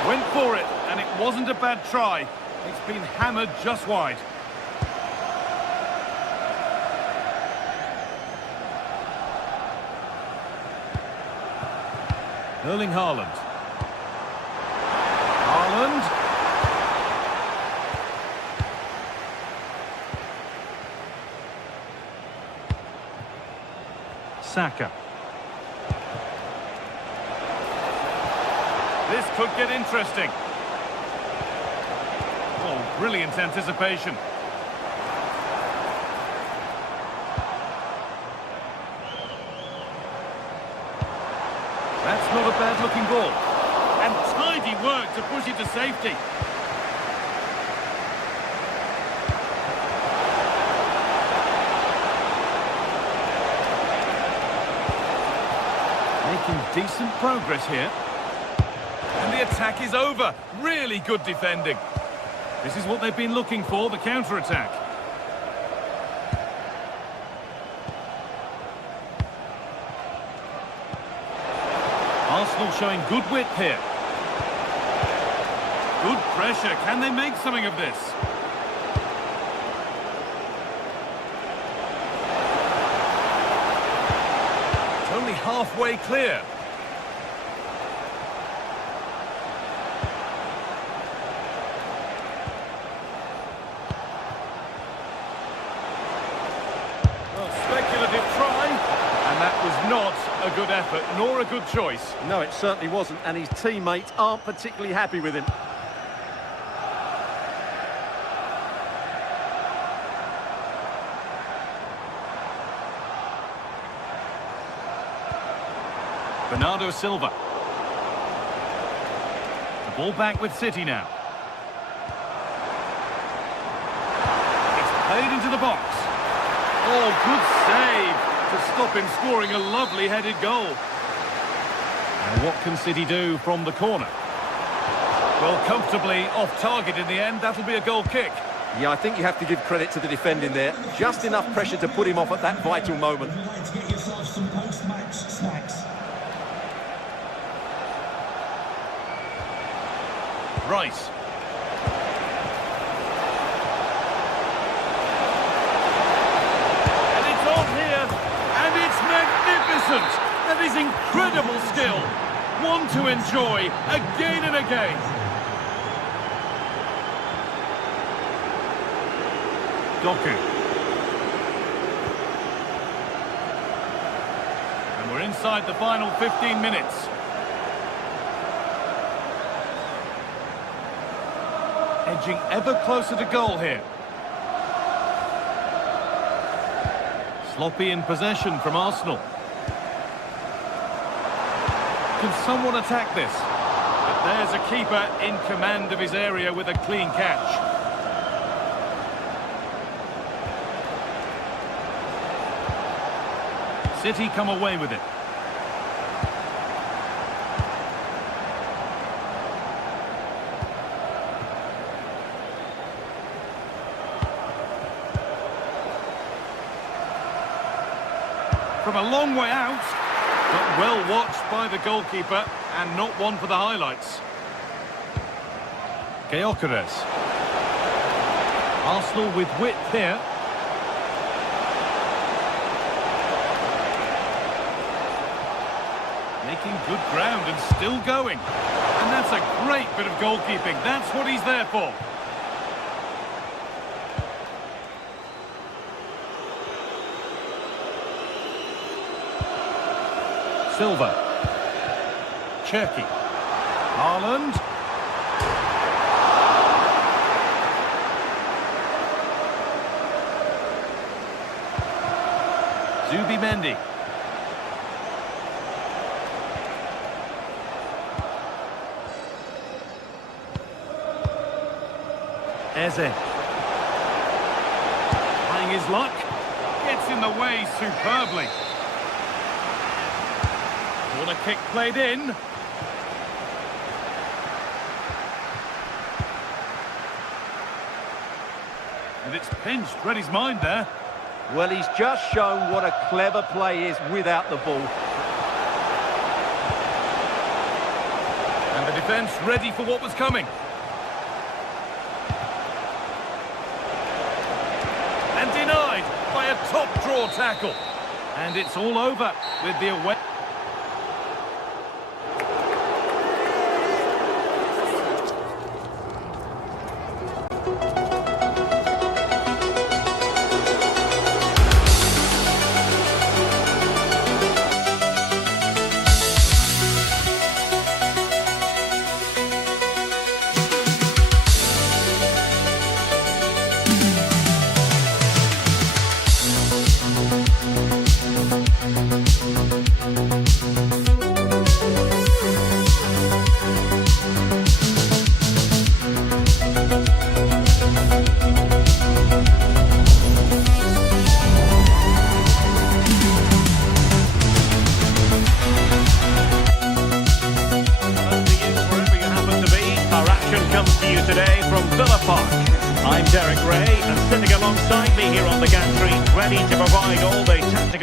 Went for it, and it wasn't a bad try. It's been hammered just wide. Erling Haaland. Haaland. Saka. This could get interesting. Oh, brilliant anticipation. That's not a bad-looking ball. And tidy work to push it to safety. Making decent progress here. And the attack is over. Really good defending. This is what they've been looking for, the counter-attack. Arsenal showing good width here. Good pressure. Can they make something of this? It's only halfway clear. Not a good effort, nor a good choice. No, it certainly wasn't, and his teammates aren't particularly happy with him. Bernardo Silva. The ball back with City now. It's played into the box. Oh, good save to stop him scoring a lovely headed goal. And what can City do from the corner? Well, comfortably off target in the end. That'll be a goal kick. Yeah, I think you have to give credit to the defending there. Just enough pressure to put him off at that vital moment. Would you like to get yourself some post-match snacks? Rice. And it's on here, and it's magnificent. That is incredible skill. One to enjoy again and again. Doku. And we're inside the final 15 minutes. Edging ever closer to goal here. Sloppy in possession from Arsenal. Can someone attack this? But there's a keeper in command of his area with a clean catch. City come away with it. From a long way out, but well watched by the goalkeeper and not one for the highlights. Gyökeres. Arsenal with width here. Making good ground and still going. And that's a great bit of goalkeeping. That's what he's there for. Silva. Cherki. Haaland. Zubimendi. Eze. Trying his luck. Gets in the way superbly. Corner kick played in. And it's pinched, read his mind there. Well, he's just shown what a clever play is without the ball. And the defence ready for what was coming. And denied by a top draw tackle. And it's all over with the away.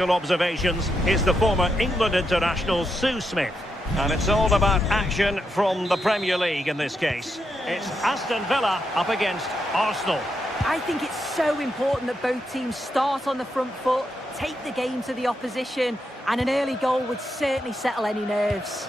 Observations is the former England international Sue Smith, and it's all about action from the Premier League in this case. It's Aston Villa up against Arsenal. I think it's so important that both teams start on the front foot, take the game to the opposition, and an early goal would certainly settle any nerves.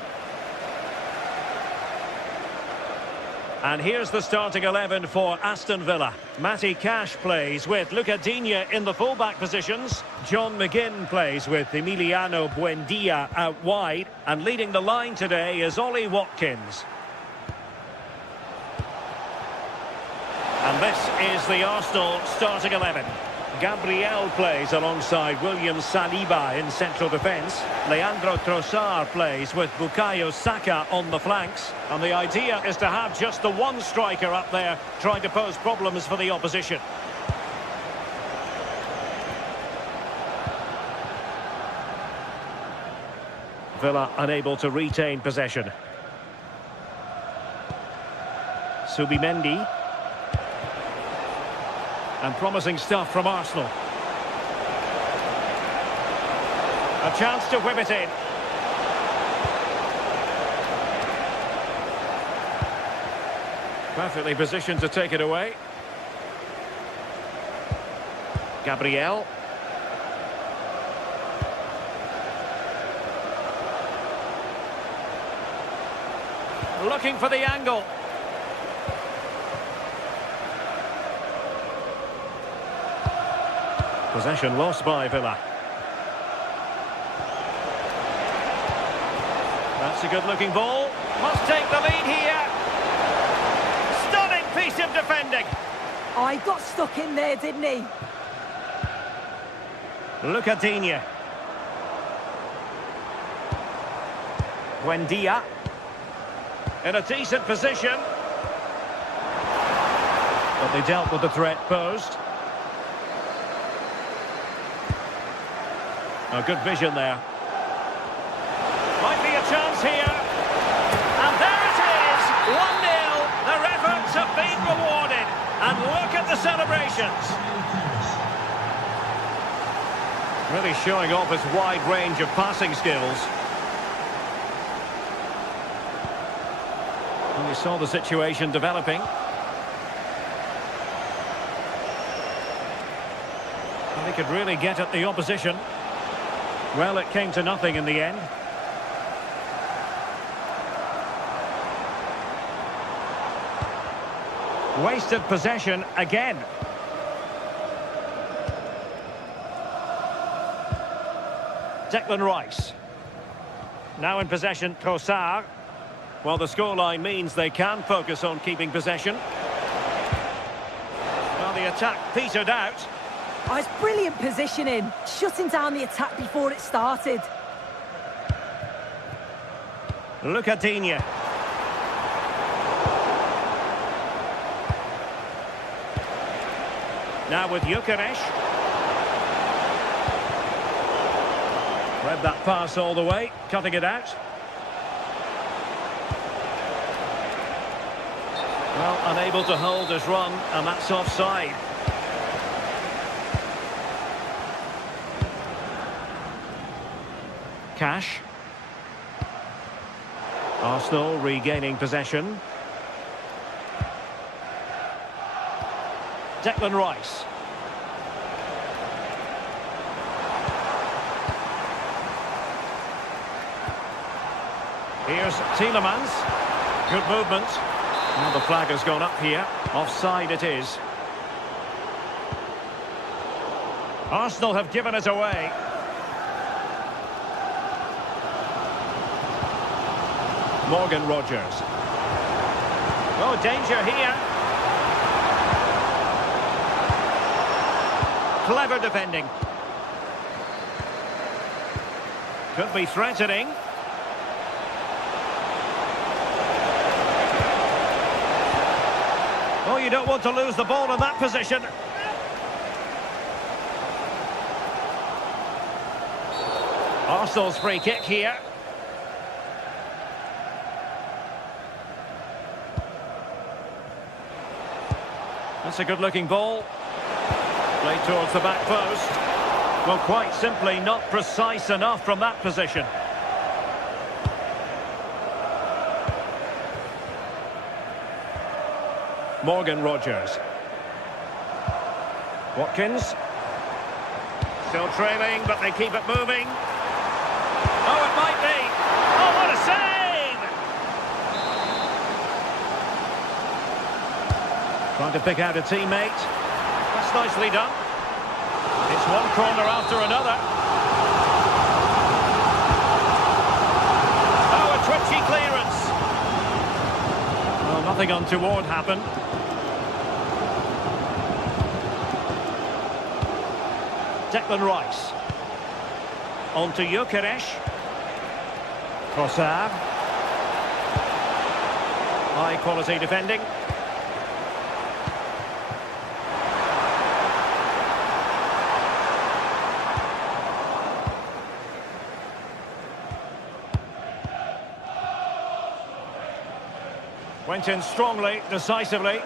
And here's the starting 11 for Aston Villa. Matty Cash plays with Luca Digne in the full-back positions. John McGinn plays with Emiliano Buendia out wide. And leading the line today is Ollie Watkins. And this is the Arsenal starting 11. Gabriel plays alongside William Saliba in central defence. Leandro Trossard plays with Bukayo Saka on the flanks. And the idea is to have just the one striker up there trying to pose problems for the opposition. Villa unable to retain possession. Zubimendi. And promising stuff from Arsenal. A chance to whip it in. Perfectly positioned to take it away. Gabriel. Looking for the angle. Possession lost by Villa. That's a good-looking ball. Must take the lead here. Stunning piece of defending. Oh, he got stuck in there, didn't he? Lucadinha. Buendia. In a decent position. But they dealt with the threat posed. A good vision there. Might be a chance here. And there it is! 1-0. Their efforts have been rewarded. And look at the celebrations. Really showing off his wide range of passing skills. And we saw the situation developing. And he could really get at the opposition. Well, it came to nothing in the end. Wasted possession again. Declan Rice. Now in possession, Trossard. Well, the scoreline means they can focus on keeping possession. Well, the attack petered out. Oh, it's brilliant positioning, shutting down the attack before it started. Lucadinha. Now with Gyökeres. Read that pass all the way, cutting it out. Well, unable to hold his run, and that's offside. Cash. Arsenal regaining possession. Declan Rice. Here's Tielemans. Good movement. Well, the flag has gone up here. Offside it is. Arsenal have given it away. Morgan Rogers. Oh, danger here. Clever defending. Could be threatening. Oh, you don't want to lose the ball in that position. Arsenal's free kick here. That's a good-looking ball. Played towards the back post. Well, quite simply not precise enough from that position. Morgan Rogers. Watkins. Still trailing, but they keep it moving. Oh, it might be. Oh, what a save! Trying to pick out a teammate. That's nicely done. It's one corner after another. Oh, a twitchy clearance. Well, nothing untoward happened. Declan Rice. On to Gyökeres. Trossard. High quality defending. Went in strongly, decisively.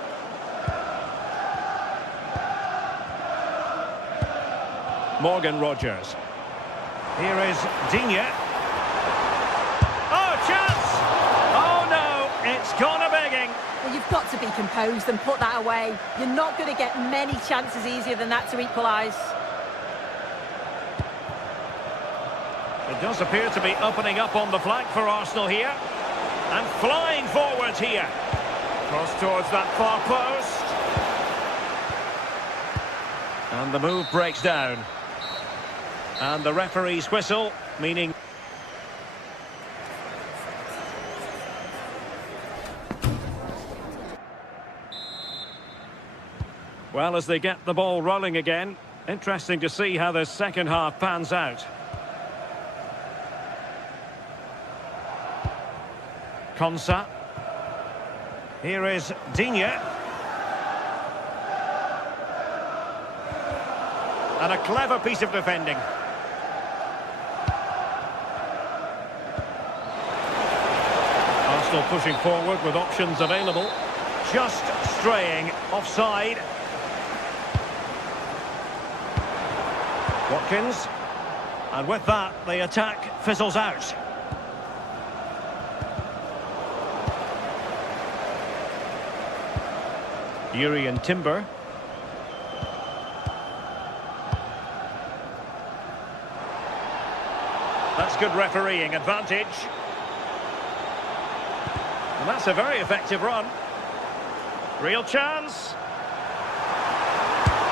Morgan Rogers. Here is Digne. Oh, chance! Oh, no, it's gone a begging. attacking. Well, you've got to be composed and put that away. You're not going to get many chances easier than that to equalise. It does appear to be opening up on the flank for Arsenal here. And flying forwards here. Cross towards that far post. And the move breaks down. And the referee's whistle, meaning... Well, as they get the ball rolling again, interesting to see how the second half pans out. Konsa. Here is Digne. And a clever piece of defending. Arsenal pushing forward with options available. Just straying offside. Watkins. And with that, the attack fizzles out. Jurrien Timber. That's good refereeing advantage. And that's a very effective run. Real chance.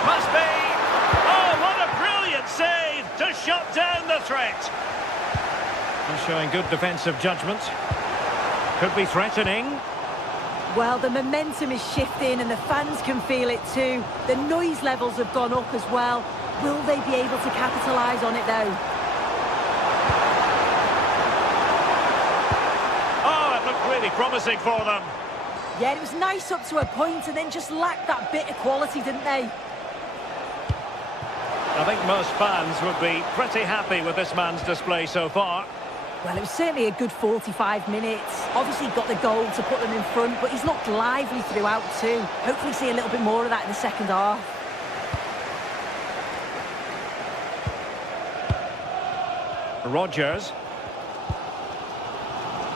Must be. Oh, what a brilliant save to shut down the threat. He's showing good defensive judgment. Could be threatening. Well, the momentum is shifting and the fans can feel it too. The noise levels have gone up as well. Will they be able to capitalise on it though? Oh, it looked really promising for them. Yeah, it was nice up to a point and then just lacked that bit of quality, didn't they? I think most fans would be pretty happy with this man's display so far. Well, it was certainly a good 45 minutes. Obviously got the goal to put them in front, but he's looked lively throughout too. Hopefully see a little bit more of that in the second half. Rodgers.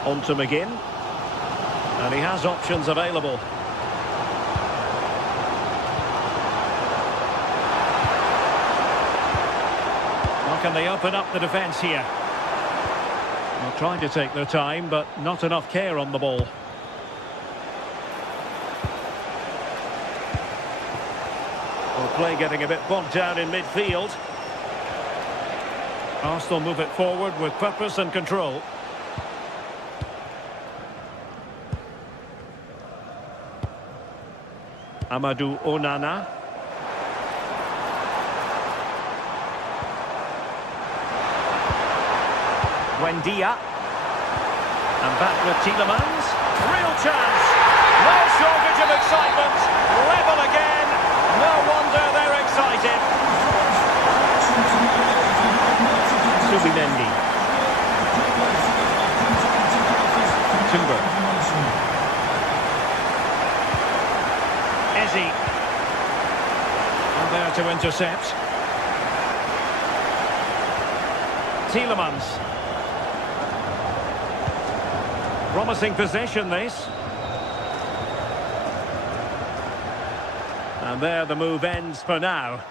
On to McGinn. And he has options available. How can they open up the defence here? They're trying to take their time, but not enough care on the ball. Well, play getting a bit bogged down in midfield. Arsenal move it forward with purpose and control. Amadou Onana. Buendia. And back with Tielemans. Real chance. No shortage of excitement. Level again. No wonder they're excited. Subimendi. Timber. Eze. And there to intercept. Tielemans. Promising possession, this. And there the move ends for now.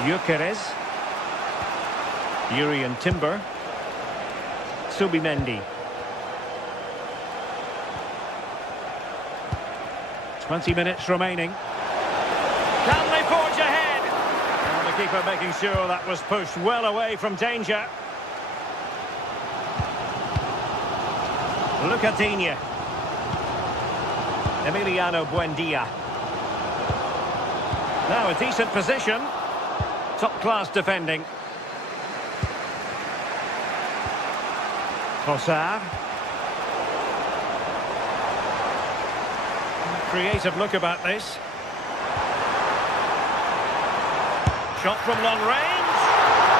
Gyökeres. Jurrien Timber. Subimendi. 20 minutes remaining. Can they forge ahead? And the keeper making sure that was pushed well away from danger. Look at Digne. Emiliano Buendia. Now a decent position. Top-class defending. Trossard. Creative look about this. Shot from long range.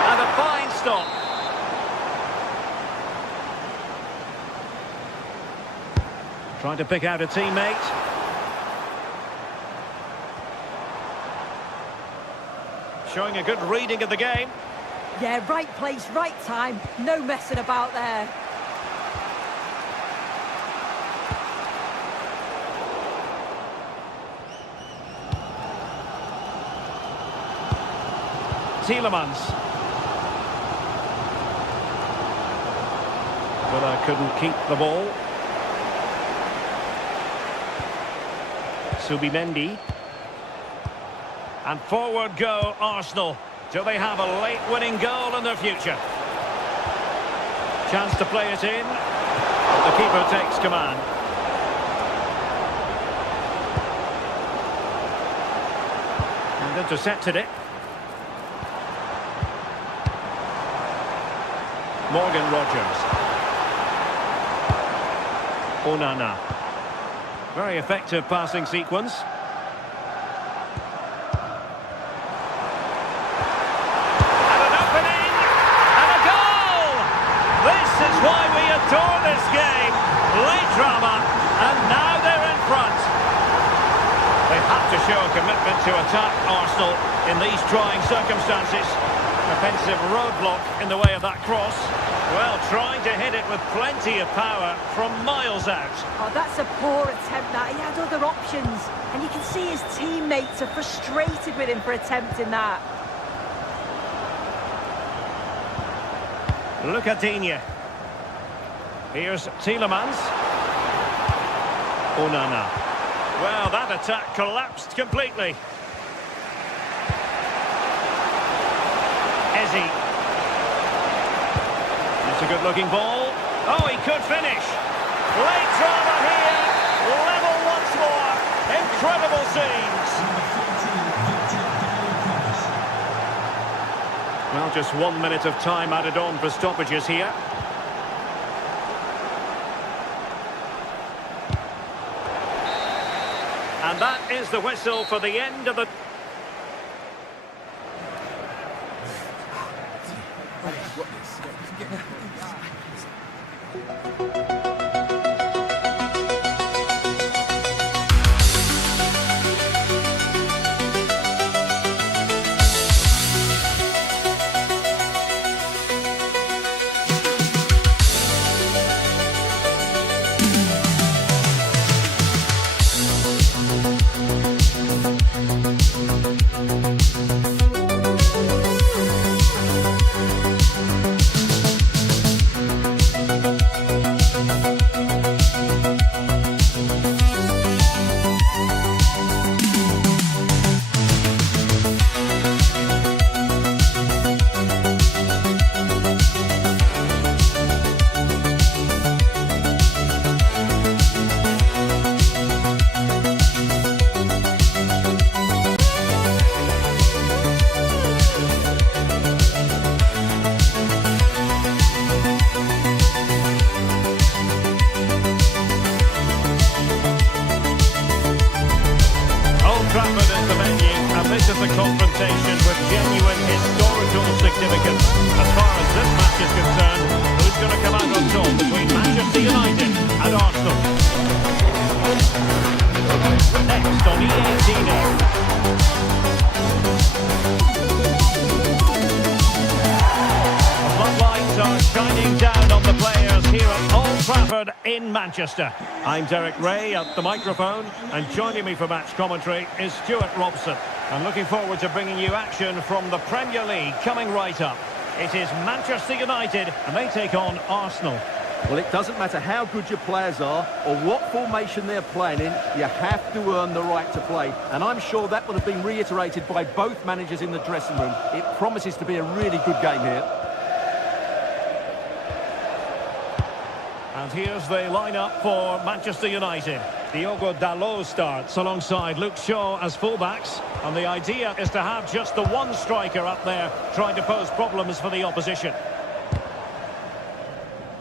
And a fine stop. Trying to pick out a teammate. Showing a good reading of the game. Yeah, right place, right time. No messing about there. Tielemans. Villa couldn't keep the ball. Subimendi. And forward go Arsenal. Do they have a late winning goal in their future? Chance to play it in. The keeper takes command. And intercepted it. Morgan Rogers. Onana. Very effective passing sequence. And an opening! And a goal! This is why we adore this game. Late drama, and now they're in front. They have to show a commitment to attack Arsenal in these trying circumstances. Offensive roadblock in the way of that cross. Well, trying to hit it with plenty of power from miles out. Oh, that's a poor attempt, that. He had other options. And you can see his teammates are frustrated with him for attempting that. Look at Digne. Here's Tielemans. Onana. Well, that attack collapsed completely. Eze. It's a good-looking ball. Oh, he could finish. Late drama here. Level once more. Incredible scenes. Well, just 1 minute of time added on for stoppages here. And that is the whistle for the end of the... This is a confrontation with genuine historical significance. As far as this match is concerned, who's going to come out on top between Manchester United and Arsenal? Next on EA TV. The floodlights are shining down on the players here at Old Trafford in Manchester. I'm Derek Ray at the microphone, and joining me for match commentary is Stuart Robson. I'm looking forward to bringing you action from the Premier League coming right up. It is Manchester United, and they take on Arsenal. Well, it doesn't matter how good your players are or what formation they're playing in, you have to earn the right to play. And I'm sure that would have been reiterated by both managers in the dressing room. It promises to be a really good game here. And here's the lineup for Manchester United. Diogo Dalot starts alongside Luke Shaw as fullbacks. And the idea is to have just the one striker up there trying to pose problems for the opposition.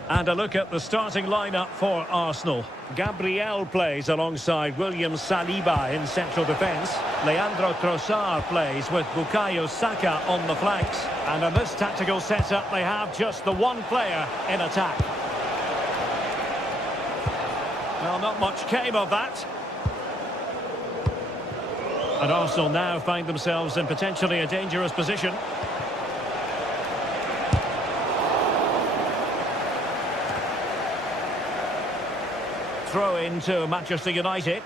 And a look at the starting lineup for Arsenal. Gabriel plays alongside William Saliba in central defence. Leandro Trossard plays with Bukayo Saka on the flanks. And in this tactical setup, they have just the one player in attack. Well, not much came of that. And Arsenal now find themselves in potentially a dangerous position. Throw into Manchester United.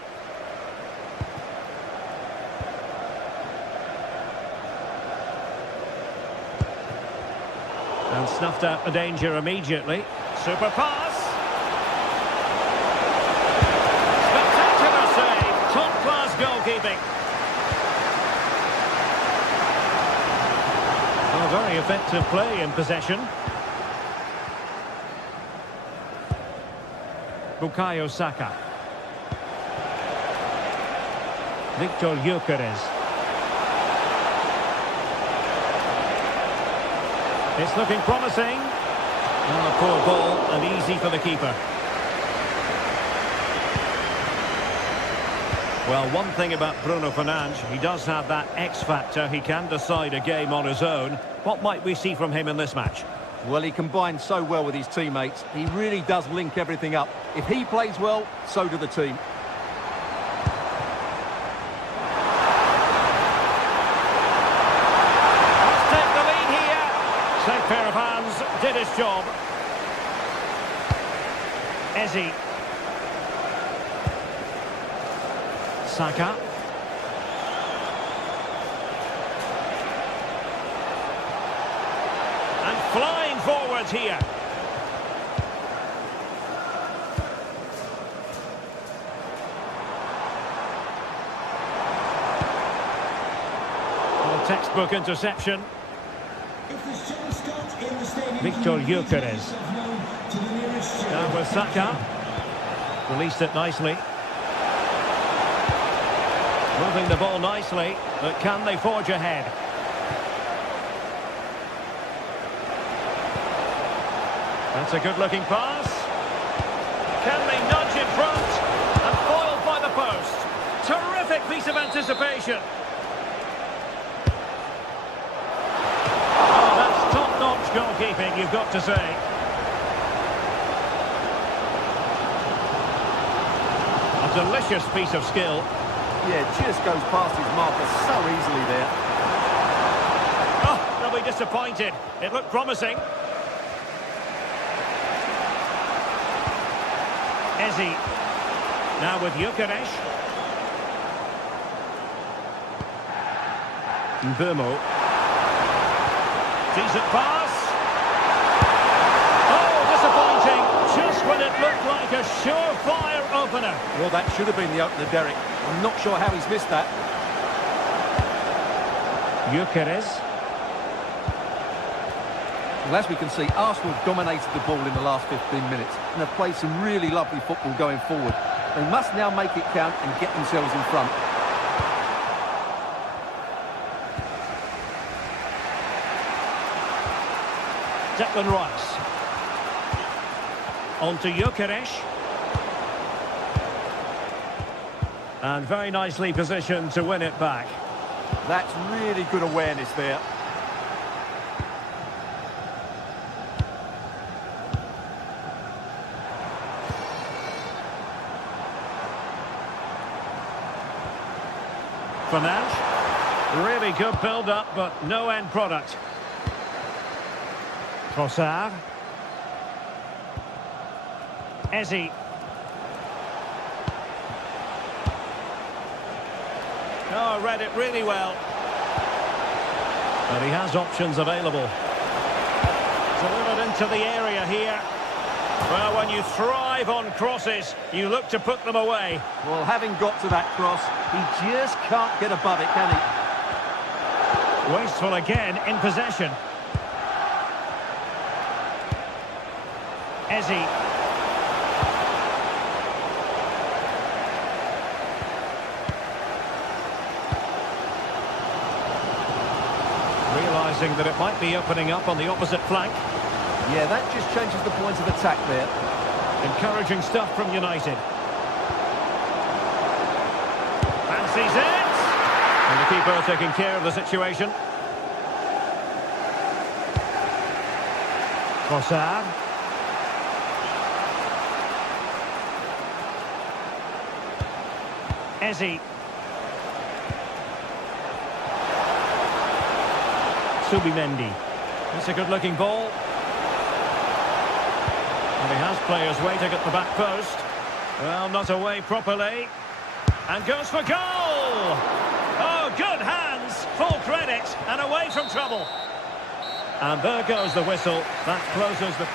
And snuffed out the danger immediately. Super pass. Spectacular save. Top-class goalkeeping. Oh, very effective play in possession. Bukayo Saka. Victor Gyökeres. It's looking promising. And a poor ball, and easy for the keeper. Well, one thing about Bruno Fernandes, he does have that X factor. He can decide a game on his own. What might we see from him in this match? Well, he combines so well with his teammates. He really does link everything up. If he plays well, so do the team. Safe pair of hands, did his job. Eze. Saka. And flying forwards here. Well, textbook interception. Victor Gyökeres. Down with Saka. Released it nicely. Moving the ball nicely, but can they forge ahead? That's a good-looking pass. Can they nudge in front? And foiled by the post. Terrific piece of anticipation. Goalkeeping, you've got to say. A delicious piece of skill. Yeah, just goes past his marker so easily there. Oh, they'll be disappointed. It looked promising. Eze. Now with Gyökeres. Mbeumo. Decent pass. Just when it looked like a surefire opener. Well, that should have been the opener, Derek. I'm not sure how he's missed that. Gyökeres. Well, as we can see, Arsenal have dominated the ball in the last 15 minutes and have played some really lovely football going forward. They must now make it count and get themselves in front. Declan Rice. On to Gyökeres. And very nicely positioned to win it back. That's really good awareness there. Fernandes. Really good build-up, but no end product. Trossard. Eze. Oh, read it really well. But he has options available. Delivered into the area here. Well, when you thrive on crosses, you look to put them away. Well, having got to that cross, he just can't get above it, can he? Wasteful again in possession. Eze. Realising that it might be opening up on the opposite flank. Yeah, that just changes the point of attack there. Encouraging stuff from United. Fancies it! And the keeper taking care of the situation. Trossard. Eze. Subimendi. It's a good-looking ball. And he has players waiting at the back post. Well, not away properly. And goes for goal! Oh, good hands, full credit, and away from trouble. And there goes the whistle. That closes the...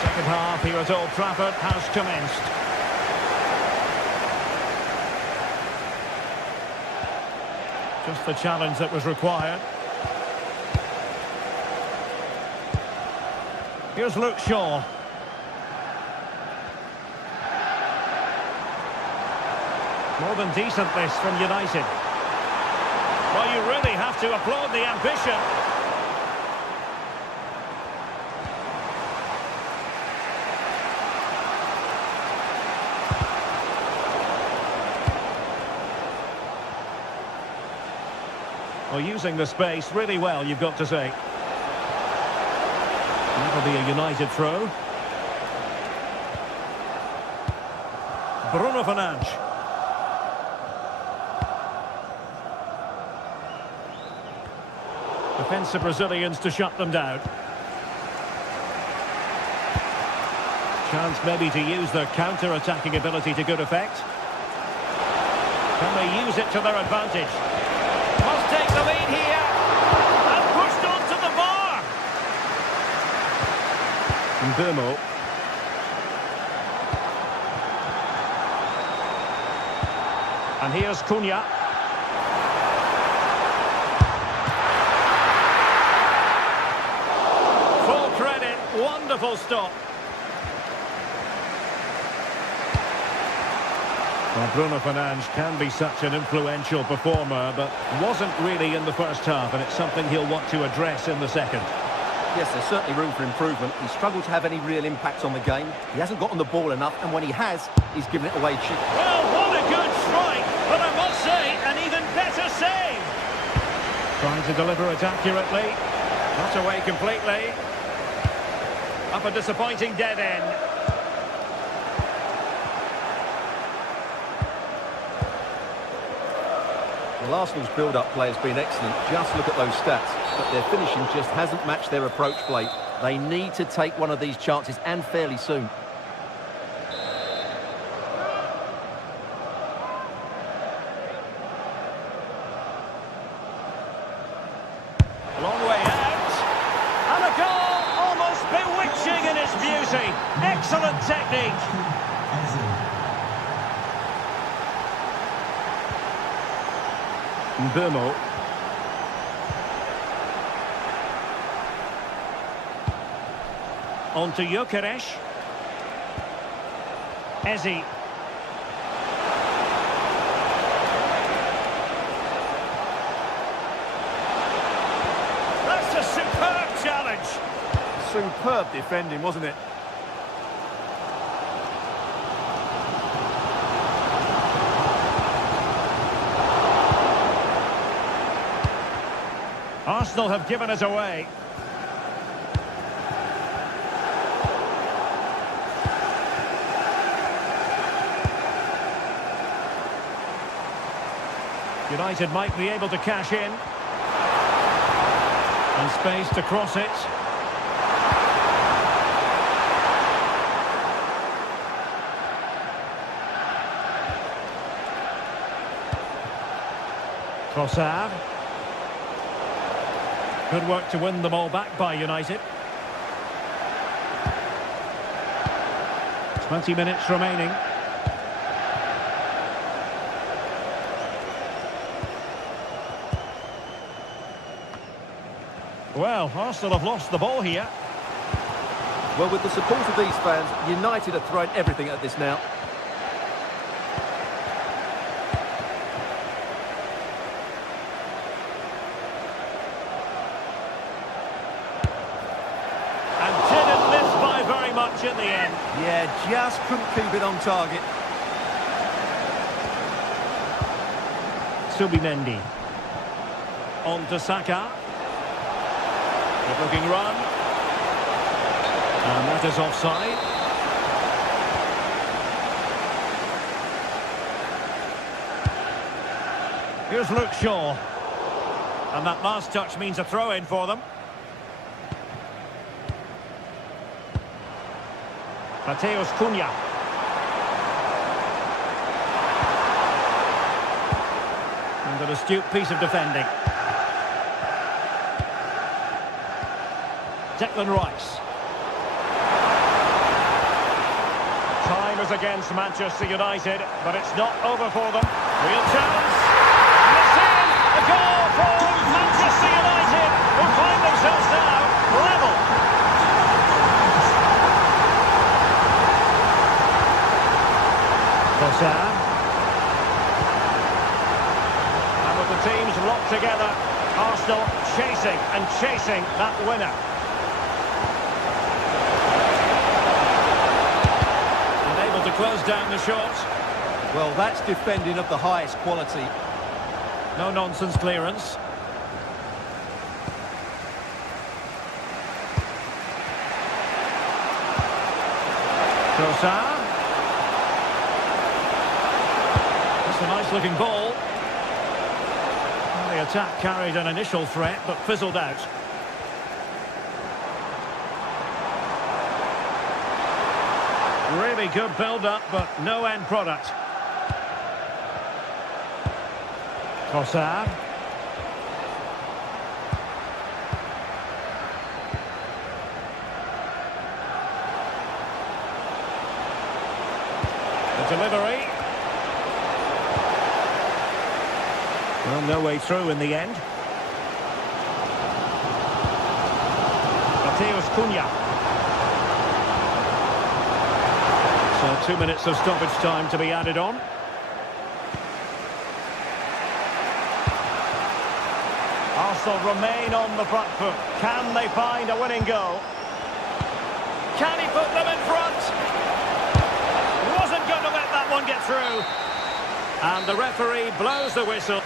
Second half here at Old Trafford has commenced. Just the challenge that was required. Here's Luke Shaw. More than decent this from United. Well, you really have to applaud the ambition. Well, using the space really well, you've got to say. That'll be a United throw. Bruno Fernandes. Defensive Brazilians to shut them down. Chance maybe to use their counter-attacking ability to good effect. Can they use it to their advantage? Must take the lead here. And pushed onto the bar. Mbeumo. And here's Cunha. Full credit. Wonderful stop. Well, Bruno Fernandes can be such an influential performer, but wasn't really in the first half, and it's something he'll want to address in the second. Yes, there's certainly room for improvement. He's struggled to have any real impact on the game. He hasn't gotten the ball enough, and when he has, he's given it away cheap. Well, what a good strike, but I must say, an even better save. Trying to deliver it accurately. Not away completely. Up a disappointing dead end. Well, Arsenal's build-up play has been excellent. Just look at those stats. But their finishing just hasn't matched their approach play. They need to take one of these chances, and fairly soon. Long way out. And a goal, almost bewitching in its beauty. Excellent technique. Mbeumo. On to Gyökeres. Eze. That's a superb challenge. Superb defending, wasn't it? Arsenal have given us away. United might be able to cash in. And space to cross it. Trossard. Good work to win the ball back by United. 20 minutes remaining. Well, Arsenal have lost the ball here. Well, with the support of these fans, United are throwing everything at this now. In the end. Yeah, just couldn't keep it on target. Subimendi. On to Saka. Good looking run. And that is offside. Here's Luke Shaw. And that last touch means a throw-in for them. Mateus Cunha. And an astute piece of defending. Declan Rice. Time is against Manchester United, but it's not over for them. Real chance. And it's in! A goal for Manchester United, who find themselves now level. Trossard. And with the teams locked together, Arsenal chasing and chasing that winner. To close down the shot. Well, that's defending of the highest quality. No nonsense clearance. Trossard. That's a nice looking ball. Well, the attack carried an initial threat but fizzled out. Really good build-up, but no end product. Trossard. The delivery. Well, no way through in the end. Mateus Cunha. So 2 minutes of stoppage time to be added on. Arsenal remain on the front foot. Can they find a winning goal? Can he put them in front? Wasn't going to let that one get through. And the referee blows the whistle.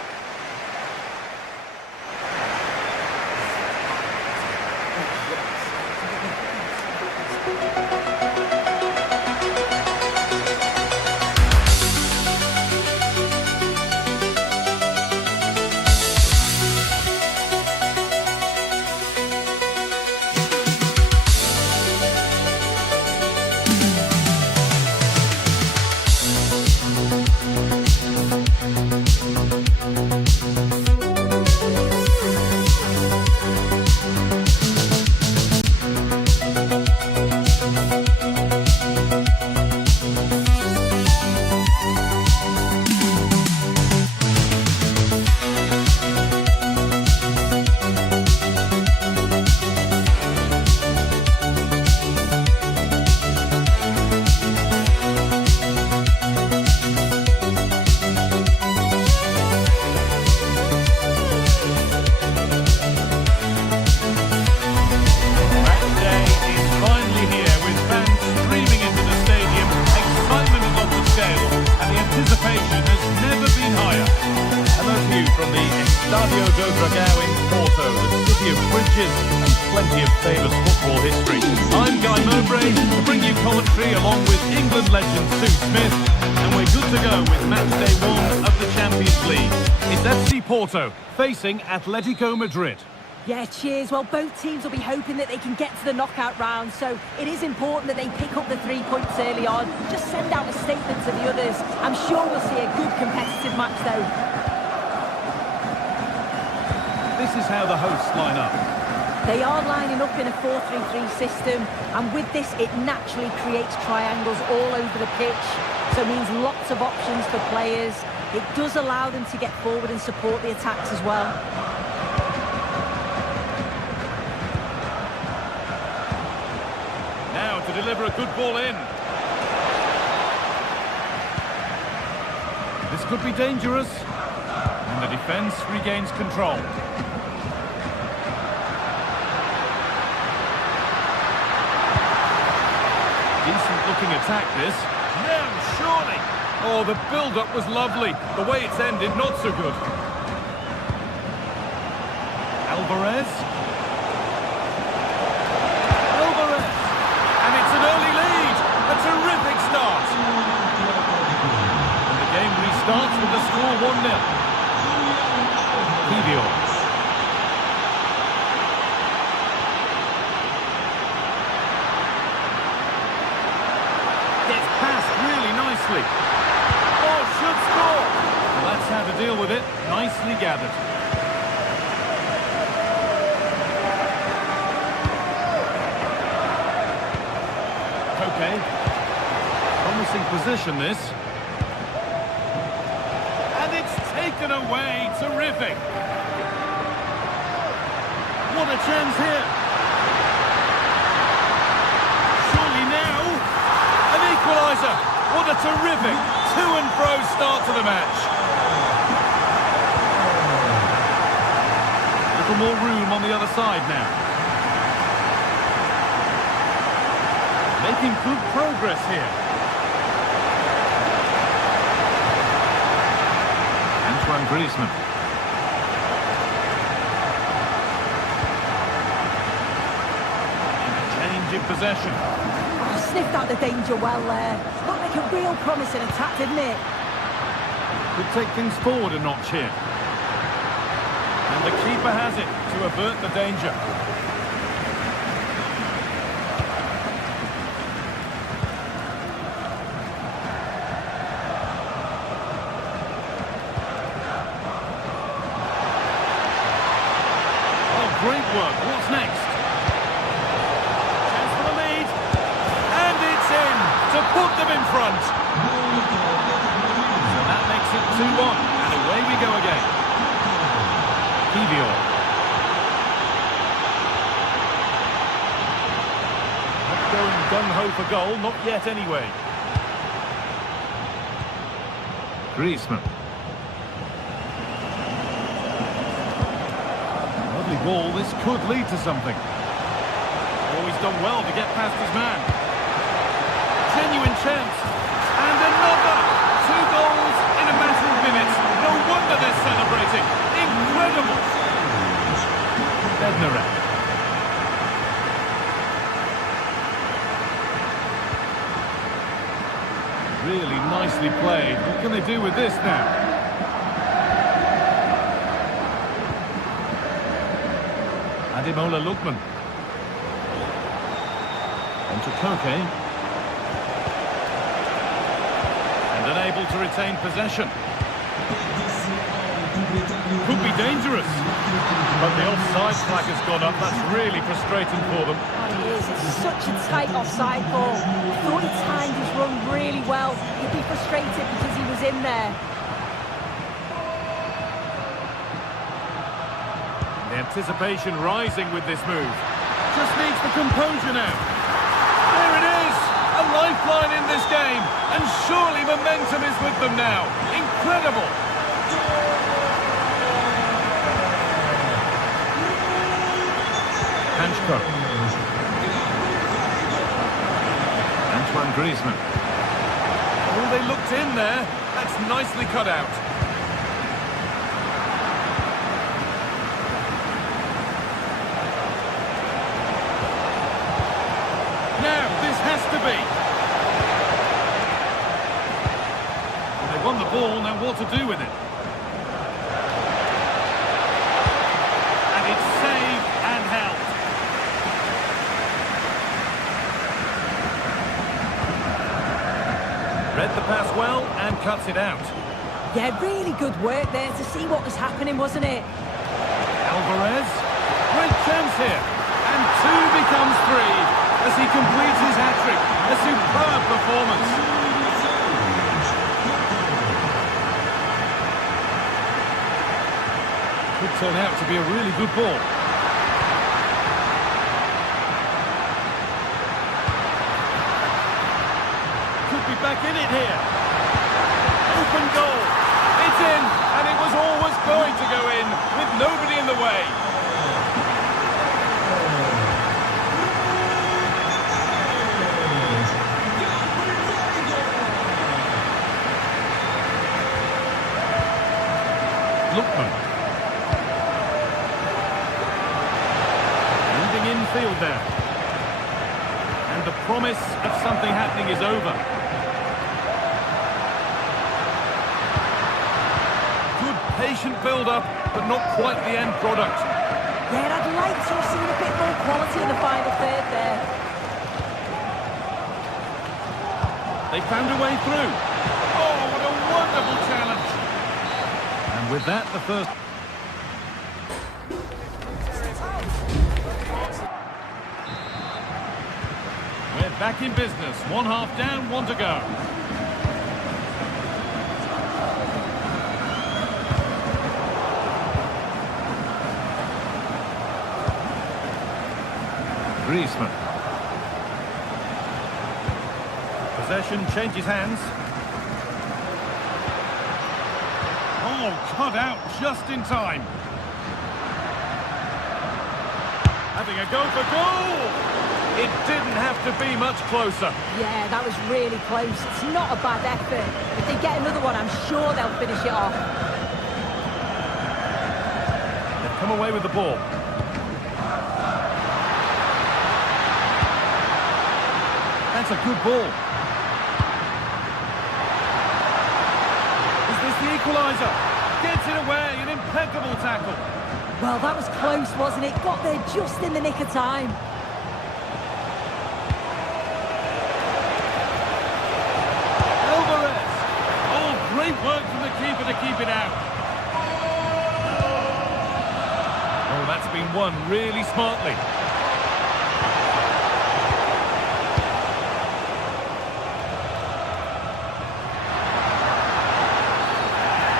Plenty of famous football history. I'm Guy Mowbray to bring you commentary along with England legend Sue Smith, and we're good to go with match day 1 of the Champions League. It's FC Porto facing Atletico Madrid. Yeah, cheers. Well, both teams will be hoping that they can get to the knockout round, so it is important that they pick up the 3 points early on. Just send out a statement to the others. I'm sure we'll see a good competitive match, though. This is how the hosts line up. They are lining up in a 4-3-3 system, and with this it naturally creates triangles all over the pitch, so it means lots of options for players. It does allow them to get forward and support the attacks as well. Now to deliver a good ball in. This could be dangerous, and the defence regains control. Decent-looking attack, this. No, surely! Oh, the build-up was lovely. The way it's ended, not so good. Alvarez. Alvarez! And it's an early lead! A terrific start! And the game restarts with the score 1-0. Kivior. Oh, should score! Well, that's how to deal with it. Nicely gathered. Okay. Promising position, this. And it's taken away. Terrific. What a chance here. Surely now. An equaliser. What a terrific to-and-fro start to the match. A little more room on the other side now. Making good progress here. Antoine Griezmann. Change in possession. Oh, sniffed out the danger well there. Looked like a real promising attack, didn't it? Could take things forward a notch here. And the keeper has it to avert the danger. Great work. What's next? Chance for the lead. And it's in to put them in front. So that makes it 2-1. And away we go again. Kivior. Not going gung-ho for goal. Not yet anyway. Griezmann. Ball, this could lead to something. Oh, he's done well to get past his man. Genuine chance. And another! 2 goals in a matter of minutes. No wonder they're celebrating. Incredible! Bednarek. Really nicely played. What can they do with this now? Ademola Lookman. On to Koke. And unable to retain possession. Could be dangerous. But the offside flag has gone up. That's really frustrating for them. Oh, it is. It's such a tight offside ball. I thought he timed his run really well. He'd be frustrated because he was in there. Anticipation rising with this move. Just needs the composure now. There it is! A lifeline in this game. And surely momentum is with them now. Incredible! Hanchko. Antoine Griezmann. Oh, they looked in there. That's nicely cut out. They won the ball, now what to do with it? And it's saved and held. Read the pass well and cuts it out. Yeah, really good work there to see what was happening, wasn't it? Alvarez, great chance here. And 2 becomes 3. As he completes his hat-trick. A superb performance. Could turn out to be a really good ball. Could be back in it here. Open goal. It's in, and it was always going to go in, with nobody in the way. Lookman. Moving infield there. And the promise of something happening is over. Good patient build-up, but not quite the end product. Yeah, I'd like to have seen a bit more quality in the final third there. They found a way through. Oh, what a wonderful challenge. And with that, the first... We're back in business. 1 half down, 1 to go. Griezmann. Possession changes hands. Oh, cut out just in time. Having a go for goal! It didn't have to be much closer. Yeah, that was really close. It's not a bad effort. If they get another one, I'm sure they'll finish it off. They've come away with the ball. That's a good ball. Is this the equaliser? Gets it away, an impeccable tackle. Well, that was close, wasn't it? Got there just in the nick of time. Great work from the keeper to keep it out. Oh, that's been won really smartly.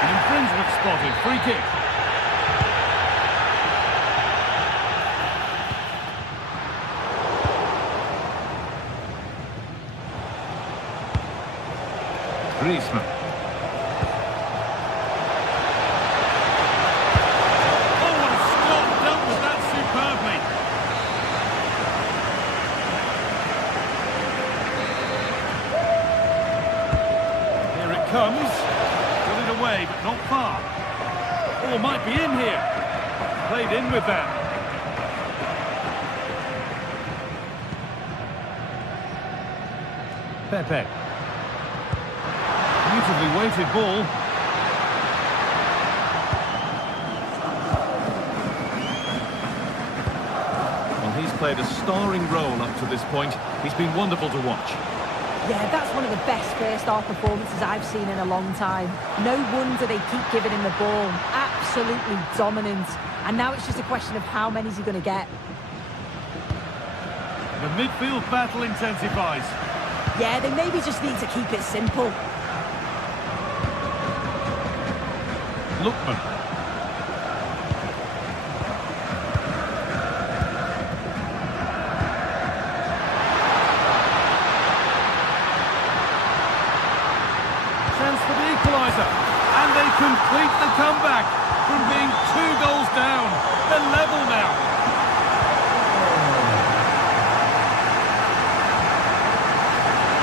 An infringement spotted. Free kick. Griezmann. Comes, put it away, but not far. Oh, might be in here. Played in with that. Pepe. Beautifully weighted ball. Well, he's played a starring role up to this point. He's been wonderful to watch. Yeah, that's one of the best first-half performances I've seen in a long time. No wonder they keep giving him the ball. Absolutely dominant. And now it's just a question of how many is he going to get. The midfield battle intensifies. Yeah, they maybe just need to keep it simple. Lookman. And they complete the comeback from being 2 goals down. They're level now.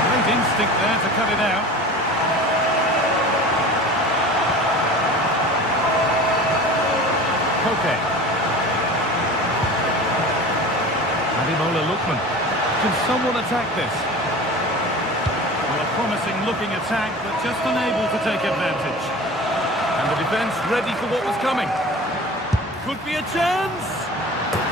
Great instinct there to cut it out. Koke. Ademola Lookman. Can someone attack this? A promising looking attack, but just unable to take advantage. And the defence ready for what was coming. Could be a chance!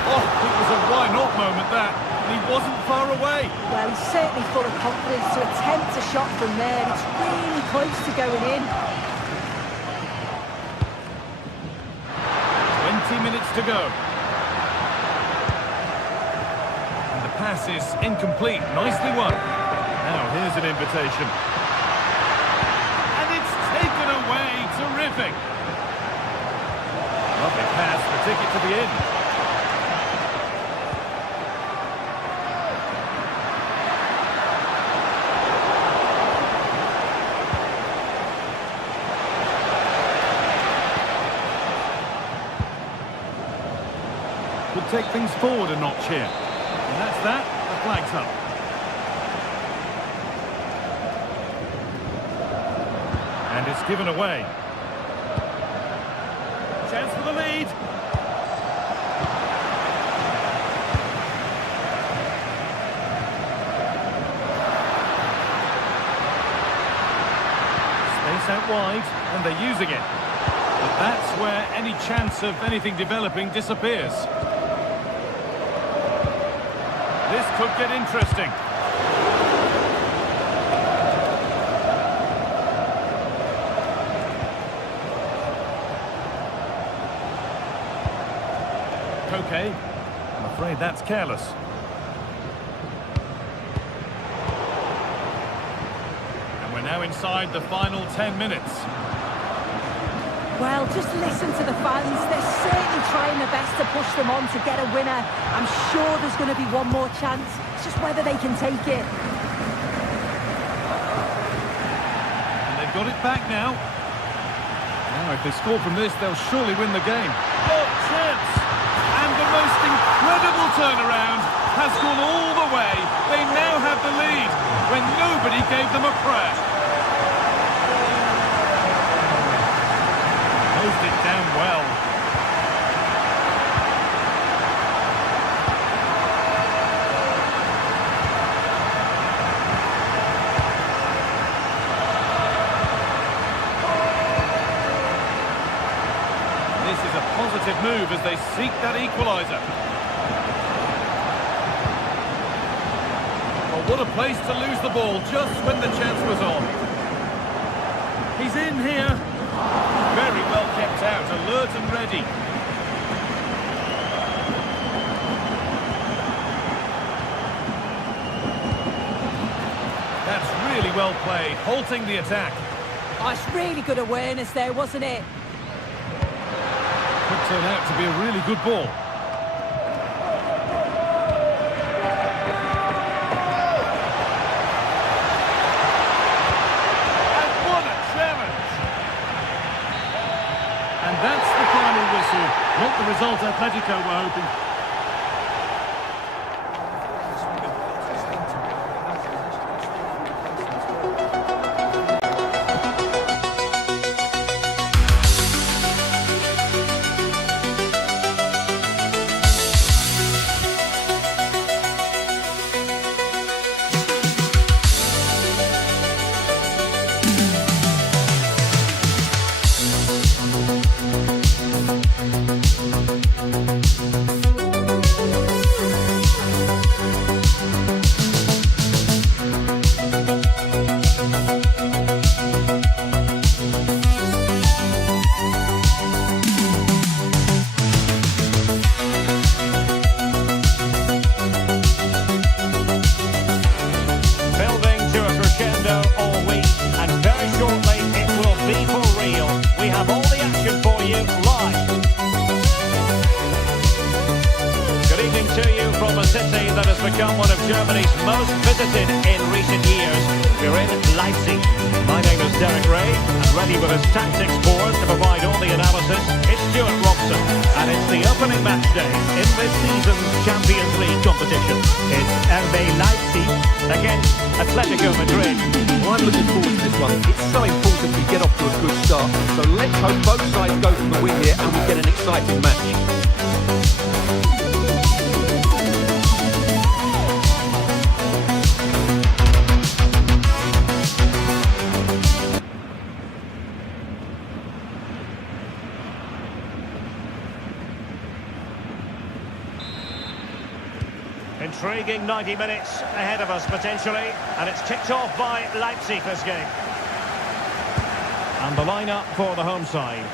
Oh, it was a why not moment that. And he wasn't far away. Well, he's certainly full of confidence to attempt a shot from there. It's really close to going in. 20 minutes to go. And the pass is incomplete. Nicely won. Now, here's an invitation. And it's taken away. Terrific. Lovely pass, the ticket to the end. Could take things forward a notch here. And that's that. The flag's up. And it's given away. Chance for the lead. Space out wide, and they're using it. But that's where any chance of anything developing disappears. This could get interesting. Okay, I'm afraid that's careless. And we're now inside the final 10 minutes. Well, just listen to the fans. They're certainly trying their best to push them on to get a winner. I'm sure there's going to be one more chance. It's just whether they can take it. And they've got it back now. Now, if they score from this, they'll surely win the game. Oh, chance! And the most incredible turnaround has gone all the way. They now have the lead when nobody gave them a prayer. Closed it down well. This is a positive move as they seek that equaliser. Well, what a place to lose the ball just when the chance was on. He's in here. Very well kept out, alert and ready. That's really well played, halting the attack. Oh, it's really good awareness there, wasn't it? Could turn out to be a really good ball. And what a challenge! And that's the final whistle. Not the result Atletico were hoping. City that has become one of Germany's most visited in recent years. We're in Leipzig. My name is Derek Ray, and ready with his tactics board to provide all the analysis, it's Stuart Robson. And it's the opening match day in this season's Champions League competition. It's RB Leipzig against Atletico Madrid. Well, I'm looking forward to this one. It's so important we get off to a good start. So let's hope both sides go for the win here and we get an exciting match. Intriguing 90 minutes ahead of us, potentially. And it's kicked off by Leipzig, this game. And the lineup for the home side.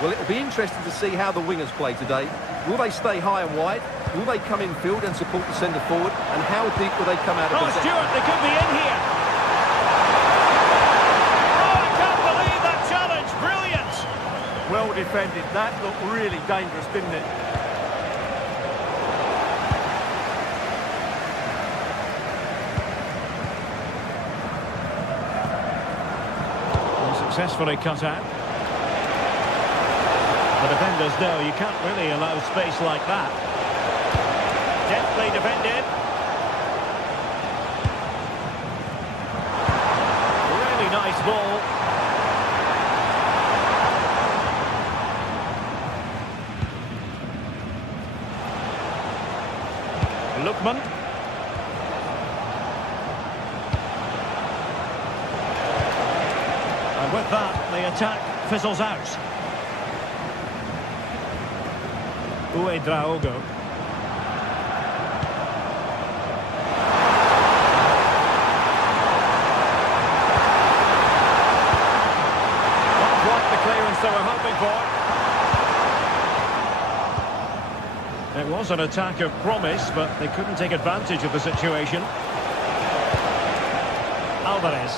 Well, it'll be interesting to see how the wingers play today. Will they stay high and wide? Will they come in field and support the centre forward? And how deep will they come out of the centre? Stuart, they could be in here. Oh, I can't believe that challenge. Brilliant. Well defended. That looked really dangerous, didn't it? Successfully cut out. The defenders know you can't really allow space like that. Deftly defended. Really nice ball. Lookman. And with that, the attack fizzles out. Uedraogo. Not quite the clearance they were hoping for. It was an attack of promise, but they couldn't take advantage of the situation. Alvarez.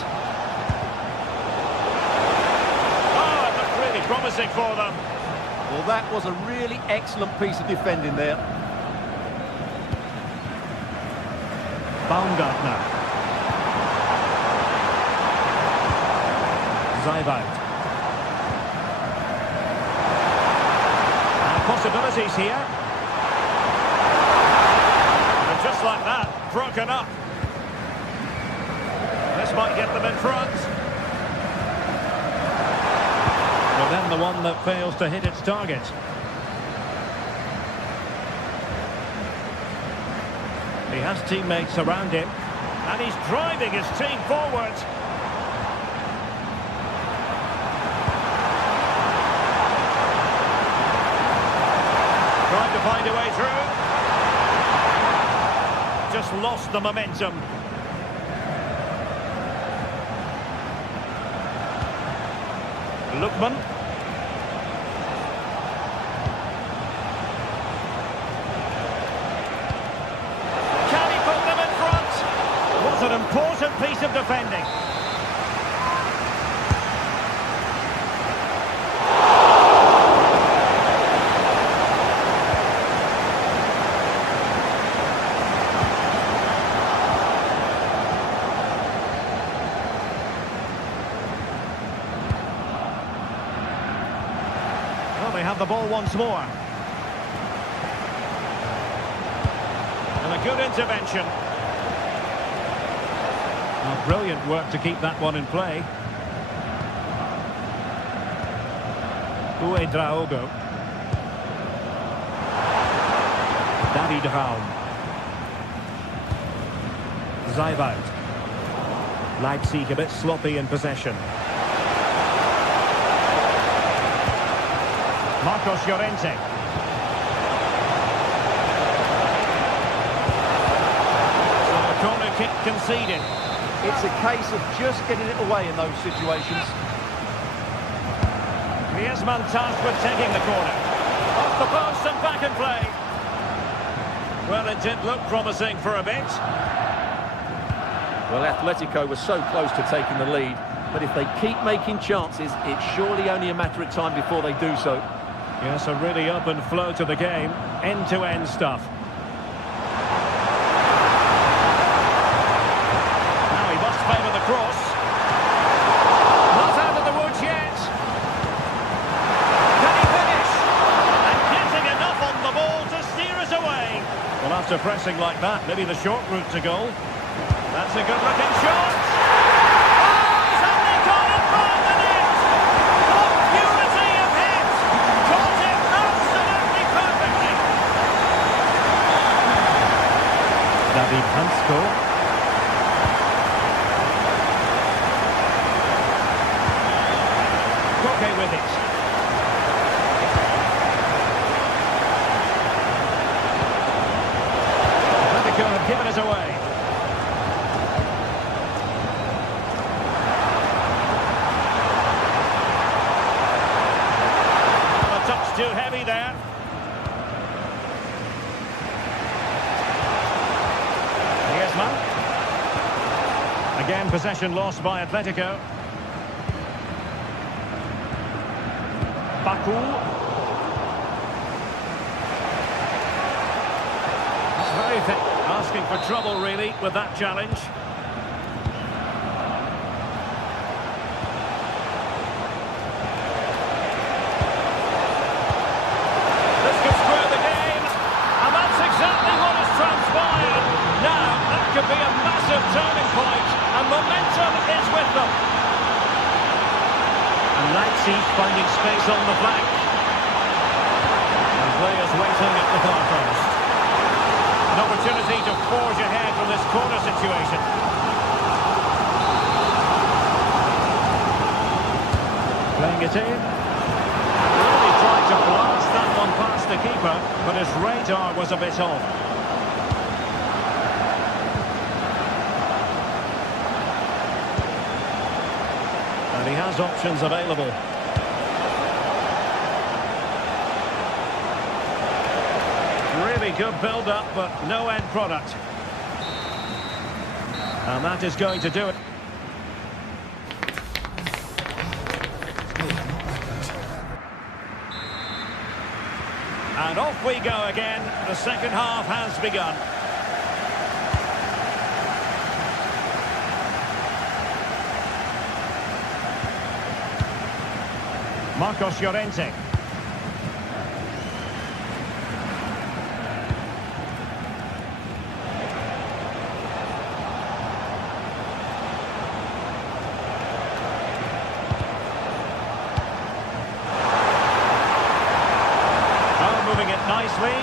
Oh, it looked really promising for them. Well, that was a really excellent piece of defending there. Baumgartner. Zaivaut. And possibilities here. And just like that, broken up. This might get them in front. But then the one that fails to hit its target. He has teammates around him, and he's driving his team forward. Trying to find a way through. Just lost the momentum. Lookman. Can he put them in front? Was an important piece of defending. They have the ball once more. And a good intervention. Well, brilliant work to keep that one in play. Uedraogo. David Raum. Zaivaut. Leipzig a bit sloppy in possession. Marcos Llorente. So a corner kick conceded. It's a case of just getting it away in those situations. Griezmann tasked with taking the corner. Off the post and back in play. Well, it did look promising for a bit. Well, Atletico was so close to taking the lead, but if they keep making chances, it's surely only a matter of time before they do so. Yes, a really open flow to the game. End-to-end stuff. Now he must favour the cross. Not out of the woods yet. Can he finish? And getting enough on the ball to steer us away. Well, after pressing like that, maybe the short route to goal. That's a good-looking shot. David Hansko. Koke with it. Atletico have given it away. Well, a touch too heavy there. Again, possession lost by Atletico. Baku. It's very thick. Asking for trouble, really, with that challenge. This could square the game. And that's exactly what has transpired. Now, that could be a massive turning point. And momentum is with them. And Leipzig finding space on the flank. And players waiting at the far post. An opportunity to forge ahead from this corner situation. Playing it in. Really tried to blast that one past the keeper, but his radar was a bit off. He has options available. Really good build-up, but no end product. And that is going to do it. And off we go again. The second half has begun. Marcos Llorente. Moving it nicely.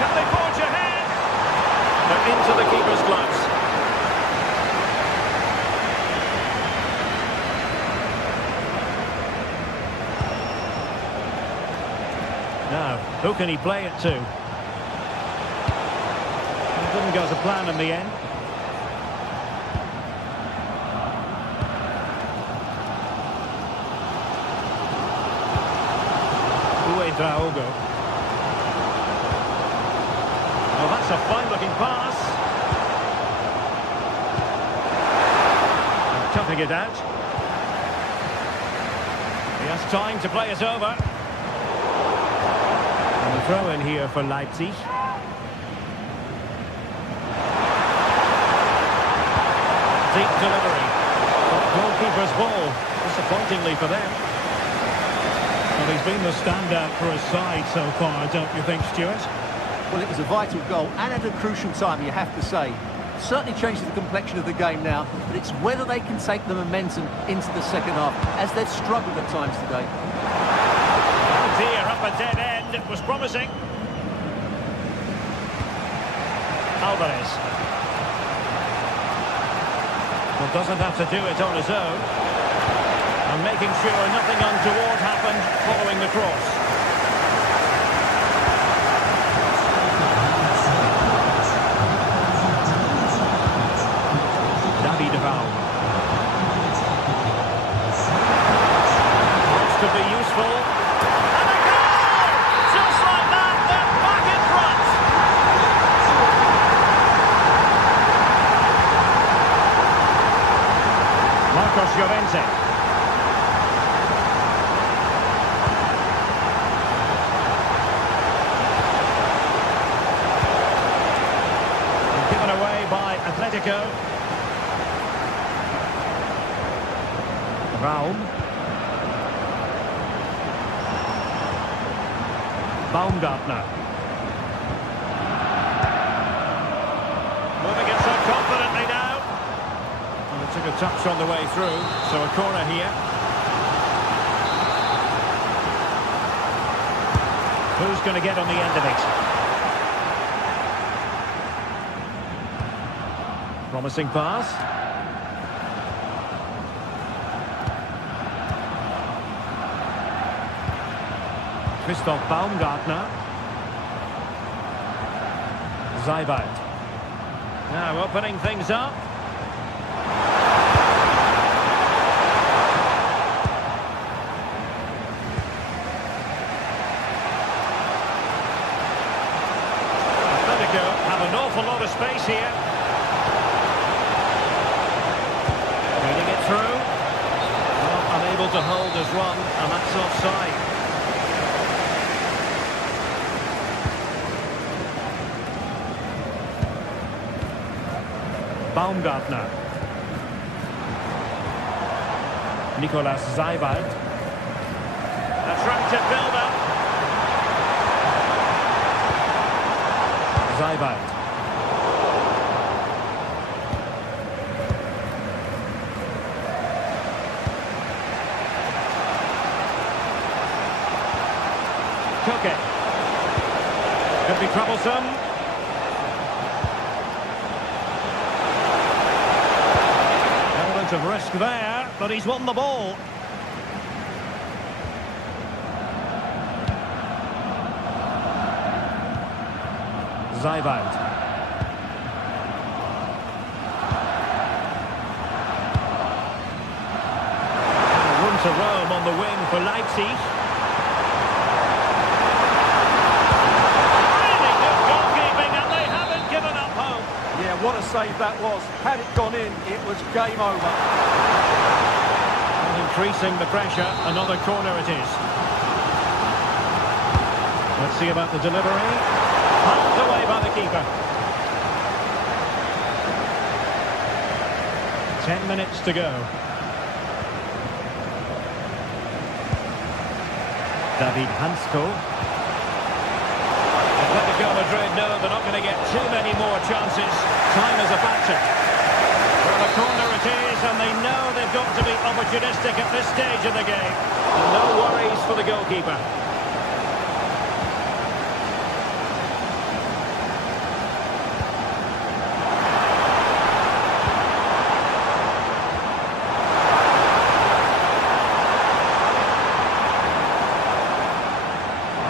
Can they forge ahead? They're into the keeper's gloves. Now, who can he play it to? It didn't go to plan in the end. Draogo. Oh, that's a fine-looking pass. And cutting it out. He has time to play it over. And a throw in here for Leipzig. Deep delivery. Goalkeeper's ball. Disappointingly for them. Well, he's been the standout for his side so far, don't you think, Stuart? Well, it was a vital goal and at a crucial time, you have to say. Certainly changes the complexion of the game now, but it's whether they can take the momentum into the second half, as they've struggled at times today. Oh dear, up a dead end. It was promising. Alvarez. Well, doesn't have to do it on his own. And making sure nothing untoward happened following the cross. David Raum. Looks to be useful. And a goal! Just like that, they're back in front. Marcos Llorente. By Atletico. Raum. Baumgartner. Moving it so confidently now. And it took a touch on the way through, so a corner here. Who's going to get on the end of it? Promising pass. Christoph Baumgartner. Zeibald. Now opening things up. Atletico have an awful lot of space here. Through. Well, unable to hold his run, and that's offside. Baumgartner. Nicolas Zeibald. Attractive build-up. Zeibald. Koke. Could be troublesome. Element of risk there, but he's won the ball. Zeibald. Room to roam on the wing for Leipzig. save that was. Had it gone in, it was game over. And increasing the pressure, another corner it is. Let's see about the delivery. Pulled away by the keeper. 10 minutes to go. David Hansko. Atletico Madrid know they're not going to get too many more chances. Time is a factor. Well, the corner it is, and they know they've got to be opportunistic at this stage of the game. And no worries for the goalkeeper.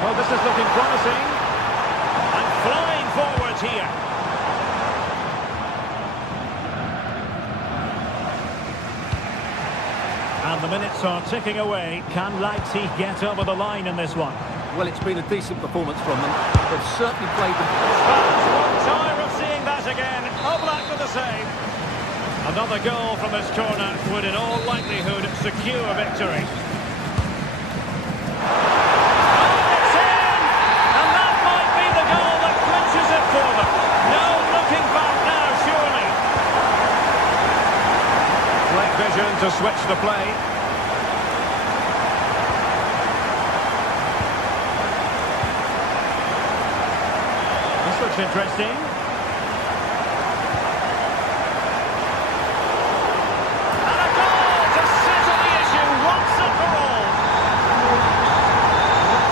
Well, this is looking promising. And flying forwards here. And the minutes are ticking away. Can Leipzig get over the line in this one? Well, it's been a decent performance from them. They've certainly played them. Fans won't tire of seeing that again. Oblak with the save. Another goal from this corner would in all likelihood secure a victory. To switch the play. This looks interesting. And a goal to settle the issue once and for all.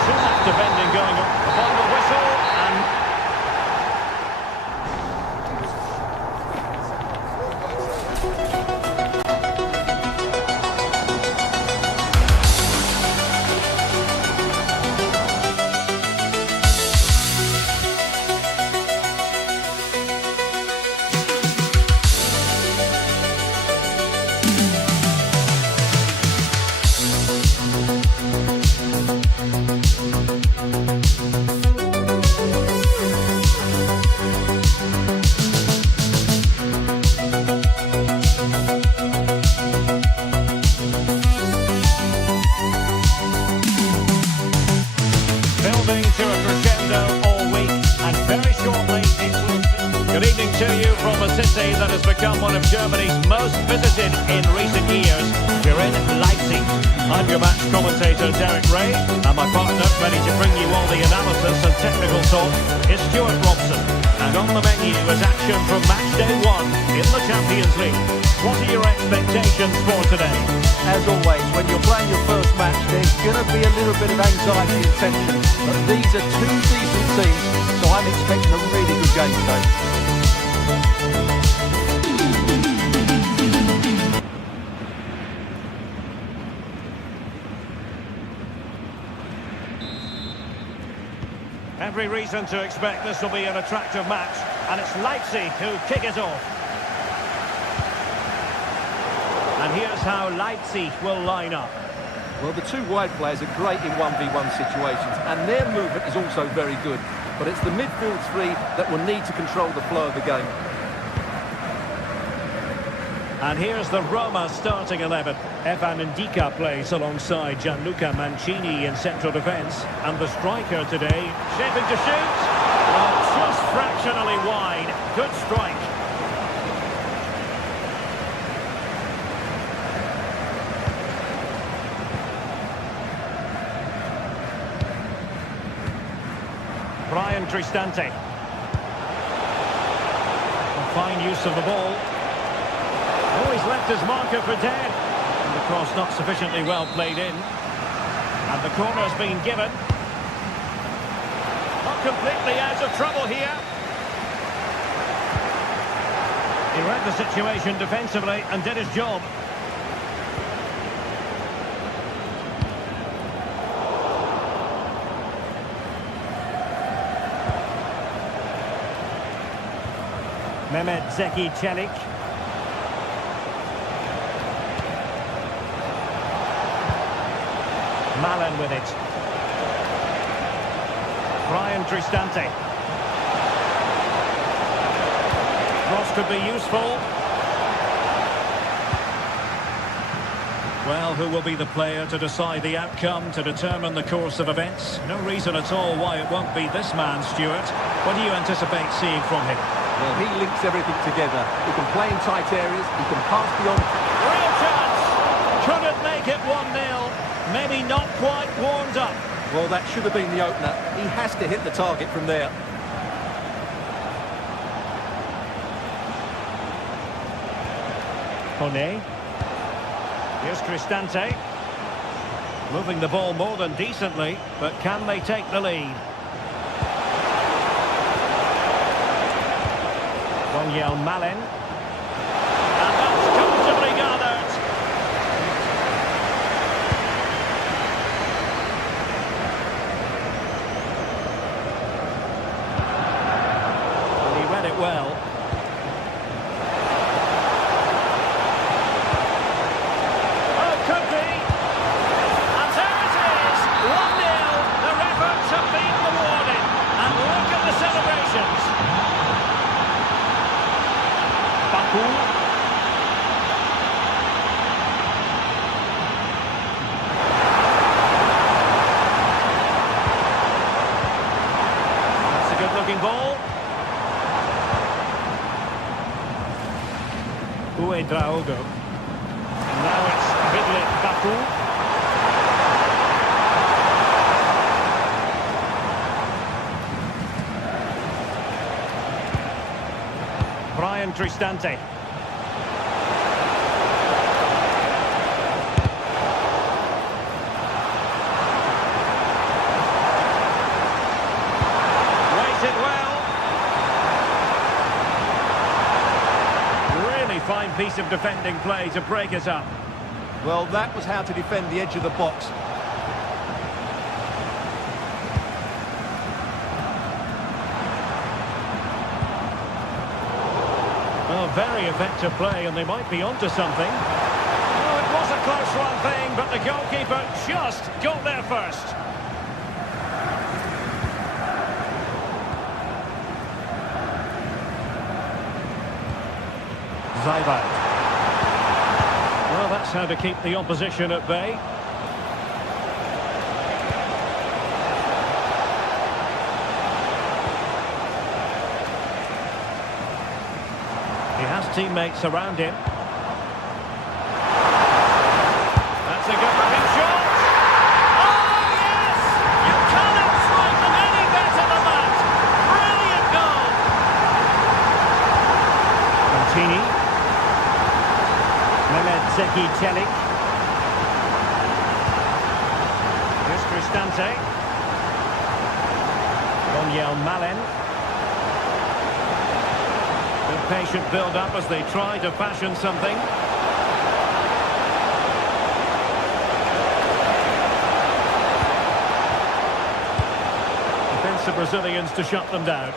Too much defending going on. The final whistle and... to a crescendo all week, and very shortly it will... Good evening to you from a city that has become one of Germany's most visited in recent years. You're in Leipzig. I'm your match commentator Derek Ray, and my partner ready to bring you all the analysis and technical talk is Stuart Robson. And on the menu is action from match day 1 in the Champions League. What are your expectations for today? As always, when you're playing your first match, there's going to be a little bit of anxiety and tension. But these are two decent teams, so I'm expecting a really good game today. Every reason to expect this will be an attractive match, and it's Leipzig who kick it off. And here's how Leipzig will line up. Well, the two wide players are great in 1v1 situations, and their movement is also very good. But it's the midfield three that will need to control the flow of the game. And here's the Roma starting 11. Evan Ndika plays alongside Gianluca Mancini in central defence. And the striker today, shaping to shoot. Well, just fractionally wide. Good strike. Brian Cristante. A fine use of the ball. Oh, he's left his marker for dead. And the cross not sufficiently well played in. And the corner's been given. Not completely out of trouble here. He read the situation defensively and did his job. Mehmet Zeki Çelik. Malen with it. Brian Cristante. Cross could be useful. Well, who will be the player to decide the outcome, to determine the course of events? No reason at all why it won't be this man, Stuart. What do you anticipate seeing from him? Well, he links everything together. He can play in tight areas, he can pass beyond... Real chance! Couldn't make it 1-0. Maybe not quite warmed up. Well, that should have been the opener. He has to hit the target from there. Kone. Here's Cristante. Moving the ball more than decently, but can they take the lead? Malen. And that's comfortably gathered. And he read it well. Oh, could be. And there it is. 1-0. Their efforts have been rewarded. And look at the celebrations. That's a good-looking ball. Draogo. Now it's Ridley Baku. Brian Cristante. Fine piece of defending play to break it up. Well, that was how to defend the edge of the box. Well, very effective play, and they might be onto something. Oh, it was a close one thing, but the goalkeeper just got there first. Zaybal. Well, that's how to keep the opposition at bay. He has teammates around him. That's a good-looking shot. Oh, yes! You cannot strike them any better than that. Brilliant goal. Contini. Zeki Celik. Here's Cristante. Malen. Good patient build-up as they try to fashion something. Defensive Brazilians to shut them down.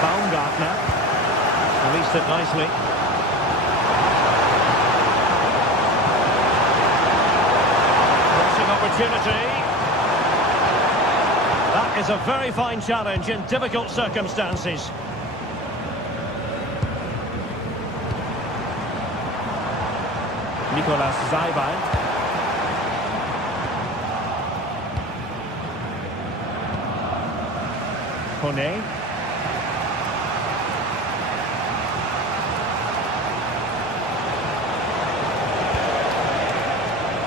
Baumgartner released it nicely. Crossing opportunity. That is a very fine challenge in difficult circumstances. Nicolas Zaybal. Kone.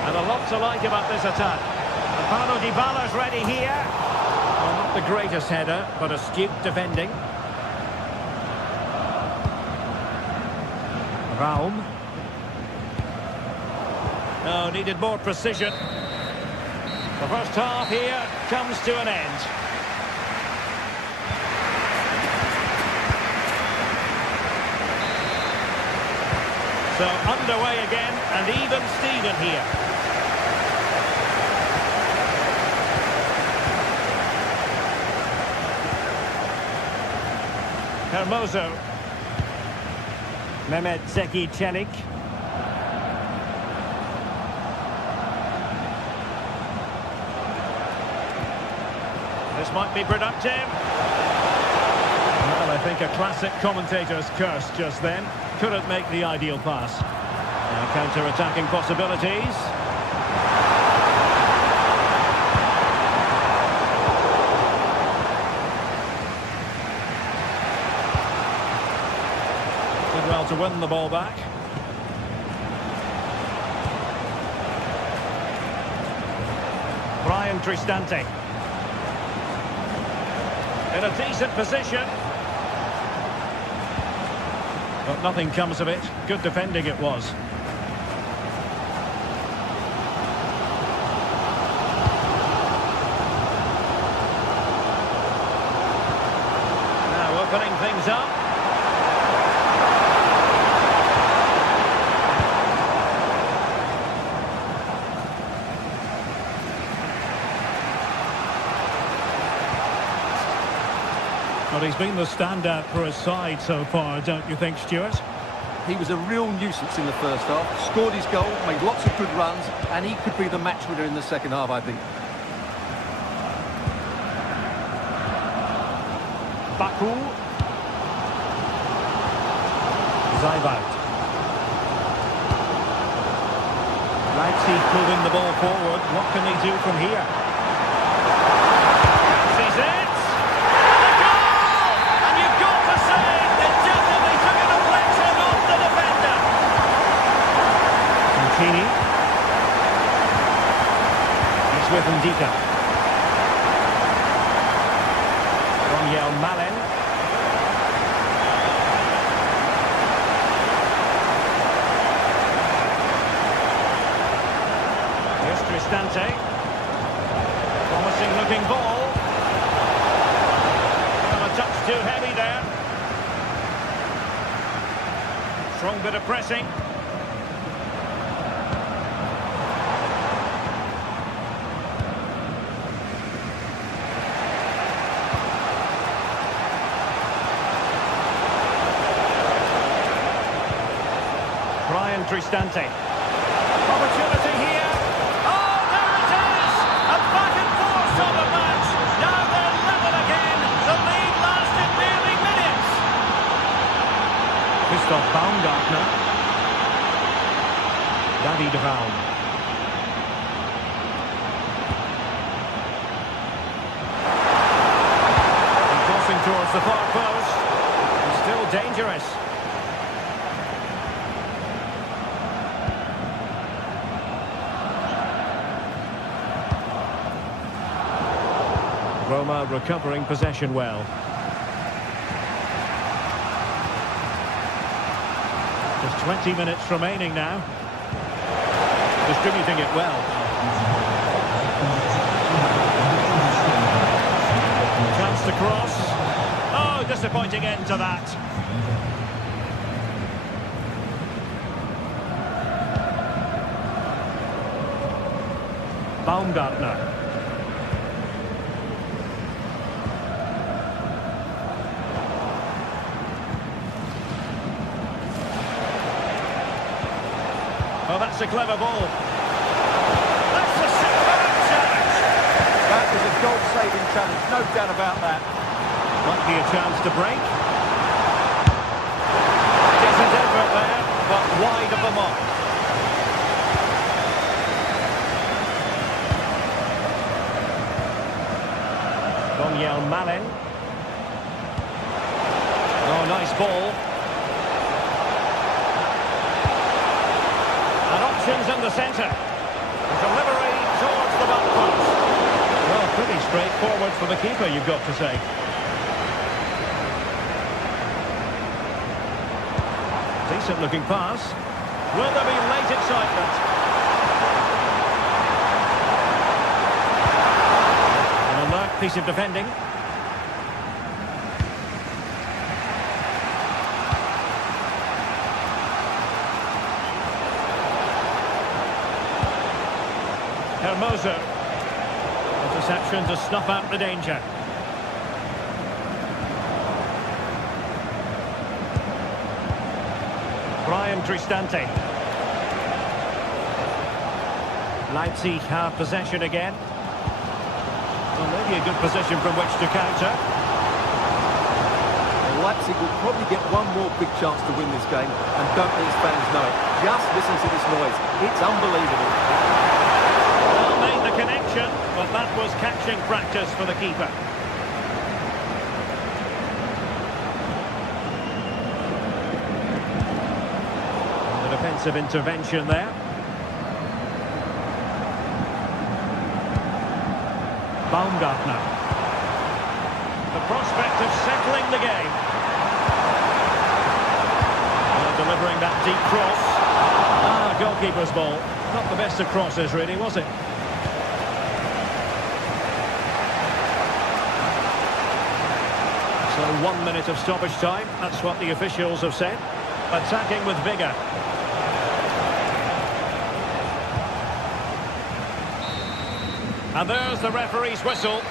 And a lot to like about this attack. And Paulo Dybala's ready here. Well, not the greatest header, but astute defending. Raum. No, needed more precision. The first half here comes to an end. So underway again, and even Steven here. Hermoso. Mehmet Zeki Çelik. This might be productive. Well, I think a classic commentator's curse just then. Couldn't make the ideal pass. Now counter-attacking possibilities. Did well to win the ball back. Brian Cristante. In a decent position. But nothing comes of it. Good defending it was. Now opening things up. Well, he's been the standout for his side so far, don't you think, Stuart? He was a real nuisance in the first half, scored his goal, made lots of good runs, and he could be the match winner in the second half, I think. Baku. Zayvat. Leipzig moving the ball forward. What can they do from here? This is it. He's with Ndika. Daniel Malen. Here's Cristante. Promising looking ball. Well, a touch too heavy there. Strong bit of pressing. Brian Cristante. Opportunity here. Oh, there it is! A back and forth on the match. Now they're level again. The lead lasted nearly minutes. Christoph Baumgartner. David Raum. Crossing towards the far post. He's still dangerous. Roma recovering possession well. Just 20 minutes remaining now. Distributing it well. Chance to cross. Oh, disappointing end to that. Baumgartner. Oh, that's a clever ball. That's a superb challenge. That was a goal-saving challenge, no doubt about that. Might be a chance to break. Decent effort there, but wide of the mark. Daniel Malen. Oh, nice ball. Options in the centre. Delivery towards the back post. Well, pretty straightforward for the keeper, you've got to say. Decent looking pass. Will there be late excitement? An alert piece of defending. Hermoso. Interception to snuff out the danger. Cristante. Leipzig have possession again. Well, maybe a good position from which to counter. Leipzig will probably get one more big chance to win this game, and don't these fans know it? Just listen to this noise. It's unbelievable. Well, made the connection, but that was catching practice for the keeper. The defensive intervention there. Baumgartner. The prospect of settling the game. Delivering that deep cross. Goalkeeper's ball. Not the best of crosses, really, was it? So 1 minute of stoppage time. That's what the officials have said. Attacking with vigour. And there's the referee's whistle.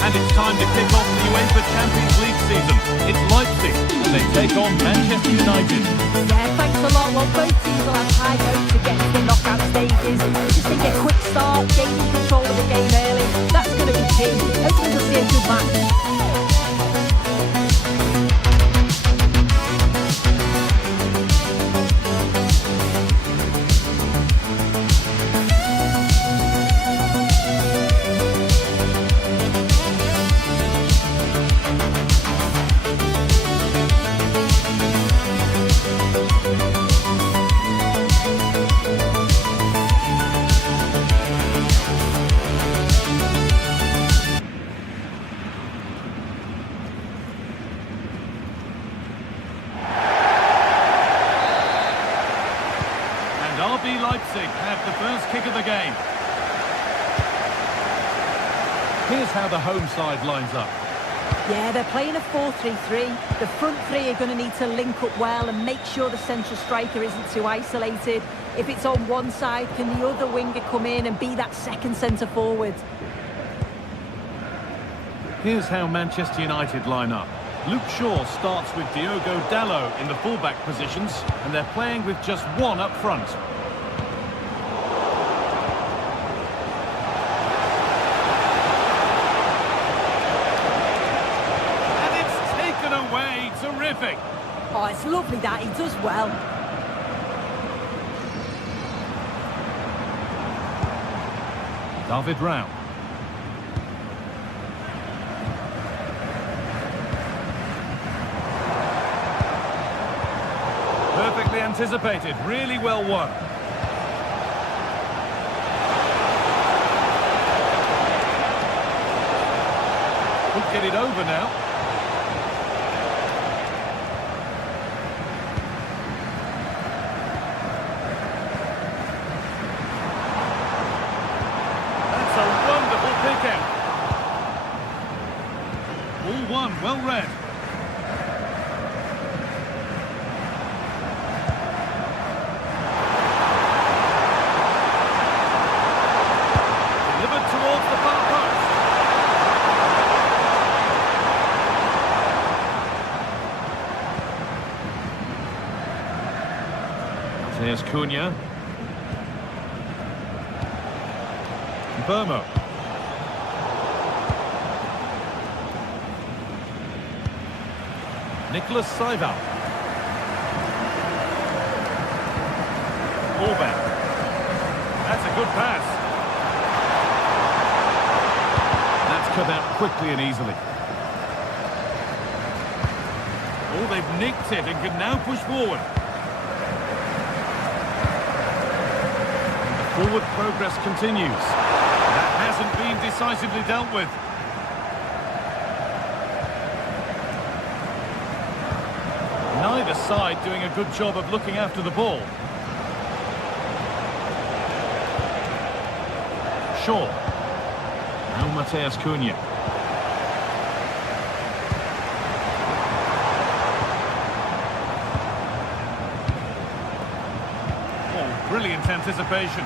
And it's time to kick off the UEFA Champions League season. It's Leipzig, and they take on Manchester United. Yeah, thanks a lot. Well, both teams will have high hopes to get to the knockout stages. Just think a quick start, gaining control of the game early. That's going to be key. Hopefully we'll see a good match. RB Leipzig have the first kick of the game. Here's how the home side lines up. Yeah, they're playing a 4-3-3. The front three are going to need to link up well and make sure the central striker isn't too isolated. If it's on one side, can the other winger come in and be that second centre forward? Here's how Manchester United line up. Luke Shaw starts with Diogo Dalot in the fullback positions, and they're playing with just one up front. And it's taken away. Terrific. Oh, it's lovely that. He does well. David Rao. Perfectly anticipated, really well won. Could get it over now. That's a wonderful pick out. All one, well read. Cunha. Burmo. Nicholas Saival. Orban. That's a good pass. That's cut out quickly and easily. Oh, they've nicked it and can now push forward. And the forward progress continues. That hasn't been decisively dealt with. Neither side doing a good job of looking after the ball. Shaw. Now Mateus Cunha. Oh, brilliant anticipation.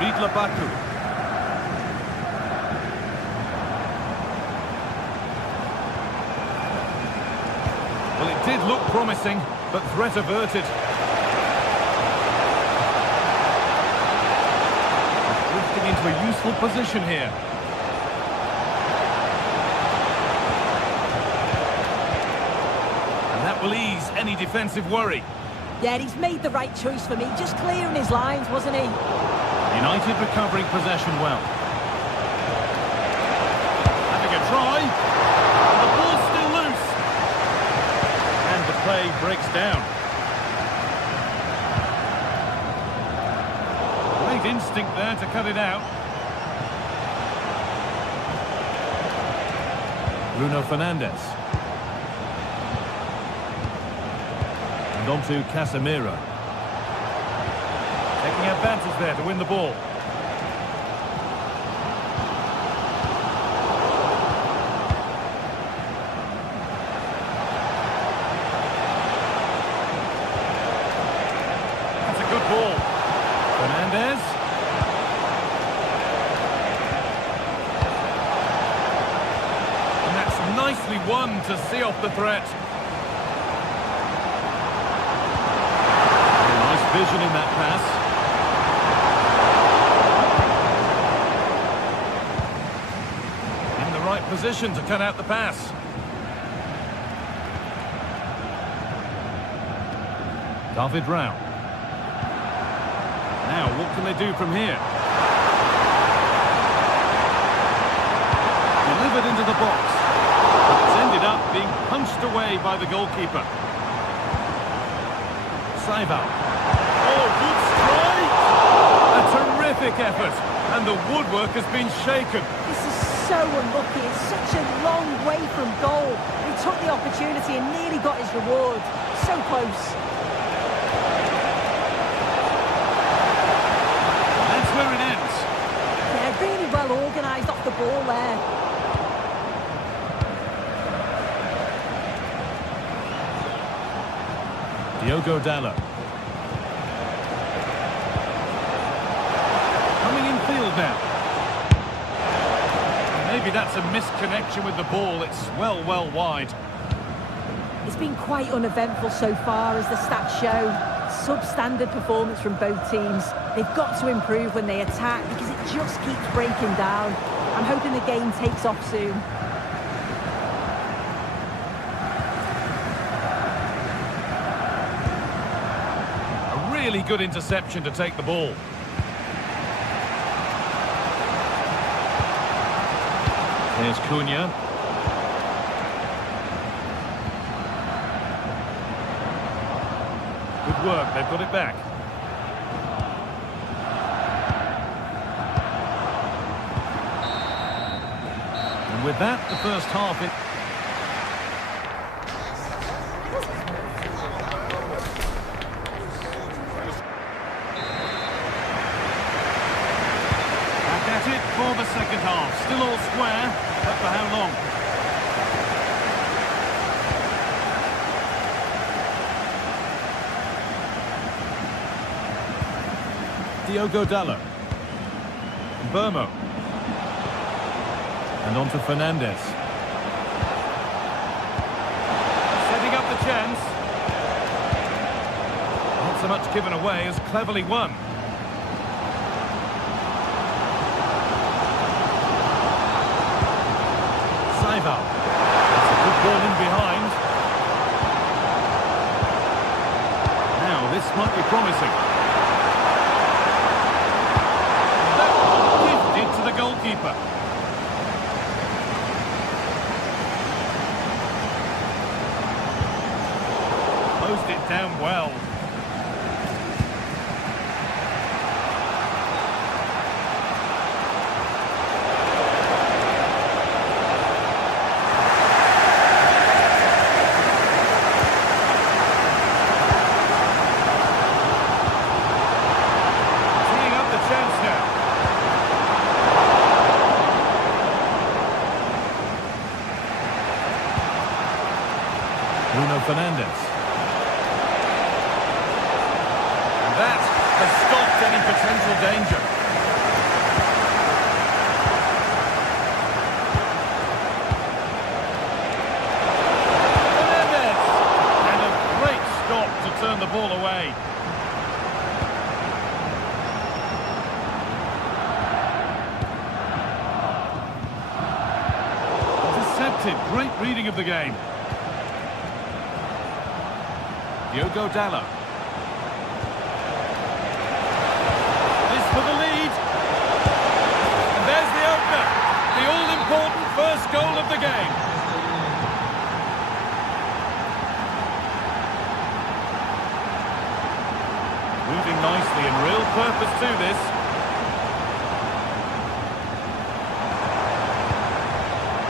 Vidla Baku. Well, it did look promising, but threat averted. Drifting into a useful position here. And that will ease any defensive worry. Yeah, he's made the right choice for me. Just clearing his lines, wasn't he? United recovering possession well. Having a try. And the ball's still loose. And the play breaks down. Great instinct there to cut it out. Bruno Fernandes. And on to Casemiro. Taking advantage there to win the ball. That's a good ball. Fernandes. And that's nicely won to see off the threat. Nice vision in that pass. Position to cut out the pass. David Rao. Now, what can they do from here? Delivered into the box. But it's ended up being punched away by the goalkeeper. Saival. Oh, good strike! A terrific effort. And the woodwork has been shaken. This is so unlucky. It's such a long way from goal. He took the opportunity and nearly got his reward. So close. That's where it ends. Yeah, really well organised off the ball there. Diogo Dalot. Coming in field now. Maybe that's a misconnection with the ball. It's well wide. It's been quite uneventful so far, as the stats show. Substandard performance from both teams. They've got to improve when they attack because it just keeps breaking down. I'm hoping the game takes off soon. A really good interception to take the ball. Here's Cunha. Good work, they've got it back. And with that, the first half in... Back at it for the second half. Still all square. But for how long? Diogo Dalot. Burmo. And on to Fernandes. touch given away is cleverly won. Saival. That's a good ball in behind. Now this might be promising. That one gifted to the goalkeeper. Closed it down well. Fernandez. And that has stopped any potential danger. Fernandez! And a great stop to turn the ball away. Intercepted. Great reading of the game. Diogo Dalot. This for the lead. And there's the opener. The all-important first goal of the game. Moving nicely and real purpose to this.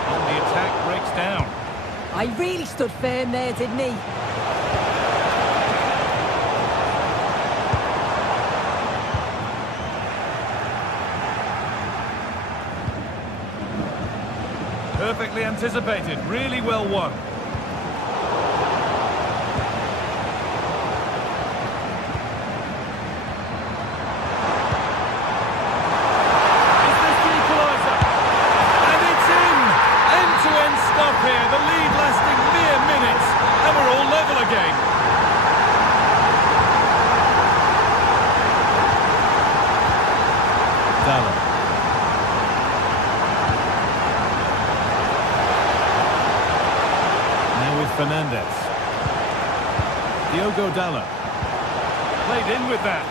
And the attack breaks down. I really stood firm there, didn't he? Perfectly anticipated, really well won. Is this the equaliser? And it's in! End-to-end stuff here, the lead lasting mere minutes, and we're all level again. Dalot. Fernandez. Diogo Dalot. Played in with that.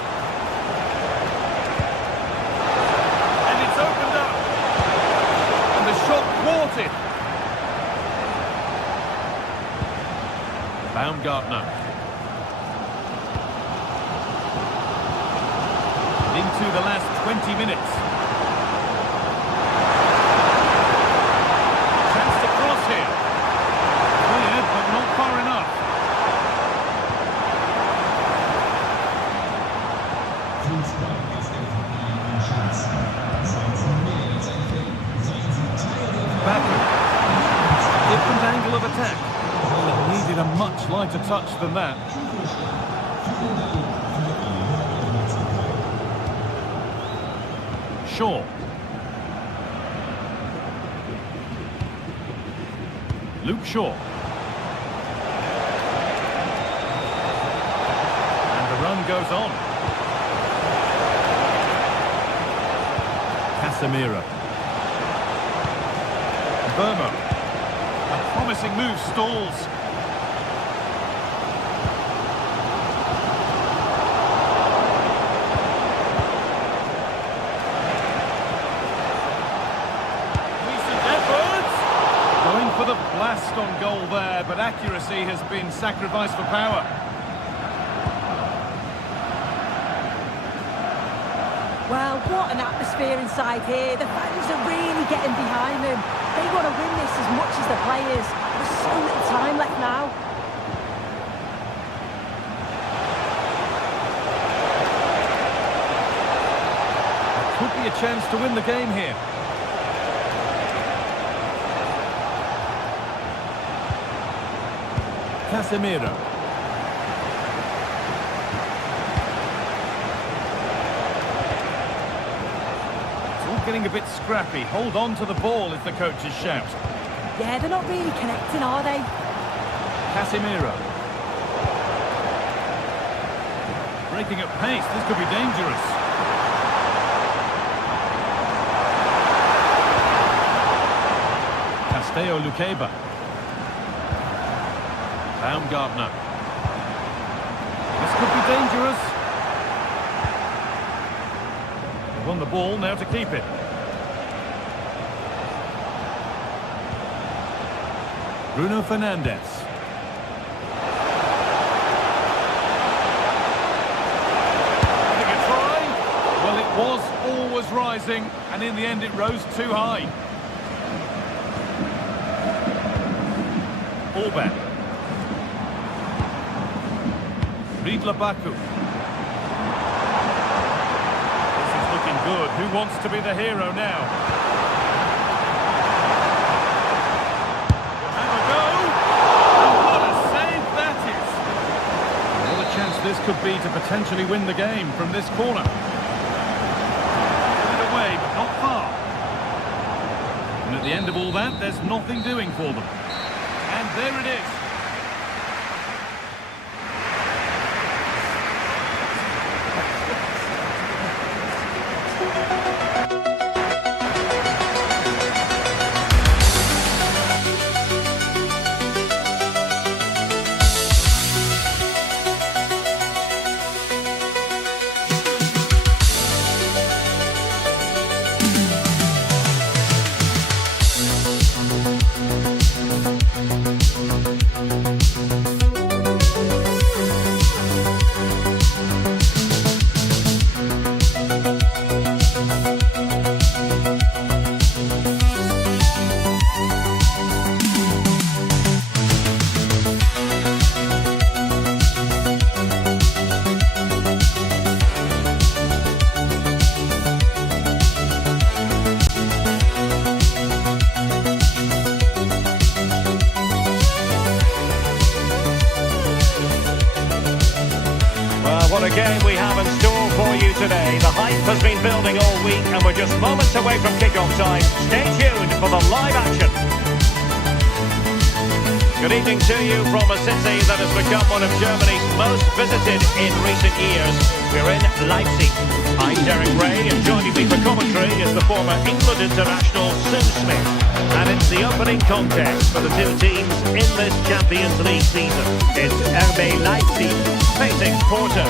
And it's opened up. And the shot thwarted. Baumgartner. Into the last 20 minutes. Chance to cross here. Cleared, but not far enough. Backward. Different angle of attack. It needed a much lighter touch than that. Shaw. Luke Shaw. And the run goes on. Casemiro. Burmo. A promising move stalls. Recent efforts. Going for the blast on goal there, but accuracy has been sacrificed for power. Well, what an atmosphere inside here. The fans are really getting behind them. They want to win this as much as the players. There's so little time left now. Could be a chance to win the game here. Casemiro. Getting a bit scrappy. Hold on to the ball is the coach's shout. Yeah, they're not really connecting, are they? Casemiro. Breaking at pace, this could be dangerous. Castello Luqueba. Baumgartner. This could be dangerous. They won the ball, now to keep it. Bruno Fernandes. Having a try? Well, it was always rising, and in the end it rose too high. Allback. Ridla Baku. This is looking good. Who wants to be the hero now? Have a go. Oh, what a save that is. What a chance this could be to potentially win the game from this corner. Get it away, but not far. And at the end of all that, there's nothing doing for them. And there it is. What a game we have in store for you today. The hype has been building all week and we're just moments away from kick-off time. Stay tuned for the live action. Good evening to you from a city that has become one of Germany's most visited in recent years. We're in Leipzig. I'm Derek Ray and joining me for commentary is the former England international Sim Smith. And it's the opening contest for the two teams in this Champions League season. It's RB Leipzig facing Porto.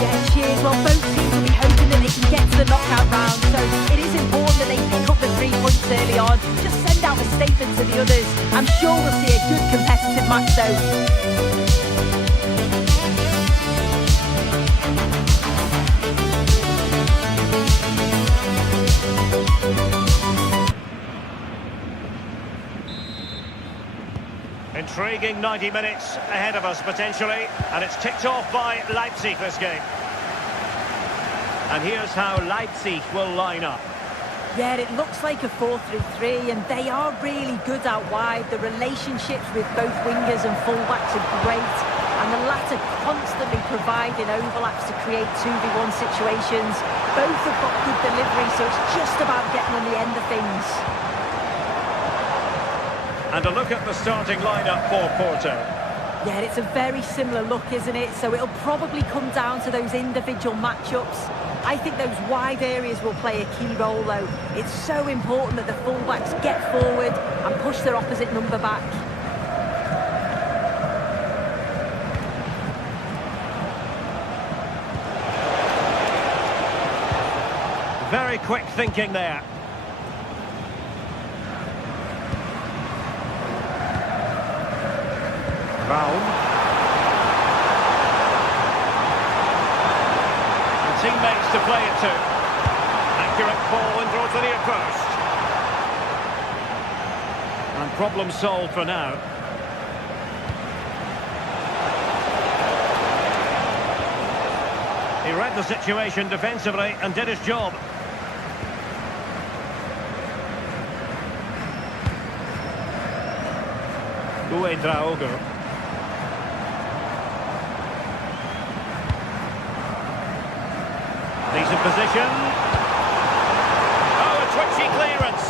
Yeah, cheers. Well, both teams will be hoping that they can get to the knockout round, so it is important that they pick up the 3 points early on. Just send out a statement to the others. I'm sure we'll see a good competitive match though. Intriguing 90 minutes ahead of us potentially, and it's kicked off by Leipzig this game. And here's how Leipzig will line up. Yeah, it looks like a 4-3-3, and they are really good out wide. The relationships with both wingers and fullbacks are great, and the latter constantly providing overlaps to create 2v1 situations. Both have got good delivery, so it's just about getting on the end of things. And a look at the starting lineup for Porto. Yeah, it's a very similar look, isn't it? So it'll probably come down to those individual matchups. I think those wide areas will play a key role, though. It's so important that the fullbacks get forward and push their opposite number back. Very quick thinking there. Brown. And teammates to play it to. Accurate ball in towards the near post. And problem solved for now. He read the situation defensively and did his job. Draogo. Decent position. Oh, a twitchy clearance.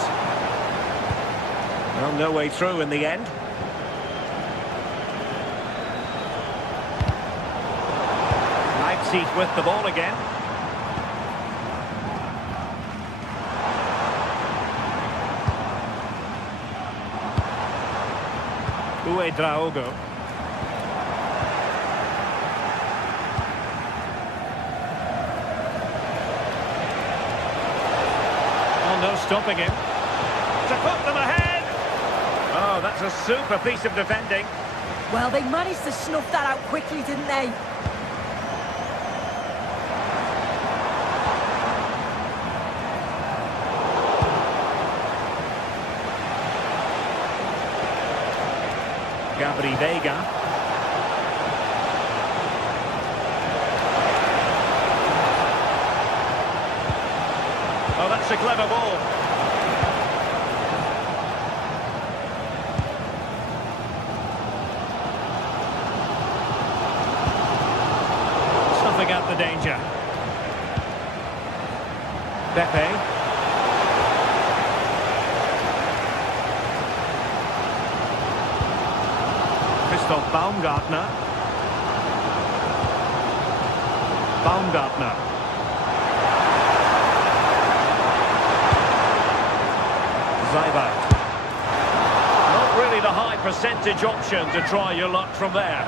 Well, no way through in the end. seat with the ball again. Draogo. Oh, no stopping him. To put them ahead. Oh, that's a super piece of defending. Well, they managed to snuff that out quickly, didn't they? Gabri Vega. Oh, that's a clever ball. Snuffing out the danger. Pepe. Baumgartner. Zaibat. Not really the high percentage option to try your luck from there.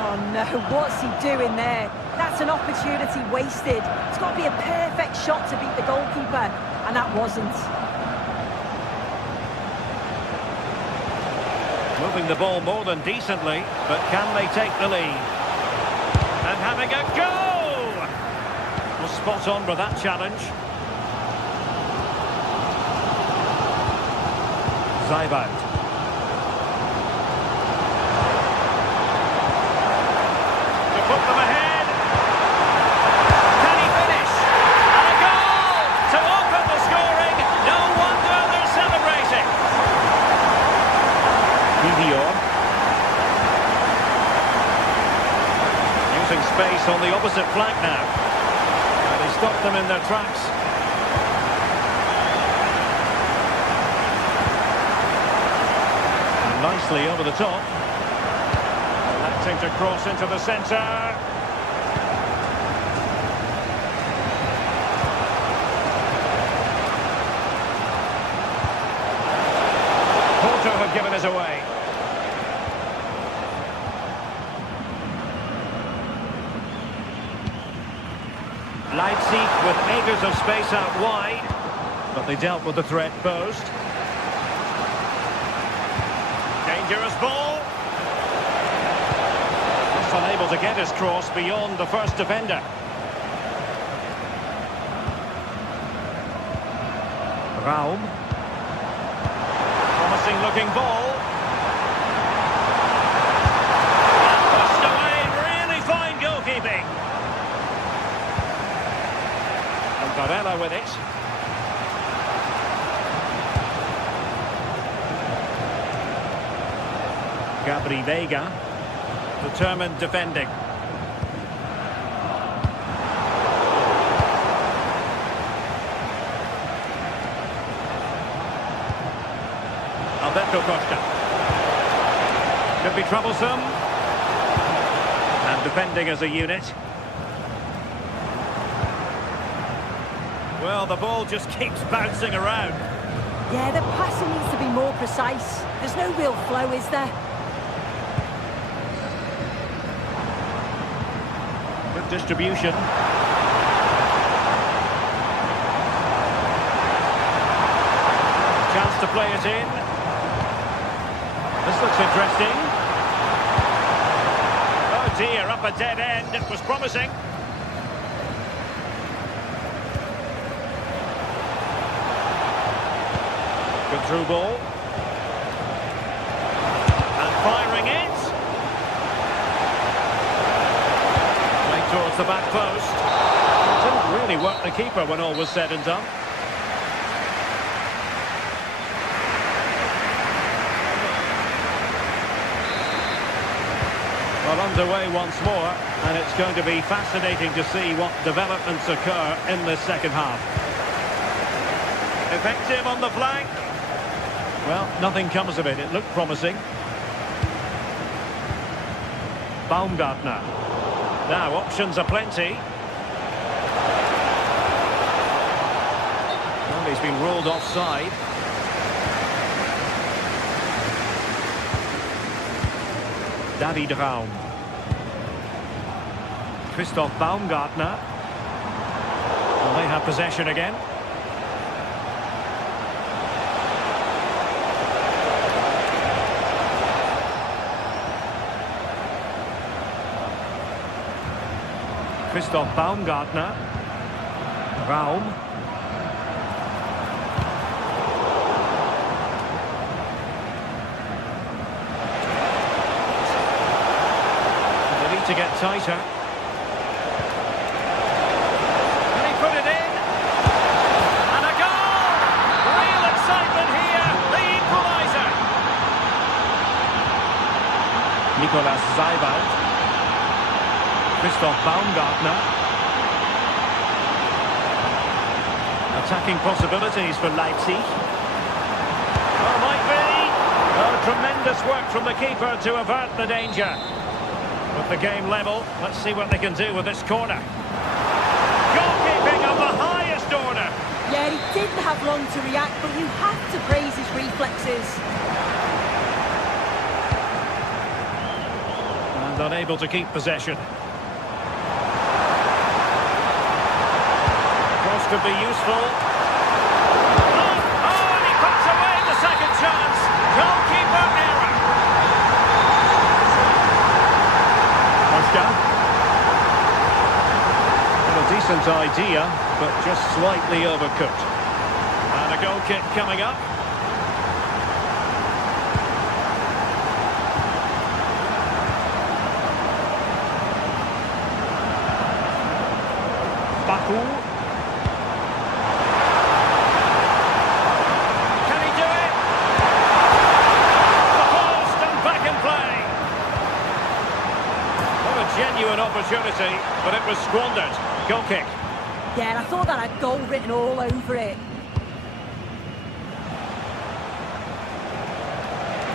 Oh no, what's he doing there? That's an opportunity wasted. It's got to be a perfect shot to beat the goalkeeper, and that wasn't. Moving the ball more than decently, but can they take the lead? And having a go! Well, spot on with that challenge. Zaibat. To put them ahead. Can he finish? And a goal to open the scoring. No wonder they're celebrating. Using space on the opposite flank now. And they stopped them in their tracks. And nicely over the top. Acting to cross into the centre. Porto have given us away. Leipzig with acres of space out wide, but they dealt with the threat posed. Dangerous ball. Just unable to get his cross beyond the first defender. Raum. Promising looking ball. And pushed away, really fine goalkeeping. Varela with it. Gabri Vega. Determined defending. Alberto Costa. Could be troublesome. And defending as a unit. Well, the ball just keeps bouncing around. Yeah, the passing needs to be more precise. There's no real flow, is there? Good distribution. Chance to play it in. This looks interesting. Oh dear, up a dead end. It was promising. Good through ball. And firing it. Right towards the back post. Didn't really work the keeper when all was said and done. Well, underway once more, and it's going to be fascinating to see what developments occur in the second half. Effective on the flank. Well, nothing comes of it. It looked promising. Baumgartner. Now, options are plenty. Well, he's been ruled offside. David Raum. Christoph Baumgartner. Well, they have possession again. Christoph Baumgartner. Raum. They need to get tighter. Can he put it in? And a goal! Real excitement here. The equaliser. Nicolas Seiwald. Christoph Baumgartner. Attacking possibilities for Leipzig. Oh, might be. Oh, tremendous work from the keeper to avert the danger. With the game level, let's see what they can do with this corner. Goalkeeping of the highest order. Yeah, he didn't have long to react, but you have to praise his reflexes. And unable to keep possession. Could be useful. Oh, and he puts away the second chance. Goalkeeper error. Oscar. Well, a decent idea, but just slightly overcooked. And a goal kick coming up. Baku. Genuine opportunity, but it was squandered. Goal kick. Yeah, and I thought that had goal written all over it.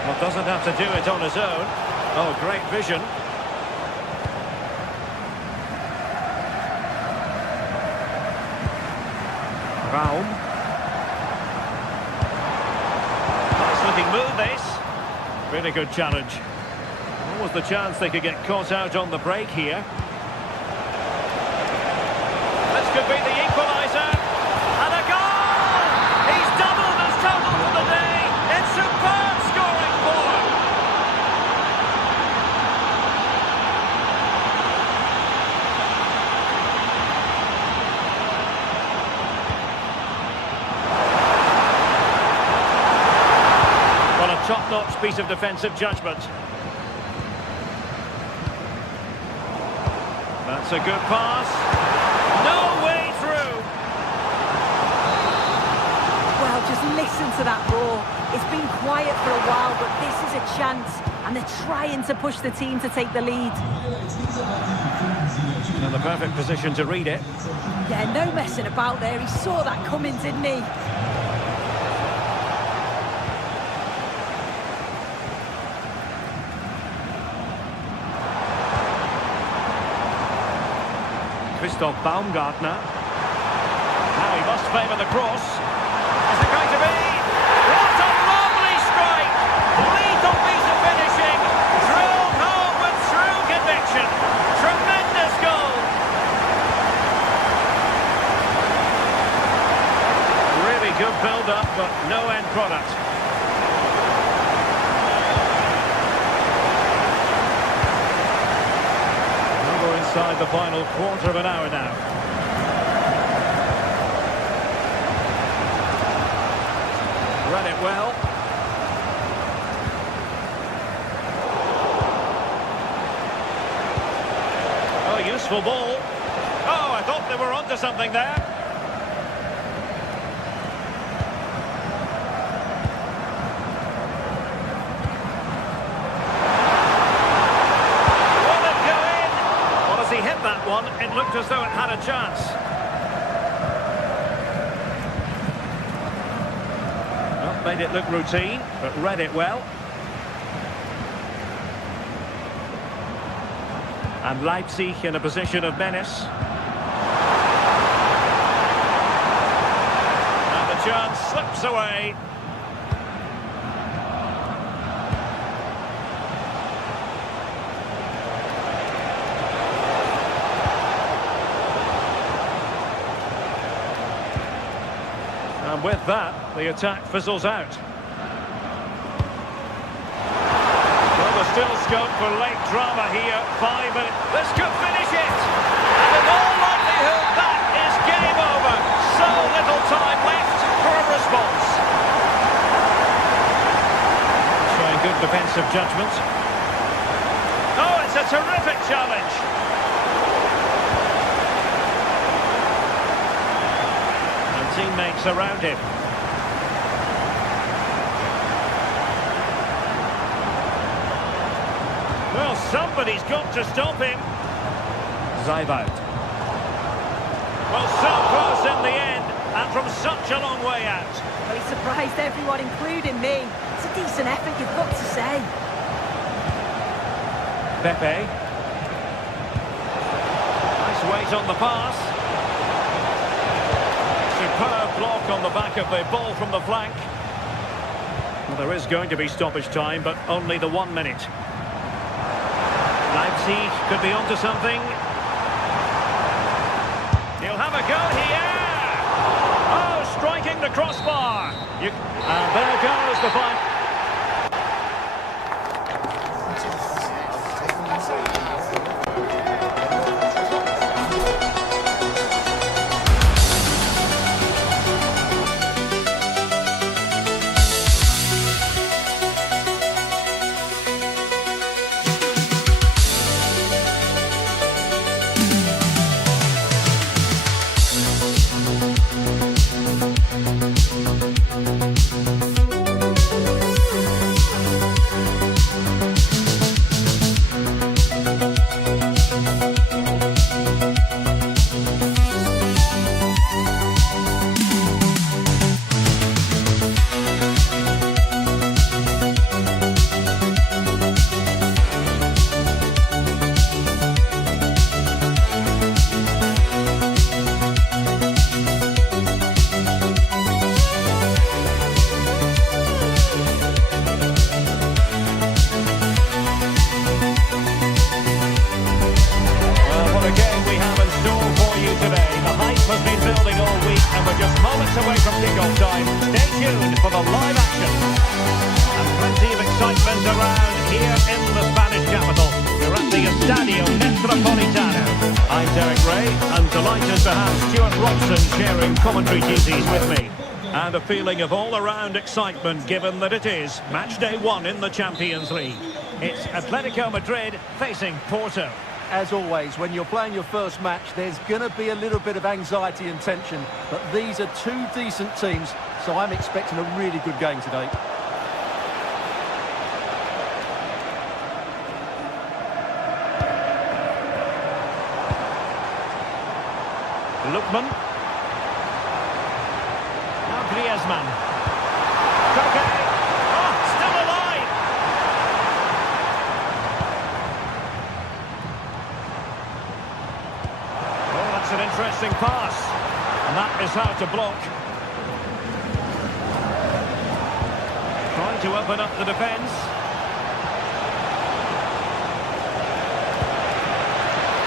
Well, doesn't have to do it on his own. Oh, great vision. Raum. Nice looking move, this. Really good challenge. What was the chance they could get caught out on the break here? This could be the equaliser. And a goal! He's doubled his total for the day. It's superb scoring form. Well, a top-notch piece of defensive judgment. That's a good pass. No way through. Well, just listen to that roar. It's been quiet for a while, but this is a chance. And they're trying to push the team to take the lead. And the perfect position to read it. Yeah, no messing about there. He saw that coming, didn't he? Christoph Baumgartner. Now he must favour the cross. Is it going to be? What a lovely strike! Lethal piece of finishing. Drilled home with true conviction. Tremendous goal. Really good build-up, but no end product. Inside the final quarter of an hour now. Read it well. Oh, useful ball. Oh, I thought they were onto something there. That one, it looked as though it had a chance. Well, made it look routine, but read it well. And Leipzig in a position of menace. And the chance slips away. And with that, the attack fizzles out. Well, there's still scope for late drama here. 5 minutes. This could finish it. And in all likelihood, that is game over. So little time left for a response. Showing good defensive judgment. Oh, it's a terrific challenge. Teammates around him. Well, somebody's got to stop him. Zaibout. Well, so close in the end, and from such a long way out. Well, he surprised everyone, including me. It's a decent effort, you've got to say. Pepe. Nice weight on the pass. Superb block on the back of the ball from the flank. Well, there is going to be stoppage time, but only the 1 minute. Leipzig could be onto something. He'll have a go here. Oh, striking the crossbar. And there goes the final. Away from kick-off time. Stay tuned for the live action. And plenty of excitement around here in the Spanish capital. We're at the Estadio Metropolitano. I'm Derek Ray, and delighted to have Stuart Robson sharing commentary duties with me. And a feeling of all-around excitement given that it is match day 1 in the Champions League. It's Atletico Madrid facing Porto. As always, when you're playing your first match, there's going to be a little bit of anxiety and tension. But these are two decent teams, so I'm expecting a really good game today. Lookman. Now Griezmann. Koke. Oh, still alive! Oh, that's an interesting pass. And that is how to block. Trying to open up the defence.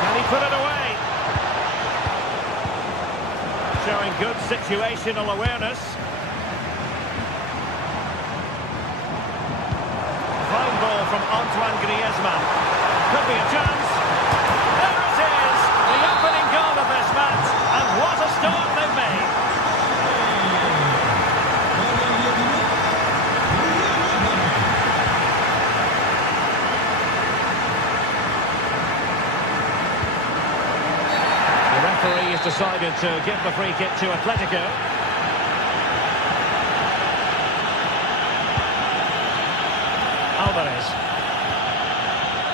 Can he put it away? Showing good situational awareness. Fine ball from Antoine Griezmann. Could be a chance. There it is! The opening goal of this match. And what a start they've made. The referee has decided to give the free kick to Atletico. Alvarez.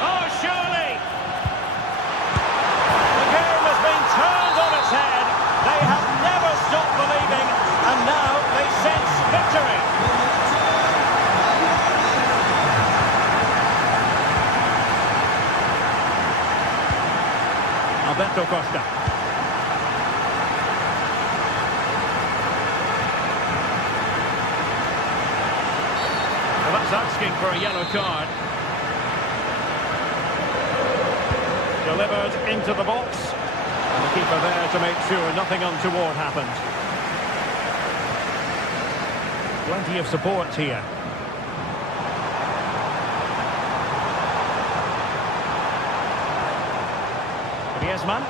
Oh, surely! The game has been turned on its head. They have never stopped believing, and now they sense victory. Alberto Costa. Well, that's asking for a yellow card. Delivered into the box. And the keeper there to make sure nothing untoward happened. Plenty of support here. Griezmann.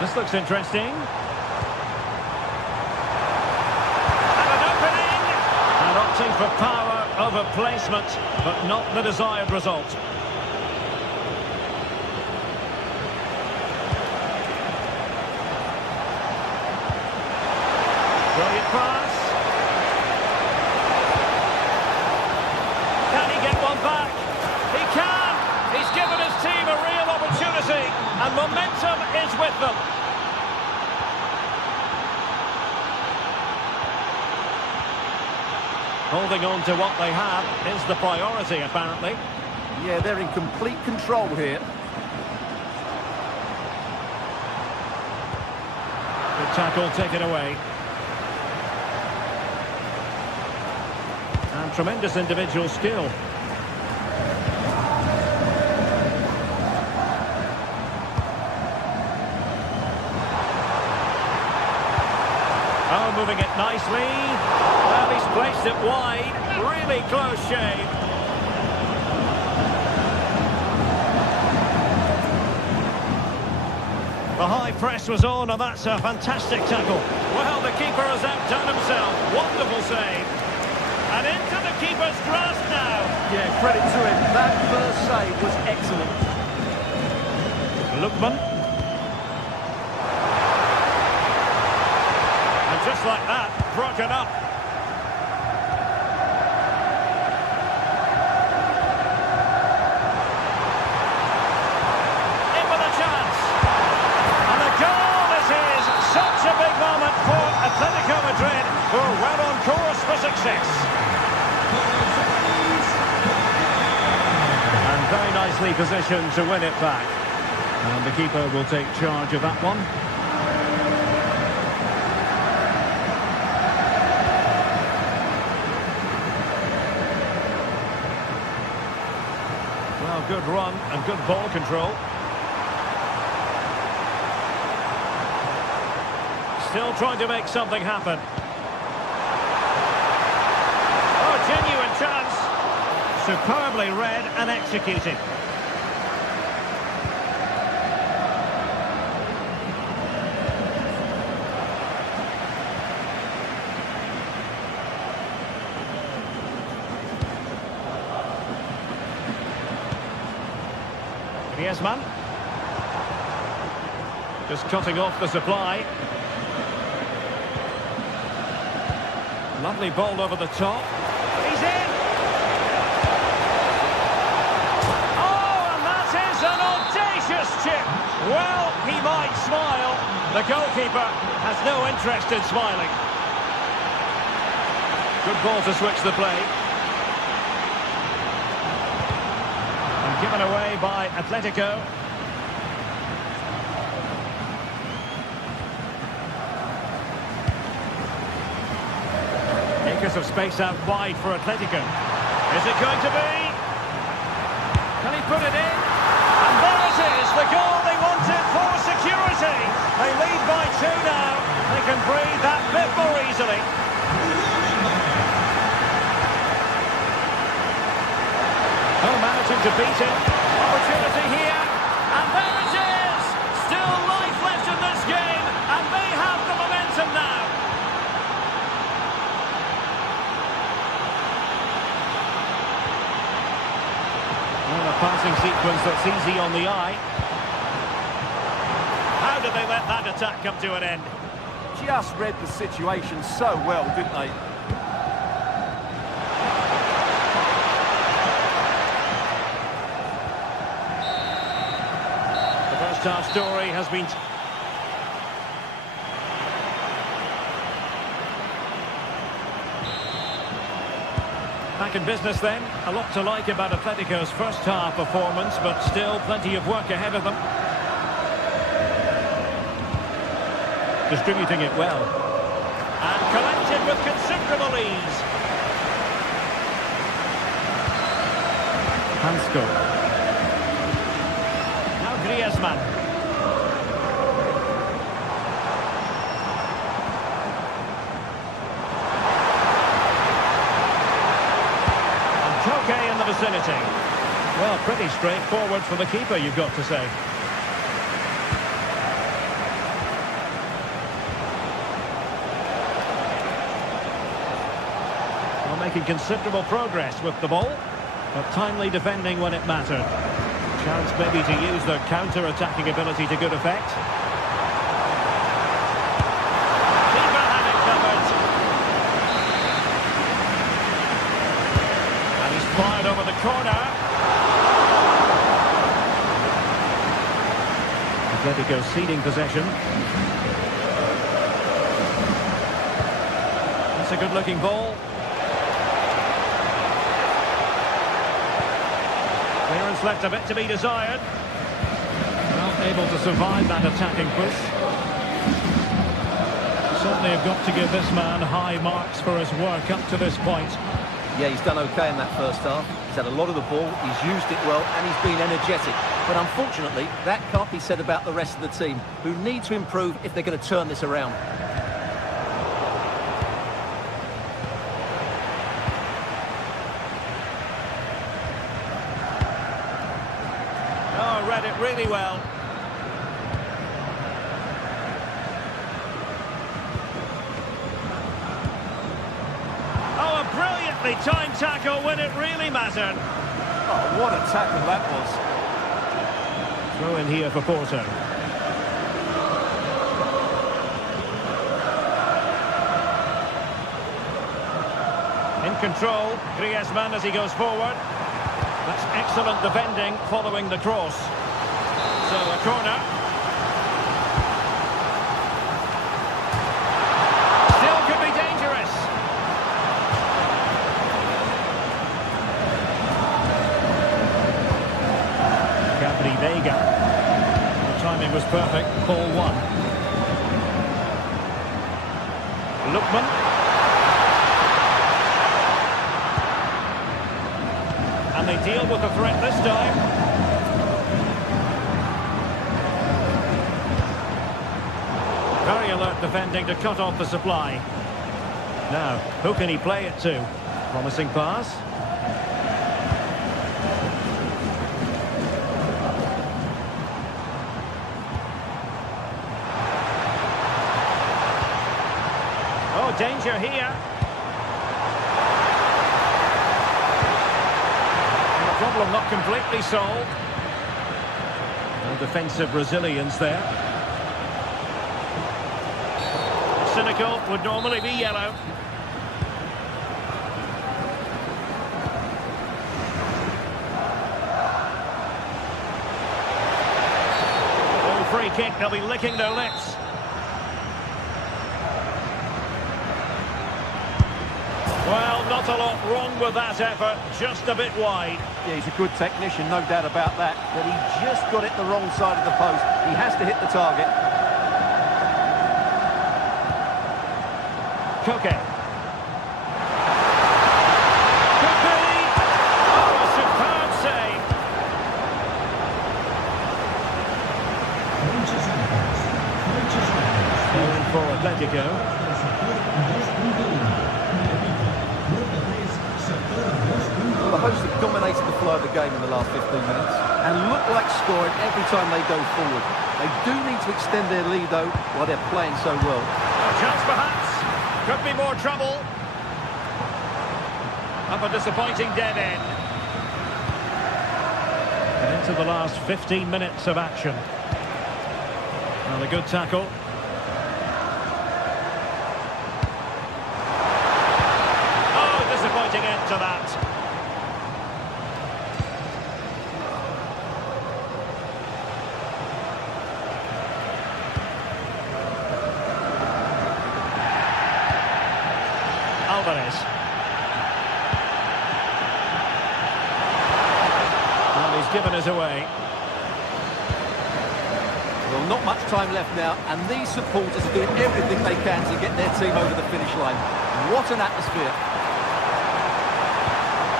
This looks interesting. And an opening! And opting for power over placement, but not the desired result. Brilliant pass. Can he get one back? He can! He's given his team a real opportunity, and momentum is with them. Holding on to what they have is the priority, apparently. Yeah, they're in complete control here. Good tackle taken away. And tremendous individual skill. Oh, moving it nicely. Well, he's placed it wide. Really close shave. The high press was on, and that's a fantastic tackle. Well, the keeper has outdone himself. Wonderful save. And into the keeper's grasp now. Yeah, credit to him. That first save was excellent. Lookman. And just like that, broken up. In with a chance. And the goal is his. Such a big moment for Atletico Madrid, who are well on course for success. And very nicely positioned to win it back. And the keeper will take charge of that one. Well, good run and good ball control. Still trying to make something happen. Oh, genuine chance. Superbly read and executed. Griezmann. Just cutting off the supply. Lovely ball over the top. He's in! Oh, and that is an audacious chip! Well, he might smile. The goalkeeper has no interest in smiling. Good ball to switch the play. And given away by Atletico. Acres of space out wide for Atletico. Is it going to be? Can he put it in? And there it is, the goal they wanted for security. They lead by 2 now. They can breathe that bit more easily. Oh, managing to beat it. Opportunity here. And there it is. Still life left in this game. And they have the momentum now. Well, a passing sequence that's easy on the eye. How did they let that attack come to an end? Just read the situation so well, didn't they? The first half story has been... back in business then. A lot to like about Atletico's first half performance, but still plenty of work ahead of them. Distributing it well. And collected with considerable ease. Hansko. Now Griezmann. In the vicinity. Well, pretty straightforward for the keeper, you've got to say. Well, making considerable progress with the ball, but timely defending when it mattered. Chance maybe to use their counter-attacking ability to good effect. Keeper had it covered. Fired over the corner. Atletico ceding possession. That's a good-looking ball. Clearance left a bit to be desired. Well, able to survive that attacking push. Certainly have got to give this man high marks for his work up to this point. Yeah, he's done okay in that first half. He's had a lot of the ball, he's used it well, and he's been energetic. But unfortunately, that can't be said about the rest of the team, who need to improve if they're going to turn this around. Oh, read it really well. Brilliantly timed tackle when it really mattered. Oh, what a tackle that was. Throw in here for Porto. In control, Griezmann as he goes forward. That's excellent defending following the cross. So a corner. Still could be dangerous. Vega. The timing was perfect. Ball one. Lookman. And they deal with the threat this time. Very alert defending to cut off the supply. Now, who can he play it to? Promising pass. Danger here. The problem not completely solved. No defensive resilience there. Cynical would normally be yellow. Oh, free kick, they'll be licking their lips. Well, not a lot wrong with that effort, just a bit wide. Yeah, he's a good technician, no doubt about that, but he just got it the wrong side of the post. He has to hit the target. Koke. Could be! Oh, a superb save! Going for Atletico. The hosts have dominated the flow of the game in the last 15 minutes and look like scoring every time they go forward. They do need to extend their lead, though, while they're playing so well. A chance, perhaps. Could be more trouble. Up a disappointing dead end. And into the last 15 minutes of action. Well, a good tackle. Oh, disappointing end to that. given us away. Well, not much time left now, and these supporters are doing everything they can to get their team over the finish line. What an atmosphere.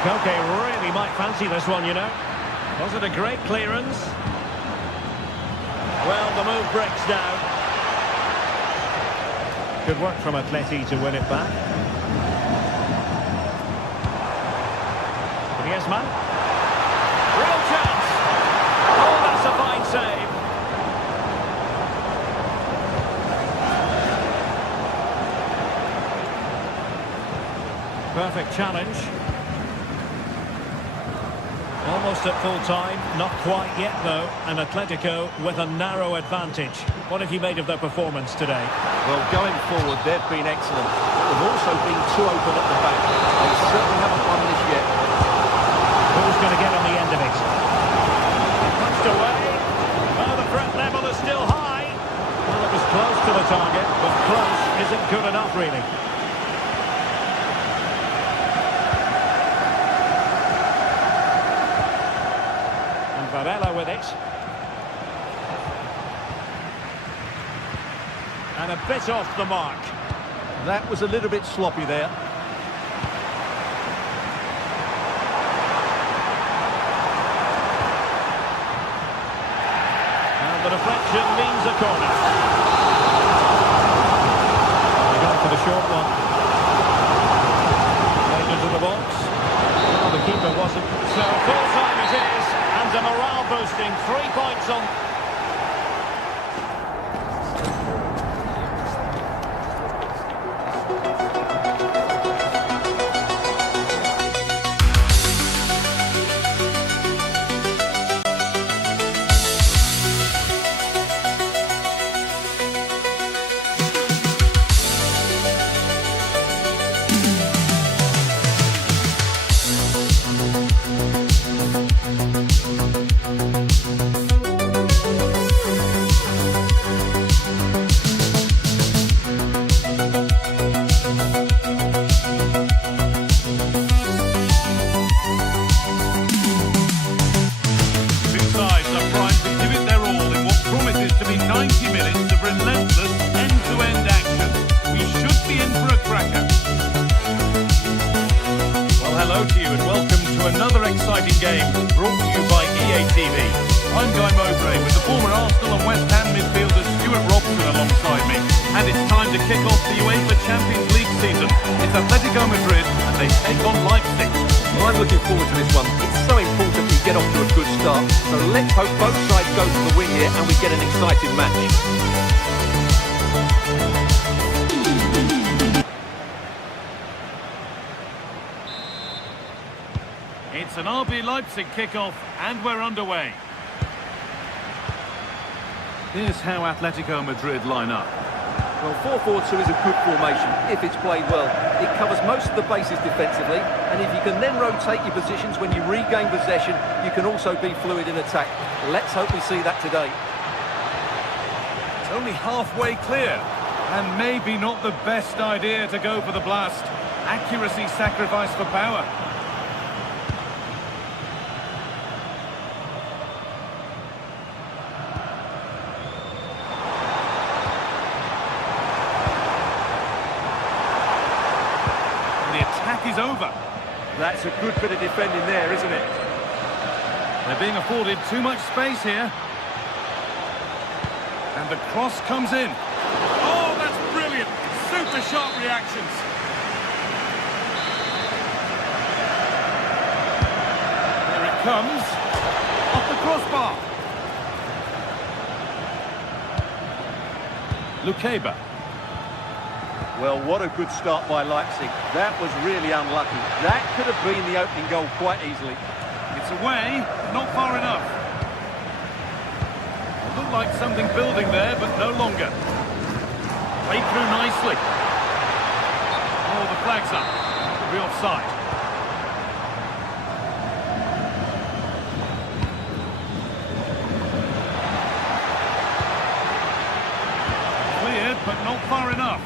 Koke really might fancy this one, you know. Was it a great clearance? Well, the move breaks down. Good work from Atleti to win it back. Griezmann. Real chance. Oh, that's a fine save. Perfect challenge. Almost at full time, not quite yet though, and Atletico with a narrow advantage. What have you made of their performance today? Well, going forward, they've been excellent. But they've also been too open at the back. They certainly haven't won this yet. Who's going to get on the end of it? Punched away. Oh, the threat level is still high. Well, it was close to the target, but close isn't good enough, really. Varela with it. And a bit off the mark. That was a little bit sloppy there. And the deflection means a corner. They got for the short one. Right into the box. Well, the keeper wasn't. So full time it is. And a morale boosting 3 points on. Game brought to you by EA TV. I'm Guy Mowbray with the former Arsenal and West Ham midfielder Stuart Robson alongside me. And it's time to kick off the UEFA Champions League season. It's Atletico Madrid and they take on Leipzig. Well, I'm looking forward to this one. It's so important we get off to a good start. So let's hope both sides go for the win here and we get an exciting match. It's an RB Leipzig kickoff and we're underway. Here's how Atletico Madrid line up. Well, 4-4-2 is a good formation if it's played well. It covers most of the bases defensively, and if you can then rotate your positions when you regain possession, you can also be fluid in attack. Let's hope we see that today. It's only halfway clear, and maybe not the best idea to go for the blast. Accuracy sacrificed for power. Is over. That's a good bit of defending there, isn't it? They're being afforded too much space here. And the cross comes in. Oh, that's brilliant. Super sharp reactions. There it comes. Off the crossbar. Lukeba. Well, what a good start by Leipzig. That was really unlucky. That could have been the opening goal quite easily. It's away, not far enough. It looked like something building there, but no longer. Played through nicely. Oh, the flag's up. Could be offside. Cleared, but not far enough.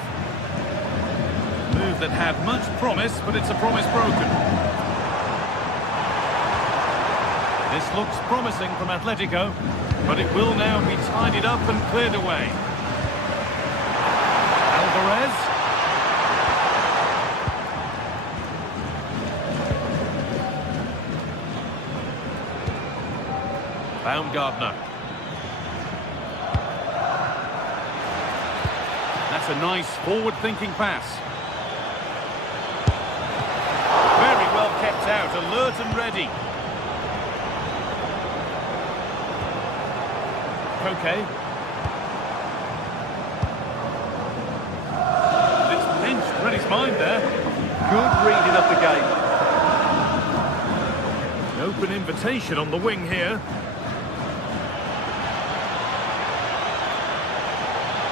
Move that had much promise, but it's a promise broken. This looks promising from Atletico, but it will now be tidied up and cleared away. Alvarez. Baumgartner. That's a nice forward-thinking pass. Very well kept out, alert and ready. Okay. It's pinched, read his mind there. Good reading of the game. An open invitation on the wing here.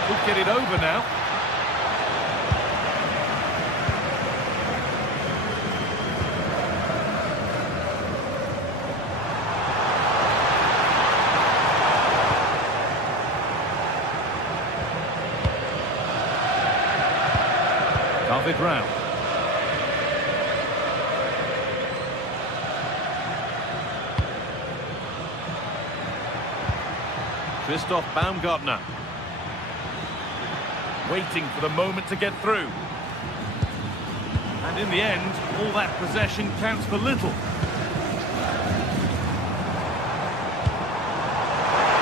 Could get it over now. It round. Christoph Baumgartner. Waiting for the moment to get through. And in the end, all that possession counts for little.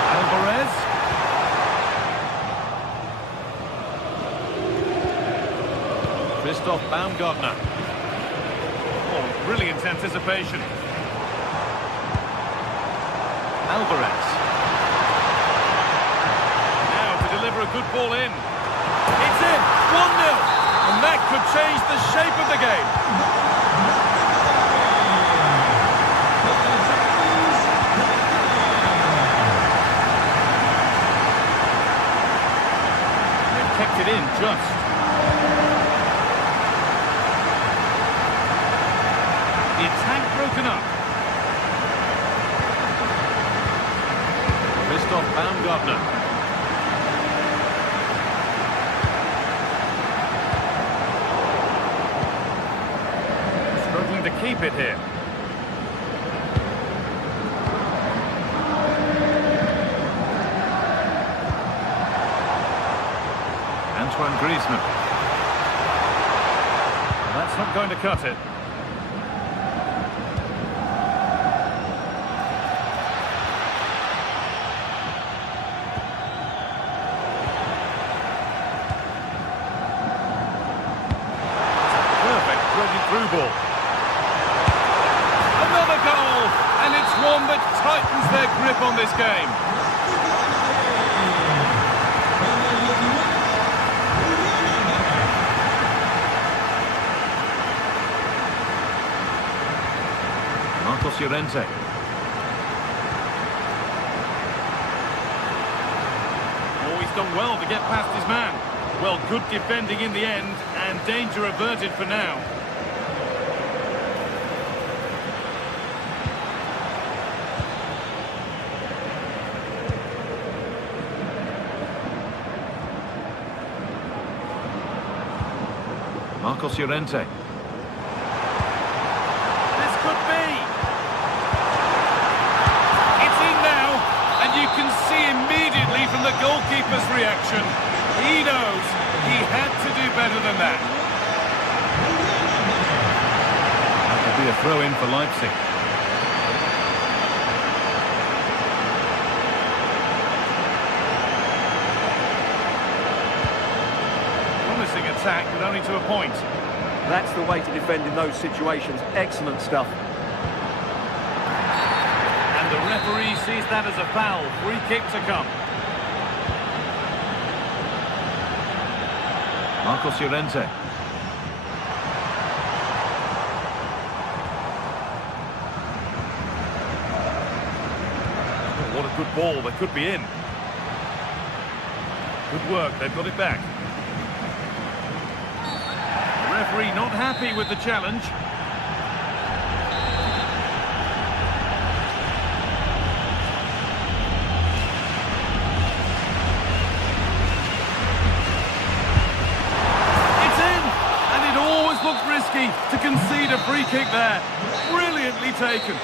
Alvarez. Christoph Baumgartner. Oh, brilliant anticipation. Alvarez. Now to deliver a good ball in. It's in! 1-0! And that could change the shape of the game. They've kept it in just. The attack broken up. Christoph Baumgartner. Struggling to keep it here. Antoine Griezmann. Well, that's not going to cut it. Through ball. Another goal, and it's one that tightens their grip on this game. Marcos Llorente. Oh, he's done well to get past his man. Well, good defending in the end, and danger averted for now. Marcos Llorente. This could be. It's in now, and you can see immediately from the goalkeeper's reaction. He knows he had to do better than that. That could be a throw-in for Leipzig. Attack, but only to a point. That's the way to defend in those situations. Excellent stuff. And the referee sees that as a foul. Free kick to come. Marcos Llorente. Oh, what a good ball. They could be in. Good work. They've got it back. Referee not happy with the challenge. It's in! And it always looked risky to concede a free kick there. Brilliantly taken.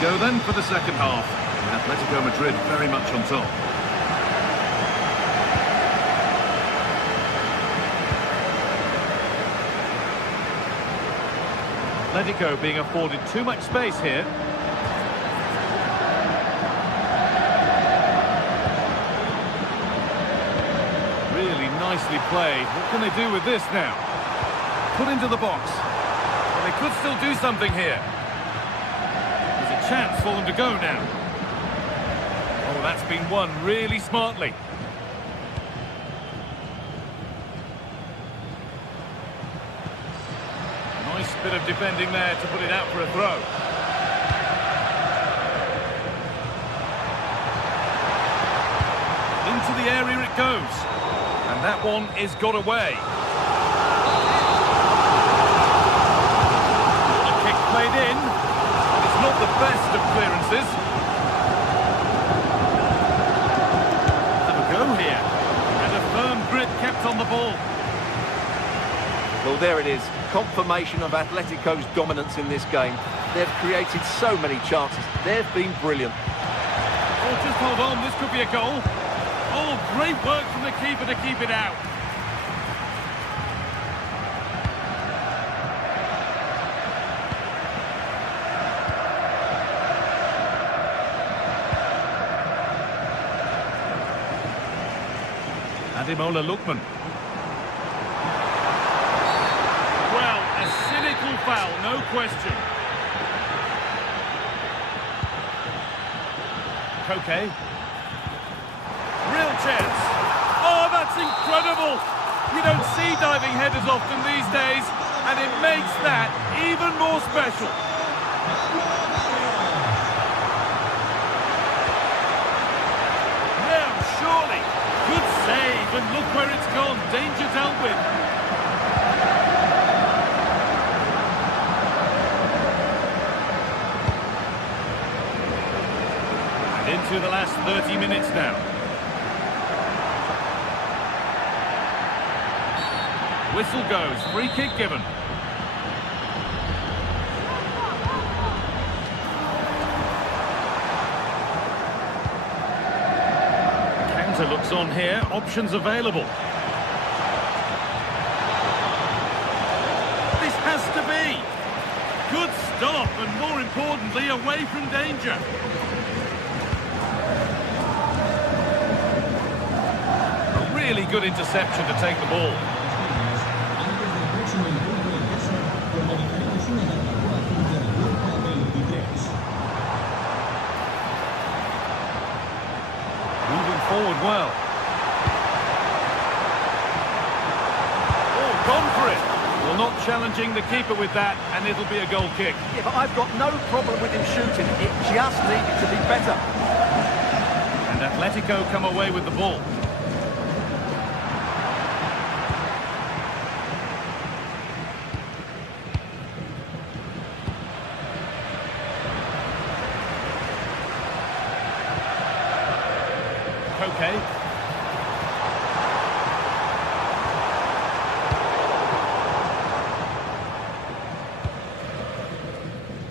go then for the second half. Atletico Madrid very much on top. Atletico being afforded too much space here. Really nicely played. What can they do with this now? Put into the box. Well, they could still do something here. There's a chance for them to go now. Oh, that's been won really smartly. Nice bit of defending there to put it out for a throw. Into the area it goes. And that one is got away. A kick played in. It's not the best of clearances. Have a go here. And a firm grip kept on the ball. Well, there it is. Confirmation of Atletico's dominance in this game. They've created so many chances. They've been brilliant. Oh, just hold on. This could be a goal. Oh, great work from the keeper to keep it out. Ademola Lookman. Well, a cynical foul, no question. Koke. Real chance. Oh, that's incredible. You don't see diving headers often these days, and it makes that even more special. Now, surely. Good save, and look where it's gone. Danger dealt with. And into the last 30 minutes now. Whistle goes, free kick given. Counter looks on here, options available. This has to be. Good stop, and more importantly, away from danger. A really good interception to take the ball. Forward well. Oh, gone for it. Well, not challenging the keeper with that, and it'll be a goal kick. Yeah, but I've got no problem with him shooting. It just needed to be better. And Atletico come away with the ball. Okay.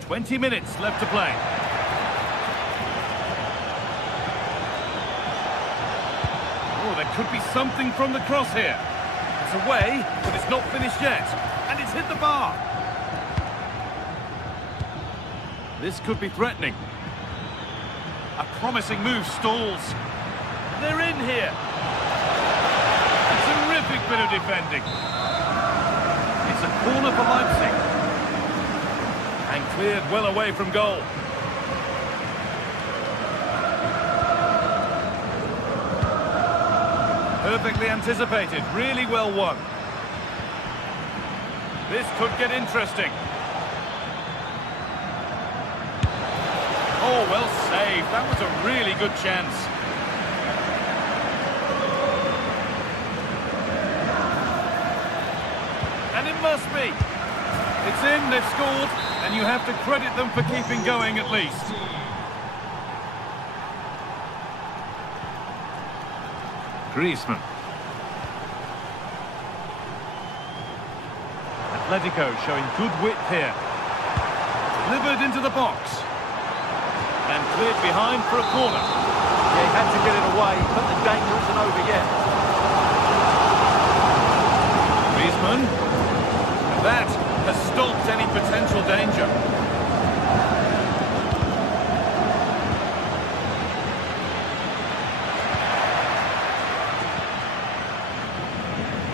"20 minutes left to play. Oh, there could be something from the cross here. It's away, but it's not finished yet. And it's hit the bar. This could be threatening. A promising move stalls. They're in here. A terrific bit of defending. It's a corner for Leipzig. And cleared well away from goal. Perfectly anticipated, really well won. This could get interesting. Oh, well saved. That was a really good chance. And it must be. It's in, they've scored, and you have to credit them for keeping going at least. Griezmann. Atletico showing good width here. Delivered into the box. And cleared behind for a corner. Yeah, he had to get it away, but the danger isn't over yet. Griezmann. And that has stopped any potential danger.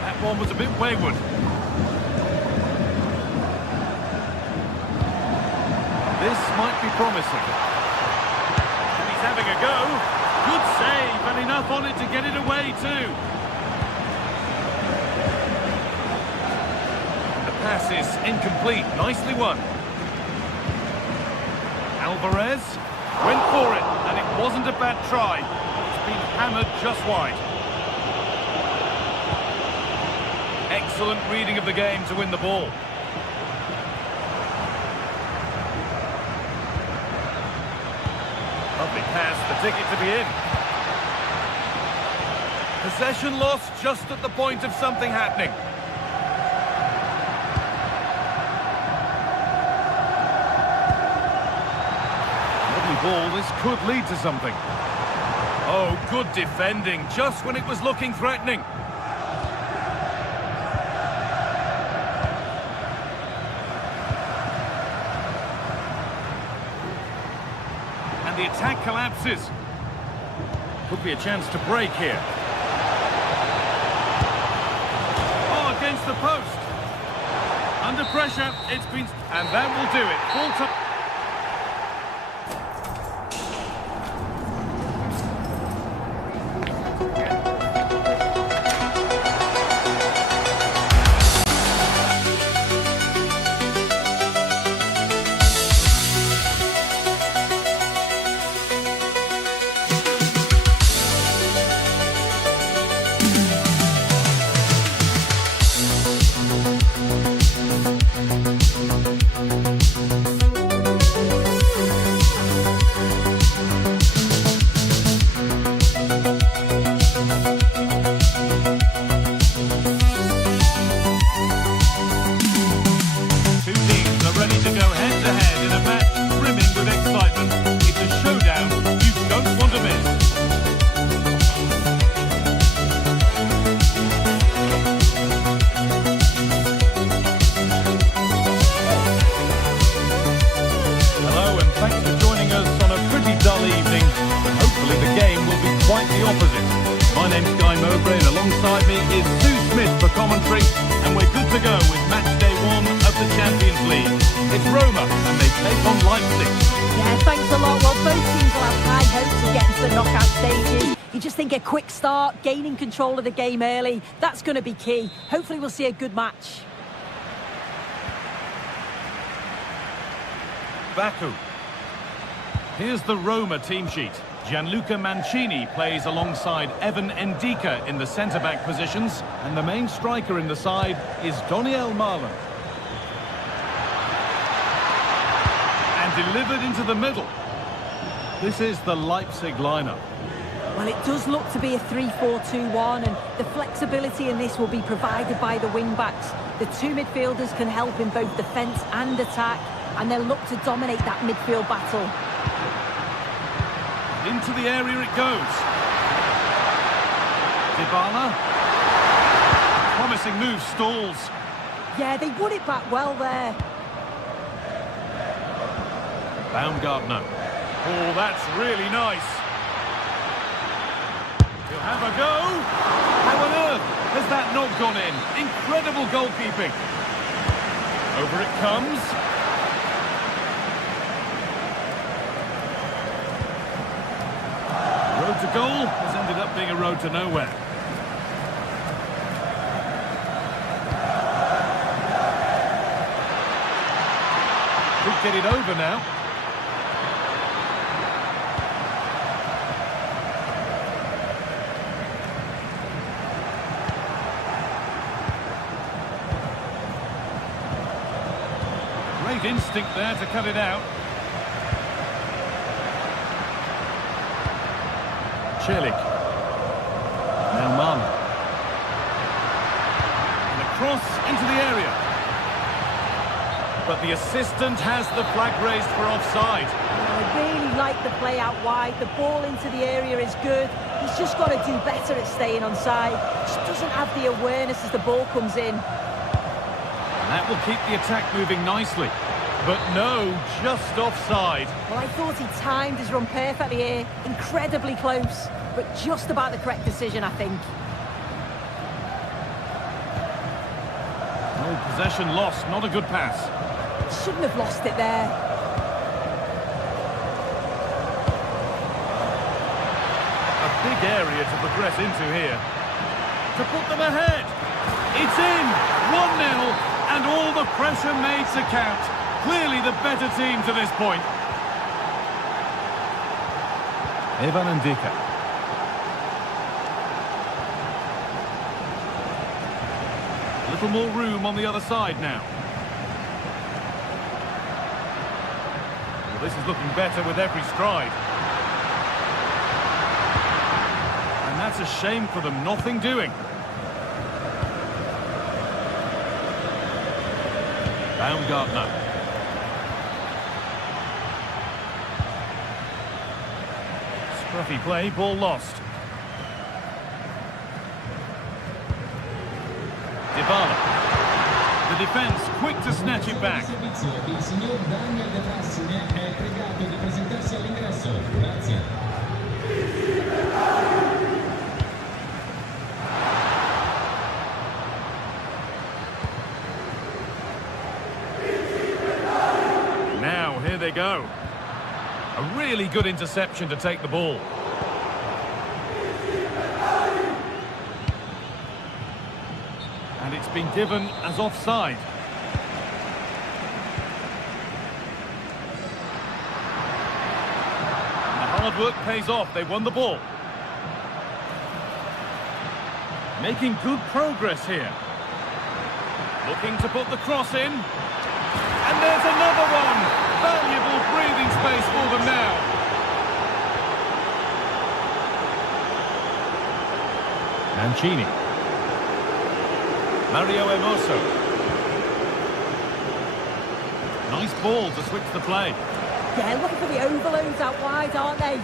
That one was a bit wayward. This might be promising. And he's having a go. Good save, and enough on it to get it away too. The pass is incomplete. Nicely won. Alvarez went for it, and it wasn't a bad try. It's been hammered just wide. Excellent reading of the game to win the ball. Lovely pass, the ticket to be in. Possession lost just at the point of something happening. Lovely ball, this could lead to something. Oh, good defending, just when it was looking threatening. And the attack collapses. Could be a chance to break here. Oh, against the post. Under pressure, it's been... And that will do it. Full time. Alongside me is Sue Smith for commentary, and we're good to go with match day 1 of the Champions League. It's Roma, and they take on Leipzig. Yeah, thanks a lot. Well, both teams will have high hopes of getting to the knockout stages. You just think a quick start, gaining control of the game early, that's going to be key. Hopefully we'll see a good match. Baku. Here's the Roma team sheet. Gianluca Mancini plays alongside Evan Ndika in the centre-back positions, and the main striker in the side is Doniel Marlon. And delivered into the middle. This is the Leipzig lineup. Well, it does look to be a 3-4-2-1, and the flexibility in this will be provided by the wing-backs. The two midfielders can help in both defence and attack, and they'll look to dominate that midfield battle. Into the area it goes. Dybala. Promising move, stalls. Yeah, they won it back well there. Baumgartner. Oh, that's really nice. He'll have a go. How on earth has that not gone in? Incredible goalkeeping. Over it comes. Road to goal has ended up being a road to nowhere. Could get it over now. Great instinct there to cut it out. Celik. Now Mann. And a cross into the area. but the assistant has the flag raised for offside. I really like the play out wide. The ball into the area is good. He's just got to do better at staying on side. Just doesn't have the awareness as the ball comes in. And that will keep the attack moving nicely. But no, just offside. Well, I thought he timed his run perfectly here. Incredibly close, but just about the correct decision, I think. Oh, possession lost, not a good pass. Shouldn't have lost it there. A big area to progress into here. To put them ahead. It's in! 1-0, and all the pressure made to count. Clearly the better team to this point. Evan Ndika. A little more room on the other side now. Well, this is looking better with every stride. And that's a shame for them, nothing doing. Baumgartner. Scruffy play, ball lost. Dybala. The defence quick to snatch it back. Now, here they go. A really good interception to take the ball. And it's been given as offside. And the hard work pays off. They won the ball. Making good progress here. Looking to put the cross in. And there's another one! Valuable breathing space for them now. Mancini. Mario Hermoso. Nice ball to switch the play. Yeah, looking for the overloads out wide, aren't they?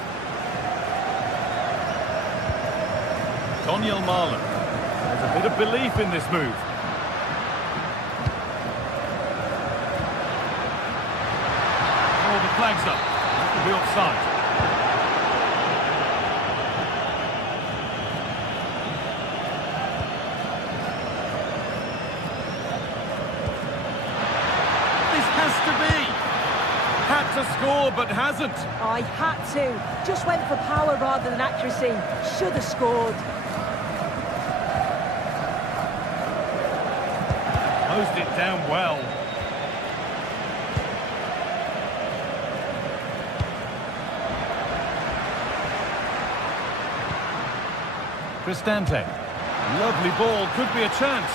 Daniel Marlon. There's a bit of belief in this move. Oh, the flag's up. That could be offside. This has to be. Had to score, but hasn't. Oh, he had to. Just went for power rather than accuracy. Should have scored. Closed it down well. Cristante. Lovely ball, could be a chance.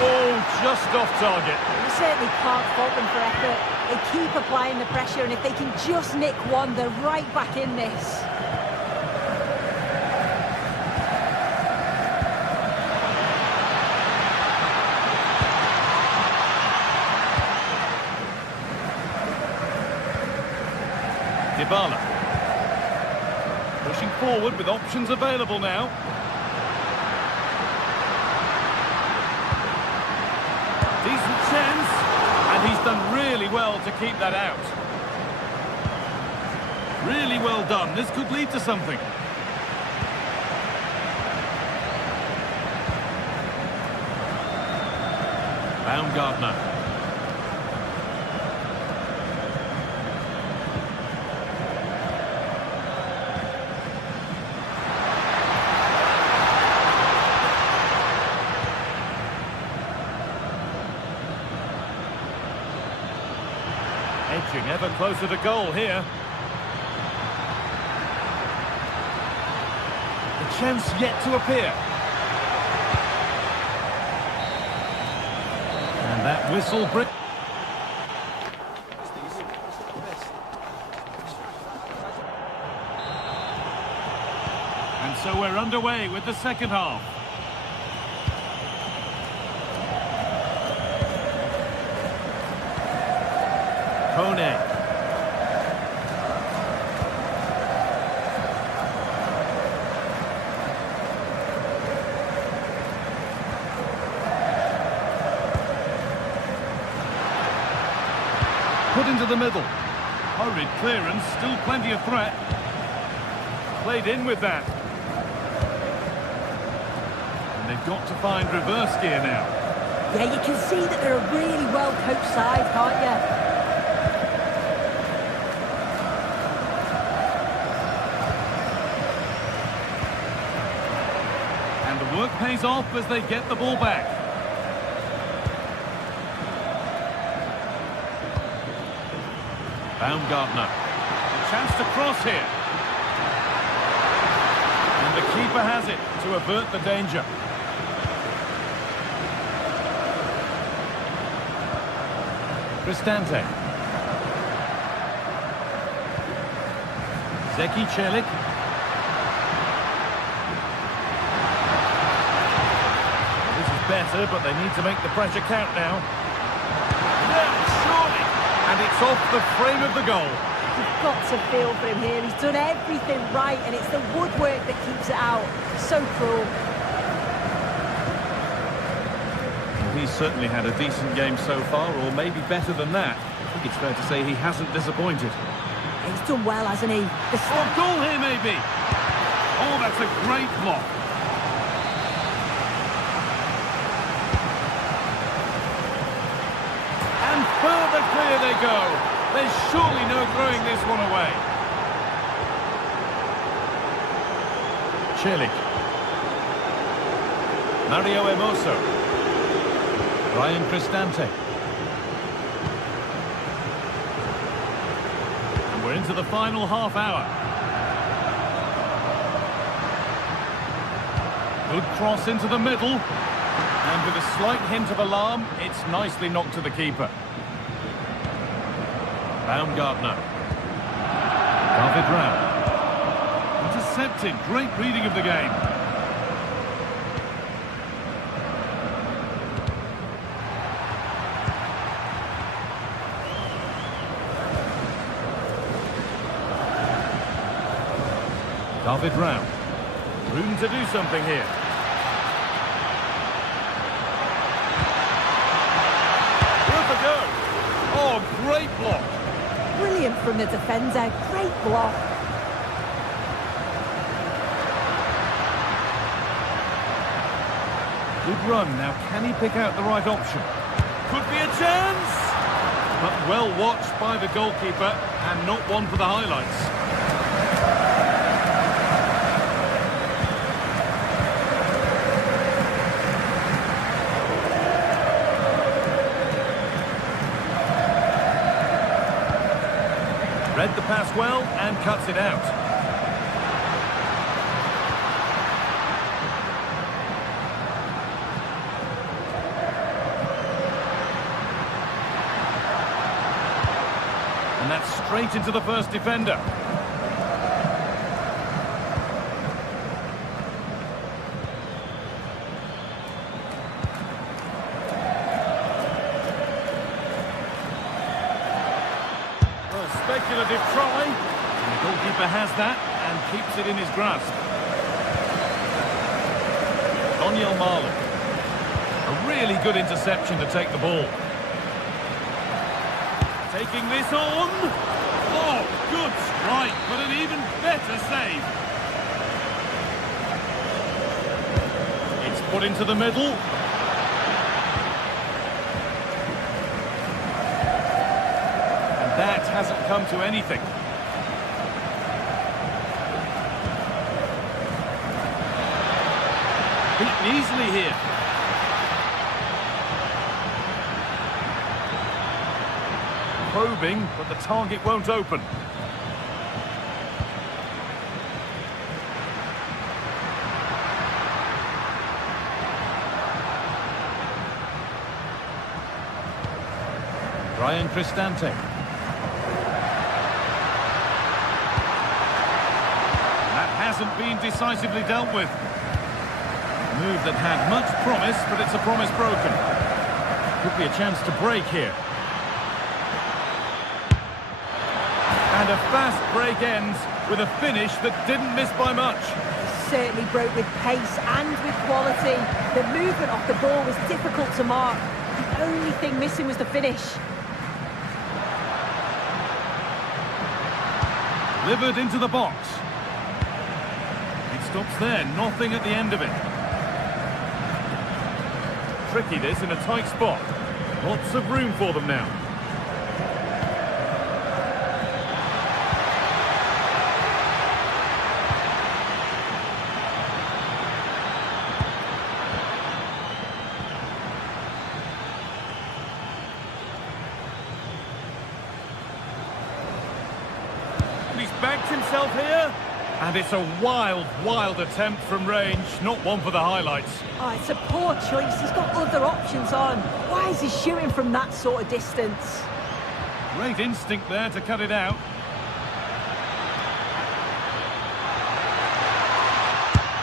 Oh, just off target. You certainly can't fault them for effort. They keep applying the pressure, and if they can just nick one, they're right back in this. Dybala. Pushing forward with options available now. Decent chance, and he's done really well to keep that out. Really well done. This could lead to something. Baumgartner. Edging ever closer to goal here. The chance yet to appear. And that whistle brings... And so we're underway with the second half. Monet. Put into the middle. Hurried clearance, still plenty of threat. Played in with that. And they've got to find reverse gear now. Yeah, you can see that they're a really well-coached side, can't you? And the work pays off as they get the ball back. Baumgartner. A chance to cross here. And the keeper has it to avert the danger. Cristante. Zeki Celik. This is better, but they need to make the pressure count now. Yeah, surely. And it's off the frame of the goal. You've got to feel for him here. He's done everything right, and it's the woodwork that keeps it out. So cruel. He's certainly had a decent game so far, or maybe better than that. I think it's fair to say he hasn't disappointed. He's done well, hasn't he? Oh, goal here, maybe. Oh, that's a great block. And further clear they go. There's surely no throwing this one away. Celik. Mario Hermoso. Ryan Cristante. And we're into the final half hour. Good cross into the middle. And with a slight hint of alarm, it's nicely knocked to the keeper. Baumgartner. David Rao. Intercepted. Great reading of the game. David Rao. Room to do something here. Worth a go. Oh, great block. Brilliant from the defender. Great block. Good run. Now, can he pick out the right option? Could be a chance. But well watched by the goalkeeper and not one for the highlights. Read the pass well and cuts it out. And that's straight into the first defender. Speculative try, and the goalkeeper has that and keeps it in his grasp. Daniel Marlon. A really good interception to take the ball. Taking this on. Oh, good strike, but an even better save. It's put into the middle. That hasn't come to anything. Beaten easily here. Probing, but the target won't open. Ryan Cristante. Hasn't been decisively dealt with. A move that had much promise, but it's a promise broken. Could be a chance to break here. And a fast break ends with a finish that didn't miss by much. Certainly broke with pace and with quality. The movement off the ball was difficult to mark. The only thing missing was the finish. Delivered into the box. It stops there, nothing at the end of it. Tricky this in a tight spot. Lots of room for them now. He's backed himself here. And it's a wild, wild attempt from range. Not one for the highlights. Oh, it's a poor choice. He's got other options on. Why is he shooting from that sort of distance? Great instinct there to cut it out.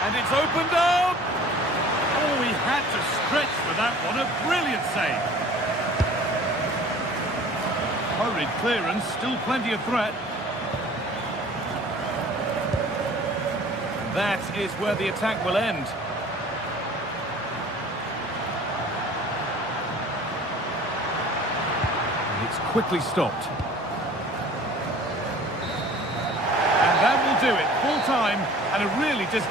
And it's opened up. Oh, he had to stretch for that one. A brilliant save. Hurried clearance, still plenty of threat. That is where the attack will end. And it's quickly stopped. And that will do it. Full time and a really just...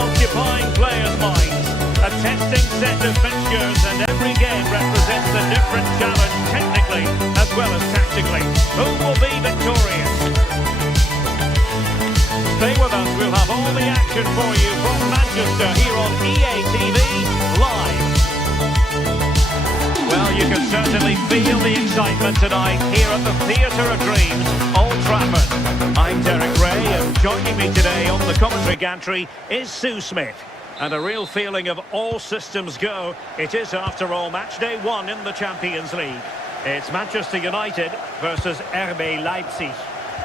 occupying players' minds. A testing set of fixtures, and every game represents a different challenge technically as well as tactically. Who will be victorious? Stay with us, we'll have all the action for you from Manchester here on EA TV Live. Well, you can certainly feel the excitement tonight here at the Theatre of Dreams, Old Trafford. I'm Derek Ray, and joining me today on the commentary gantry is Sue Smith. And a real feeling of all systems go. It is, after all, match day 1 in the Champions League. It's Manchester United versus RB Leipzig.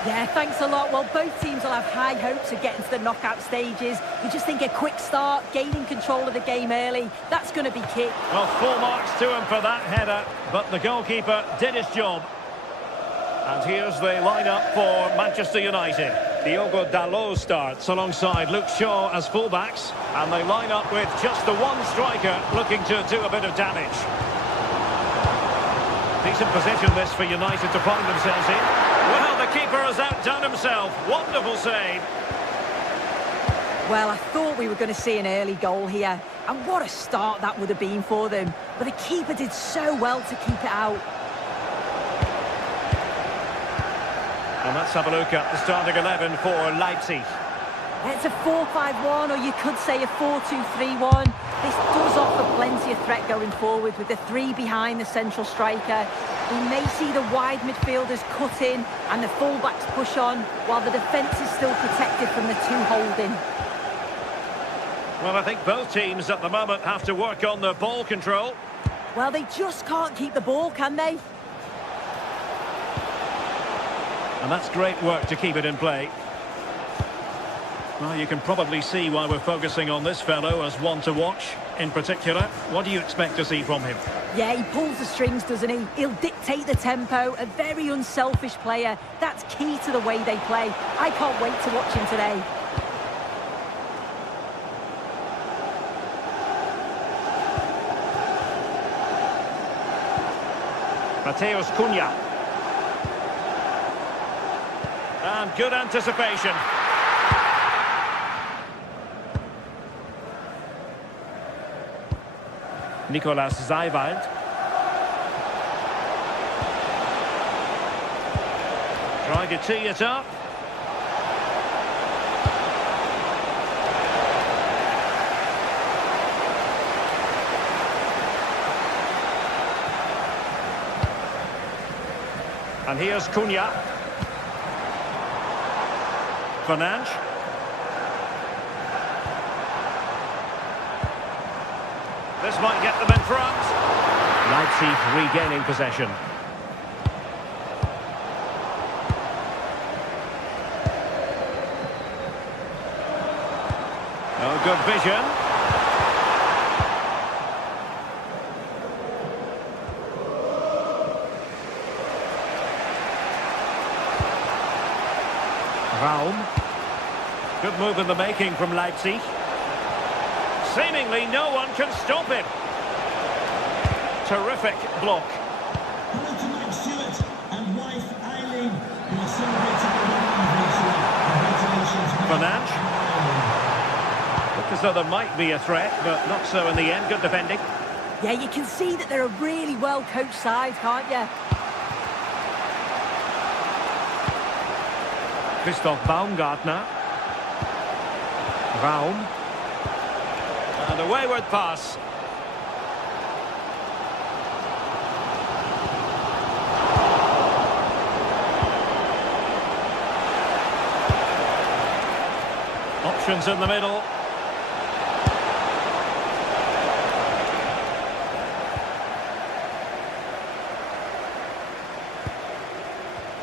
Yeah, thanks a lot. Well, both teams will have high hopes of getting to the knockout stages. You just think a quick start, gaining control of the game early, that's going to be key. Well, full marks to him for that header, but the goalkeeper did his job. And here's the lineup for Manchester United. Diogo Dalot starts alongside Luke Shaw as fullbacks, and they line up with just the one striker looking to do a bit of damage. Decent position this for United to find themselves in. Well, the keeper has outdone himself. Wonderful save. Well, I thought we were going to see an early goal here, and what a start that would have been for them. But the keeper did so well to keep it out. And let's have a look at the starting 11 for Leipzig. It's a 4-5-1, or you could say a 4-2-3-1. This does offer plenty of threat going forward with the three behind the central striker. We may see the wide midfielders cut in and the fullbacks push on, while the defence is still protected from the two holding. Well, I think both teams at the moment have to work on the ball control. Well, they just can't keep the ball, can they? And that's great work to keep it in play. Well, you can probably see why we're focusing on this fellow as one to watch. In particular, what do you expect to see from him? Yeah, he pulls the strings, doesn't he? He'll dictate the tempo, a very unselfish player. That's key to the way they play. I can't wait to watch him today. Mateus Cunha. And good anticipation. Nicolas Zeiwald. Trying to tee it up. And here's Cunha. Fernandes. This might get them in front. Leipzig regaining possession. Oh, good vision. Raum. Good move in the making from Leipzig. Seemingly no one can stop him. Terrific block. Hello to Mike Stewart and wife Eileen, who are celebrating the wedding anniversary. Congratulations, Mike. Fernandes. Looked as though there might be a threat, but not so in the end. Good defending. Yeah, you can see that they're a really well-coached side, can't you? Christoph Baumgartner. Raum. And a wayward pass. Options in the middle.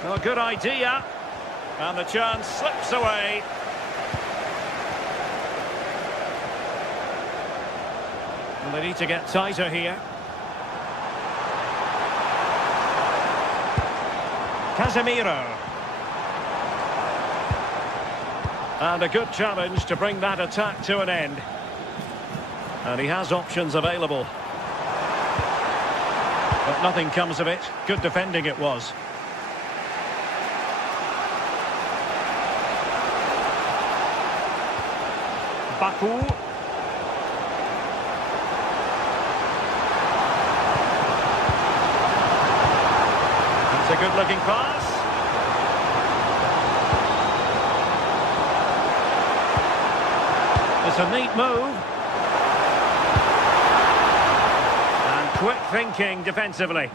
Oh, good idea. And the chance slips away. And they need to get tighter here. Casemiro. And a good challenge to bring that attack to an end. And he has options available. But nothing comes of it. Good defending it was. Baku. That's a good-looking pass. It's a neat move. And quick thinking defensively.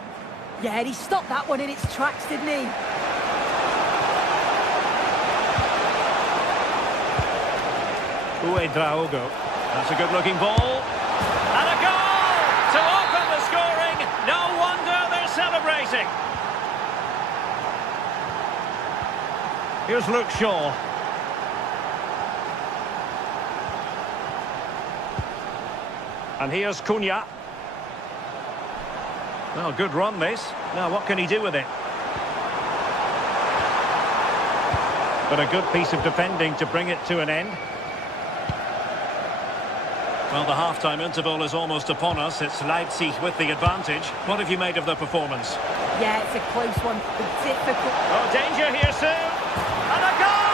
Yeah, he stopped that one in its tracks, didn't he? Draogo. That's a good-looking ball. And a goal to open the scoring. No wonder they're celebrating. Here's Luke Shaw. And here's Cunha. Well, good run this. Now, what can he do with it? But a good piece of defending to bring it to an end. Well, the half-time interval is almost upon us. It's Leipzig with the advantage. What have you made of their performance? Yeah, it's a close one. Difficult. Oh, danger here soon. And a goal!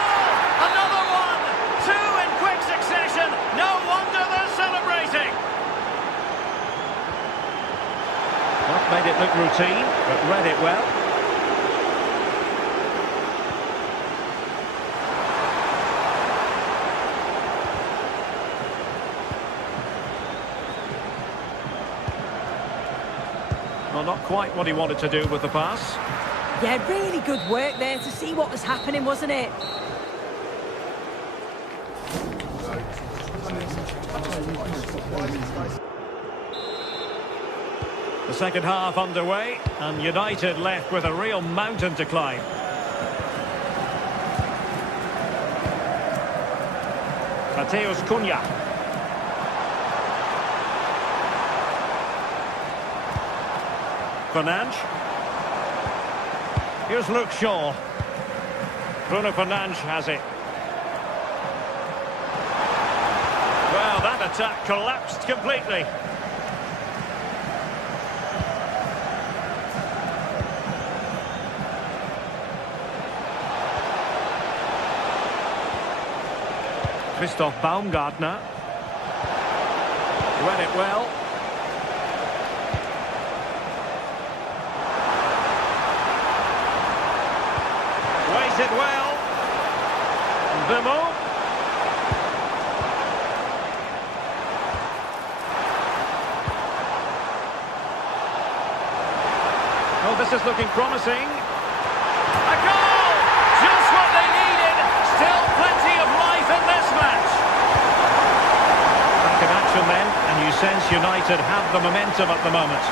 Another one! Two in quick succession. No wonder they're celebrating. Not made it look routine, but read it well. Well, not quite what he wanted to do with the pass. Yeah, really good work there to see what was happening, wasn't it? The second half underway, and United left with a real mountain to climb. Mateus Cunha. Fernandes. Here's Luke Shaw. Bruno Fernandes has it. Well, that attack collapsed completely. Christoph Baumgartner. Read it well. Weighs it well. Vimo. Oh, this is looking promising. A goal! Just what they needed. Still plenty of life in this match. Back in action then, and you sense United have the momentum at the moment.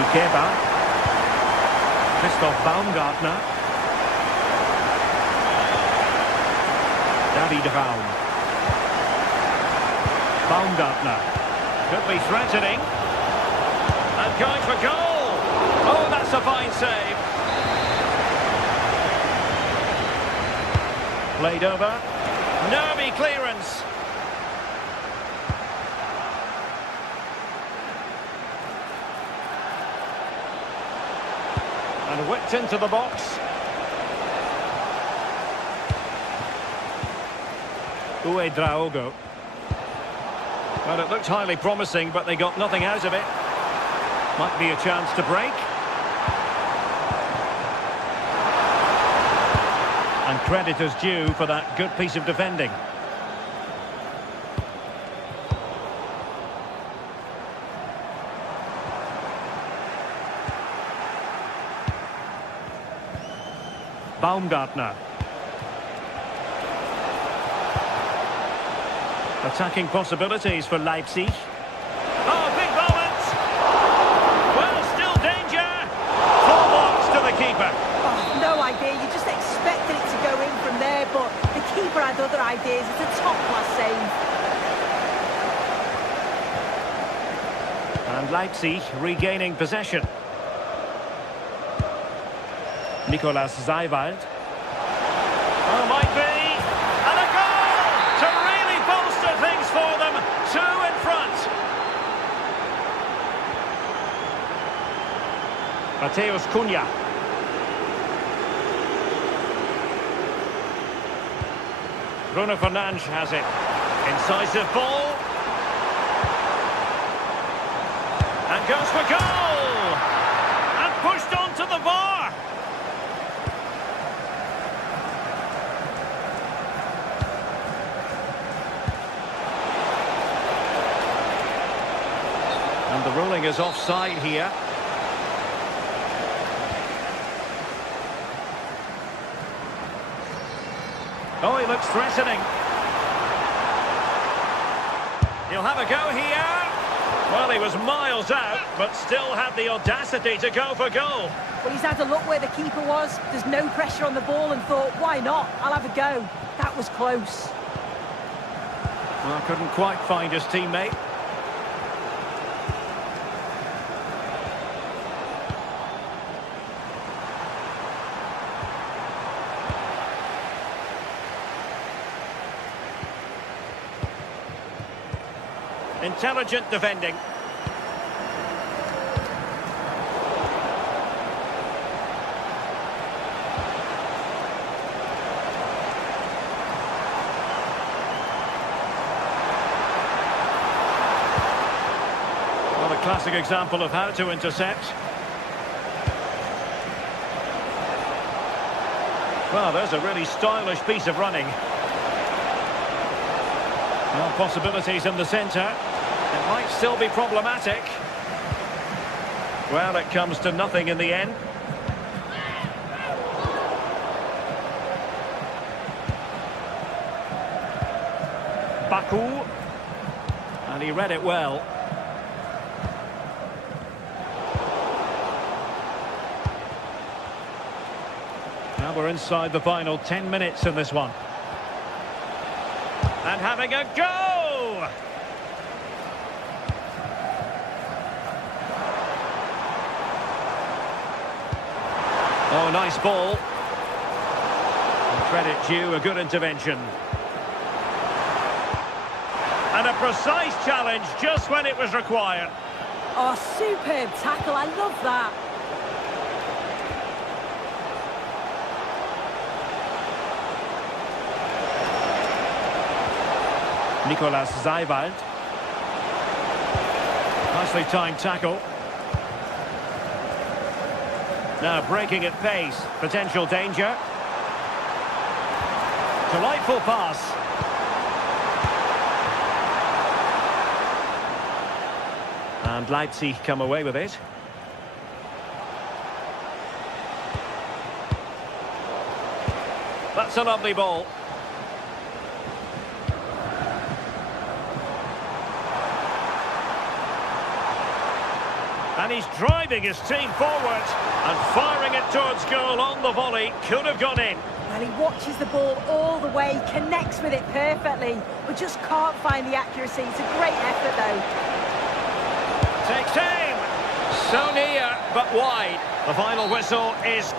Lukeba. Christoph Baumgartner. David Raum. Baumgartner. Could be threatening. And going for goal. Oh, that's a fine save. Played over. Nervy clearance. And whipped into the box. Uedraogo. Well, it looked highly promising, but they got nothing out of it. Might be a chance to break. And credit is due for that good piece of defending. Baumgartner. Attacking possibilities for Leipzig. Oh, big moment! Well, still danger. Full box to the keeper. Oh, no idea. You just expected it to go in from there, but the keeper had other ideas. It's a top-class save. And Leipzig regaining possession. Nicolas Seiwald. Oh, might be. And a goal to really bolster things for them. 2 in front. Mateus Cunha. Bruno Fernandes has it. Incisive ball. And goes for goal. And pushed onto the bar. And the ruling is offside here. Oh, he looks threatening. He'll have a go here. Well, he was miles out, but still had the audacity to go for goal. Well, he's had a look where the keeper was. There's no pressure on the ball and thought, why not? I'll have a go. That was close. Well, couldn't quite find his teammate. Intelligent defending. Well, a classic example of how to intercept. Well, there's a really stylish piece of running. Well, possibilities in the centre. It might still be problematic. Well, it comes to nothing in the end. Baku. And he read it well. Now we're inside the final 10 minutes in this one. And having a go! Oh, nice ball. And credit due, a good intervention. And a precise challenge just when it was required. Oh, superb tackle. I love that. Nicolas Zeiwald. Nicely timed tackle. Now breaking at pace. Potential danger. Delightful pass. And Leipzig come away with it. That's a lovely ball. And he's driving his team forward and firing it towards goal on the volley. Could have gone in. Well, he watches the ball all the way, connects with it perfectly, but just can't find the accuracy. It's a great effort, though. Takes aim. So near, but wide. The final whistle is...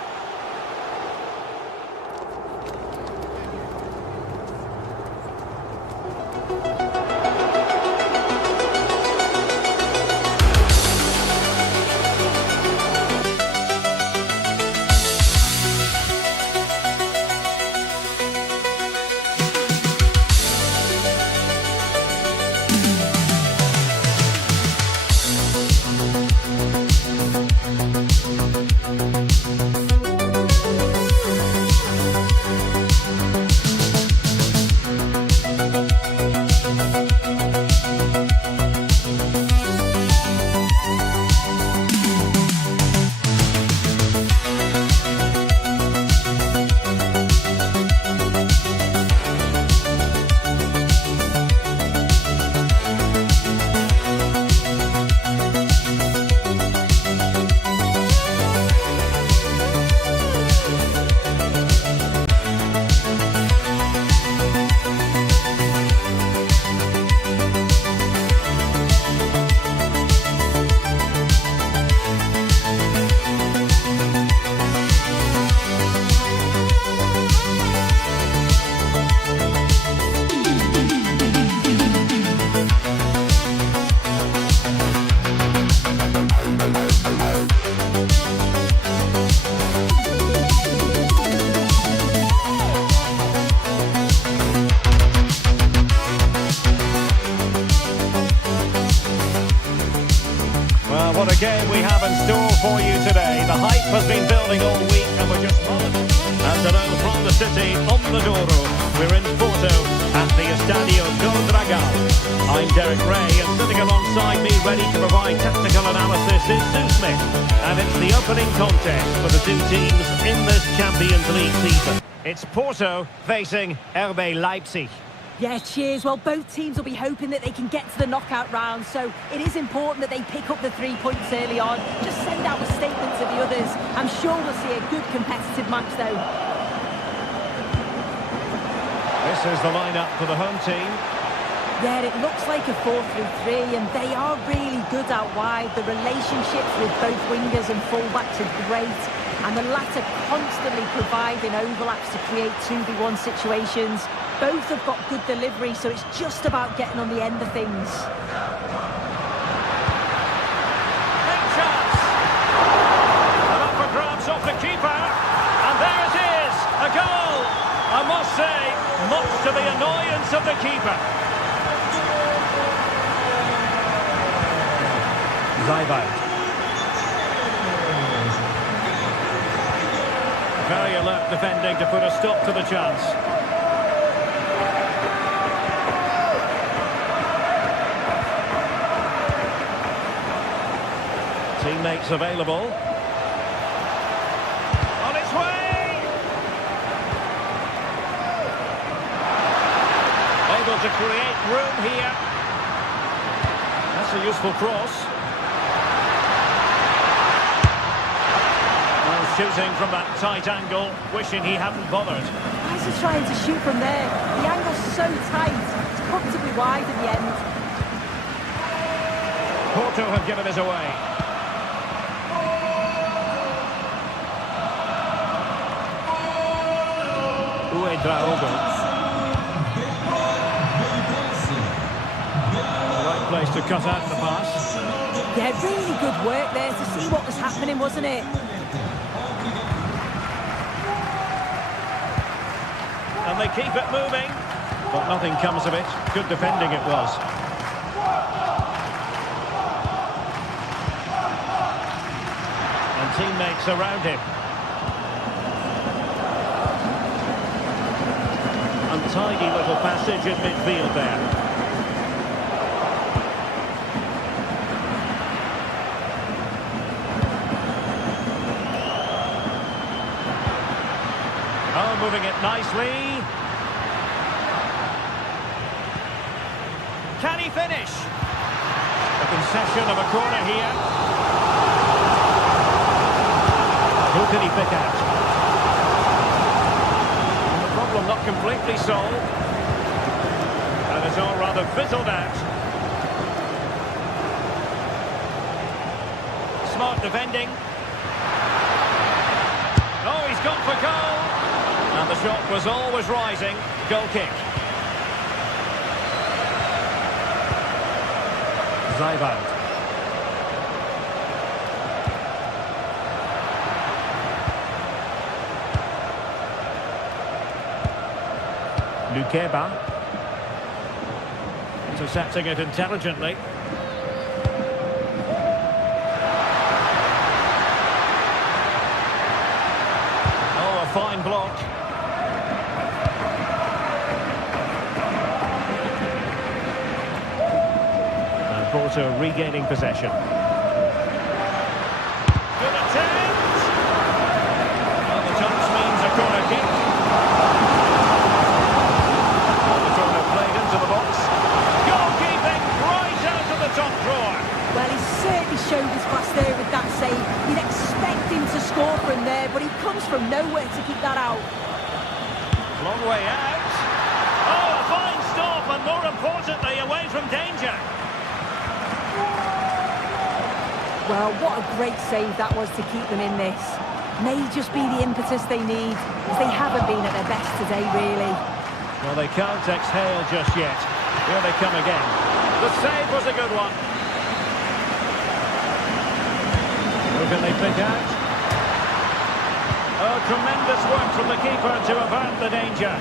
What a game we have in store for you today. The hype has been building all week and we're just monitoring. And hello from the city on the Douro. We're in Porto at the Estadio do Dragão. I'm Derek Ray and sitting alongside me ready to provide tactical analysis is Sue Smith. And it's the opening contest for the two teams in this Champions League season. It's Porto facing RB Leipzig. Yeah, cheers. Well, both teams will be hoping that they can get to the knockout round, so it is important that they pick up the 3 points early on. Just send out a statement to the others. I'm sure we'll see a good competitive match, though. This is the lineup for the home team. Yeah, it looks like a 4-3-3, and they are really good out wide. The relationships with both wingers and fullbacks are great, and the latter constantly providing overlaps to create 2v1 situations. Both have got good delivery, so it's just about getting on the end of things. Big chance! And up for grabs off the keeper, and there it is, a goal! I must say, much to the annoyance of the keeper. Zeiwald. Very alert defending to put a stop to the chance. Teammates available. On its way! Able to create room here. That's a useful cross. Well, shooting from that tight angle, wishing he hadn't bothered. Why is he trying to shoot from there? The angle's so tight. It's comfortably wide in the end. Porto have given us away. The right place to cut out the pass. Yeah, really good work there to see what was happening, wasn't it? And they keep it moving. But nothing comes of it. Good defending it was. And teammates around him. Untidy little passage in midfield there. Oh, moving it nicely. Can he finish? A concession of a corner here. Who can he pick out? And the problem not completely solved. And it's all rather fizzled out. Smart defending. Oh, he's gone for goal. And the shot was always rising. Goal kick. Zijboud. Lukeba. Intercepting it intelligently. Oh, a fine block. Porto regaining possession. Good attempt! Well, the touch means a corner kick. The corner played into the box. Goalkeeping right out of the top drawer. Well, he certainly showed his class there with that save. You'd expect him to score from there, but he comes from nowhere to keep that out. Long way out. Oh, a fine stop, and more importantly, away from danger. Well, what a great save that was to keep them in this. May just be the impetus they need, as they haven't been at their best today, really. Well, they can't exhale just yet. Here they come again. The save was a good one. Who can they pick out? Oh, tremendous work from the keeper to avert the danger.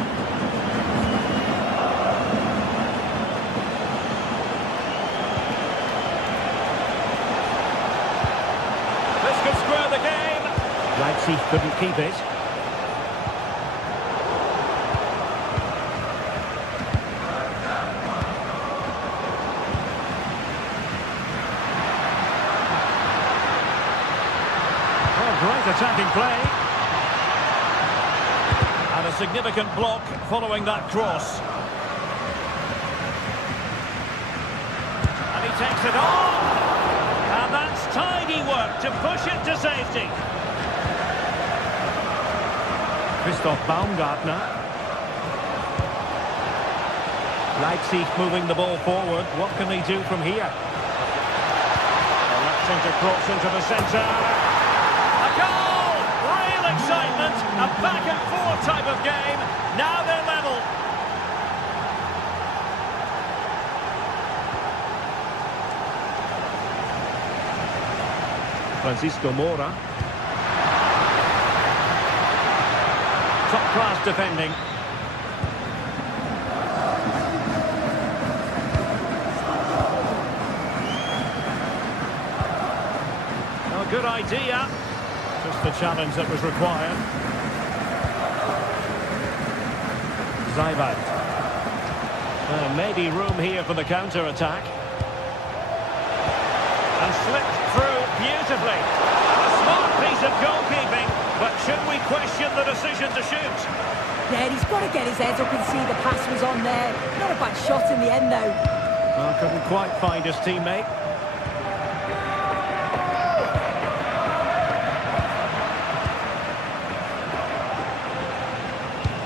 Could square the game. Leipzig couldn't keep it. Oh, great attacking play. And a significant block following that cross. And he takes it on. And that's tidy work to push it to safety. Christoph Baumgartner. Leipzig moving the ball forward. What can they do from here? Electing to cross into the centre. A goal! Real excitement. A back-and-forth type of game. Now they're level. Francisco Moura. Top-class defending. Oh, good idea. Just the challenge that was required. Zijboud. Maybe room here for the counter-attack. And slipped through beautifully. A smart piece of goalkeeping, but should we question the decision to shoot? Yeah, he's got to get his head up and see the pass was on there. Not a bad shot in the end, though. Well, couldn't quite find his teammate.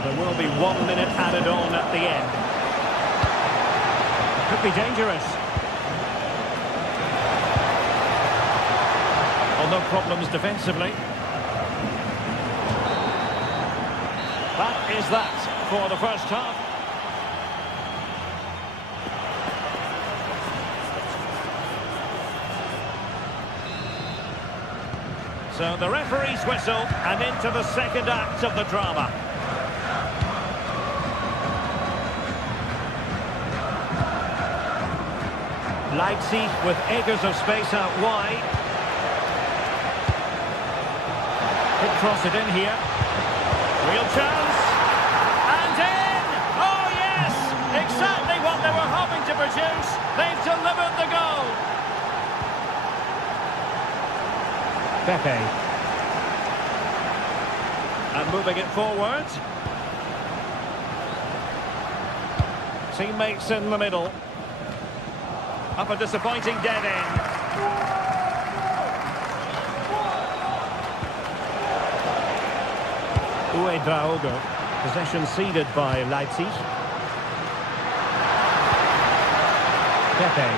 There will be 1 minute added on at the end. Could be dangerous. No problems defensively. That is that for the first half. So the referee's whistle and into the second act of the drama. Leipzig with acres of space out wide. Could cross it in here. Real chance. And in! Oh, yes! Exactly what they were hoping to produce. They've delivered the goal. Pepe. And moving it forward. Teammates in the middle. Up a disappointing dead end. Draogo. Possession ceded by Leipzig. Pepe.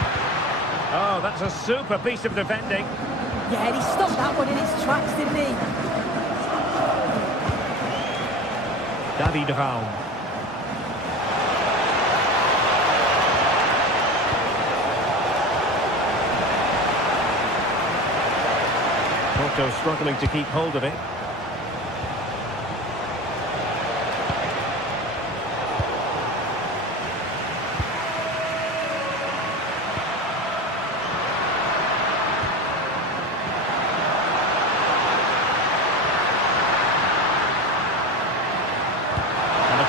Oh, that's a super piece of defending. Yeah, he stopped that one in its tracks, didn't he? David Raum. Porto struggling to keep hold of it.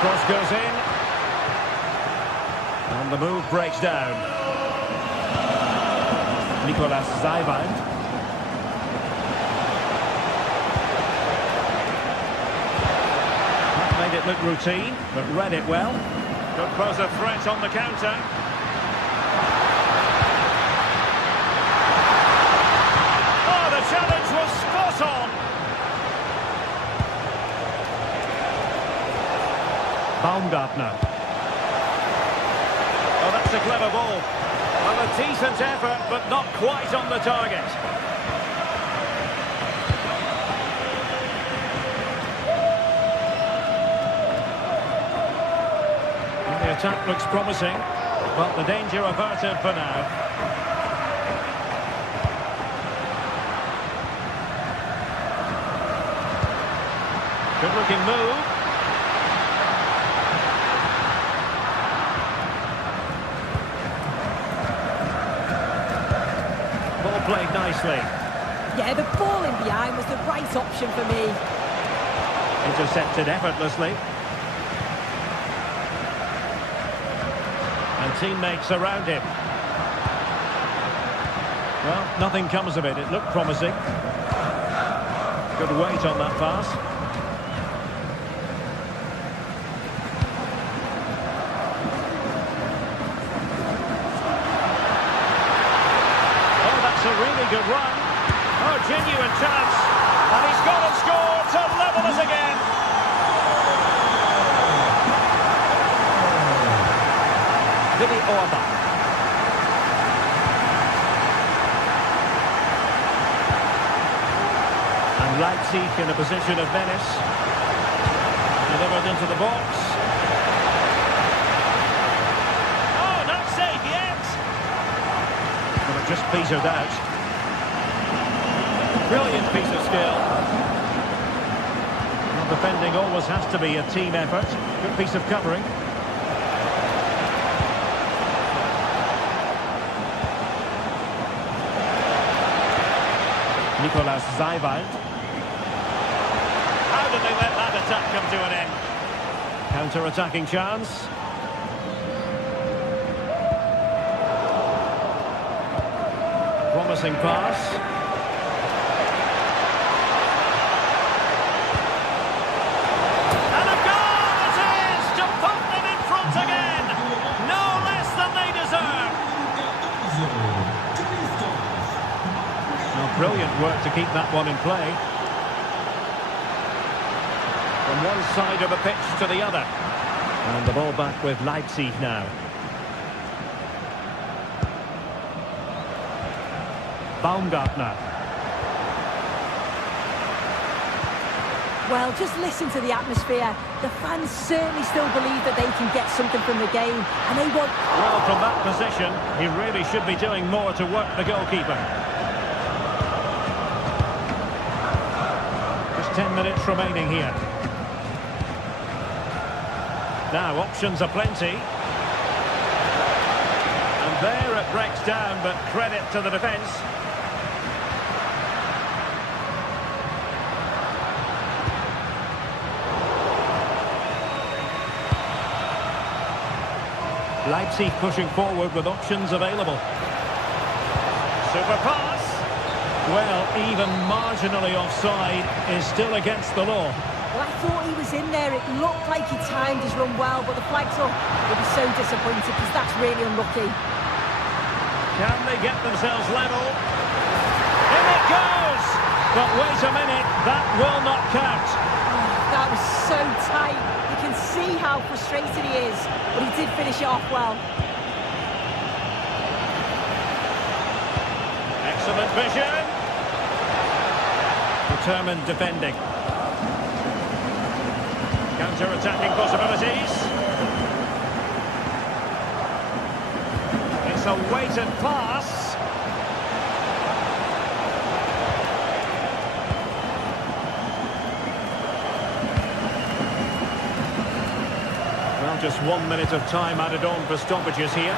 Cross goes in. And the move breaks down. Nicolas Zeiwald. Made it look routine, but read it well. Could pose a threat on the counter. Oh, the challenge was spot on. Baumgartner. Oh, that's a clever ball. Well, a decent effort, but not quite on the target. The attack looks promising, but the danger averted for now. Good-looking move. Played nicely. Yeah, the ball in behind was the right option for me. Intercepted effortlessly. And teammates around him. Well, nothing comes of it. It looked promising. Good weight on that pass. A really good run. Oh, genuine chance. And he's gone and scored to level us again. Vili Orba. And Leipzig in a position of menace. Delivered into the box. Just petered out. Brilliant piece of skill. Well, defending always has to be a team effort. Good piece of covering. Nicolas Zeiwald. How did they let that attack come to an end? Counter-attacking chance. Promising pass. And a goal it is to put them in front again. No less than they deserve. Well, brilliant work to keep that one in play. From one side of the pitch to the other. And the ball back with Leipzig now. Baumgartner. Well, just listen to the atmosphere. The fans certainly still believe that they can get something from the game, and they want... Well, from that position, he really should be doing more to work the goalkeeper. Just 10 minutes remaining here. Now, options are plenty. And There it breaks down, but credit to the defence. Leipzig pushing forward with options available. Super pass. Well, even marginally offside is still against the law. Well, I thought he was in there. It looked like he timed his run well, but the flag's up. He'll be so disappointed because that's really unlucky. Can they get themselves level? In it goes! But wait a minute, that will not count. Oh, that was so tight. You can see how frustrated he is, but he did finish it off well. Excellent vision. Determined defending. Counter-attacking possibilities. It's a weighted pass. Well, just 1 minute of time added on for stoppages here.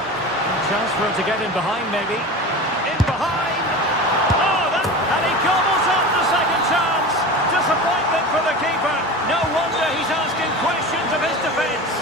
Chance for him to get in behind, maybe. In behind! Oh, that, and he gobbles up the second chance! Disappointment for the keeper. No wonder he's asking questions of his defence.